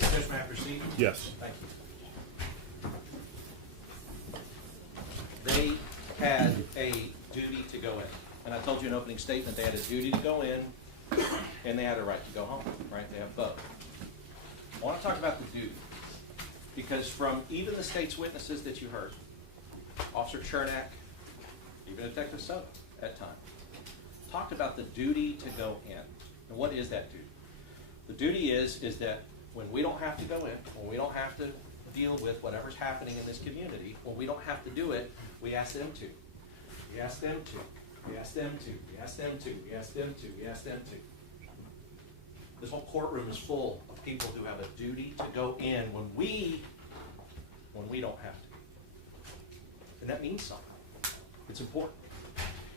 Judge, may I proceed? Yes. Thank you. They had a duty to go in. And I told you in opening statement, they had a duty to go in and they had a right to go home, right? They have both. I want to talk about the duty because from even the state's witnesses that you heard, Officer Chernak, even Detective Soto at times, talked about the duty to go in. And what is that duty? The duty is that when we don't have to go in, when we don't have to deal with whatever's happening in this community, when we don't have to do it, we ask them to. We ask them to. We ask them to. We ask them to. We ask them to. We ask them to. This whole courtroom is full of people who have a duty to go in when we don't have to. And that means something. It's important.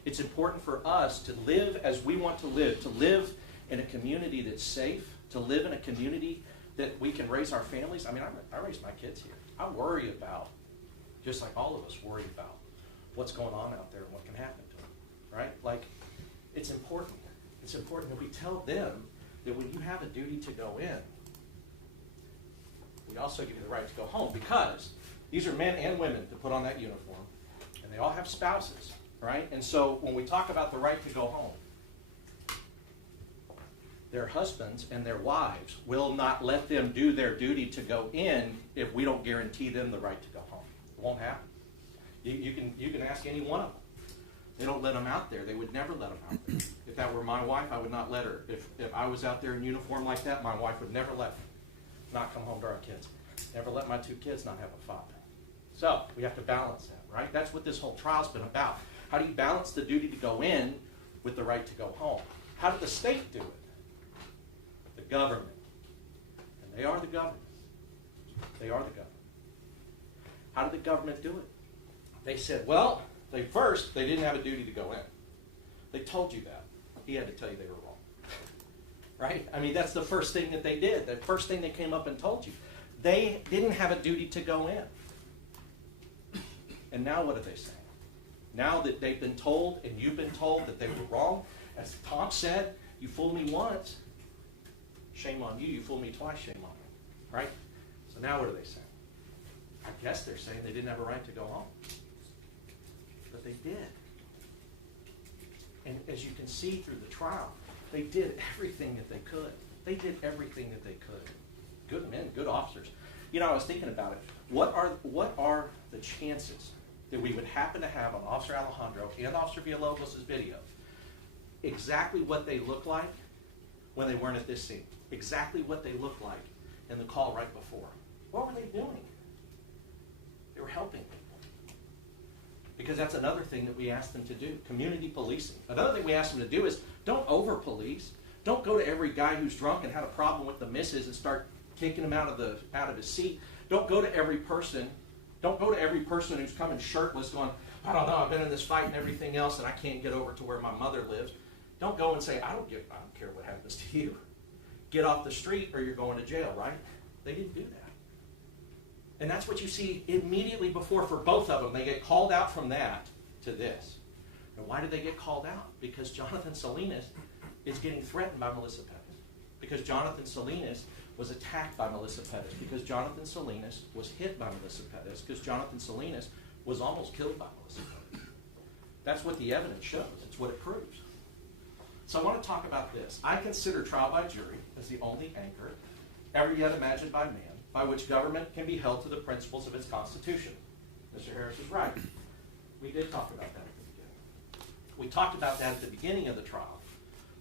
It's important for us to live as we want to live in a community that's safe, to live in a community that we can raise our families. I mean, I raise my kids here. I worry about, just like all of us worry about, what's going on out there and what can happen to them, right? Like, it's important. It's important that we tell them that when you have a duty to go in, we also give you the right to go home, because these are men and women that put on that uniform, and they all have spouses, right? And so when we talk about the right to go home, their husbands and their wives will not let them do their duty to go in if we don't guarantee them the right to go home. It won't happen. You can ask any one of them. They don't let them out there. They would never let them out there. If that were my wife, I would not let her. If I was out there in uniform like that, my wife would never let me not come home to our kids. Never let my 2 kids not have a father. So we have to balance that, right? That's what this whole trial's been about. How do you balance the duty to go in with the right to go home? How did the state do it? The government. And they are the government. They are the government. How did the government do it? They said, well, they didn't have a duty to go in. They told you that. He had to tell you they were wrong. Right? I mean, that's the first thing that they did. The first thing they came up and told you. They didn't have a duty to go in. And now what are they saying? Now that they've been told and you've been told that they were wrong, as Tom said, you fooled me once, shame on you. You fooled me twice, shame on you. Right? So now what are they saying? I guess they're saying they didn't have a right to go home. But they did. And as you can see through the trial, they did everything that they could. They did everything that they could. Good men, good officers. You know, I was thinking about it. What are the chances that we would happen to have on Officer Alejandro and Officer Villalobos' video exactly what they looked like when they weren't at this scene? Exactly what they looked like in the call right before. What were they doing? They were helping people. Because that's another thing that we asked them to do, community policing. Another thing we asked them to do is don't over-police. Don't go to every guy who's drunk and had a problem with the missus and start kicking him out of his seat. Don't go to every person who's coming shirtless going, I don't know, I've been in this fight and everything else and I can't get over to where my mother lives. Don't go and say, I don't care what happens to you. Get off the street or you're going to jail, right? They didn't do that. And that's what you see immediately before for both of them. They get called out from that to this. And why did they get called out? Because Jonathan Salinas is getting threatened by Melissa Perez. Because Jonathan Salinas was attacked by Melissa Perez. Because Jonathan Salinas was hit by Melissa Perez. Because Jonathan Salinas was almost killed by Melissa Perez. That's what the evidence shows. It's what it proves. So I want to talk about this. I consider trial by jury as the only anchor ever yet imagined by man by which government can be held to the principles of its Constitution. Mr. Harris is right. We did talk about that at the beginning. We talked about that at the beginning of the trial,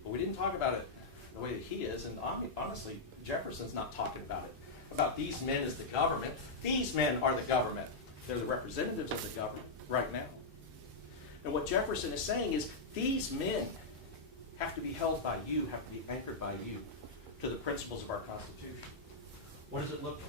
but we didn't talk about it the way that he is, and honestly, Jefferson's not talking about it, about these men as the government. These men are the government. They're the representatives of the government right now. And what Jefferson is saying is these men have to be held by you, have to be anchored by you to the principles of our Constitution. What does it look like?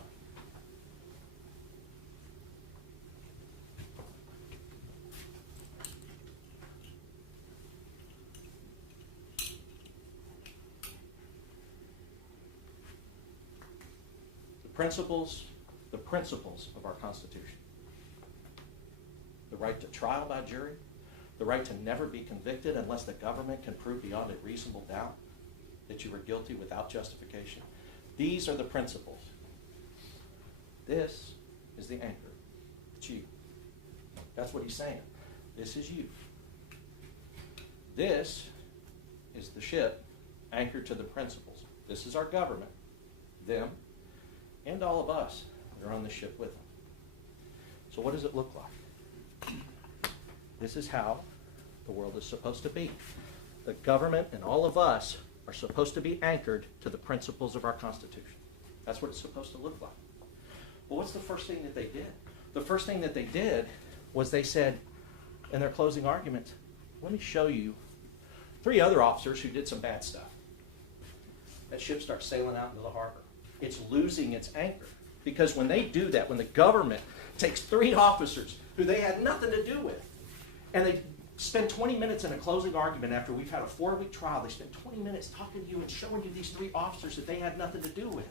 The principles of our Constitution. The right to trial by jury, the right to never be convicted unless the government can prove beyond a reasonable doubt that you were guilty without justification. These are the principles. This is the anchor. It's you. That's what he's saying. This is you. This is the ship anchored to the principles. This is our government, them, and all of us that are on the ship with them. So what does it look like? This is how the world is supposed to be. The government and all of us are supposed to be anchored to the principles of our Constitution. That's what it's supposed to look like. Well, what's the first thing that they did? The first thing that they did was they said in their closing argument, let me show you 3 other officers who did some bad stuff. That ship starts sailing out into the harbor. It's losing its anchor. Because when they do that, when the government takes 3 officers who they had nothing to do with, and they spend 20 minutes in a closing argument after we've had a 4-week trial, they spend 20 minutes talking to you and showing you these 3 officers that they had nothing to do with.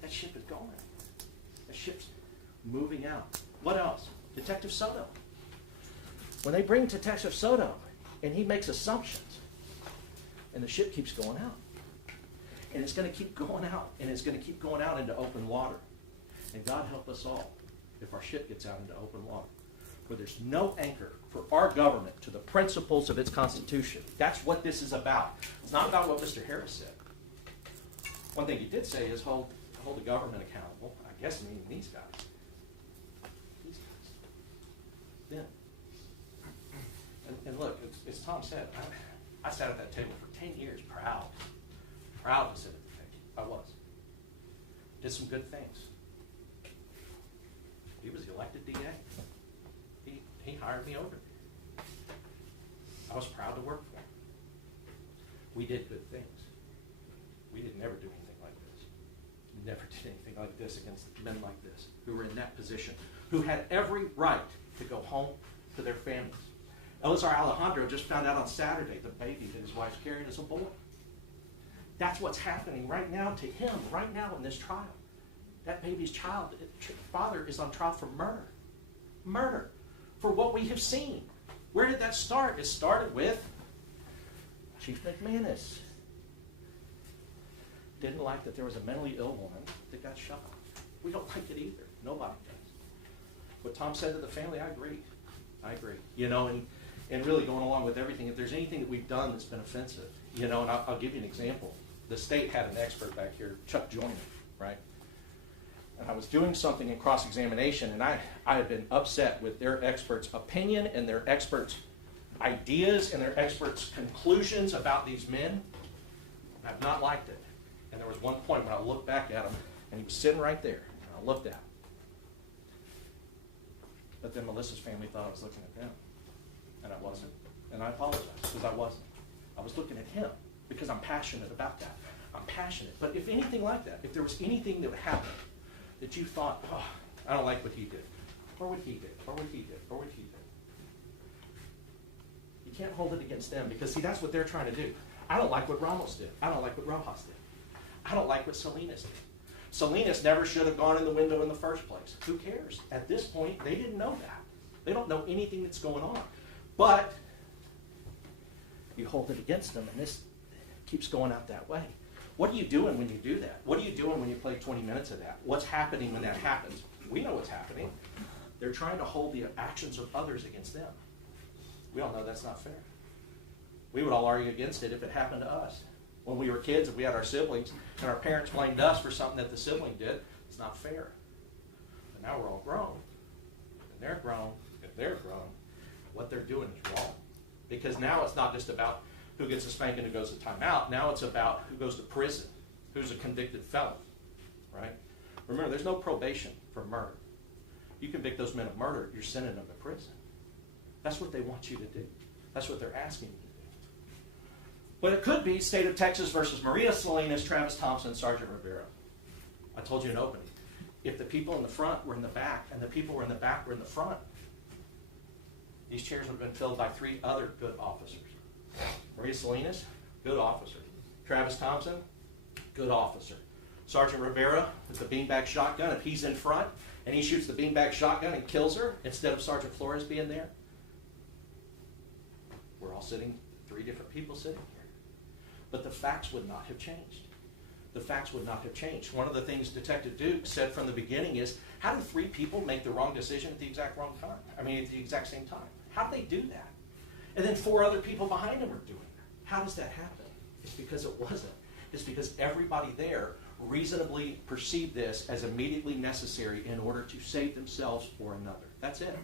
That ship is going. That ship's moving out. What else? Detective Soto. When they bring Detective Soto and he makes assumptions, and the ship keeps going out. And it's going to keep going out, and it's going to keep going out into open water. And God help us all if our ship gets out into open water, where there's no anchor for our government to the principles of its Constitution. That's what this is about. It's not about what Mr. Harris said. One thing he did say is hold the government accountable. I guess meaning these guys. These guys. Them. And look, as Tom said, I sat at that table for 10 years, proud to sit at the table. I was. Did some good things. He was the elected DA. He hired me over. I was proud to work for him. We did good things. We didn't never do anything like this. Never did anything like this against men like this, who were in that position, who had every right to go home to their families. Elazar Alejandro just found out on Saturday the baby that his wife's carrying is a boy. That's what's happening right now to him, right now in this trial. That baby's father is on trial for murder. Murder. For what we have seen. Where did that start? It started with Chief McManus. Didn't like that there was a mentally ill woman that got shot. We don't like it either. Nobody does. What Tom said to the family, I agree. You know, and really going along with everything, if there's anything that we've done that's been offensive, you know, and I'll give you an example. The state had an expert back here, Chuck Joyner, right? And I was doing something in cross-examination, and I had been upset with their expert's opinion and their expert's ideas and their expert's conclusions about these men. I've not liked it. And there was one point when I looked back at him, and he was sitting right there, and I looked at him. But then Melissa's family thought I was looking at them, and I wasn't. And I apologize, because I wasn't. I was looking at him, because I'm passionate about that. I'm passionate. But if anything like that, if there was anything that would happen that you thought, oh, I don't like what he did, or what he did, or what he did, or what he did, you can't hold it against them, because see, that's what they're trying to do. I don't like what Ramos did. I don't like what Rojas did. I don't like what Salinas did. Salinas never should have gone in the window in the first place. Who cares? At this point, they didn't know that. They don't know anything that's going on. But you hold it against them, and this keeps going out that way. What are you doing when you do that? What are you doing when you play 20 minutes of that? What's happening when that happens? We know what's happening. They're trying to hold the actions of others against them. We all know that's not fair. We would all argue against it if it happened to us. When we were kids, if we had our siblings, and our parents blamed us for something that the sibling did, it's not fair. But now we're all grown, and they're grown, and they're grown. What they're doing is wrong. Because now it's not just about who gets a spanking, who goes to timeout. Now it's about who goes to prison, who's a convicted felon, right? Remember, there's no probation for murder. You convict those men of murder, you're sending them to prison. That's what they want you to do. That's what they're asking you to do. But it could be State of Texas versus Maria Salinas, Travis Thompson, Sergeant Rivera. I told you in opening. If the people in the front were in the back, and the people were in the back were in the front, these chairs would have been filled by 3 other good officers. Maria Salinas, good officer. Travis Thompson, good officer. Sergeant Rivera with the beanbag shotgun, if he's in front and he shoots the beanbag shotgun and kills her instead of Sergeant Flores being there, We're all sitting, 3 different people sitting here. But the facts would not have changed. The facts would not have changed. One of the things Detective Duke said from the beginning is, how do 3 people make the wrong decision at the exact wrong time? I mean, at the exact same time. How do they do that? And then 4 other people behind them are doing it. How does that happen? It's because it wasn't. It's because everybody there reasonably perceived this as immediately necessary in order to save themselves or another. That's it.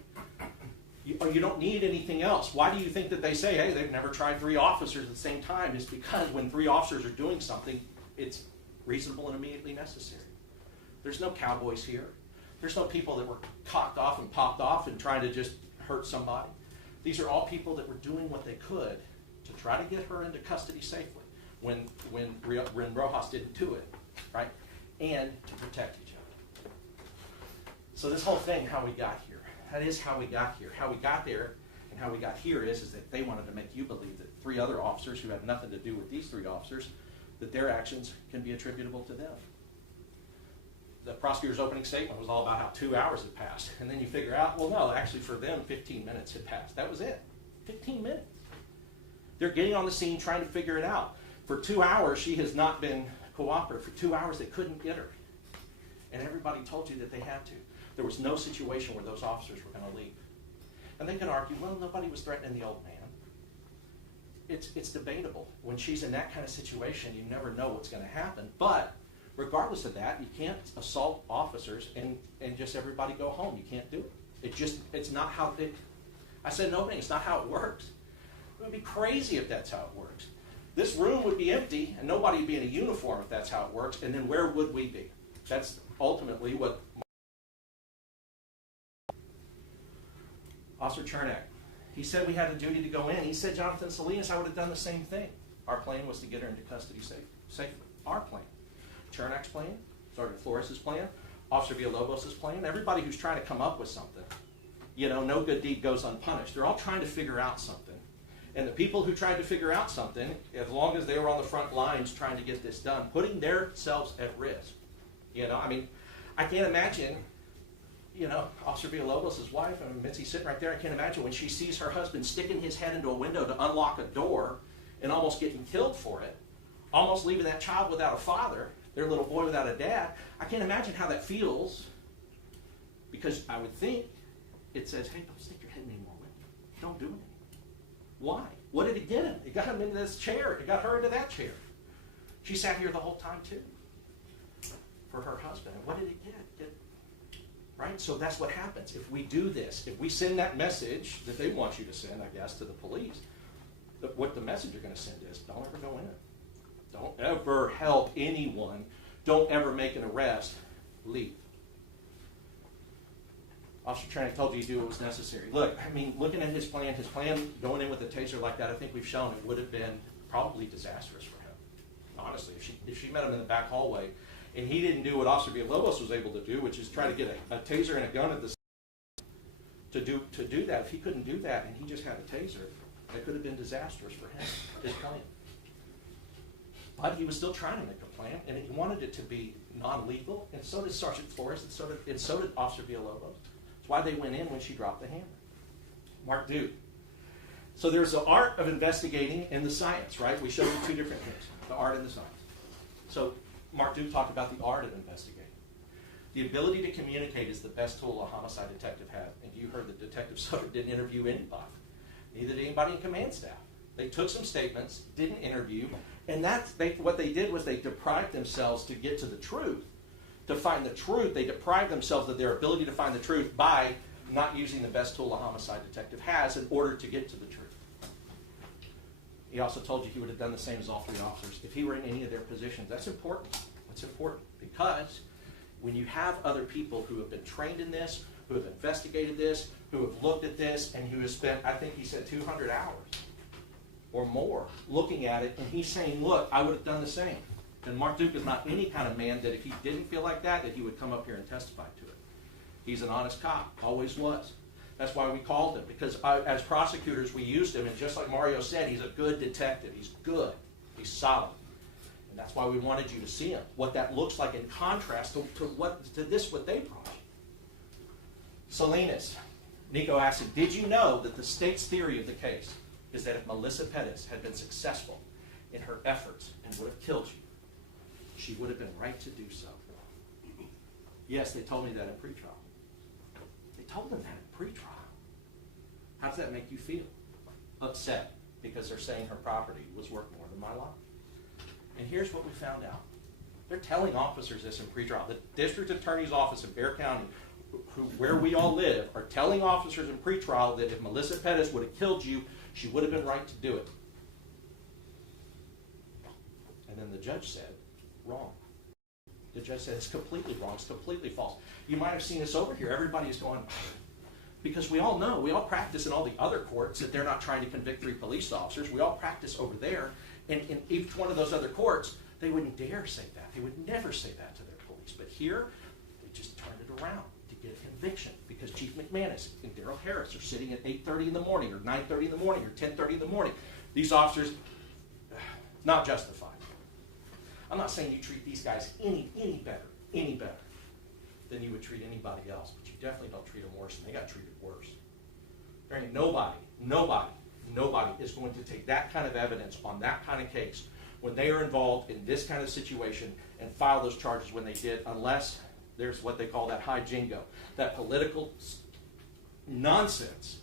You don't need anything else. Why do you think that they say, hey, they've never tried 3 officers at the same time? It's because when 3 officers are doing something, it's reasonable and immediately necessary. There's no cowboys here. There's no people that were cocked off and popped off and trying to just hurt somebody. These are all people that were doing what they could to try to get her into custody safely when Rojas didn't do it, right? And to protect each other. So this whole thing, how we got here, that is how we got here. How we got there and how we got here is that they wanted to make you believe that 3 other officers who had nothing to do with these 3 officers, that their actions can be attributable to them. The prosecutor's opening statement was all about how 2 hours had passed. And then you figure out, well, no, actually for them, 15 minutes had passed. That was it. 15 minutes. They're getting on the scene trying to figure it out. For 2 hours, she has not been cooperative. For 2 hours, they couldn't get her. And everybody told you that they had to. There was no situation where those officers were going to leave. And they can argue, well, nobody was threatening the old man. It's debatable. When she's in that kind of situation, you never know what's going to happen. But regardless of that, you can't assault officers and just everybody go home. You can't do it. It's not how it, I said in opening, it's not how it works. It would be crazy if that's how it works. This room would be empty and nobody would be in a uniform if that's how it works. And then where would we be? That's ultimately what Officer Chernak, he said we had a duty to go in. He said, Jonathan Salinas, I would have done the same thing. Our plan was to get her into custody safely. Our plan. Chernak's plan, Sergeant Flores' plan, Officer Villalobos' plan, everybody who's trying to come up with something. You know, no good deed goes unpunished. They're all trying to figure out something. And the people who tried to figure out something, as long as they were on the front lines trying to get this done, putting themselves at risk. You know, I mean, I can't imagine, you know, Officer Villalobos' wife, I mean, Mitzi's sitting right there, I can't imagine when she sees her husband sticking his head into a window to unlock a door and almost getting killed for it, almost leaving that child without a father, their little boy without a dad. I can't imagine how that feels, because I would think it says, hey, don't stick your head in any more window. Don't do it anymore. Why? What did it get him? It got him into this chair. It got her into that chair. She sat here the whole time too for her husband. And what did it get? Right? So that's what happens. If we do this, if we send that message that they want you to send, I guess, to the police, what the message you're going to send is, don't ever go in. Don't ever help anyone. Don't ever make an arrest. Leave. Officer Chernak told you to do what was necessary. Look, I mean, looking at his plan going in with a taser like that, I think we've shown it would have been probably disastrous for him. Honestly, if she met him in the back hallway and he didn't do what Officer Villalobos was able to do, which is try to get a taser and a gun at the to do that. If he couldn't do that and he just had a taser, it could have been disastrous for him, his plan. But he was still trying to make a plan, and he wanted it to be non-lethal, and so did Sergeant Flores, and so did Officer Villalobos. That's why they went in when she dropped the hammer. Mark Duke. So there's the art of investigating and the science, right? We showed you 2 different things, the art and the science. So Mark Duke talked about the art of investigating. The ability to communicate is the best tool a homicide detective has. And you heard that Detective Sutter didn't interview anybody. Neither did anybody in command staff. They took some statements, didn't interview, and what they did was they deprived themselves to get to the truth. To find the truth, they deprived themselves of their ability to find the truth by not using the best tool a homicide detective has in order to get to the truth. He also told you he would have done the same as all 3 officers if he were in any of their positions. That's important. That's important because when you have other people who have been trained in this, who have investigated this, who have looked at this, and who have spent, I think he said 200 hours or more looking at it, and he's saying, look, I would have done the same. And Mark Duke is not any kind of man that if he didn't feel like that he would come up here and testify to it. He's an honest cop, always was. That's why we called him, because as prosecutors we used him, and just like Mario said, he's a good detective. He's good. He's solid. And that's why we wanted you to see him, what that looks like in contrast to what they brought you. Salinas, Nico asked him, did you know that the state's theory of the case is that if Melissa Perez had been successful in her efforts and would have killed you, she would have been right to do so. Yes, they told me that in pretrial. They told them that in pretrial. How does that make you feel? Upset, because they're saying her property was worth more than my life. And here's what we found out. They're telling officers this in pretrial. The district attorney's office in Bexar County, where we all live, are telling officers in pretrial that if Melissa Perez would have killed you, she would have been right to do it. And then the judge said, wrong. The judge said it's completely wrong, it's completely false. You might have seen this over here. Everybody's going, because we all know, we all practice in all the other courts that they're not trying to convict 3 police officers. We all practice over there. And in each one of those other courts, they wouldn't dare say that. They would never say that to their police. But here, they just turned it around to get a conviction because Chief McManus and Darrell Harris are sitting at 8:30 in the morning or 9:30 in the morning or 10:30 in the morning. These officers, not justified. I'm not saying you treat these guys any better than you would treat anybody else, but you definitely don't treat them worse, and they got treated worse. There ain't nobody is going to take that kind of evidence on that kind of case when they are involved in this kind of situation and file those charges when they did, unless there's what they call that high jingo, that political nonsense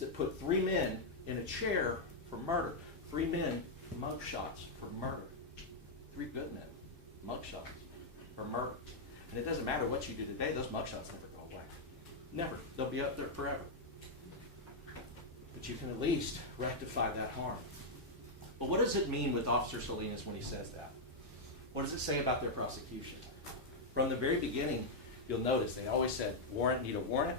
that put 3 men in a chair for murder, 3 men mug shots for murder, 3 good men mug shots for murder. And it doesn't matter what you do today, those mug shots never go away. Never. They'll be up there forever. But you can at least rectify that harm. But what does it mean with Officer Salinas when he says that? What does it say about their prosecution? From the very beginning, you'll notice they always said, warrant, need a warrant.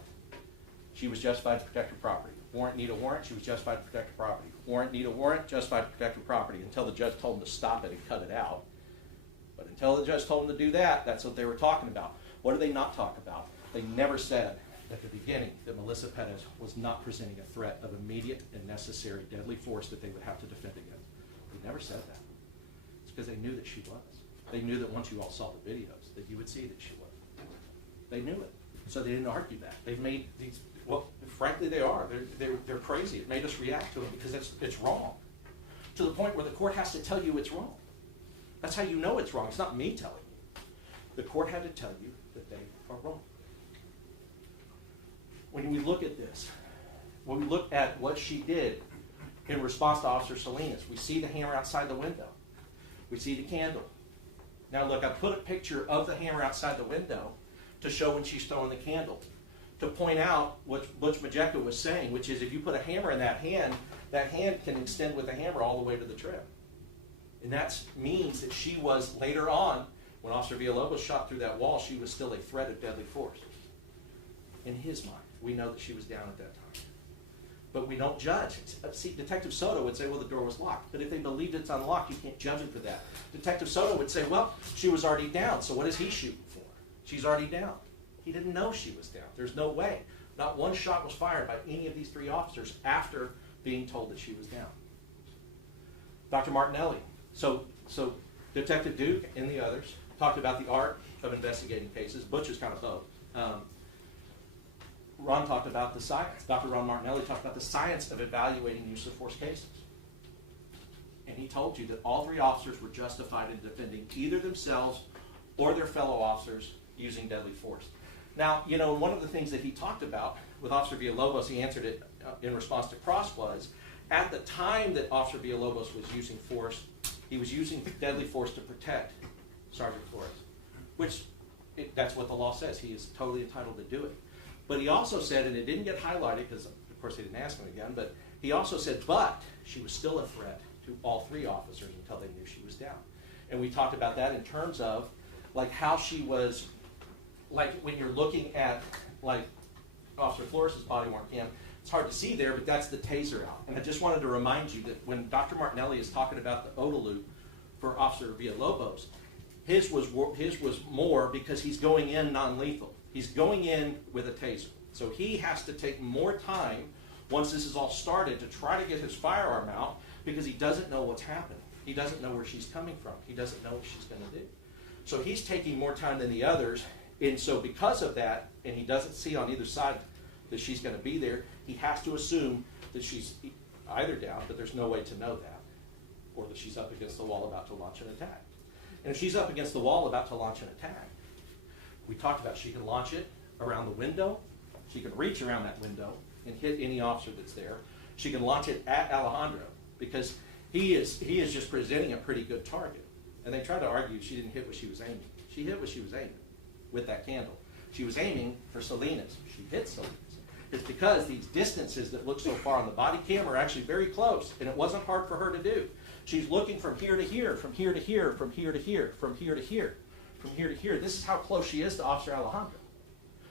She was justified to protect her property. Warrant, need a warrant. She was justified to protect her property. Warrant, need a warrant. Justified to protect her property. Until the judge told them to stop it and cut it out. But until the judge told them to do that, that's what they were talking about. What did they not talk about? They never said at the beginning that Melissa Perez was not presenting a threat of immediate and necessary deadly force that they would have to defend against. They never said that. It's because they knew that she was. They knew that once you all saw the videos, that you would see that she was. They knew it. So they didn't argue that. They've made these, well, frankly they are. They're crazy. It made us react to it because it's wrong. To the point where the court has to tell you it's wrong. That's how you know it's wrong. It's not me telling you. The court had to tell you that they are wrong. When we look at this, when we look at what she did in response to Officer Salinas, we see the hammer outside the window. We see the candle. Now look, I put a picture of the hammer outside the window to show when she's throwing the candle, to point out what Butch Majeka was saying, which is if you put a hammer in that hand can extend with the hammer all the way to the trip. And that means that she was, later on, when Officer Villalobos shot through that wall, she was still a threat of deadly force. In his mind, we know that she was down at that time. But we don't judge. See, Detective Soto would say, well, the door was locked. But if they believed it's unlocked, you can't judge him for that. Detective Soto would say, well, she was already down, so what is he shooting for? She's already down. He didn't know she was down. There's no way. Not one shot was fired by any of these 3 officers after being told that she was down. Dr. Martinelli. So Detective Duke and the others talked about the art of investigating cases. Butch is kind of both. Ron talked about the science. Dr. Ron Martinelli talked about the science of evaluating use of force cases. And he told you that all 3 officers were justified in defending either themselves or their fellow officers using deadly force. Now, you know, one of the things that he talked about with Officer Villalobos, he answered it in response to Cross, was at the time that Officer Villalobos was using force, he was using deadly force to protect Sergeant Flores, which that's what the law says. He is totally entitled to do it. But he also said, and it didn't get highlighted because, of course, they didn't ask him again, but he also said, but she was still a threat to all 3 officers until they knew she was down. And we talked about that in terms of, like, how she was, like, when you're looking at, like, Officer Flores' body-worn cam, it's hard to see there, but that's the taser out. And I just wanted to remind you that when Dr. Martinelli is talking about the ODA loop for Officer Villalobos, his was more because he's going in non-lethal. He's going in with a taser. So he has to take more time once this is all started to try to get his firearm out because he doesn't know what's happening. He doesn't know where she's coming from. He doesn't know what she's going to do. So he's taking more time than the others. And so because of that, and he doesn't see on either side that she's going to be there, he has to assume that either down, but there's no way to know that, or that she's up against the wall about to launch an attack. And if she's up against the wall about to launch an attack, we talked about she can launch it around the window, she can reach around that window and hit any officer that's there. She can launch it at Alejandro because he is just presenting a pretty good target. And they try to argue she didn't hit what she was aiming. She hit what she was aiming with that candle. She was aiming for Salinas. She hit Salinas. It's because these distances that look so far on the body cam are actually very close, and it wasn't hard for her to do. She's looking from here to here, from here to here, from here to here, from here to here, from here to here. This is how close she is to Officer Alejandro.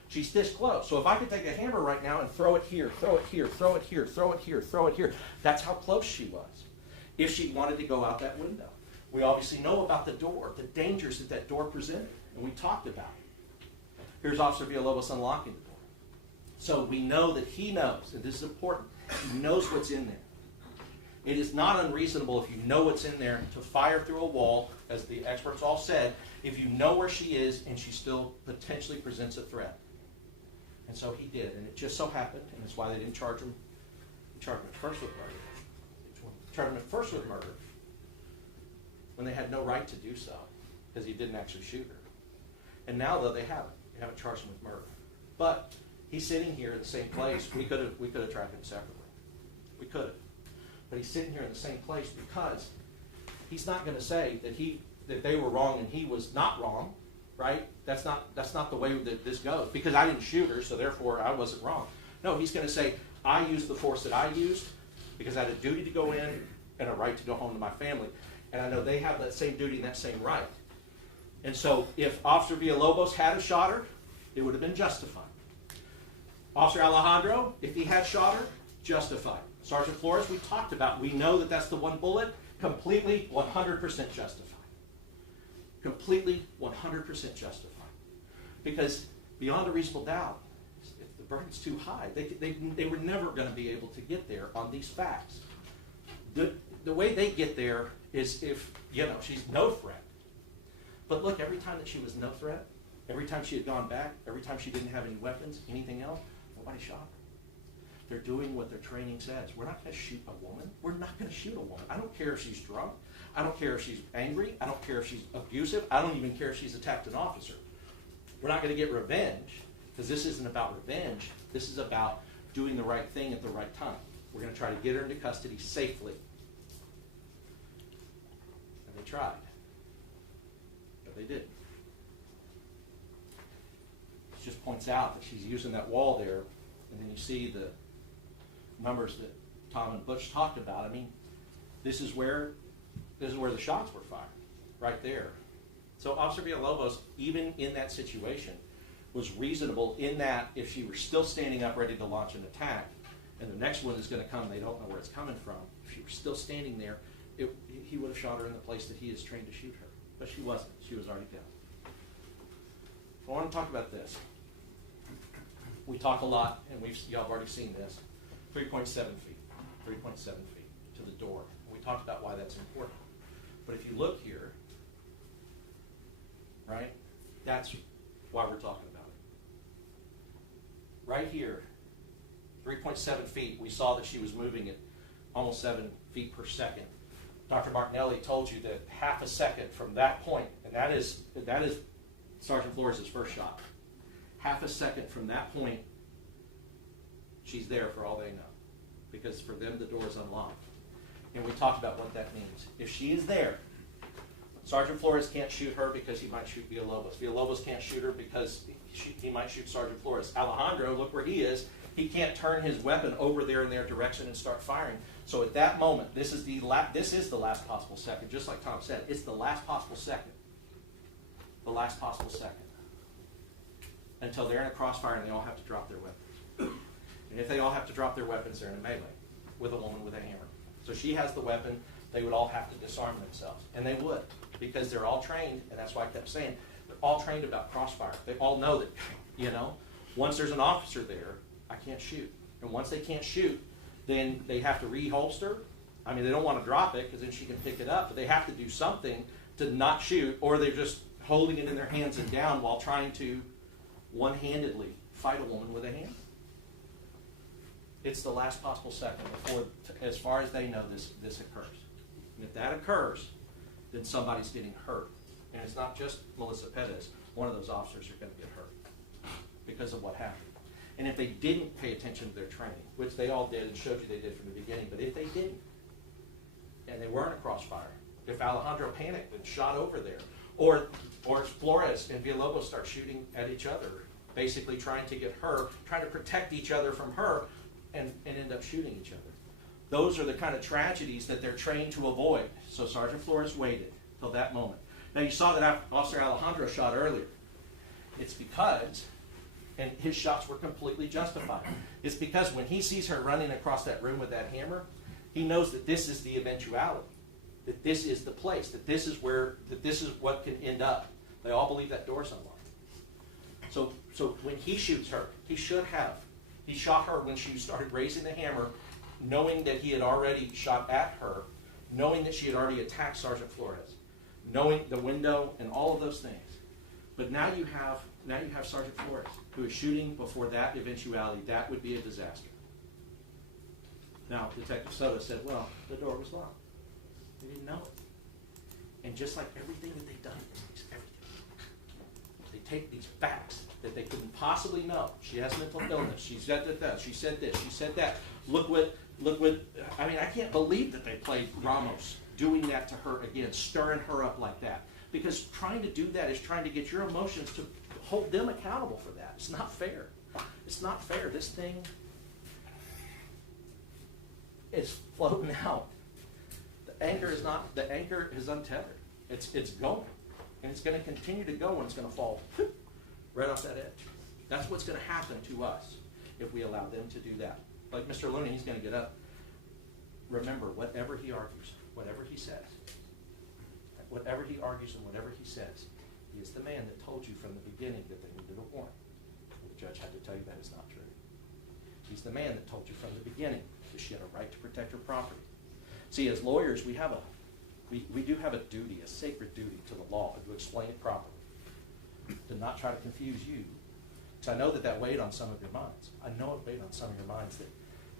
She's this close. So if I could take a hammer right now and throw it here, throw it here, throw it here, throw it here, throw it here, that's how close she was if she wanted to go out that window. We obviously know about the door, the dangers that that door presented, and we talked about it. Here's Officer Villalobos unlocking the door. So we know that he knows, and this is important, he knows what's in there. It is not unreasonable if you know what's in there to fire through a wall, as the experts all said, if you know where she is and she still potentially presents a threat. And so he did, and it just so happened, and that's why they didn't charge him. They charged him first with murder. They charged him first with murder when they had no right to do so, because he didn't actually shoot her. And now, though, they haven't charged him with murder. But he's sitting here in the same place. We could have tried him separately. We could have. But he's sitting here in the same place because he's not going to say that they were wrong and he was not wrong, right? That's not the way that this goes. Because I didn't shoot her, so therefore I wasn't wrong. No, he's going to say, I used the force that I used because I had a duty to go in and a right to go home to my family. And I know they have that same duty and that same right. And so if Officer Villalobos had shot her, it would have been justified. Officer Alejandro, if he had shot her, justified. Sergeant Flores, we talked about, we know that that's the one bullet, completely 100% justified. Completely 100% justified. Because beyond a reasonable doubt, if the burden's too high, they were never going to be able to get there on these facts. The way they get there is if, she's no threat. But look, every time that she was no threat, every time she had gone back, every time she didn't have any weapons, anything else, nobody shot her. They're doing what their training says. We're not going to shoot a woman. We're not going to shoot a woman. I don't care if she's drunk. I don't care if she's angry. I don't care if she's abusive. I don't even care if she's attacked an officer. We're not going to get revenge, because this isn't about revenge. This is about doing the right thing at the right time. We're going to try to get her into custody safely. And they tried. But they didn't. It just points out that she's using that wall there, and then you see the numbers that Tom and Butch talked about. I mean, this is where the shots were fired, right there. So Officer Villalobos, even in that situation, was reasonable in that if she were still standing up ready to launch an attack, and the next one is going to come, they don't know where it's coming from, if she were still standing there, he would have shot her in the place that he is trained to shoot her. But she wasn't. She was already down. I want to talk about this. We talk a lot, and y'all have already seen this, 3.7 feet, 3.7 feet to the door. And we talked about why that's important. But if you look here, right, that's why we're talking about it. Right here, 3.7 feet, we saw that she was moving at almost 7 feet per second. Dr. Martinelli told you that half a second from that point, and that is Sergeant Flores' first shot. Half a second from that point, she's there for all they know. Because for them, the door is unlocked. And we talked about what that means. If she is there, Sergeant Flores can't shoot her because he might shoot Villalobos. Villalobos can't shoot her because he might shoot Sergeant Flores. Alejandro, look where he is. He can't turn his weapon over there in their direction and start firing. So at that moment, this is the last possible second. Just like Tom said, it's the last possible second. The last possible second. Until they're in a crossfire and they all have to drop their weapons. And if they all have to drop their weapons, they're in a melee with a woman with a hammer. So she has the weapon. They would all have to disarm themselves. And they would, because they're all trained, and that's why I kept saying, they're all trained about crossfire. They all know that, once there's an officer there, I can't shoot. And once they can't shoot, then they have to reholster. I mean, they don't want to drop it because then she can pick it up, but they have to do something to not shoot, or they're just holding it in their hands and down while trying to one-handedly fight a woman with a hammer. It's the last possible second before, as far as they know, this occurs. And if that occurs, then somebody's getting hurt. And it's not just Melissa Perez. One of those officers are going to get hurt because of what happened. And if they didn't pay attention to their training, which they all did and showed you they did from the beginning, but if they didn't, and they weren't a crossfire, if Alejandro panicked and shot over there, or Flores and Villalobos start shooting at each other, basically trying to get her, trying to protect each other from her, and end up shooting each other. Those are the kind of tragedies that they're trained to avoid. So Sergeant Flores waited till that moment. Now you saw that Officer Alejandro shot earlier. It's because, and his shots were completely justified. It's because when he sees her running across that room with that hammer, he knows that this is the eventuality, that this is the place, that this is what can end up. They all believe that door's unlocked. So when he shoots her, he shot her when she started raising the hammer, knowing that he had already shot at her, knowing that she had already attacked Sergeant Flores, knowing the window and all of those things. But now you have Sergeant Flores, who is shooting before that eventuality. That would be a disaster. Now, Detective Soto said, well, the door was locked. They didn't know it. And just like everything that they've done, they take these facts that they couldn't possibly know. She has mental illness. She said that. She said this. She said that. Look what, I mean, I can't believe that they played Ramos doing that to her again, stirring her up like that. Because trying to do that is trying to get your emotions to hold them accountable for that. It's not fair. It's not fair. This thing is floating out. The anchor is untethered. It's going. And it's going to continue to go, and it's going to fall right off that edge. That's what's going to happen to us if we allow them to do that. Like Mr. Looney, he's going to get up. Remember, whatever he argues, whatever he says, whatever he argues and whatever he says, he is the man that told you from the beginning that they needed a warrant. And the judge had to tell you that is not true. He's the man that told you from the beginning that she had a right to protect her property. See, as lawyers, we do have a duty, a sacred duty to the law to explain it properly, to not try to confuse you. Because I know that weighed on some of your minds. I know it weighed on some of your minds that,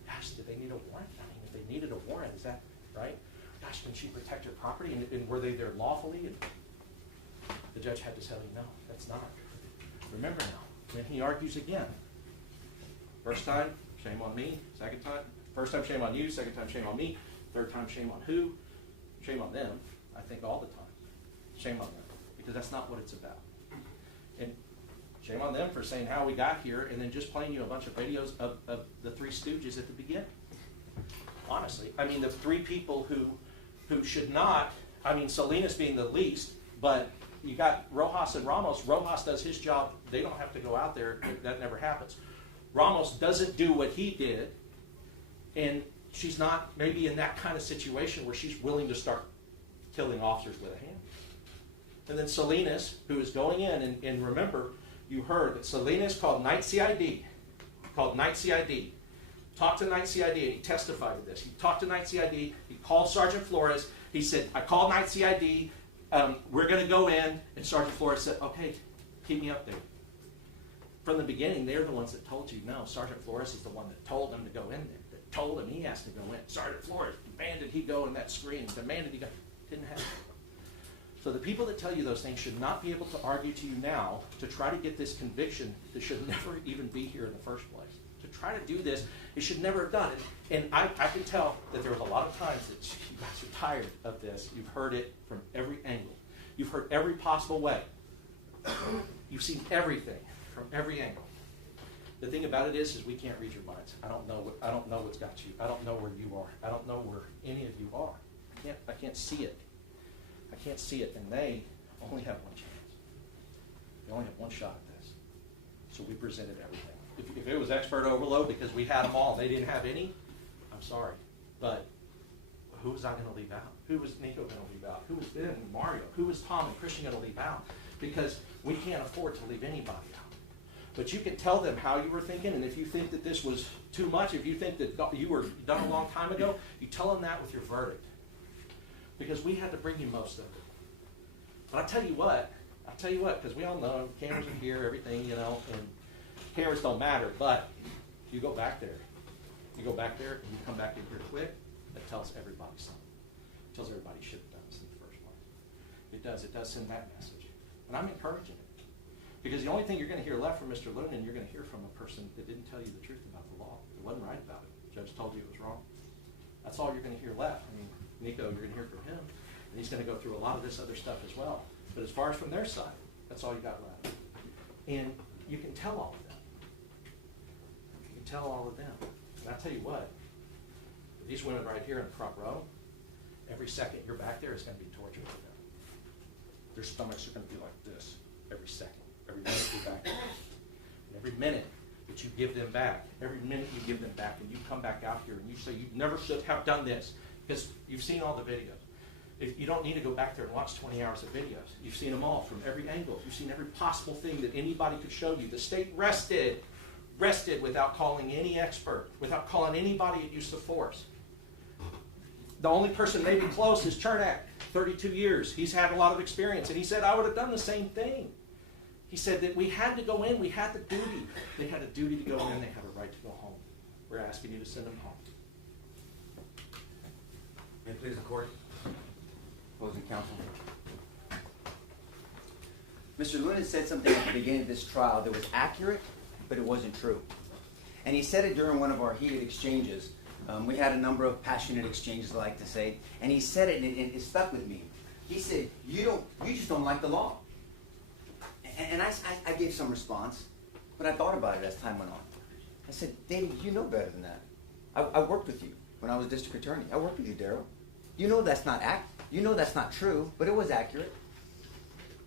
gosh, did they need a warrant? I mean, if they needed a warrant, is that right? Gosh, can she protect her property? And were they there lawfully? And the judge had to tell you, no, that's not. Remember now, when he argues again, first time, shame on me. Second time, first time, shame on you. Second time, shame on me. Third time, shame on who? Shame on them, I think all the time. Shame on them, because that's not what it's about. And shame on them for saying how we got here and then just playing you a bunch of videos of the Three Stooges at the beginning. Honestly, I mean, the three people who should not, I mean, Salinas being the least, but you got Rojas and Ramos. Rojas does his job. They don't have to go out there. That never happens. Ramos doesn't do what he did, and she's not maybe in that kind of situation where she's willing to start killing officers with a hand. And then Salinas, who is going in, and remember, you heard that Salinas called Night CID, talked to Night CID, and he testified to this. He talked to Night CID, he called Sergeant Flores, he said, I called Night CID, we're going to go in, and Sergeant Flores said, okay, keep me up there. From the beginning, they're the ones that told you, no, Sergeant Flores is the one that told them to go in there, that told him he has to go in. Sergeant Flores demanded he go in that screen, demanded he go. Didn't happen. So the people that tell you those things should not be able to argue to you now to try to get this conviction that should never even be here in the first place. To try to do this, it should never have done it. And I could tell that there was a lot of times that you guys are tired of this. You've heard it from every angle. You've heard every possible way. You've seen everything from every angle. The thing about it is we can't read your minds. I don't know what's got you. I don't know where you are. I don't know where any of you are. I can't see it. I can't see it, and they only have one chance. They only have one shot at this. So we presented everything. If it was expert overload because we had them all and they didn't have any, I'm sorry. But who was I going to leave out? Who was Nico going to leave out? Who was Ben and Mario? Who was Tom and Christian going to leave out? Because we can't afford to leave anybody out. But you can tell them how you were thinking, and if you think that this was too much, if you think that you were done a long time ago, you tell them that with your verdict. Because we had to bring you most of it. But I'll tell you what, because we all know cameras are here, everything, and cameras don't matter, but you go back there, You go back there and you come back in here quick, that tells everybody something. It tells everybody you should have done this in the first place. It does send that message. And I'm encouraging it. Because the only thing you're going to hear left from Mr. Loonan, you're going to hear from a person that didn't tell you the truth about the law. It wasn't right about it. The judge told you it was wrong. That's all you're going to hear left. I mean, Nico, you're going to hear from him, and he's going to go through a lot of this other stuff as well. But as far as from their side, that's all you got left. And you can tell all of them. You can tell all of them. And I tell you what, these women right here in the front row, every second you're back there is going to be torture for them. Their stomachs are going to be like this every second, every minute you're back there. And every minute that you give them back, every minute you give them back, and you come back out here and you say, you never should have done this, because you've seen all the videos. If you don't need to go back there and watch 20 hours of videos. You've seen them all from every angle. You've seen every possible thing that anybody could show you. The state rested without calling any expert, without calling anybody at use of force. The only person maybe close is Chernak, 32 years. He's had a lot of experience, and he said, I would have done the same thing. He said that we had to go in, we had the duty. They had a duty to go in, they had a right to go home. We're asking you to send them home. May it please the court. Opposing counsel. Mr. Loonan said something at the beginning of this trial that was accurate, but it wasn't true. And he said it during one of our heated exchanges. We had a number of passionate exchanges, I like to say, and he said it, and it stuck with me. He said, you just don't like the law. And I gave some response, but I thought about it as time went on. I said, David, you know better than that. I worked with you when I was district attorney. I worked with you, Daryl. You know that's not true, but it was accurate.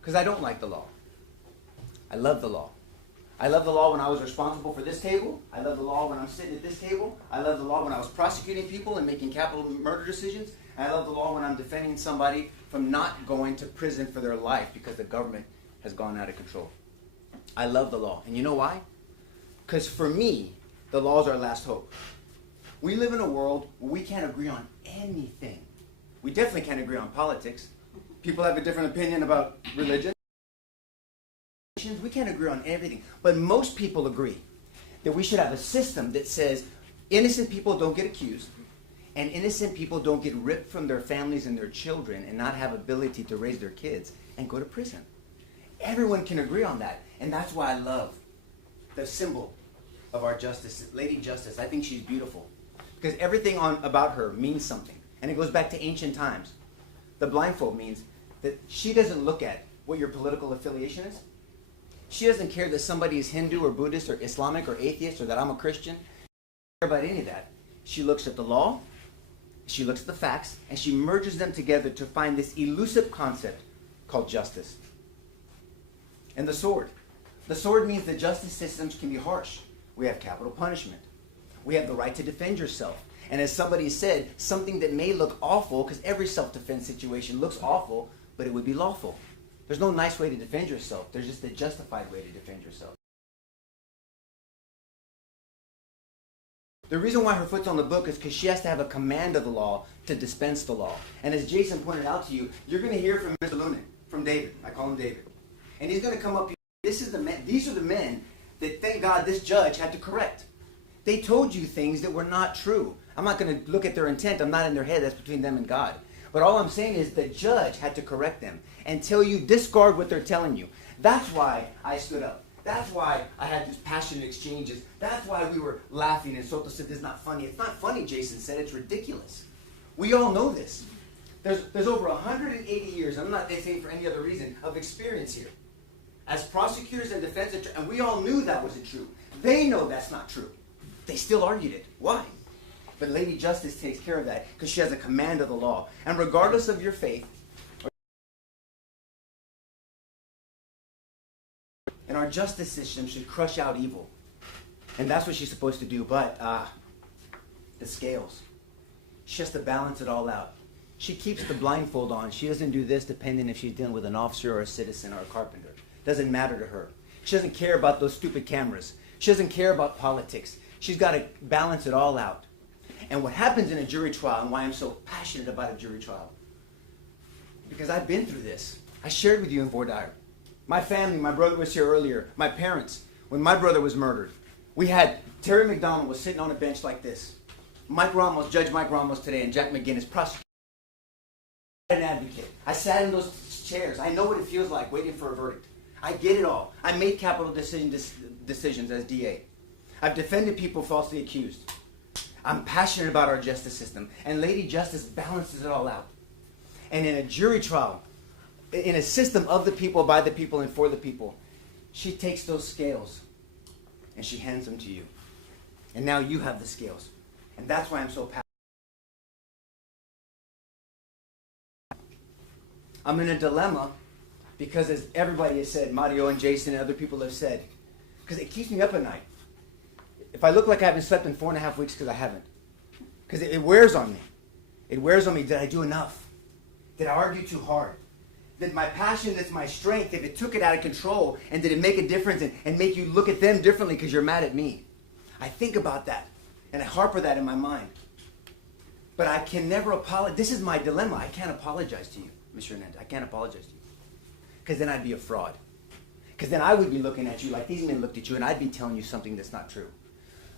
Because I don't like the law. I love the law. I love the law when I was responsible for this table. I love the law when I'm sitting at this table. I love the law when I was prosecuting people and making capital murder decisions. And I love the law when I'm defending somebody from not going to prison for their life because the government has gone out of control. I love the law. And you know why? Because for me, the law is our last hope. We live in a world where we can't agree on anything. We definitely can't agree on politics. People have a different opinion about religion. We can't agree on everything. But most people agree that we should have a system that says innocent people don't get accused and innocent people don't get ripped from their families and their children and not have ability to raise their kids and go to prison. Everyone can agree on that. And that's why I love the symbol of our justice, Lady Justice. I think she's beautiful because everything about her means something. And it goes back to ancient times. The blindfold means that she doesn't look at what your political affiliation is. She doesn't care that somebody is Hindu or Buddhist or Islamic or atheist or that I'm a Christian. She doesn't care about any of that. She looks at the law, she looks at the facts, and she merges them together to find this elusive concept called justice. And the sword. The sword means that justice systems can be harsh. We have capital punishment. We have the right to defend yourself. And as somebody said, something that may look awful, because every self-defense situation looks awful, but it would be lawful. There's no nice way to defend yourself. There's just a justified way to defend yourself. The reason why her foot's on the book is because she has to have a command of the law to dispense the law. And as Jason pointed out to you, you're going to hear from Mr. Loonan, from David. I call him David. And he's going to come up here. These are the men that, thank God, this judge had to correct. They told you things that were not true. I'm not going to look at their intent. I'm not in their head. That's between them and God. But all I'm saying is the judge had to correct them and tell you, discard what they're telling you. That's why I stood up. That's why I had these passionate exchanges. That's why we were laughing and Soto said, this is not funny. It's not funny, Jason said. It's ridiculous. We all know this. There's over 180 years, I'm not saying for any other reason, of experience here. As prosecutors and defense attorneys, and we all knew that wasn't true. They know that's not true. They still argued it. Why? But Lady Justice takes care of that because she has a command of the law. And regardless of your faith, and our justice system should crush out evil. And that's what she's supposed to do. But the scales. She has to balance it all out. She keeps the blindfold on. She doesn't do this depending if she's dealing with an officer or a citizen or a carpenter. Doesn't matter to her. She doesn't care about those stupid cameras. She doesn't care about politics. She's got to balance it all out. And what happens in a jury trial, and why I'm so passionate about a jury trial, because I've been through this. I shared with you in Vordaer. My family, my brother was here earlier, my parents, when my brother was murdered, we had, Terry McDonald was sitting on a bench like this. Judge Mike Ramos today, and Jack McGinnis, prosecutor, an advocate. I sat in those chairs. I know what it feels like waiting for a verdict. I get it all. I made capital decisions as DA. I've defended people falsely accused. I'm passionate about our justice system, and Lady Justice balances it all out. And in a jury trial, in a system of the people, by the people, and for the people, she takes those scales and she hands them to you. And now you have the scales. And that's why I'm so passionate. I'm in a dilemma because, as everybody has said, Mario and Jason and other people have said, because it keeps me up at night. If I look like I haven't slept in 4.5 weeks, because I haven't. Because it wears on me. It wears on me. Did I do enough? Did I argue too hard? Did my passion, that's my strength, if it took it out of control, and did it make a difference and make you look at them differently because you're mad at me? I think about that, and I harbor that in my mind. But I can never apologize. This is my dilemma. I can't apologize to you, Mr. Hernandez. I can't apologize to you. Because then I'd be a fraud. Because then I would be looking at you like these men looked at you, and I'd be telling you something that's not true.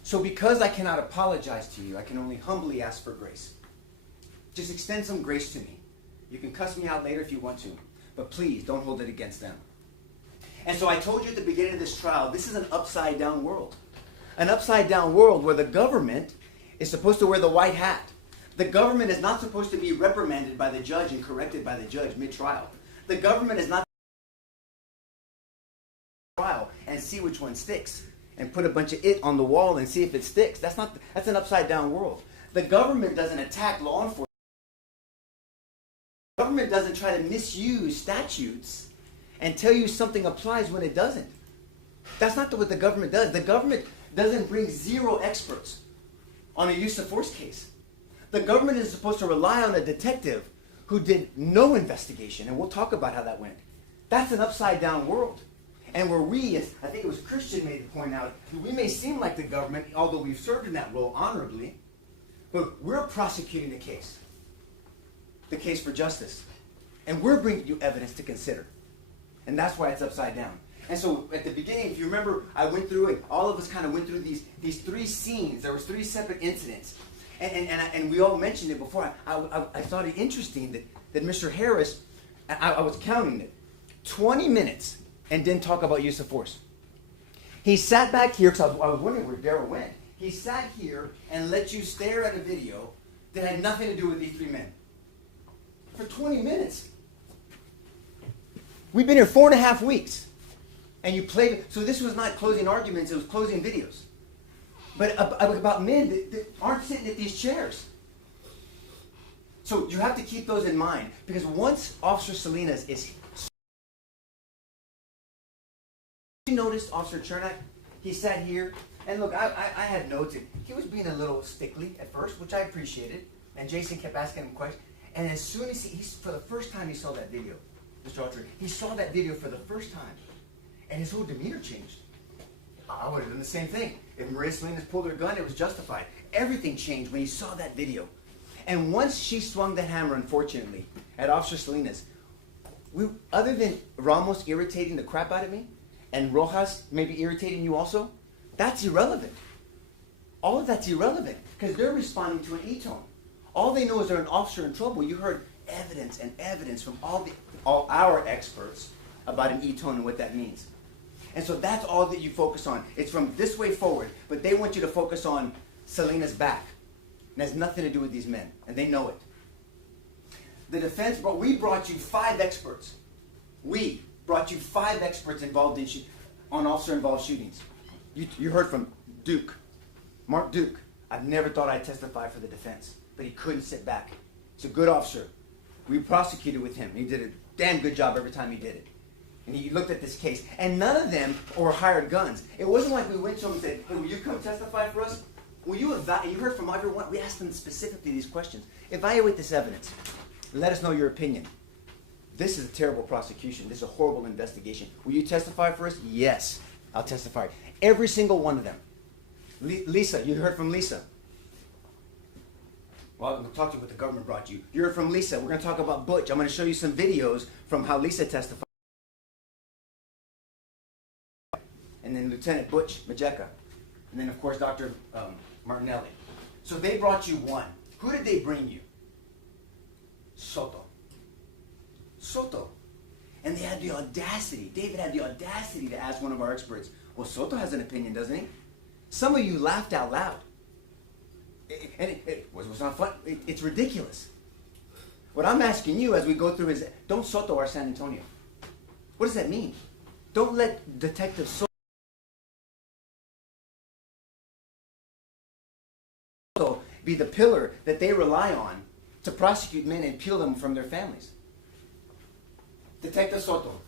So because I cannot apologize to you, I can only humbly ask for grace. Just extend some grace to me. You can cuss me out later if you want to, but please don't hold it against them. And so I told you at the beginning of this trial, this is an upside down world. An upside down world where the government is supposed to wear the white hat. The government is not supposed to be reprimanded by the judge and corrected by the judge mid-trial. The government is not trial and see which one sticks and put a bunch of it on the wall and see if it sticks. That's an upside down world. The government doesn't attack law enforcement. The government doesn't try to misuse statutes and tell you something applies when it doesn't. That's not what the government does. The government doesn't bring 0 experts on a use of force case. The government is supposed to rely on a detective who did no investigation, and we'll talk about how that went. That's an upside down world. And where we, as I think it was Christian made the point out, we may seem like the government, although we've served in that role honorably, but we're prosecuting the case for justice. And we're bringing you evidence to consider. And that's why it's upside down. And so at the beginning, if you remember, I went through it, all of us kind of went through these 3 scenes. There was 3 separate incidents. And we all mentioned it before. I thought it interesting that Mr. Harris, I was counting it, 20 minutes and didn't talk about use of force. He sat back here, because I was wondering where Darryl went. He sat here and let you stare at a video that had nothing to do with these 3 men. For 20 minutes. We've been here 4.5 weeks. And you played it. So this was not closing arguments, it was closing videos. But about men that aren't sitting at these chairs. So you have to keep those in mind. Because once Officer Salinas is... You noticed Officer Chernak? He sat here. And look, I had notes. He was being a little stickly at first, which I appreciated. And Jason kept asking him questions. And as soon as for the first time he saw that video, Mr. Autry, he saw that video for the first time. And his whole demeanor changed. I would have done the same thing. If Maria Salinas pulled her gun, it was justified. Everything changed when he saw that video. And once she swung the hammer, unfortunately, at Officer Salinas, other than Ramos irritating the crap out of me, and Rojas maybe irritating you also, that's irrelevant. All of that's irrelevant, because they're responding to an E-tone. All they know is they're an officer in trouble. You heard evidence and evidence from all our experts about an E-tone and what that means. And so that's all that you focus on. It's from this way forward, but they want you to focus on Salinas' back. And it has nothing to do with these men, and they know it. The defense, we brought you 5 experts. We brought you 5 experts involved on officer-involved shootings. You heard from Duke, Mark Duke. I've never thought I'd testify for the defense, but he couldn't sit back. He's a good officer. We prosecuted with him. He did a damn good job every time he did it. And he looked at this case. And none of them were hired guns. It wasn't like we went to him and said, hey, will you come testify for us? Will you you heard from everyone. We asked them specifically these questions. Evaluate this evidence. Let us know your opinion. This is a terrible prosecution. This is a horrible investigation. Will you testify for us? Yes, I'll testify. Every single one of them. Lisa, you heard from Lisa. Well, I'm going to talk to you what the government brought you. You heard from Lisa. We're going to talk about Butch. I'm going to show you some videos from how Lisa testified. And then Lieutenant Butch Majeka. And then, of course, Dr. Martinelli. So they brought you one. Who did they bring you? Soto. Soto. And they had the audacity, David had the audacity to ask one of our experts, well, Soto has an opinion, doesn't he? Some of you laughed out loud. And it was not fun. It's ridiculous. What I'm asking you as we go through is, don't Soto our San Antonio. What does that mean? Don't let Detective Soto be the pillar that they rely on to prosecute men and peel them from their families. Detective Soto,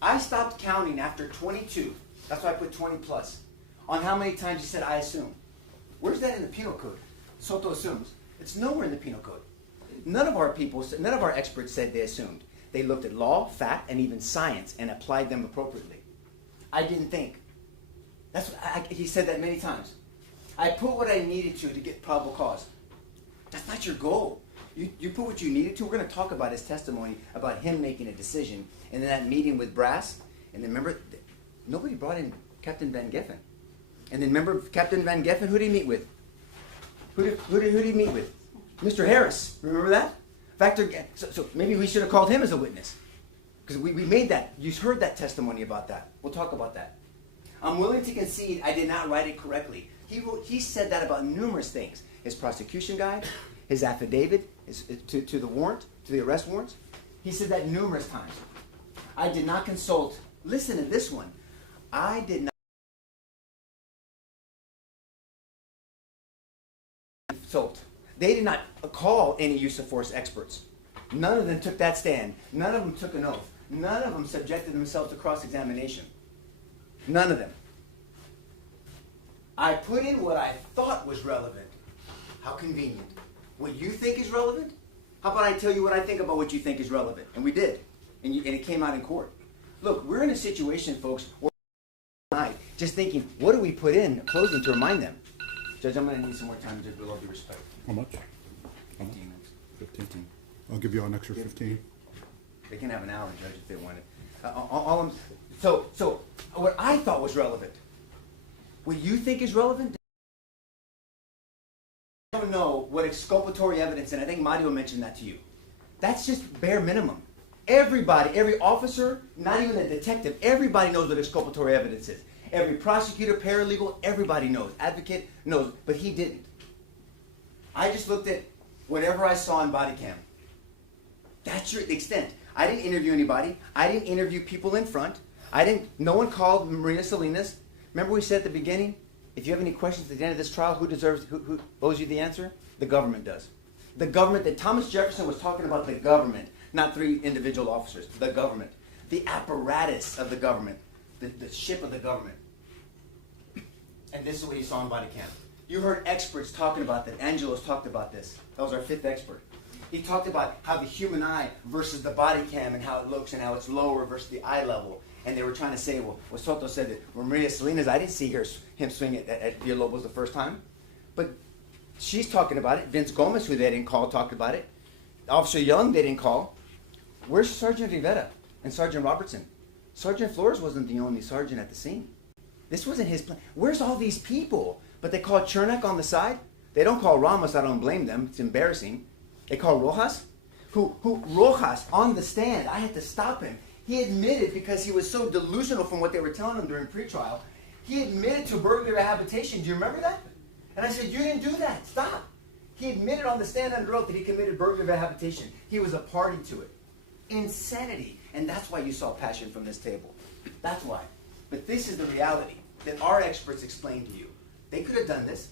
I stopped counting after 22, that's why I put 20 plus, on how many times he said, I assume. Where's that in the penal code? Soto assumes. It's nowhere in the penal code. None of our experts said they assumed. They looked at law, fact, and even science and applied them appropriately. I didn't think. He said that many times. I put what I needed to get probable cause. That's not your goal. You put what you needed to. We're going to talk about his testimony, about him making a decision, and then that meeting with Brass. And then remember, nobody brought in Captain Van Geffen. And then remember Captain Van Geffen, who did he meet with? Who did he meet with? Mr. Harris. Remember that? So maybe we should have called him as a witness. Because we made that. You heard that about that. We'll talk about that. I'm willing to concede I did not write it correctly. He said that about numerous things. His prosecution guide, his affidavit, to the warrant, to the arrest warrants. He said that numerous times. I did not consult. Listen to this one. I did not consult. They did not call any use of force experts. None of them took that stand. None of them took an oath. None of them subjected themselves to cross-examination. None of them. I put in what I thought was relevant. How convenient. What you think is relevant? How about I tell you what I think about what you think is relevant? And we did. And it came out in court. Look, we're in a situation, folks, where we're just thinking, what do we put in closing to remind them? Judge, I'm going to need some more time, Judge, with all due respect. How much? 15 minutes. 15. I'll give you an extra 15. They can have an hour, Judge, if they want it. So what I thought was relevant, what you think is relevant, I don't know what exculpatory evidence, and I think Mario mentioned that to you. That's just bare minimum. Everybody, every officer, not even a detective, everybody knows what exculpatory evidence is. Every prosecutor, paralegal, everybody knows. Advocate knows, but he didn't. I just looked at whatever I saw in body cam. That's your extent. I didn't interview anybody. I didn't interview people in front. No one called Marina Salinas. Remember we said at the beginning, if you have any questions at the end of this trial, who owes you the answer? The government does. The government that Thomas Jefferson was talking about, the government, not three individual officers, the government. The apparatus of the government, the ship of the government. And this is what you saw in body cam. You heard experts talking about that. Angelos talked about this. That was our fifth expert. He talked about how the human eye versus the body cam and how it looks and how it's lower versus the eye level. And they were trying to say, well, Soto said that when Maria Salinas, I didn't see him swing at Villalobos the first time. But she's talking about it. Vince Gomez, who they didn't call, talked about it. Officer Young, they didn't call. Where's Sergeant Rivera and Sergeant Robertson? Sergeant Flores wasn't the only sergeant at the scene. This wasn't his plan. Where's all these people? But they call Chernak on the side. They don't call Ramos. I don't blame them. It's embarrassing. They call Rojas. Who Rojas on the stand. I had to stop him. He admitted, because he was so delusional from what they were telling him during pretrial, he admitted to burglary habitation. Do you remember that? And I said, you didn't do that. Stop. He admitted on the stand under oath that he committed burglary habitation. He was a party to it. Insanity. And that's why you saw passion from this table. That's why. But this is the reality that our experts explained to you. They could have done this.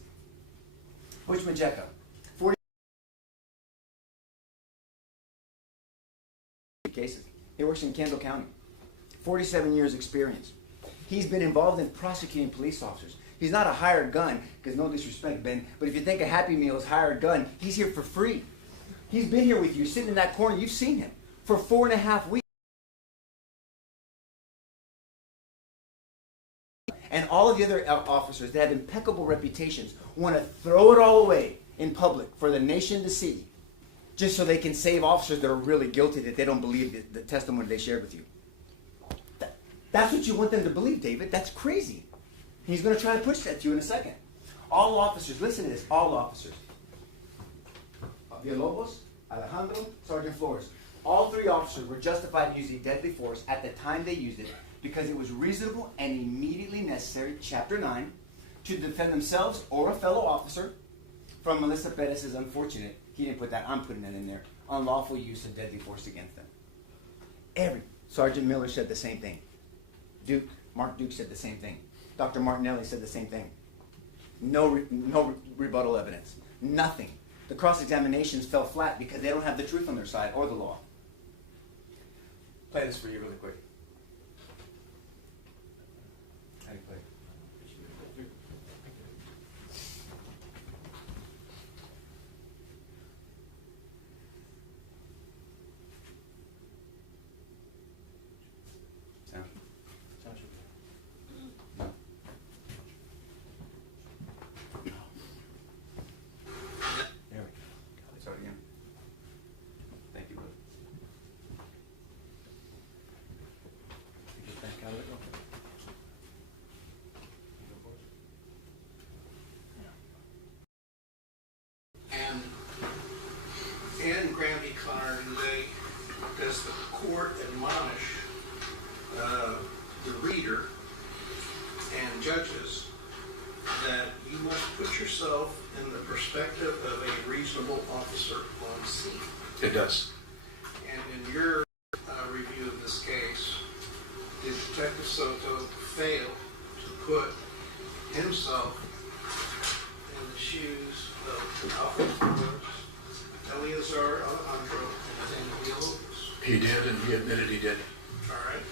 Butch Majeka, 40 cases. He works in Kendall County. 47 years experience. He's been involved in prosecuting police officers. He's not a hired gun, because no disrespect, Ben, but if you think a Happy Meal is hired gun, he's here for free. He's been here with you, sitting in that corner. You've seen him for 4.5 weeks. And all of the other officers that have impeccable reputations want to throw it all away in public for the nation to see, just so they can save officers that are really guilty, that they don't believe the testimony they shared with you. That's what you want them to believe, David. That's crazy. He's going to try to push that to you in a second. All officers, listen to this, all officers. Villalobos, Alejandro, Sergeant Flores. All three officers were justified in using deadly force at the time they used it because it was reasonable and immediately necessary, Chapter 9, to defend themselves or a fellow officer from Melissa Perez's unfortunate, he didn't put that, I'm putting it in there, unlawful use of deadly force against them. Sergeant Miller said the same thing. Mark Duke said the same thing. Dr. Martinelli said the same thing. No rebuttal evidence. Nothing. The cross-examinations fell flat because they don't have the truth on their side or the law. Play this for you really quick. How do you play it? Sound? Sound should be. No. There we go. Start again. Thank you, brother. You just back out of it real quick. And in Graham v. Connor, does the court admonish the reader and judges that you must put yourself in the perspective of a reasonable officer on scene? It does. And in your review of this case, did Detective Soto fail to put himself in the shoes of Alfred Flores, Eleazar Alejandro, and Villalobos? He did, and he admitted he did. All right.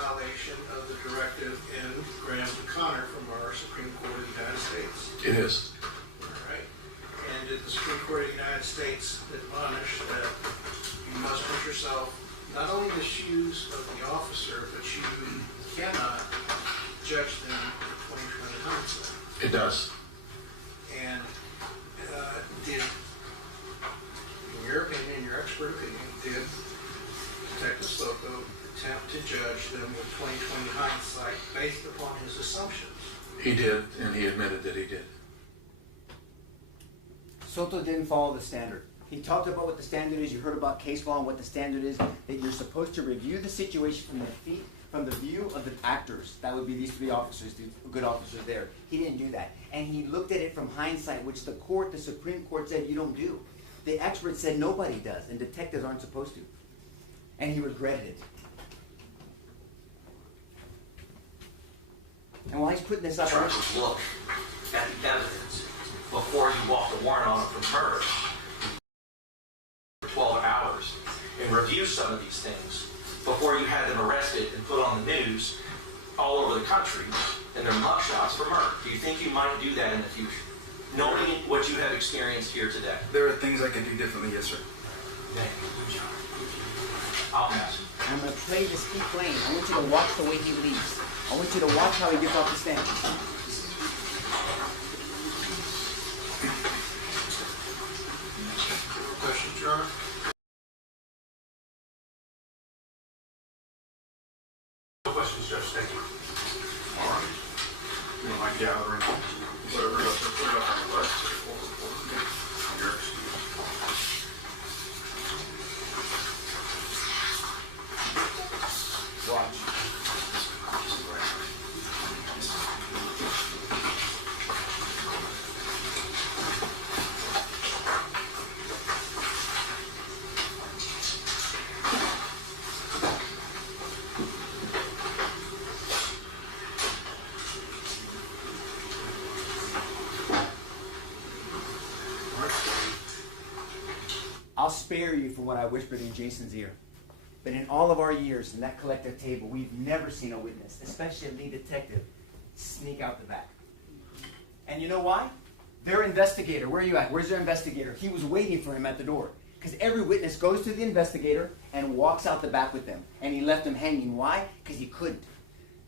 Violation of the directive in Graham v. Connor from our Supreme Court of the United States. It is. All right. And did the Supreme Court of the United States admonish that you must put yourself not only in the shoes of the officer, but you cannot judge them with 20/20 hindsight? It does. And did, in your opinion, your expert opinion, did Detective Soto attempt to judge them with 20/20 hindsight based upon his assumptions? He did, and he admitted that he did. Soto didn't follow the standard. He talked about what the standard is. You heard about case law and what the standard is, that you're supposed to review the situation from the view of the actors. That would be these three officers, the good officers there. He didn't do that. And he looked at it from hindsight, which the Supreme Court said you don't do. The experts said nobody does, and detectives aren't supposed to. And he regretted it. And while he's putting this up, Try to look at the evidence before you walk the warrant on from her for 12 hours and review some of these things before you had them arrested and put on the news all over the country and their mugshots for murder. Do you think you might do that in the future, knowing what you have experienced here today? There are things I can do differently, yes, sir. Thank you. Good job. I'll pass. I'm going to play this keep playing. I want you to watch the way he leaves. I want you to watch how he gets off the stand. Questions, Your Honor? No questions, Judge. Thank you. All right. You don't like gathering? Put it up on the left. You're excused. Watch. I'll spare you for what I whispered in Jason's ear. But in all of our years in that collective table, we've never seen a witness, especially a lead detective, sneak out the back. And you know why? Their investigator, where are you at? Where's their investigator? He was waiting for him at the door. Because every witness goes to the investigator and walks out the back with them. And he left them hanging. Why? Because he couldn't.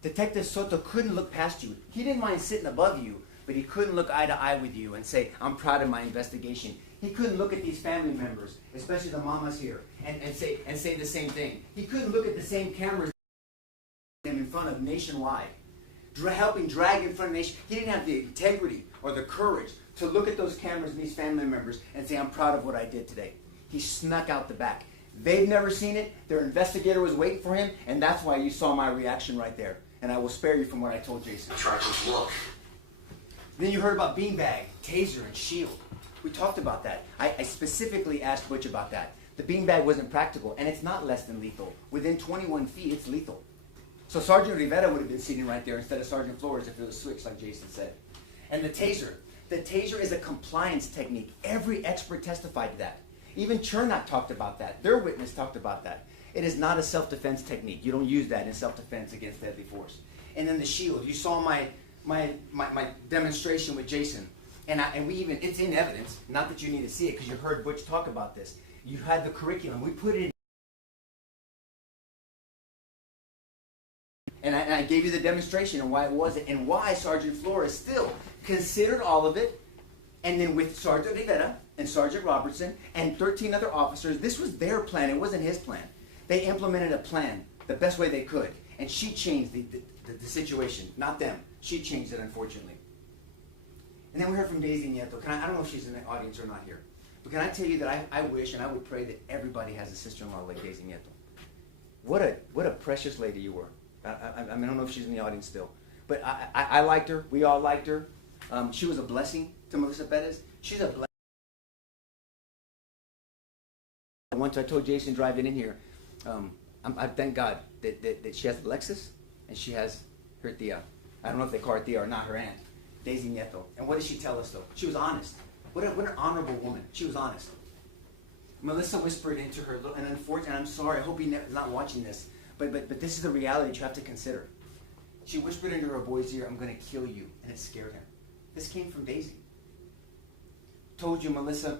Detective Soto couldn't look past you. He didn't mind sitting above you, but he couldn't look eye to eye with you and say, I'm proud of my investigation. He couldn't look at these family members, especially the mamas here, and say the same thing. He couldn't look at the same cameras in front of nationwide, helping drag in front of nation. He didn't have the integrity or the courage to look at those cameras and these family members and say, I'm proud of what I did today. He snuck out the back. They've never seen it. Their investigator was waiting for him, and that's why you saw my reaction right there. And I will spare you from what I told Jason. Try to look. Then you heard about beanbag, taser, and shield. We talked about that. I specifically asked Butch about that. The beanbag wasn't practical, and it's not less than lethal. Within 21 feet, it's lethal. So Sergeant Rivera would have been sitting right there instead of Sergeant Flores if it was switched, like Jason said. And the taser is a compliance technique. Every expert testified to that. Even Chernak talked about that. Their witness talked about that. It is not a self-defense technique. You don't use that in self-defense against deadly force. And then the shield. You saw my demonstration with Jason. And we even, it's in evidence, not that you need to see it because you heard Butch talk about this. You had the curriculum. We put it in. And I gave you the demonstration and why it wasn't, and why Sergeant Flores still considered all of it. And then with Sergeant Rivera and Sergeant Robertson and 13 other officers, this was their plan. It wasn't his plan. They implemented a plan the best way they could. And she changed the situation, not them. She changed it, unfortunately. And then we heard from Daisy Nieto. I don't know if she's in the audience or not here. But can I tell you that I wish and I would pray that everybody has a sister-in-law like Daisy Nieto. What a precious lady you were. I don't know if she's in the audience still. But I liked her. We all liked her. She was a blessing to Melissa Perez. She's a blessing. Once I told Jason driving in here, I thank God that she has a Lexus and she has her tia. I don't know if they call her tia or not, her aunt, Daisy Nieto. And what did she tell us, though? She was honest. What an honorable woman. She was honest. Melissa whispered into her, and unfortunately, and I'm sorry, I hope he's not watching this, but this is the reality that you have to consider. She whispered into her boy's ear, I'm going to kill you, and it scared him. This came from Daisy. Told you Melissa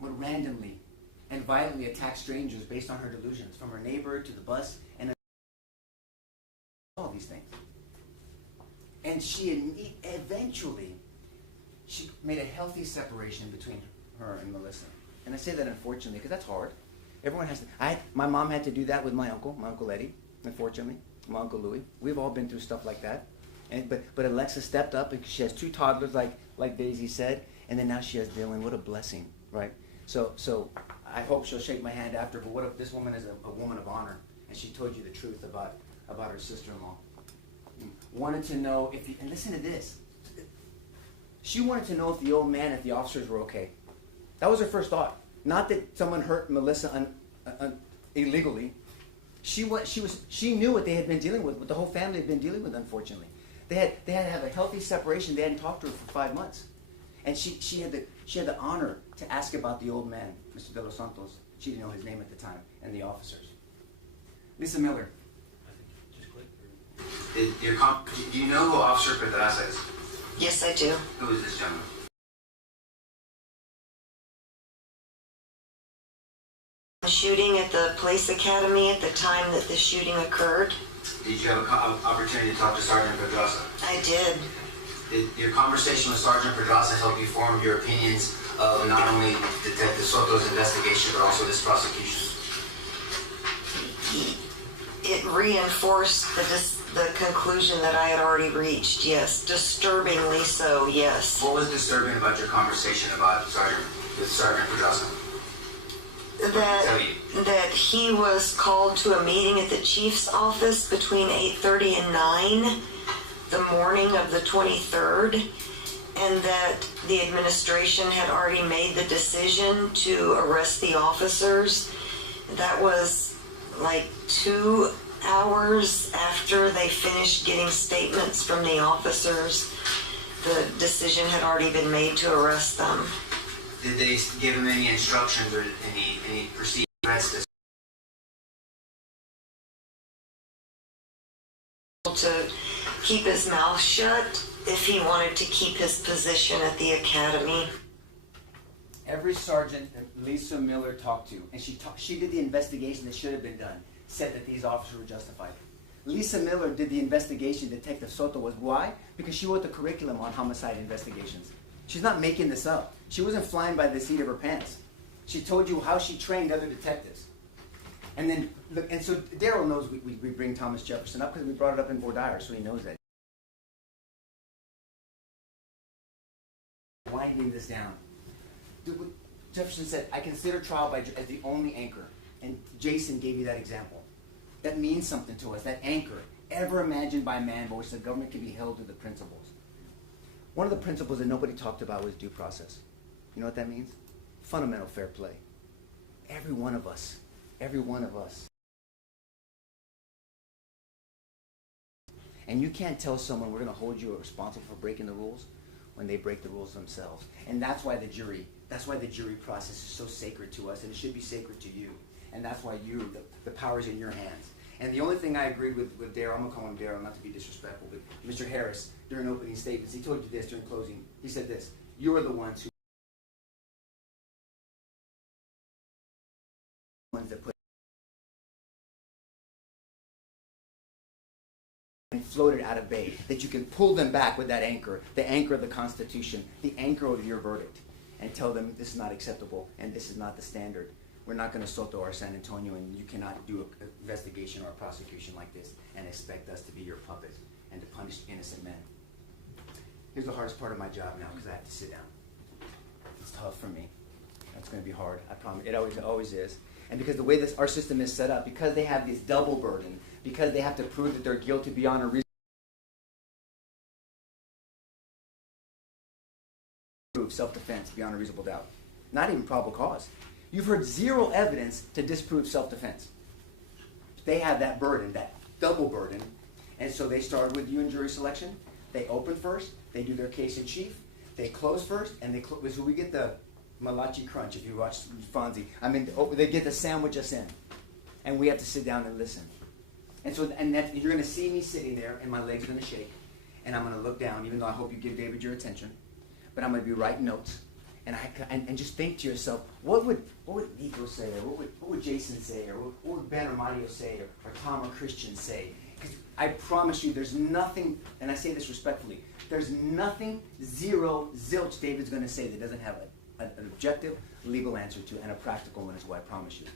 would randomly and violently attack strangers based on her delusions, from her neighbor to the bus, and all these things. And she eventually, she made a healthy separation between her and Melissa. And I say that unfortunately because that's hard. Everyone has to. My mom had to do that with my Uncle Eddie, unfortunately, my Uncle Louis. We've all been through stuff like that. But Alexa stepped up because she has 2 toddlers, like Daisy said, and then now she has Dylan. What a blessing, right? So I hope she'll shake my hand after. But what if this woman is a woman of honor, and she told you the truth about her sister-in-law? Wanted to know if, and listen to this. She wanted to know if the old man, if the officers were okay. That was her first thought. Not that someone hurt Melissa illegally. She knew what they had been dealing with, what the whole family had been dealing with, unfortunately. They had to have a healthy separation. They hadn't talked to her for 5 months. And she had the honor to ask about the old man, Mr. De Los Santos. She didn't know his name at the time, and the officers. Lisa Miller. Do you know who Officer Pedraza is? Yes, I do. Who is this gentleman? Shooting at the police academy at the time that the shooting occurred. Did you have an opportunity to talk to Sergeant Pedraza? I did. Did your conversation with Sergeant Pedraza help you form your opinions of not only Detective Soto's investigation, but also this prosecution? It reinforced the conclusion that I had already reached, yes. Disturbingly so, yes. What was disturbing about your conversation with Sergeant Pedraza? That he was called to a meeting at the chief's office between 8:30 and 9 the morning of the 23rd, and that the administration had already made the decision to arrest the officers. That was like 2 hours after they finished getting statements from the officers. The decision had already been made to arrest them. Did they give him any instructions or any perceived threats to keep his mouth shut if he wanted to keep his position at the academy? Every sergeant that Lisa Miller talked to, and she did the investigation that should have been done, said that these officers were justified. Lisa Miller did the investigation Detective Soto was. Why? Because she wrote the curriculum on homicide investigations. She's not making this up. She wasn't flying by the seat of her pants. She told you how she trained other detectives. And then, look, and so Daryl knows we bring Thomas Jefferson up because we brought it up in Vordaer, so he knows that. Why writing this down. Jefferson said, I consider trial by as the only anchor. And Jason gave you that example. That means something to us, that anchor, ever imagined by man, by which the government can be held to the principles. One of the principles that nobody talked about was due process. You know what that means? Fundamental fair play. Every one of us. And you can't tell someone we're going to hold you responsible for breaking the rules when they break the rules themselves. And that's why the jury process is so sacred to us, and it should be sacred to you. And that's why the power's in your hands. And the only thing I agreed with Darryl, I'm going to call him Darryl, not to be disrespectful, but Mr. Harris, during opening statements, he told you this during closing. He said this, you are the ones that put and floated out of bay, that you can pull them back with that anchor, the anchor of the Constitution, the anchor of your verdict, and tell them this is not acceptable and this is not the standard. We're not going to Soto or San Antonio, and you cannot do an investigation or a prosecution like this and expect us to be your puppet and to punish innocent men. Here's the hardest part of my job now, because I have to sit down. It's tough for me. It's going to be hard, I promise. It always is. And because the way our system is set up, because they have this double burden, because they have to prove that they're guilty beyond a reasonable prove self-defense beyond a reasonable doubt. Not even probable cause. You've heard zero evidence to disprove self-defense. They have that burden, that double burden, and so they start with you in jury selection. They open first, they do their case in chief, they close first, and so we get the Malachi Crunch, if you watch Fonzie. I mean, they get to sandwich us in, and we have to sit down and listen. And so, you're going to see me sitting there, and my legs are going to shake, and I'm going to look down, even though I hope you give David your attention. But I'm going to be writing notes, and just think to yourself, what would Nico say, or what would Jason say, or what would Ben or Mario say, or Tom or Christian say? Because I promise you, there's nothing, and I say this respectfully, there's nothing, zero, zilch David's going to say that doesn't have an objective, legal answer to, and a practical one is what I promise you.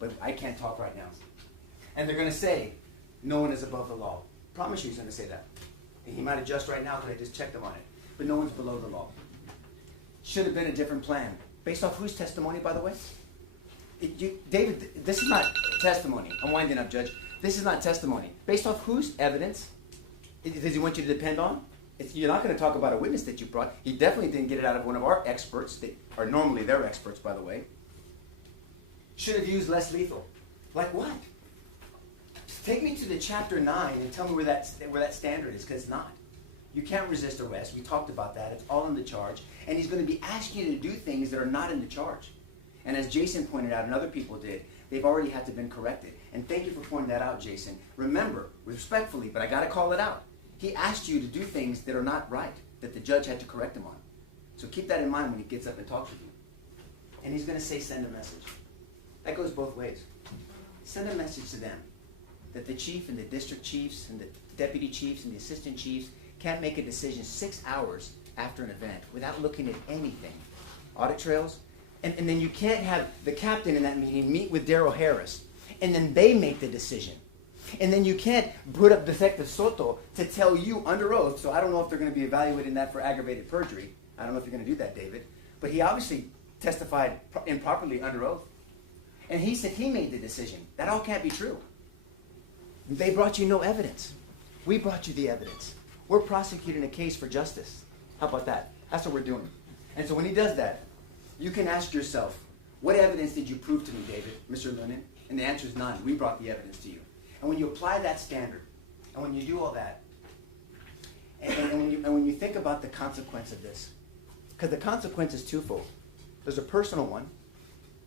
But I can't talk right now. And they're going to say, no one is above the law. Promise you he's going to say that. And he might adjust right now because I just checked him on it. But no one's below the law. Should have been a different plan. Based off whose testimony, by the way? David, this is not testimony. I'm winding up, Judge. This is not testimony. Based off whose evidence does he want you to depend on? You're not going to talk about a witness that you brought. He definitely didn't get it out of one of our experts, that are normally their experts, by the way. Should have used less lethal. Like what? Just take me to the chapter 9 and tell me where that standard is, because it's not. You can't resist arrest. We talked about that. It's all in the charge. And he's going to be asking you to do things that are not in the charge. And as Jason pointed out, and other people did, they've already had to been corrected. And thank you for pointing that out, Jason. Remember, respectfully, but I got to call it out. He asked you to do things that are not right, that the judge had to correct him on. So keep that in mind when he gets up and talks with you. And he's going to say, send a message. That goes both ways. Send a message to them that the chief and the district chiefs and the deputy chiefs and the assistant chiefs can't make a decision 6 hours after an event without looking at anything. Audit trails. And then you can't have the captain in that meeting meet with Darryl Harris, and then they make the decision. And then you can't put up Detective Soto to tell you under oath, so I don't know if they're going to be evaluating that for aggravated perjury. I don't know if you're going to do that, David. But he obviously testified improperly under oath. And he said he made the decision. That all can't be true. They brought you no evidence. We brought you the evidence. We're prosecuting a case for justice. How about that? That's what we're doing. And so when he does that, you can ask yourself, what evidence did you prove to me, David, Mr. Lunan? And the answer is none. We brought the evidence to you. And when you apply that standard, and when you do all that, and when you think about the consequence of this, because the consequence is twofold. There's a personal one,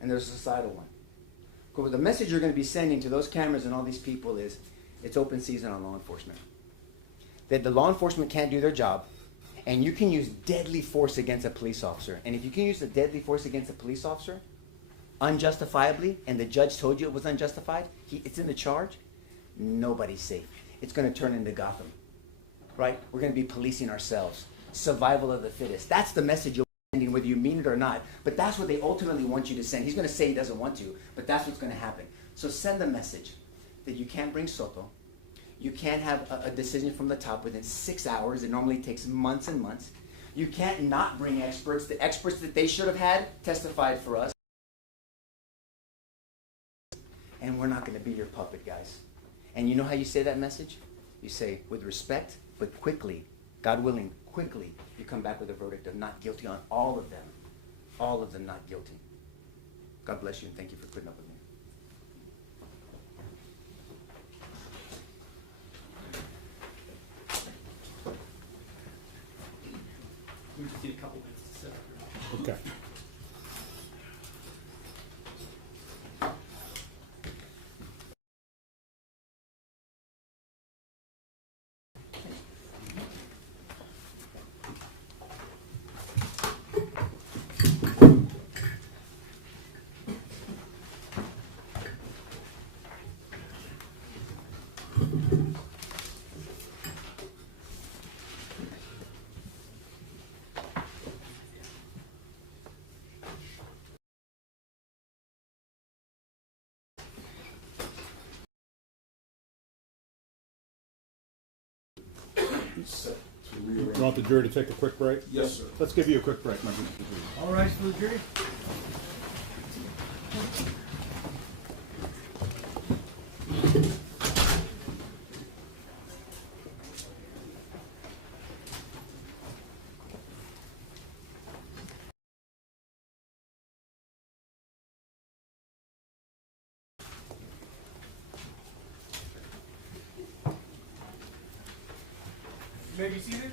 and there's a societal one. Because the message you're going to be sending to those cameras and all these people is, it's open season on law enforcement. That the law enforcement can't do their job, and you can use deadly force against a police officer. And if you can use a deadly force against a police officer, unjustifiably, and the judge told you it was unjustified, it's in the charge, nobody's safe. It's going to turn into Gotham, right? We're going to be policing ourselves. Survival of the fittest. That's the message you're sending, whether you mean it or not. But that's what they ultimately want you to send. He's going to say he doesn't want to, but that's what's going to happen. So send the message that you can't bring Soto. You can't have a decision from the top within 6 hours. It normally takes months and months. You can't not bring experts. The experts that they should have had testified for us. And we're not going to be your puppet, guys. And you know how you say that message? You say, with respect, but quickly, God willing, quickly, you come back with a verdict of not guilty on all of them. All of them not guilty. God bless you, and thank you for putting up with me. We just need a couple minutes to set up here. Okay. You want the jury to take a quick break? Yes, sir. Let's give you a quick break, members of the jury. All rise for the jury. You may be seated.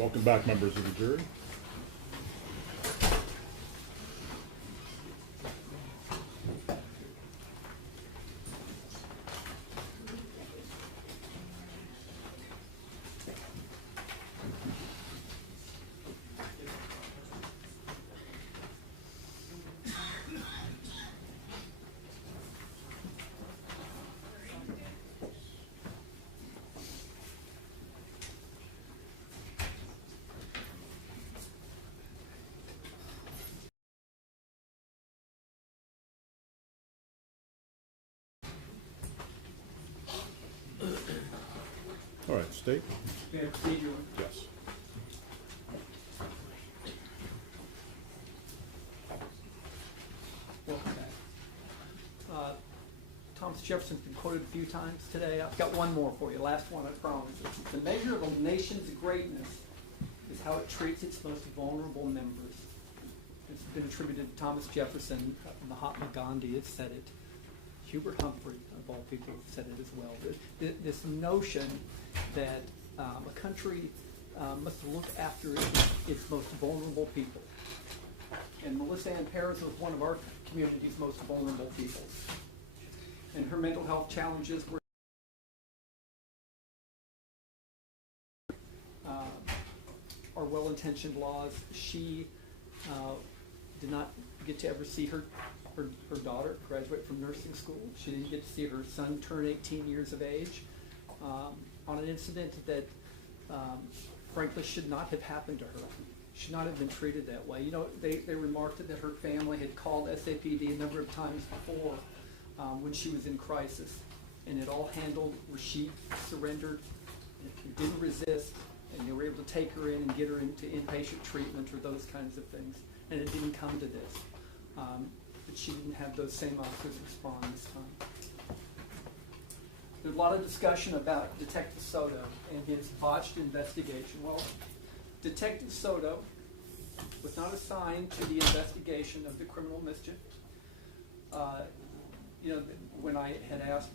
Welcome back, members of the jury. All right, state. May I proceed, Your Honor? Yes. Welcome back. Thomas Jefferson's been quoted a few times today. I've got one more for you, last one, I promise. The measure of a nation's greatness is how it treats its most vulnerable members. It's been attributed to Thomas Jefferson. Mahatma Gandhi has said it. Hubert Humphrey, of all people, have said it as well. This notion that a country must look after its most vulnerable people. And Melissa Perez was one of our community's most vulnerable people. And her mental health challenges were are well-intentioned laws. She did not get to ever see her daughter graduate from nursing school. She didn't get to see her son turn 18 years of age on an incident that frankly should not have happened to her. Should not have been treated that way. You know, they remarked that her family had called SAPD a number of times before when she was in crisis, and it all handled where she surrendered, didn't resist, and they were able to take her in and get her into inpatient treatment or those kinds of things. And it didn't come to this. But she didn't have those same officers respond this time. There's a lot of discussion about Detective Soto and his botched investigation. Well, Detective Soto was not assigned to the investigation of the criminal mischief. You know, when I had asked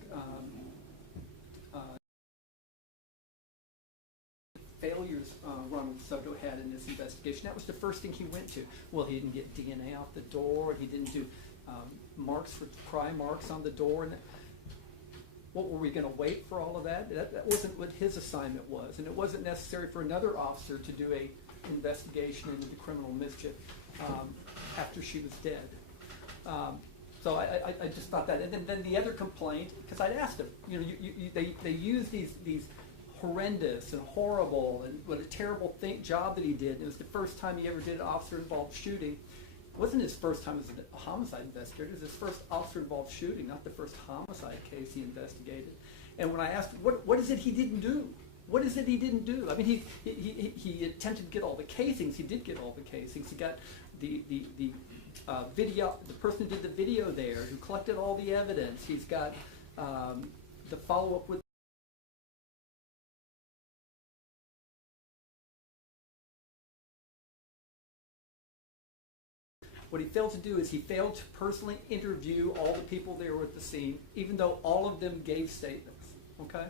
failures Ronald Soto had in this investigation, that was the first thing he went to. Well, he didn't get DNA out the door. He didn't do marks for pry marks on the door. And what were we going to wait for all of that? That wasn't what his assignment was, and it wasn't necessary for another officer to do a investigation into the criminal mischief after she was dead. So I just thought that, and then the other complaint, because I'd asked him, you know, they use these horrendous and horrible and what a terrible job that he did. It was the first time he ever did an officer-involved shooting. It wasn't his first time as a homicide investigator. It was his first officer-involved shooting, not the first homicide case he investigated. And when I asked, what is it he didn't do? What is it he didn't do? I mean, he attempted to get all the casings. He did get all the casings. He got the video, the person who did the video there, who collected all the evidence. He's got the follow-up with what he failed to do is he failed to personally interview all the people there at the scene, even though all of them gave statements, okay?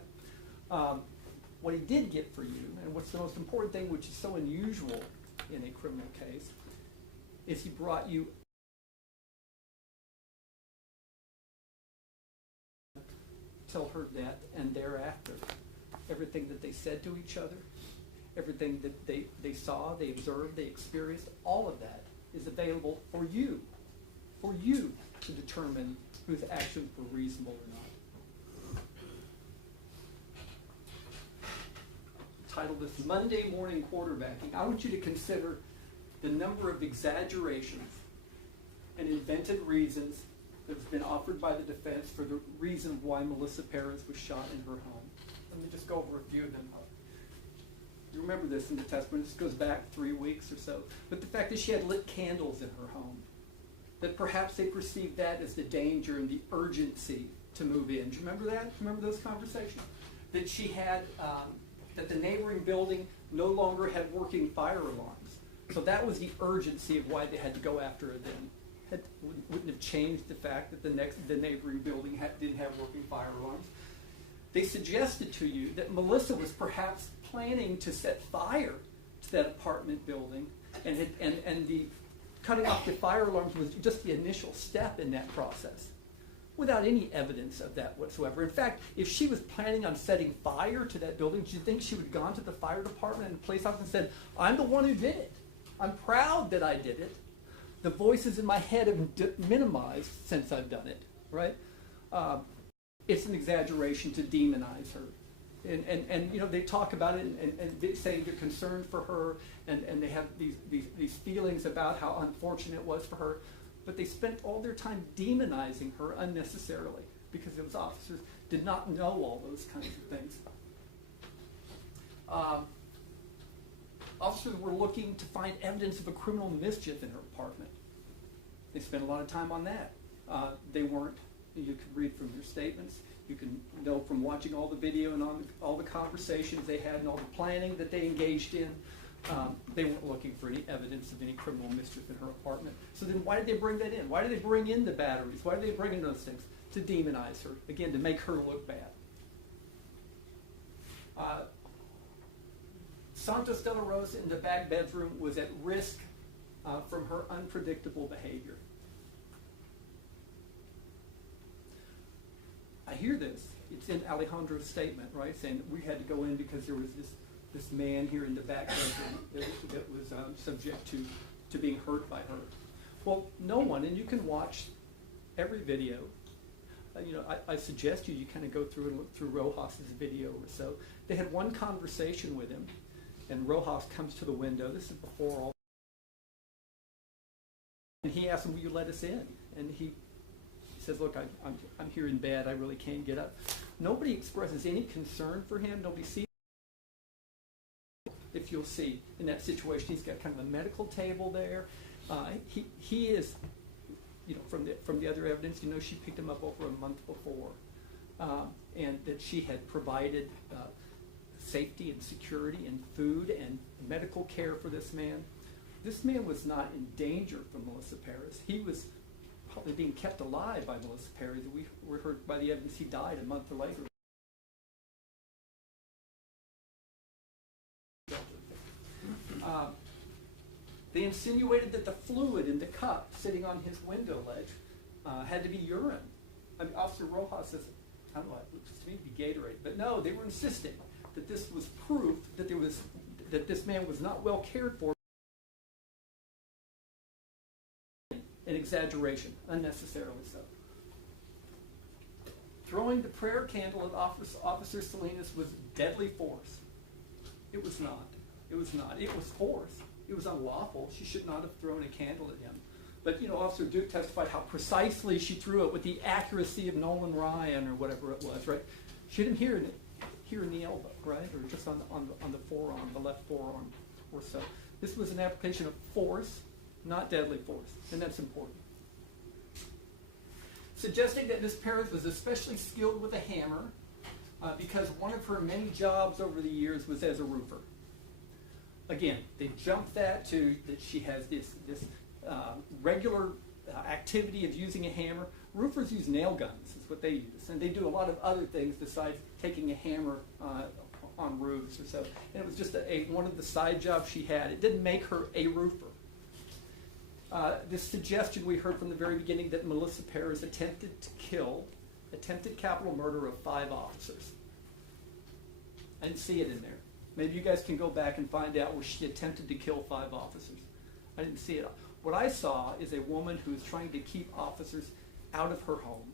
What he did get for you, and what's the most important thing, which is so unusual in a criminal case, is he brought you till her death and thereafter. Everything that they said to each other, everything that they saw, they observed, they experienced, all of that is available for you to determine whose actions were reasonable or not. Titled this Monday Morning Quarterbacking. I want you to consider the number of exaggerations and invented reasons that have been offered by the defense for the reason why Melissa Perez was shot in her home. Let me just go over a few of them. You remember this in the testimony. This goes back 3 weeks or so. But the fact that she had lit candles in her home, that perhaps they perceived that as the danger and the urgency to move in. Do you remember that? Do you remember those conversations? That she had, that the neighboring building no longer had working fire alarms. So that was the urgency of why they had to go after her then. Wouldn't have changed the fact that the neighboring building didn't have working fire alarms. They suggested to you that Melissa was perhaps planning to set fire to that apartment building, and the cutting off the fire alarms was just the initial step in that process, without any evidence of that whatsoever. In fact, if she was planning on setting fire to that building, do you think she would have gone to the fire department and police officer and said, "I'm the one who did it. I'm proud that I did it. The voices in my head have minimized since I've done it," right? It's an exaggeration to demonize her. And you know, they talk about it and they say they're concerned for her, and they have these feelings about how unfortunate it was for her. But they spent all their time demonizing her unnecessarily because those officers did not know all those kinds of things. Officers were looking to find evidence of a criminal mischief in her apartment. They spent a lot of time on that. They weren't. You can read from their statements. You can know from watching all the video and all the conversations they had and all the planning that they engaged in. They weren't looking for any evidence of any criminal mischief in her apartment. So then why did they bring that in? Why did they bring in the batteries? Why did they bring in those things? To demonize her. Again, to make her look bad. Santos de la Rosa in the back bedroom was at risk from her unpredictable behavior. I hear this. It's in Alejandro's statement, right? Saying that we had to go in because there was this man here in the back bedroom that was subject to being hurt by her. Well, no one, and you can watch every video. You know, I suggest you kind of go through and look through Rojas's video or so. They had one conversation with him, and Rojas comes to the window. This is before all. And he asks him, "Will you let us in?" And he says, "Look, I'm here in bed. I really can't get up." Nobody expresses any concern for him. Nobody sees. If you'll see in that situation, he's got kind of a medical table there. He is, you know, from the other evidence, you know, she picked him up over a month before, and that she had provided safety and security and food and medical care for this man. This man was not in danger from Melissa Perez. He was probably being kept alive by Melissa Perez. We were heard by the evidence he died a month later. They insinuated that the fluid in the cup sitting on his window ledge had to be urine. I mean, Officer Rojas says, I don't know, it looks to me to be Gatorade. But no, they were insisting that this was proof that that this man was not well cared for. An exaggeration, unnecessarily so. Throwing the prayer candle at Officer Salinas was deadly force. It was not. It was not. It was force. It was unlawful. She should not have thrown a candle at him. But, you know, Officer Duke testified how precisely she threw it with the accuracy of Nolan Ryan or whatever it was, right? She didn't hear it here in the elbow, right? Or just on the forearm, the left forearm or so. This was an application of force, not deadly force, and that's important. Suggesting that Ms. Perez was especially skilled with a hammer because one of her many jobs over the years was as a roofer. Again, they jumped that to that she has this regular activity of using a hammer. Roofers use nail guns, is what they use, and they do a lot of other things besides taking a hammer on roofs or so. And it was just one of the side jobs she had. It didn't make her a roofer. This suggestion we heard from the very beginning that Melissa Perez attempted capital murder of 5 officers. I didn't see it in there. Maybe you guys can go back and find out where she attempted to kill 5 officers. I didn't see it. What I saw is a woman who is trying to keep officers out of her home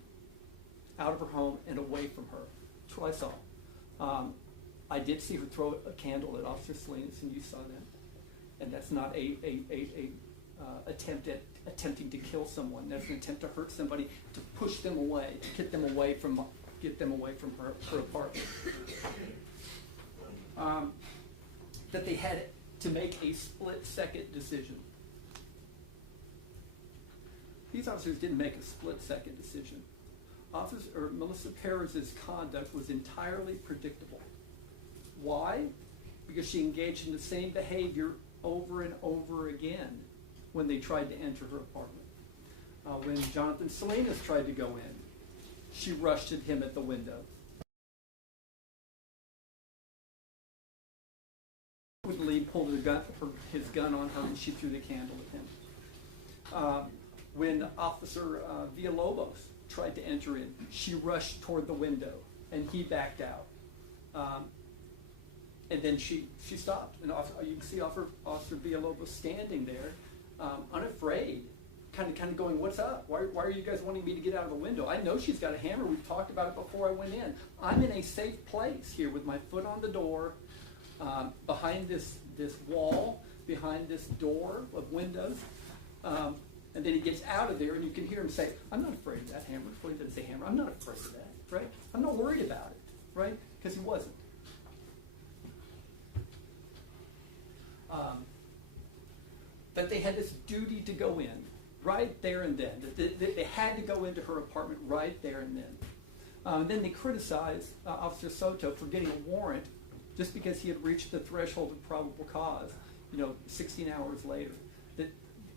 and away from her. That's what I saw. I did see her throw a candle at Officer Salinas, and you saw that. And that's not attempting to kill someone. That's an attempt to hurt somebody, to push them away, to get them away from her apartment. That they had to make a split-second decision. These officers didn't make a split-second decision. Melissa Perez's conduct was entirely predictable. Why? Because she engaged in the same behavior over and over again when they tried to enter her apartment. When Jonathan Salinas tried to go in, she rushed at him at the window. Would leave pulled his gun on her and she threw the candle at him. When Officer Villalobos tried to enter in, she rushed toward the window and he backed out. And then she stopped. And you can see Officer Villalobos standing there, unafraid, kind of going, "What's up? Why are you guys wanting me to get out of the window? I know she's got a hammer. We've talked about it before I went in. I'm in a safe place here with my foot on the door, behind this wall, behind this door of windows." And then he gets out of there, and you can hear him say, "I'm not afraid of that hammer." Well, he didn't say hammer. "I'm not afraid of that, right? I'm not worried about it," right? Because he wasn't. That they had this duty to go in right there and then. That they had to go into her apartment right there and then. Then they criticized Officer Soto for getting a warrant just because he had reached the threshold of probable cause, 16 hours later.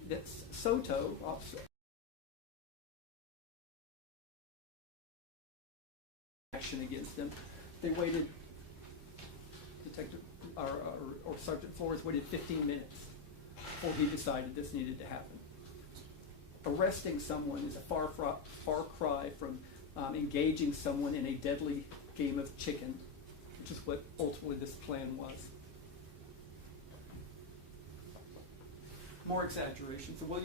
That Soto, officer, action against them. They waited, Detective or Sergeant Flores waited 15 minutes before he decided this needed to happen. Arresting someone is a far cry from engaging someone in a deadly game of chicken, which is what ultimately this plan was. More exaggerations. Well,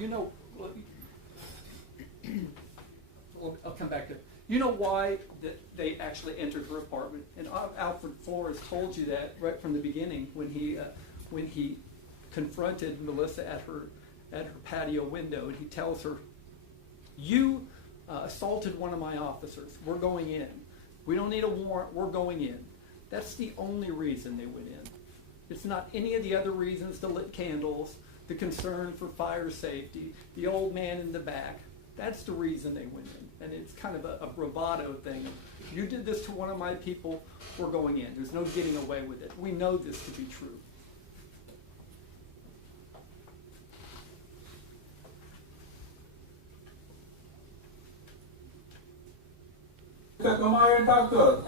I'll come back to it. You know why they actually entered her apartment? And Alfred Flores told you that right from the beginning when he confronted Melissa at her patio window, and he tells her, "You assaulted one of my officers. We're going in. We don't need a warrant. We're going in." That's the only reason they went in. It's not any of the other reasons, the lit candles, the concern for fire safety, the old man in the back. That's the reason they went in. And it's kind of a bravado thing. You did this to one of my people, we're going in. There's no getting away with it. We know this to be true. Check my iron doctor.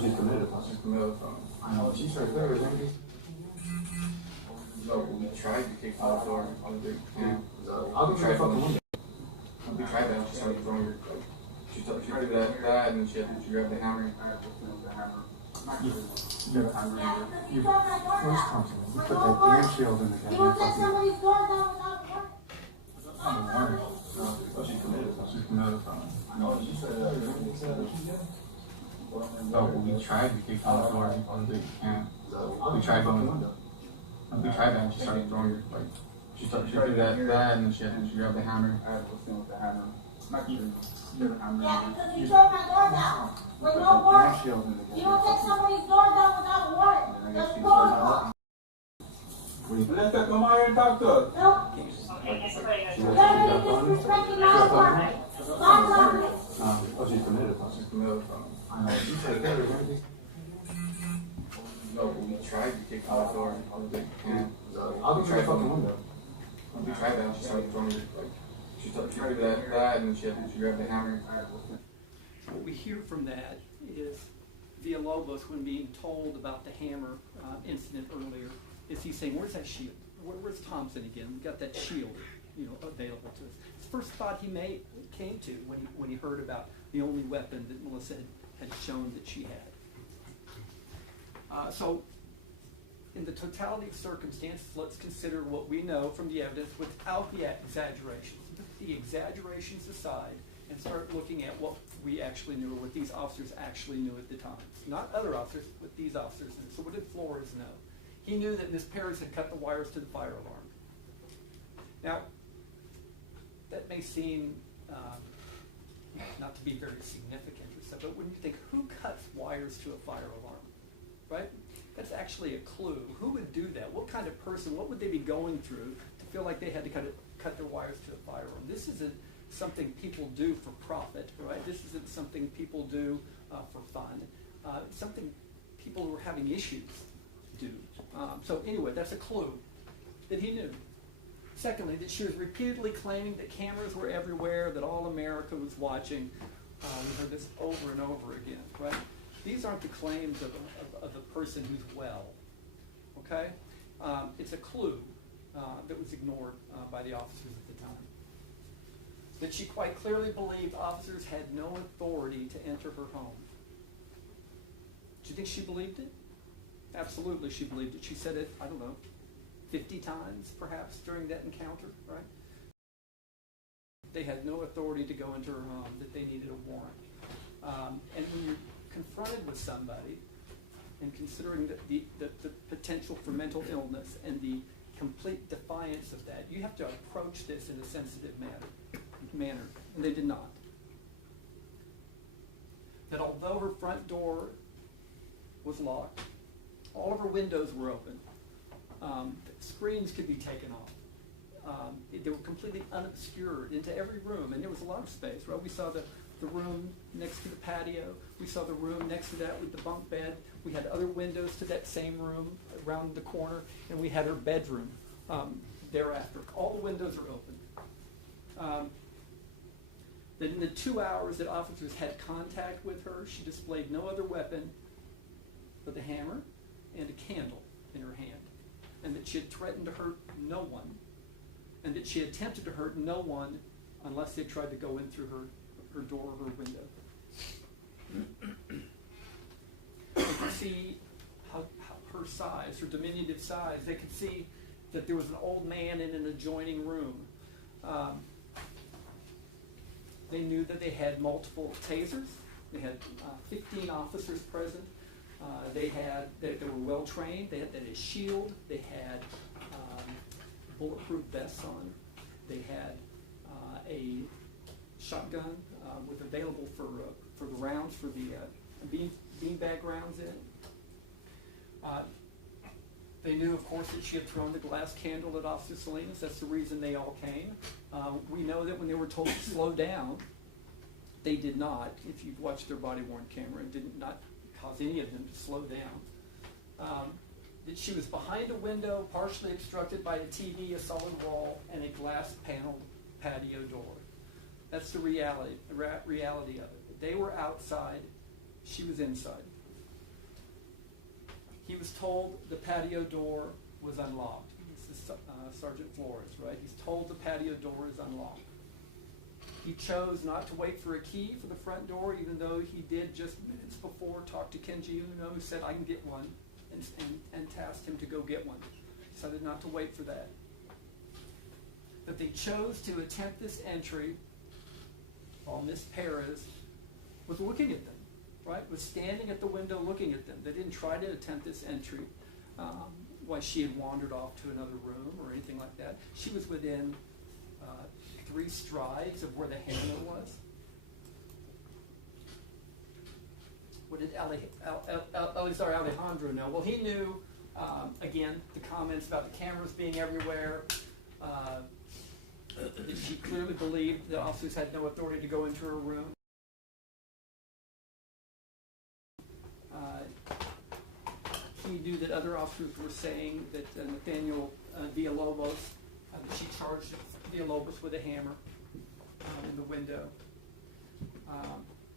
She's committed. I know. She's right there, isn't she? No, we tried to kick out the door on the camp. I'll be trying to window. We tried that. She started throwing her. She did that, and then she grabbed the hammer. You first time you put that damn shield in the guy. Oh, she's committed. She's committed. No, she said no, we tried to kick out the door on the camp. We tried going the window. We tried that, and she started throwing her. She did that, and then she grabbed the hammer. I was with the hammer. Not even. Yeah, because you tore my door down with no warrant. You don't take somebody's door down without a warrant. That's protocol. Let's get my iron doctor. No. You're disrespecting my apartment. My apartment. Oh, she's committed. She's committed. I know. She said that, isn't she? No, we tried to kick out the door on the camp. I'll be trying to fucking window. We tried that, and she started throwing her. She did that, and then she grabbed the hammer. What we hear from that is Villalobos, when being told about the hammer incident earlier, is he's saying, "Where's that shield? Where's Thompson again? We got that shield, available to us." His first thought he came to when he heard about the only weapon that Melissa had shown that she had. So, in the totality of circumstances, let's consider what we know from the evidence without the exaggerations. Put the exaggerations aside and start looking at what we actually knew, or what these officers actually knew at the time. Not other officers, but these officers knew. So what did Flores know? He knew that Ms. Perez had cut the wires to the fire alarm. Now, that may seem not to be very significant or so, but when you think, who cuts wires to a fire alarm? Right? That's actually a clue. Who would do that? What kind of person, what would they be going through to feel like they had to cut their wires to a fire alarm? This isn't something people do for profit, right? This isn't something people do for fun. It's something people who are having issues do. So anyway, that's a clue that he knew. Secondly, that she was repeatedly claiming that cameras were everywhere, that all America was watching. We heard this over and over again, right? These aren't the claims of a person who's well, okay? It's a clue that was ignored by the officers at the time. That she quite clearly believed officers had no authority to enter her home. Do you think she believed it? Absolutely, she believed it. She said it, I don't know, 50 times perhaps during that encounter, right? They had no authority to go into her home, that they needed a warrant. And when you're confronted with somebody, and considering the potential for mental illness and the complete defiance of that, you have to approach this in a sensitive manner, and they did not. That although her front door was locked, all of her windows were open, screens could be taken off. They were completely unobscured into every room, and there was a lot of space, right? We saw the room next to the patio. We saw the room next to that with the bunk bed. We had other windows to that same room around the corner, and we had her bedroom thereafter. All the windows are open. Then in the 2 hours that officers had contact with her, she displayed no other weapon but the hammer and a candle in her hand, and that she had threatened to hurt no one, and that she attempted to hurt no one unless they tried to go in through her door or her window. They could see how her size, her diminutive size. They could see that there was an old man in an adjoining room. They knew that they had multiple tasers. They had 15 officers present. They were well trained. They had a shield. They had bulletproof vests on. They had a shotgun with available for the rounds, for the beanbag rounds in. They knew, of course, that she had thrown the glass candle at Officer Salinas. That's the reason they all came. We know that when they were told to slow down, they did not. If you've watched their body-worn camera, it did not cause any of them to slow down. That she was behind a window, partially obstructed by a TV, a solid wall, and a glass-paneled patio door. That's the reality of it. They were outside. She was inside. He was told the patio door was unlocked. This is Sergeant Flores, right? He's told the patio door is unlocked. He chose not to wait for a key for the front door, even though he did just minutes before talk to Kenji Uno, who said, I can get one, and tasked him to go get one. He decided not to wait for that. But they chose to attempt this entry while Miss Perez was looking at them, right? Was standing at the window looking at them. They didn't try to attempt this entry while she had wandered off to another room or anything like that. She was within 3 strides of where the hammer was. What did Alejandro know? Well, he knew, again, the comments about the cameras being everywhere. That she clearly believed the officers had no authority to go into her room. He knew that other officers were saying that Nathaniel Villalobos, that she charged Villalobos with a hammer in the window.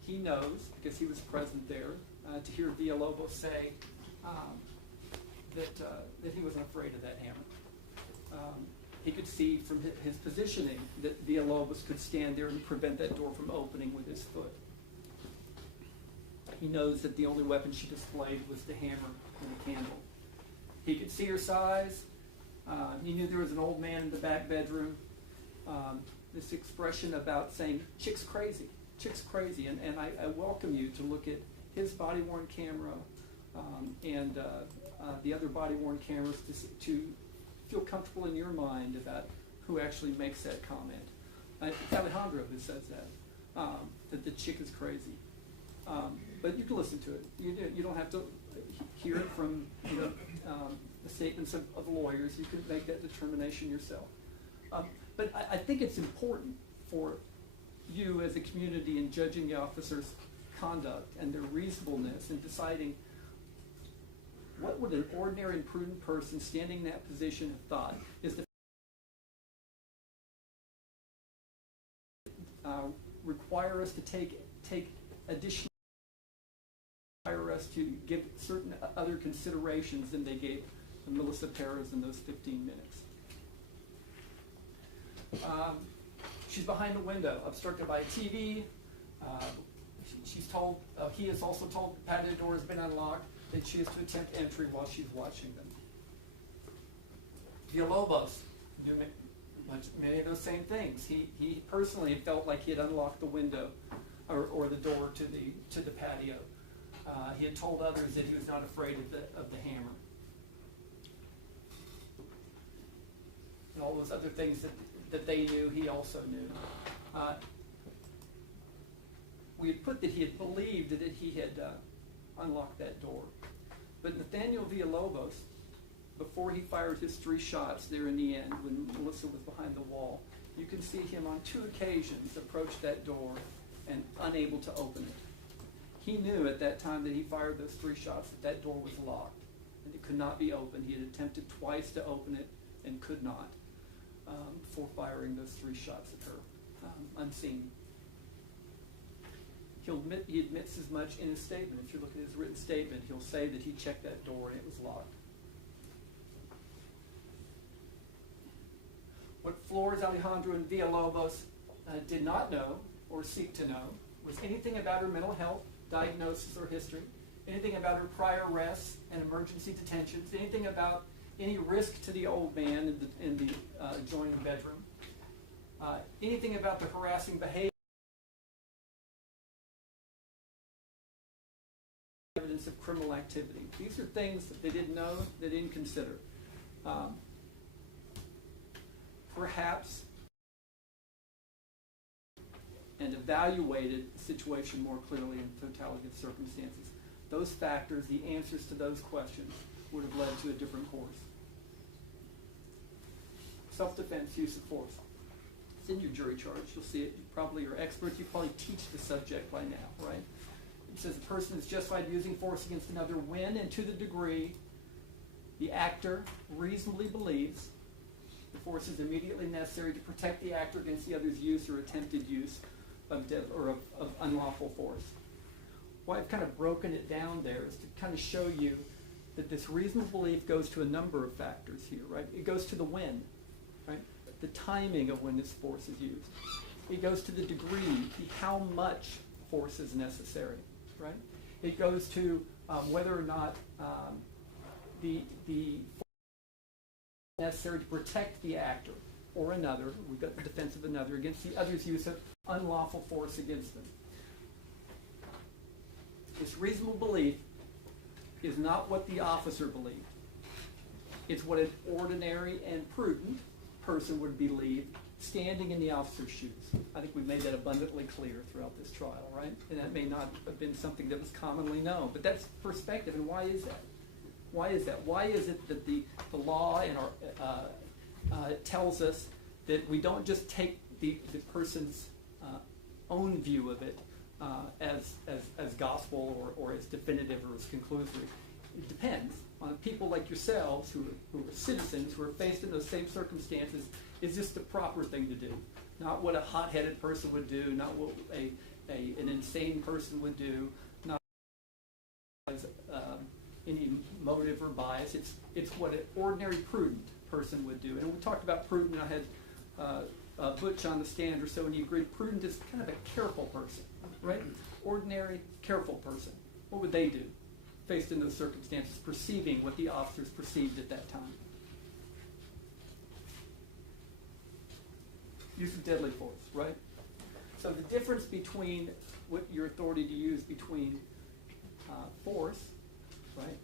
He knows, because he was present there, to hear Villalobos say that he wasn't afraid of that hammer. He could see from his positioning that Villalobos could stand there and prevent that door from opening with his foot. He knows that the only weapon she displayed was the hammer and the candle. He could see her size. He knew there was an old man in the back bedroom. This expression about saying, chick's crazy, chick's crazy. And I welcome you to look at his body-worn camera and the other body-worn cameras to feel comfortable in your mind about who actually makes that comment. It's Alejandro who says that the chick is crazy. But you can listen to it. You don't have to hear it from the statements of lawyers. You can make that determination yourself. But I think it's important for you as a community in judging the officers' conduct and their reasonableness in deciding what would an ordinary and prudent person standing in that position have thought is the require us to take additional IRS to give certain other considerations than they gave Melissa Perez in those 15 minutes. She's behind the window, obstructed by a TV. She's told, he is also told the patio door has been unlocked, that she is to attempt entry while she's watching them. Villalobos knew many of those same things. He personally felt like he had unlocked the window or the door to the patio. He had told others that he was not afraid of the hammer. And all those other things that they knew, he also knew. We had put that he had believed that he had unlocked that door. But Nathaniel Villalobos, before he fired his 3 shots there in the end, when Melissa was behind the wall, you can see him on 2 occasions approach that door and unable to open it. He knew at that time that he fired those 3 shots that door was locked and it could not be opened. He had attempted twice to open it and could not before firing those 3 shots at her unseen. He admits as much in his statement. If you look at his written statement, he'll say that he checked that door and it was locked. What Flores, Alejandro, and Villalobos did not know or seek to know was anything about her mental health, diagnosis, or history, anything about her prior arrests and emergency detentions, anything about any risk to the old man in the adjoining bedroom, anything about the harassing behavior, evidence of criminal activity. These are things that they didn't know, they didn't consider. Perhaps and evaluated the situation more clearly in totality of circumstances. Those factors, the answers to those questions, would have led to a different course. Self-defense, use of force. It's in your jury charge. You'll see it. You probably are experts. You probably teach the subject by now, right? It says a person is justified using force against another when and to the degree the actor reasonably believes the force is immediately necessary to protect the actor against the other's use or attempted use of unlawful force. Why I've kind of broken it down there is to kind of show you that this reasonable belief goes to a number of factors here, right? It goes to the when, right? The timing of when this force is used. It goes to the degree, how much force is necessary, right? It goes to whether or not the force is necessary to protect the actor or another, we've got the defense of another, against the other's use of unlawful force against them. This reasonable belief is not what the officer believed. It's what an ordinary and prudent person would believe standing in the officer's shoes. I think we've made that abundantly clear throughout this trial, right? And that may not have been something that was commonly known, but that's perspective. And why is that? Why is that? Why is it that the law and our tells us that we don't just take the person's own view of it as gospel or as definitive or as conclusory? It depends on people like yourselves who are citizens who are faced in those same circumstances. Is this the proper thing to do? Not what a hot-headed person would do, not what an insane person would do, not as any motive or bias. It's what an ordinary prudent person would do. And we talked about prudent. I had Butch on the stand or so, and he agreed prudent is kind of a careful person, right? Ordinary, careful person. What would they do faced in those circumstances, perceiving what the officers perceived at that time? Use of deadly force, right? So the difference between what your authority to use between force, right,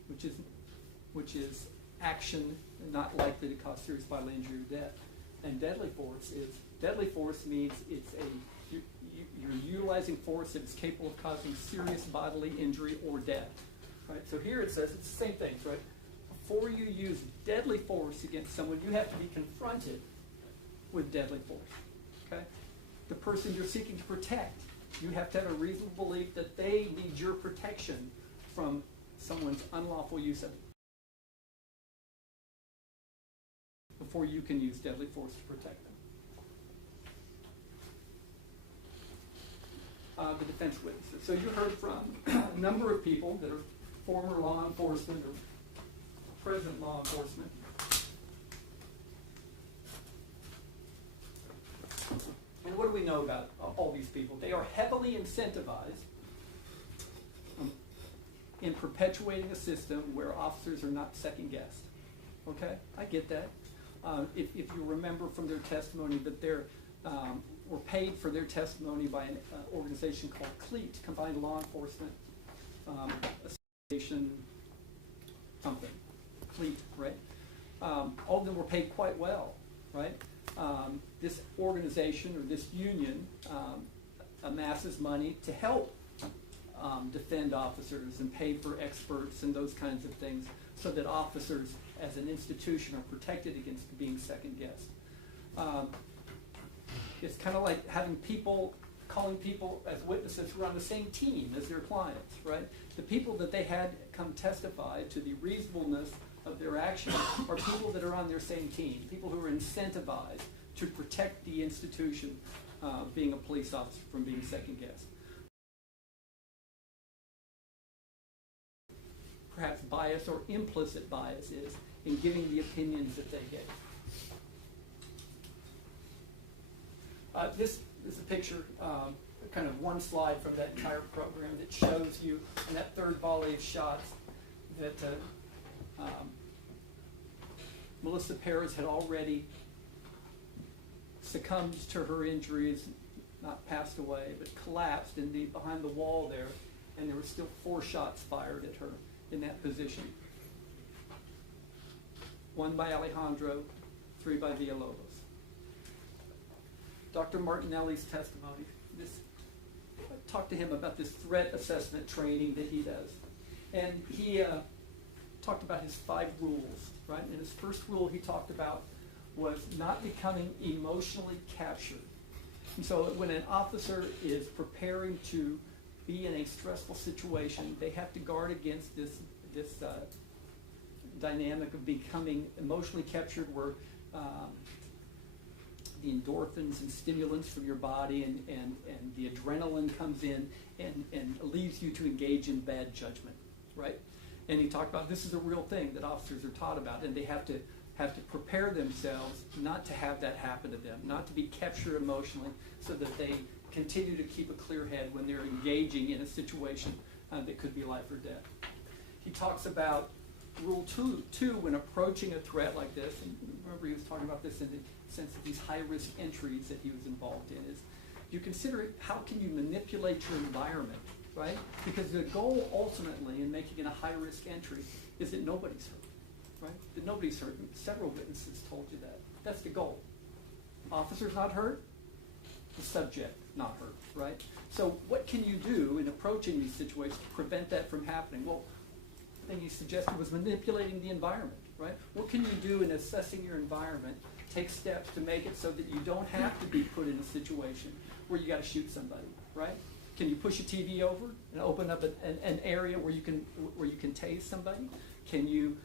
which is action not likely to cause serious bodily injury or death, and deadly force means you're utilizing force that is capable of causing serious bodily injury or death, right? So here it says it's the same things, right? Before you use deadly force against someone, you have to be confronted with deadly force, okay? The person you're seeking to protect, you have to have a reasonable belief that they need your protection from someone's unlawful use of it before you can use deadly force to protect them. the defense witnesses. So you heard from a number of people that are former law enforcement or present law enforcement. And what do we know about all these people? They are heavily incentivized in perpetuating a system where officers are not second guessed. Okay, I get that. If you remember from their testimony that they're were paid for their testimony by an organization called CLEAT, Combined Law Enforcement Association, something, CLEAT, right? All of them were paid quite well, right? This organization or this union amasses money to help defend officers and pay for experts and those kinds of things so that officers as an institution are protected against being second guessed. It's kind of like having people, calling people as witnesses who are on the same team as their clients, right? The people that they had come testify to the reasonableness of their actions are people that are on their same team, people who are incentivized to protect the institution, being a police officer, from being second guessed. Perhaps bias or implicit bias is in giving the opinions that they give. This is a picture, kind of one slide from that entire program that shows you in that third volley of shots that Melissa Perez had already succumbed to her injuries, not passed away, but collapsed behind the wall there, and there were still 4 shots fired at her in that position. 1 by Alejandro, 3 by Villalobos. Dr. Martinelli's testimony. I talked to him about this threat assessment training that he does. And he talked about his 5 rules, right? And his first rule he talked about was not becoming emotionally captured. And so when an officer is preparing to be in a stressful situation, they have to guard against this dynamic of becoming emotionally captured where the endorphins and stimulants from your body and the adrenaline comes in and leaves you to engage in bad judgment, right? And he talked about this is a real thing that officers are taught about, and they have to prepare themselves not to have that happen to them, not to be captured emotionally, so that they continue to keep a clear head when they're engaging in a situation that could be life or death. He talks about rule two when approaching a threat like this, and remember he was talking about this in the sense of these high-risk entries that he was involved in, is you consider it, how can you manipulate your environment, right? Because the goal ultimately in making it a high-risk entry is that nobody's hurt, right? That nobody's hurt. Several witnesses told you that. That's the goal. Officers not hurt, the subject not hurt, right? So what can you do in approaching these situations to prevent that from happening? Well, the thing he suggested was manipulating the environment, right? What can you do in assessing your environment? Take steps to make it so that you don't have to be put in a situation where you got to shoot somebody, right? Can you push a TV over and open up an area where you can tase somebody? Can you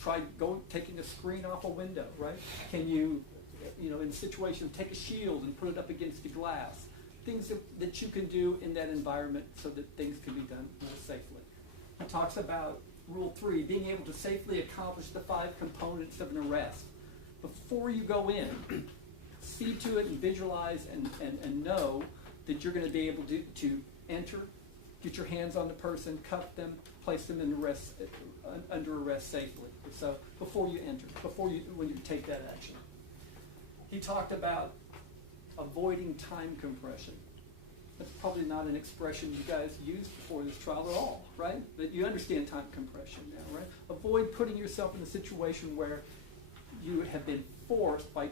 try taking a screen off a window, right? Can you, in a situation, take a shield and put it up against the glass? Things that you can do in that environment so that things can be done more safely. He talks about rule 3, being able to safely accomplish the 5 components of an arrest. Before you go in, see to it and visualize and know that you're going to be able to enter, get your hands on the person, cuff them, place them in under arrest safely. So before you enter, when you take that action. He talked about avoiding time compression. That's probably not an expression you guys used before this trial at all, right? But you understand time compression now, right? Avoid putting yourself in a situation where you have been forced by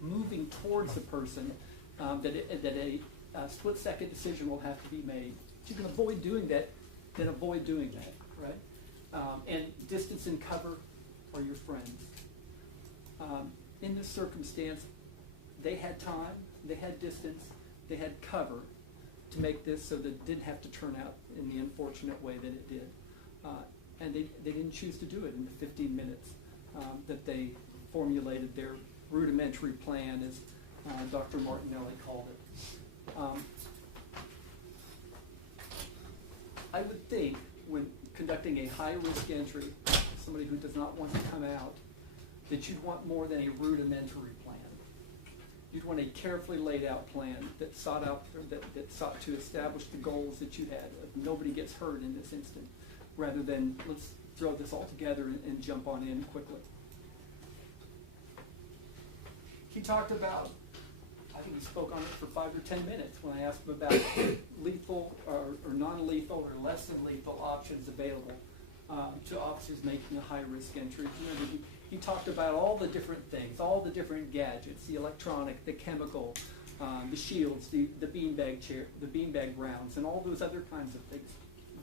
moving towards the person that a split-second decision will have to be made. If you can avoid doing that, then avoid doing that, right? And distance and cover are your friends. In this circumstance, they had time, they had distance, they had cover to make this so that it didn't have to turn out in the unfortunate way that it did. And they didn't choose to do it in the 15 minutes that they formulated their rudimentary plan, as Dr. Martinelli called it. I would think when conducting a high-risk entry, somebody who does not want to come out, that you'd want more than a rudimentary plan. You'd want a carefully laid out plan that sought to establish the goals that you had. Nobody gets hurt in this instant, rather than let's throw this all together and jump on in quickly. He talked about, I think he spoke on it for 5 or 10 minutes when I asked him about lethal or non-lethal or less than lethal options available to officers making a high-risk entry. You know, he talked about all the different things, all the different gadgets, the electronic, the chemical, the shields, the beanbag chair, the beanbag rounds, and all those other kinds of things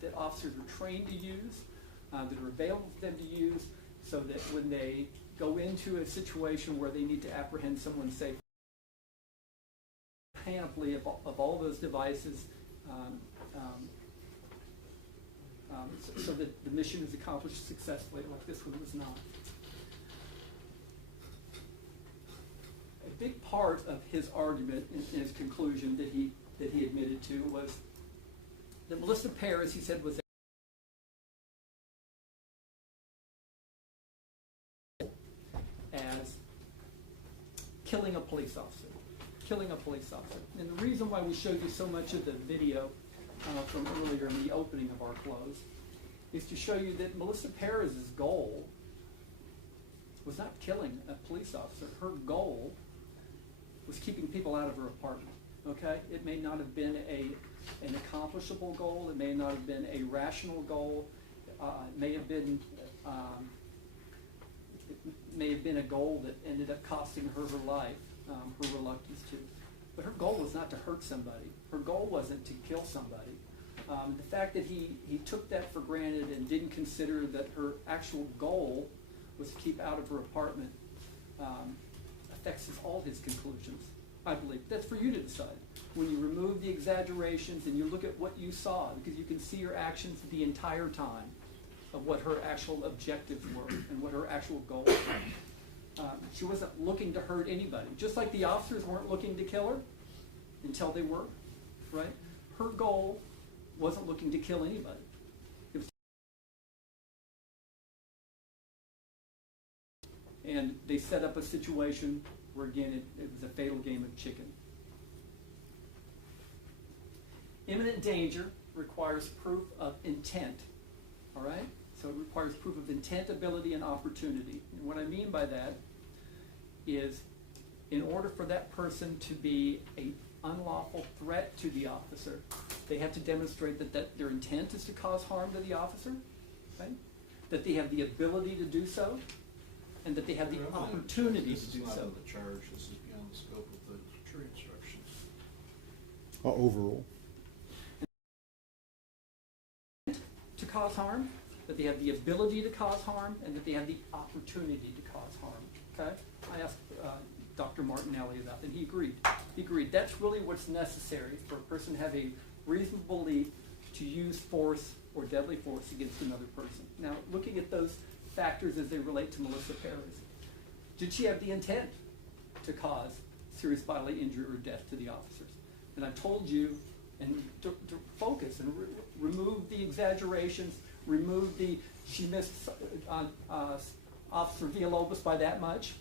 that officers are trained to use, that are available for them to use, so that when they go into a situation where they need to apprehend someone safe, panoply of all those devices, so that the mission is accomplished successfully, like this one was not. A big part of his argument in his conclusion that he admitted to was that Melissa Perez, he said, was as killing a police officer. And the reason why we showed you so much of the video from earlier in the opening of our close is to show you that Melissa Perez's goal was not killing a police officer. Her goal was keeping people out of her apartment. Okay? It may not have been an accomplishable goal. It may not have been a rational goal. It may have been a goal that ended up costing her her life, her reluctance to. But her goal was not to hurt somebody. Her goal wasn't to kill somebody. The fact that he took that for granted and didn't consider that her actual goal was to keep out of her apartment affects all his conclusions, I believe. That's for you to decide. When you remove the exaggerations and you look at what you saw, because you can see her actions the entire time of what her actual objectives were and what her actual goals were. She wasn't looking to hurt anybody. Just like the officers weren't looking to kill her until they were, right? Her goal wasn't looking to kill anybody. It was, and they set up a situation where, again, it was a fatal game of chicken. Imminent danger requires proof of intent, all right? So it requires proof of intent, ability, and opportunity. And what I mean by that is, in order for that person to be an unlawful threat to the officer, they have to demonstrate that their intent is to cause harm to the officer, right? That they have the ability to do so, and that they have the opportunity to do so. This is not in the charge. This is beyond the scope of the jury instructions. Overall. To cause harm, that they have the ability to cause harm, and that they have the opportunity to cause harm. Okay? I asked Dr. Martinelli about that, and he agreed. He agreed. That's really what's necessary for a person to have a reasonable belief to use force or deadly force against another person. Now, looking at those factors as they relate to Melissa Perez, did she have the intent to cause serious bodily injury or death to the officers? And I told you, and to focus and remove the exaggerations, remove the she missed Officer Villalobos by that much.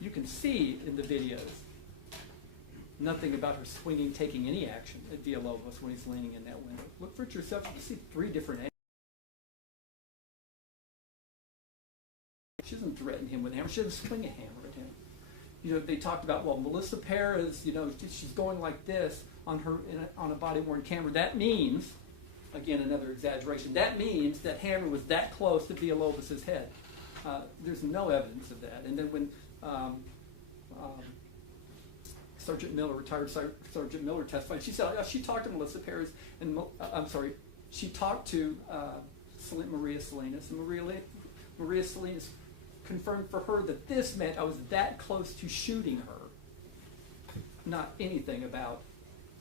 You can see in the videos nothing about her swinging, taking any action at Villalobos when he's leaning in that window. Look for it yourself. You can see 3 different angles. She doesn't threaten him with a hammer. She doesn't swing a hammer at him. You know, they talked about, well, Melissa Perez, you know, she's going like this on a body-worn camera. That means, again, another exaggeration, that means that hammer was that close to Villalobos' head. There's no evidence of that. And then when Sergeant Miller, retired Sergeant Miller testified, she said she talked to Melissa Perez, and she talked to Maria Salinas, and Maria Salinas confirmed for her that this meant I was that close to shooting her, not anything about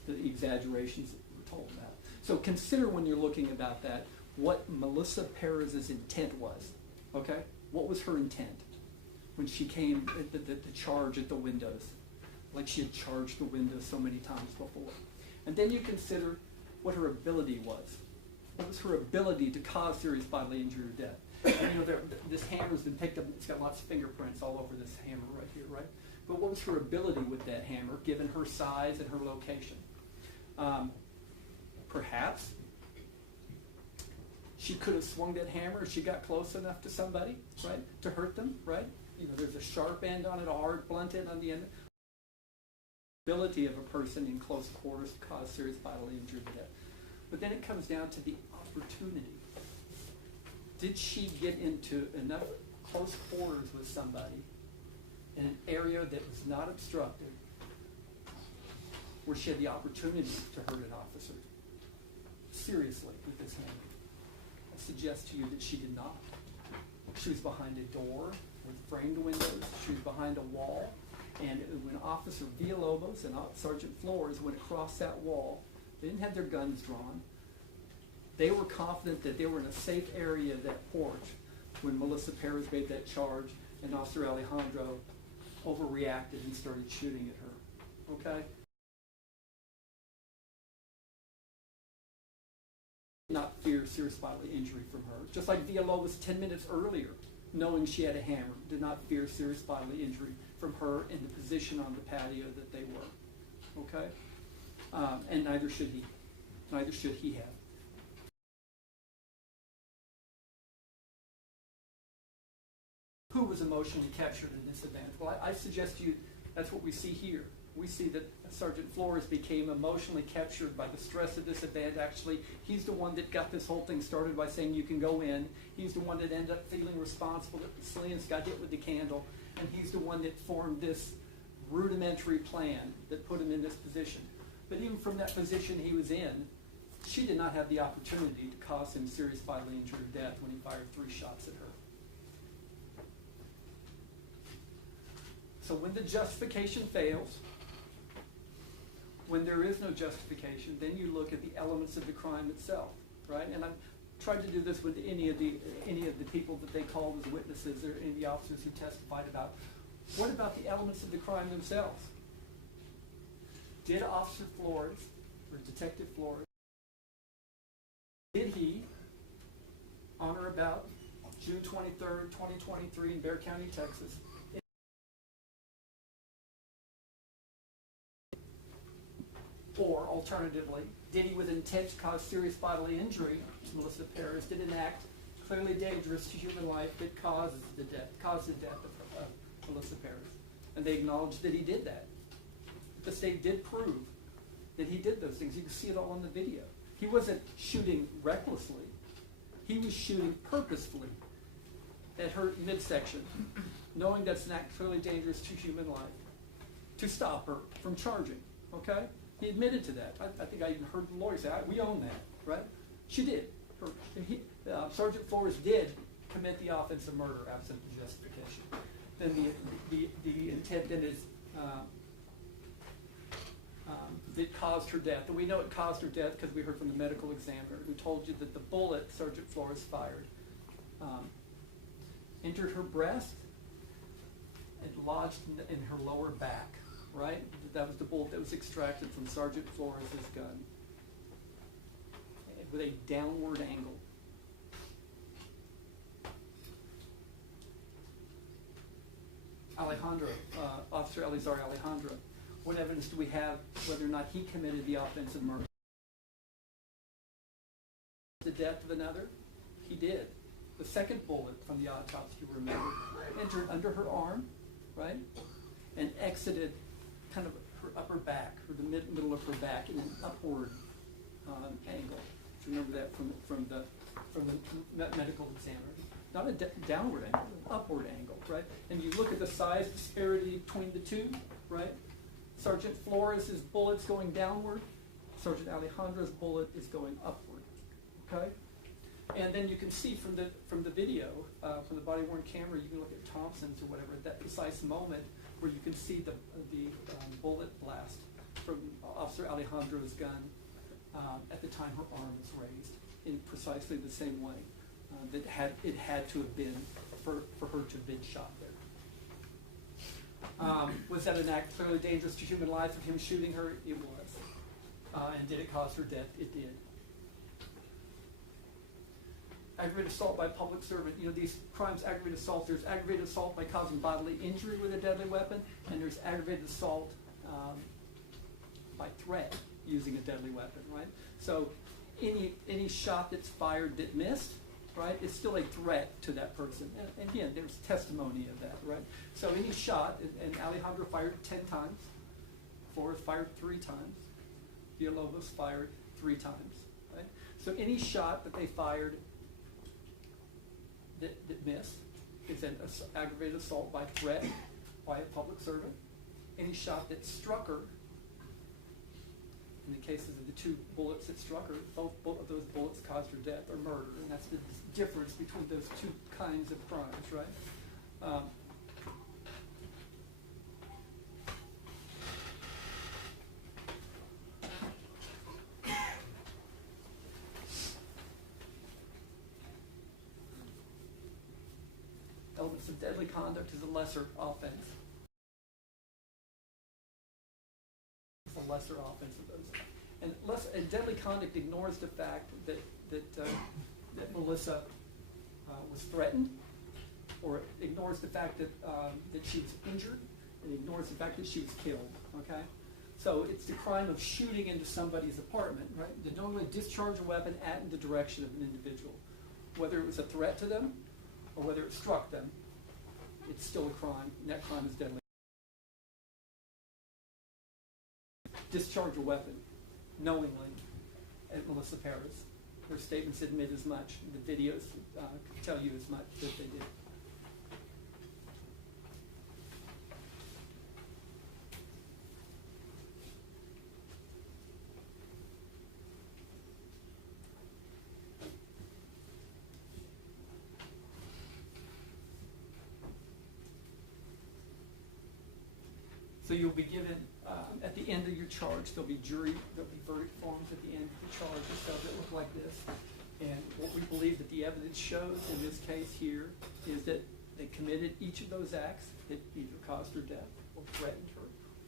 the exaggerations that were told about. So consider when you're looking about that what Melissa Perez's intent was, okay? What was her intent when she came at the charge at the windows? like she had charged the window so many times before. And then you consider what her ability was. What was her ability to cause serious bodily injury or death? And, you know, this hammer's been picked up, it's got lots of fingerprints all over this hammer right here, right? But what was her ability with that hammer, given her size and her location? Perhaps she could have swung that hammer if she got close enough to somebody, right, to hurt them, right? You know, there's a sharp end on it, a hard blunt end on the end. Ability of a person in close quarters to cause serious bodily injury or death. But then it comes down to the opportunity. Did she get into enough close quarters with somebody in an area that was not obstructed where she had the opportunity to hurt an officer seriously with this hammer? I suggest to you that she did not. She was behind a door with framed windows. She was behind a wall. And when Officer Villalobos and Sergeant Flores went across that wall, they didn't have their guns drawn. They were confident that they were in a safe area of that porch when Melissa Perez made that charge and Officer Alejandro overreacted and started shooting at her. Okay? Not fear serious bodily injury from her. Just like Villalobos 10 minutes earlier, knowing she had a hammer, did not fear serious bodily injury from her in the position on the patio that they were. Okay? And neither should he. Neither should he have. Who was emotionally captured in this event? Well, I suggest to you that's what we see here. We see that Sergeant Flores became emotionally captured by the stress of this event. Actually, he's the one that got this whole thing started by saying you can go in. He's the one that ended up feeling responsible that the Salians got hit with the candle. And he's the one that formed this rudimentary plan that put him in this position. But even from that position he was in, she did not have the opportunity to cause him serious bodily injury or death when he fired 3 shots at her. So when the justification fails, when there is no justification, then you look at the elements of the crime itself, right? And I've tried to do this with any of the people that they called as witnesses or any of the officers who testified about. What about the elements of the crime themselves? Did Officer Flores, or Detective Flores, did he, on or about June 23rd, 2023 in Bexar County, Texas, or alternatively, did he with intent to cause serious bodily injury to Melissa Perez, did an act clearly dangerous to human life that caused the death of Melissa Perez? And they acknowledged that he did that. The state did prove that he did those things. You can see it all in the video. He wasn't shooting recklessly. He was shooting purposefully at her midsection, knowing that's an act clearly dangerous to human life, to stop her from charging, okay? He admitted to that. I think I even heard the lawyer say, we own that, right? She did. Sergeant Flores did commit the offense of murder absent the justification. Then the intent then is that caused her death. And we know it caused her death because we heard from the medical examiner who told you that the bullet Sergeant Flores fired entered her breast and lodged in her lower back. Right? That was the bullet that was extracted from Sergeant Flores' gun with a downward angle. Alejandro, Officer Elizar Alejandro, what evidence do we have whether or not he committed the offense of murder? The death of another? He did. The second bullet from the autopsy, you remember, entered under her arm, right? And exited kind of her upper back, or the middle of her back, in an upward angle. Do you remember that from the medical examiner? Not a downward angle, an upward angle, right? And you look at the size disparity between the two, right? Sergeant Flores' bullet's going downward. Sergeant Alejandro's bullet is going upward, okay? And then you can see from the video, from the body-worn camera, you can look at Thompson's or whatever, at that precise moment where you can see the bullet blast from Officer Alejandro's gun at the time her arm was raised in precisely the same way that it had to have been for her to have been shot there. Was that an act clearly dangerous to human life of him shooting her? It was. And did it cause her death? It did. Aggravated assault by public servant. You know, these crimes, aggravated assault, there's aggravated assault by causing bodily injury with a deadly weapon, and there's aggravated assault by threat using a deadly weapon, right? So any shot that's fired that missed, right, is still a threat to that person. And again, there's testimony of that, right? So any shot, and Alejandro fired 10 times, Forrest fired 3 times, Villalobos fired 3 times, right? So any shot that they fired that missed is an aggravated assault by threat by a public servant. Any shot that struck her, in the cases of the 2 bullets that struck her, both of those bullets caused her death or murder, and that's the difference between those 2 kinds of crimes, right? Elements of deadly conduct is a lesser offense. It's a lesser offense of those. And deadly conduct ignores the fact that Melissa was threatened, or ignores the fact that she was injured, and ignores the fact that she was killed. Okay, so it's the crime of shooting into somebody's apartment, right? To knowingly discharge a weapon in the direction of an individual, whether it was a threat to them or whether it struck them, it's still a crime, and that crime is deadly. Discharge a weapon knowingly at Melissa Perez. Her statements admit as much. The videos tell you as much that they did. So you'll be given, at the end of your charge, there'll be verdict forms at the end of the charge and stuff that look like this. And what we believe that the evidence shows in this case here is that they committed each of those acts that either caused her death or threatened her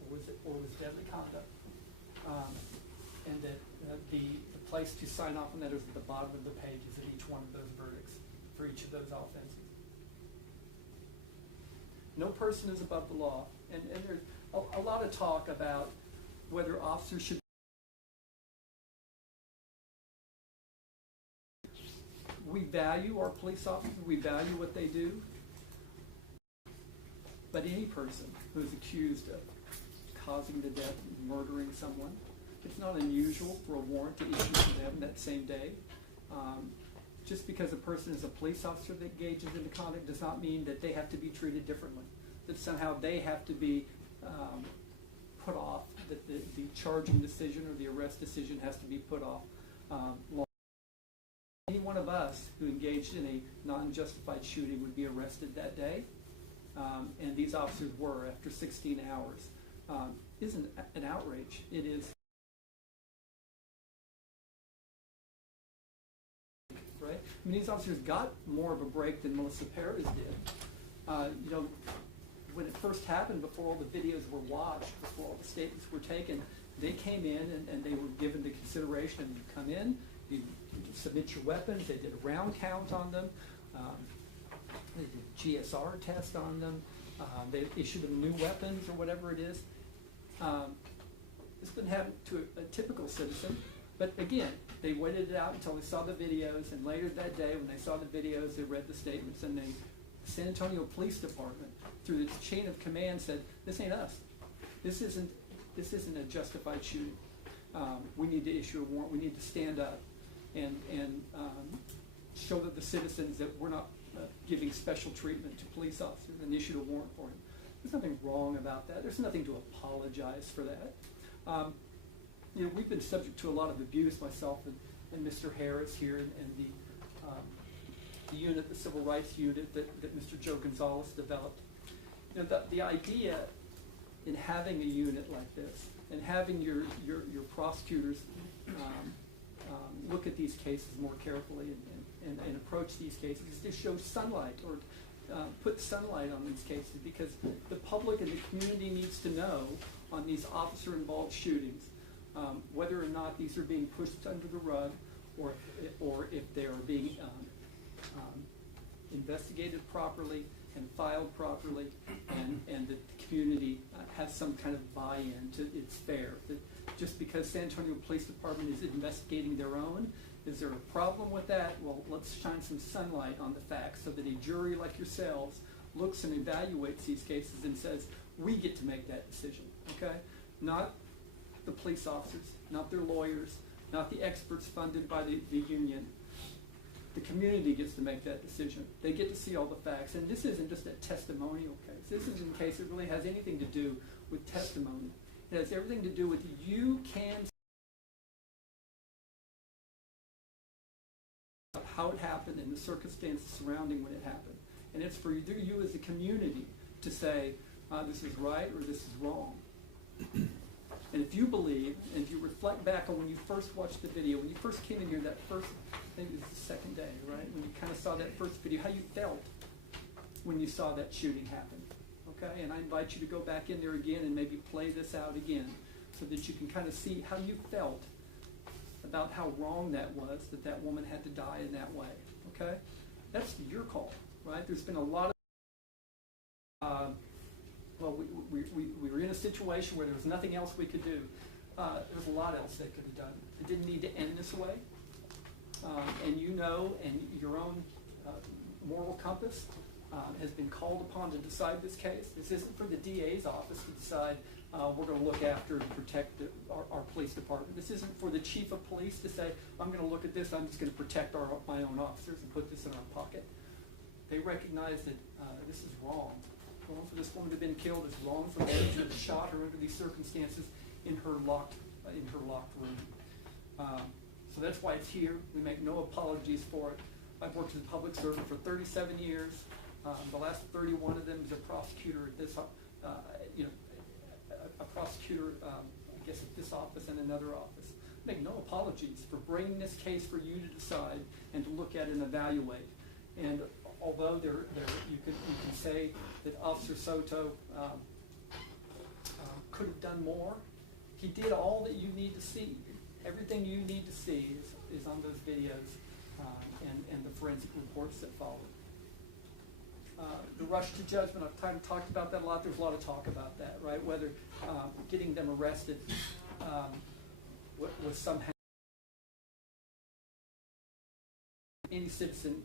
or was deadly conduct. And that the place to sign off on that is at the bottom of the pages of each one of those verdicts for each of those offenses. No person is above the law. And there's a lot of talk about whether officers should. We value our police officers, we value what they do, but any person who is accused of causing the death, murdering someone, it's not unusual for a warrant to issue to them that same day. Just because a person is a police officer that engages in the conduct does not mean that they have to be treated differently, that somehow they have to be put off, that the charging decision or the arrest decision has to be put off long. Any one of us who engaged in a non-justified shooting would be arrested that day, and these officers were after 16 hours. Isn't an outrage. It is. Right? I mean, these officers got more of a break than Melissa Perez did. You know, when it first happened, before all the videos were watched, before all the statements were taken, they came in and they were given the consideration of you come in, you submit your weapons, they did a round count on them, they did a GSR test on them, they issued them new weapons or whatever it is. This didn't happen to a typical citizen, but again, they waited it out until they saw the videos, and later that day when they saw the videos, they read the statements, and the San Antonio Police Department, through its chain of command, said, this ain't us. This isn't a justified shooting. We need to issue a warrant. We need to stand up and show that the citizens that we're not giving special treatment to police officers, and issued a warrant for him. There's nothing wrong about that. There's nothing to apologize for that. You know, we've been subject to a lot of abuse, myself and Mr. Harris here, and the unit, the civil rights unit that Mr. Joe Gonzalez developed. You know, the idea in having a unit like this and having your prosecutors look at these cases more carefully and approach these cases is to show sunlight or put sunlight on these cases, because the public and the community needs to know on these officer-involved shootings whether or not these are being pushed under the rug, or if they are being investigated properly and filed properly, and that the community has some kind of buy-in to it's fair. That just because San Antonio Police Department is investigating their own, is there a problem with that? Well, let's shine some sunlight on the facts so that a jury like yourselves looks and evaluates these cases and says, we get to make that decision, okay? Not the police officers, not their lawyers, not the experts funded by the union. The community gets to make that decision. They get to see all the facts. And this isn't just a testimonial case. This isn't a case that really has anything to do with testimony. It has everything to do with you can how it happened and the circumstances surrounding when it happened. And it's for you as a community to say, this is right or this is wrong. And if you believe, and if you reflect back on when you first watched the video, when you first came in here that first, I think it was the second day, right? When you kind of saw that first video, how you felt when you saw that shooting happen, okay? And I invite you to go back in there again and maybe play this out again so that you can kind of see how you felt about how wrong that was, that that woman had to die in that way, okay? That's your call, right? There's been a lot of, well, we were in a situation where there was nothing else we could do. There was a lot else that could be done. It didn't need to end this way. And you know, and your own moral compass has been called upon to decide this case. This isn't for the DA's office to decide we're going to look after and protect our police department. This isn't for the chief of police to say, I'm going to look at this, I'm just going to protect my own officers and put this in our pocket. They recognize that this is wrong. Wrong for this woman to have been killed. It's wrong for them to have shot her under these circumstances in her locked room. So that's why it's here. We make no apologies for it. I've worked as a public servant for 37 years. The last 31 of them as a prosecutor at this, a prosecutor, I guess, at this office and another office. Make no apologies for bringing this case for you to decide and to look at and evaluate. And although you can say that Officer Soto could have done more, he did all that you need to see. Everything you need to see is on those videos and the forensic reports that followed. The rush to judgment, I've kind of talked about that a lot. There's a lot of talk about that, right? Whether getting them arrested was somehow any citizen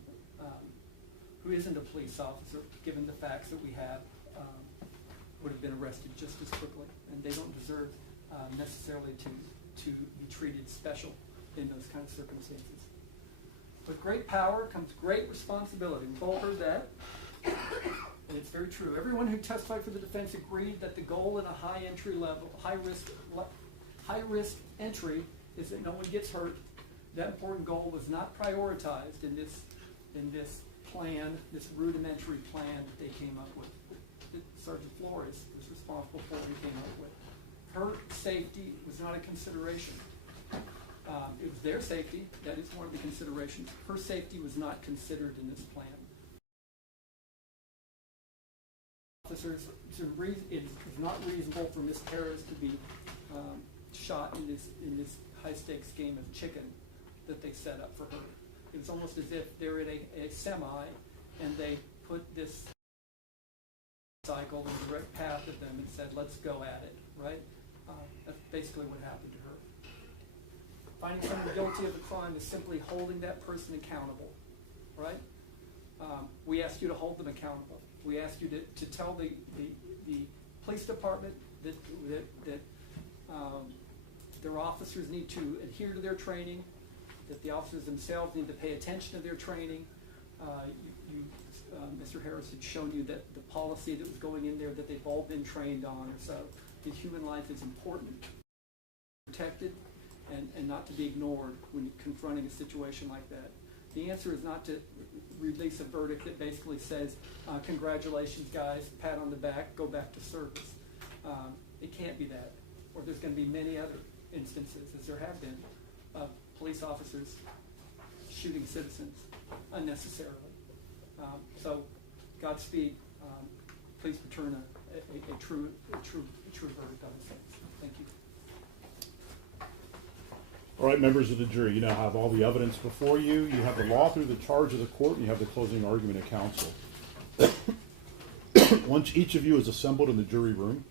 who isn't a police officer, given the facts that we have, would have been arrested just as quickly, and they don't deserve necessarily to be treated special in those kind of circumstances. With great power comes great responsibility. We've all heard that, and it's very true. Everyone who testified for the defense agreed that the goal in a high risk entry is that no one gets hurt. That important goal was not prioritized in this plan, this rudimentary plan that they came up with, that Sergeant Flores was responsible for and came up with. Her safety was not a consideration. It was their safety, that is one of the considerations. Her safety was not considered in this plan. Officers, it is not reasonable for Ms. Perez to be shot in this high-stakes game of chicken that they set up for her. It was almost as if they're in a semi and they put this cycle in the direct path of them and said, let's go at it, right? That's basically what happened to her. Finding someone guilty of a crime is simply holding that person accountable, right? We ask you to hold them accountable. We ask you to tell the police department that their officers need to adhere to their training, that the officers themselves need to pay attention to their training. Mr. Harris had shown you that the policy that was going in there that they've all been trained on. So the human life is important, protected, and not to be ignored when confronting a situation like that. The answer is not to release a verdict that basically says, congratulations guys, pat on the back, go back to service. It can't be that. Or there's going to be many other instances, as there have been, of police officers shooting citizens unnecessarily. So Godspeed. Please return a true verdict on this case. Thank you. All right, members of the jury, you now have all the evidence before you. You have the law through the charge of the court, and you have the closing argument of counsel. Once each of you is assembled in the jury room,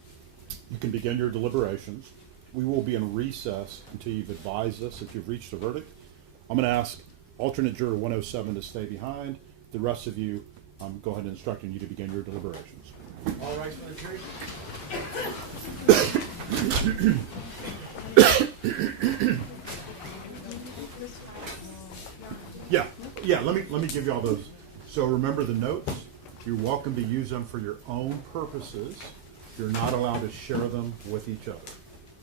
you can begin your deliberations. We will be in recess until you've advised us if you've reached a verdict. I'm going to ask alternate juror 107 to stay behind. The rest of you, go ahead and instructing you to begin your deliberations. All right, for the jury. Yeah. Let me give you all those. So remember the notes. You're welcome to use them for your own purposes. You're not allowed to share them with each other,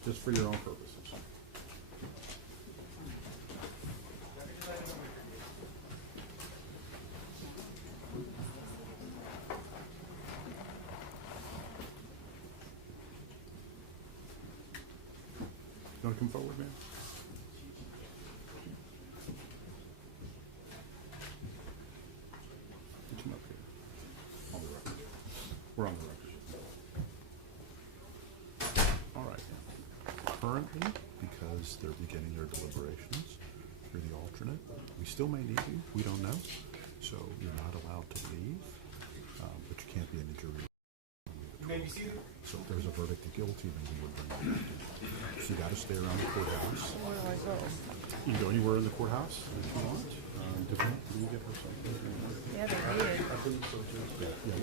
just for your own purposes. You want to come forward, man? Come up here. On the record. We're on the record. All right. Currently, because they're beginning their deliberations, you're the alternate. We still may need you. We don't know. So you're not allowed to leave, but you can't be in the jury. You may be seated. So if there's a verdict of guilty, then we would bring you back in. So you got to stay around the courthouse. Where do I go? You can go anywhere in the courthouse if you want. Did we get her something? Yeah, they did. I think so too. Yeah,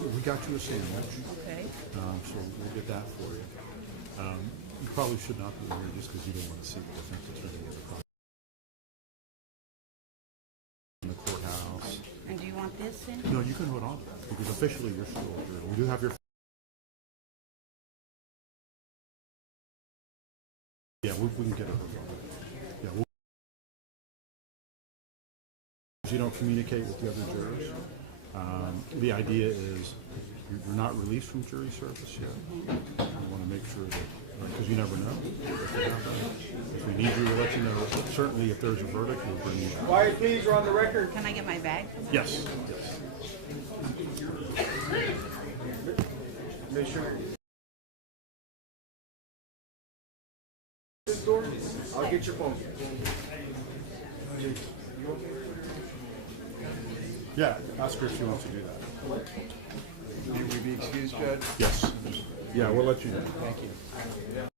we got you a sandwich. Okay. So we'll get that for you. You probably should not be here just because you don't want to see the defense attorney in the courthouse. And do you want this in? No, you can hold on to that because officially you're still a jury. We do have your. Yeah, we can get her. Yeah, you don't communicate with the other jurors. The idea is you're not released from jury service yet. I want to make sure that, because you never know what could happen. If we need you, we'll let you know. Certainly, if there's a verdict, we'll bring you back. Quiet, please. We're on the record. Can I get my bag? Yes. Yes. Make sure. This door. I'll get your phone. Yeah, ask her if she wants to do that. Should we be excused, Judge? Yes. Yeah, we'll let you know. Thank you. Yeah.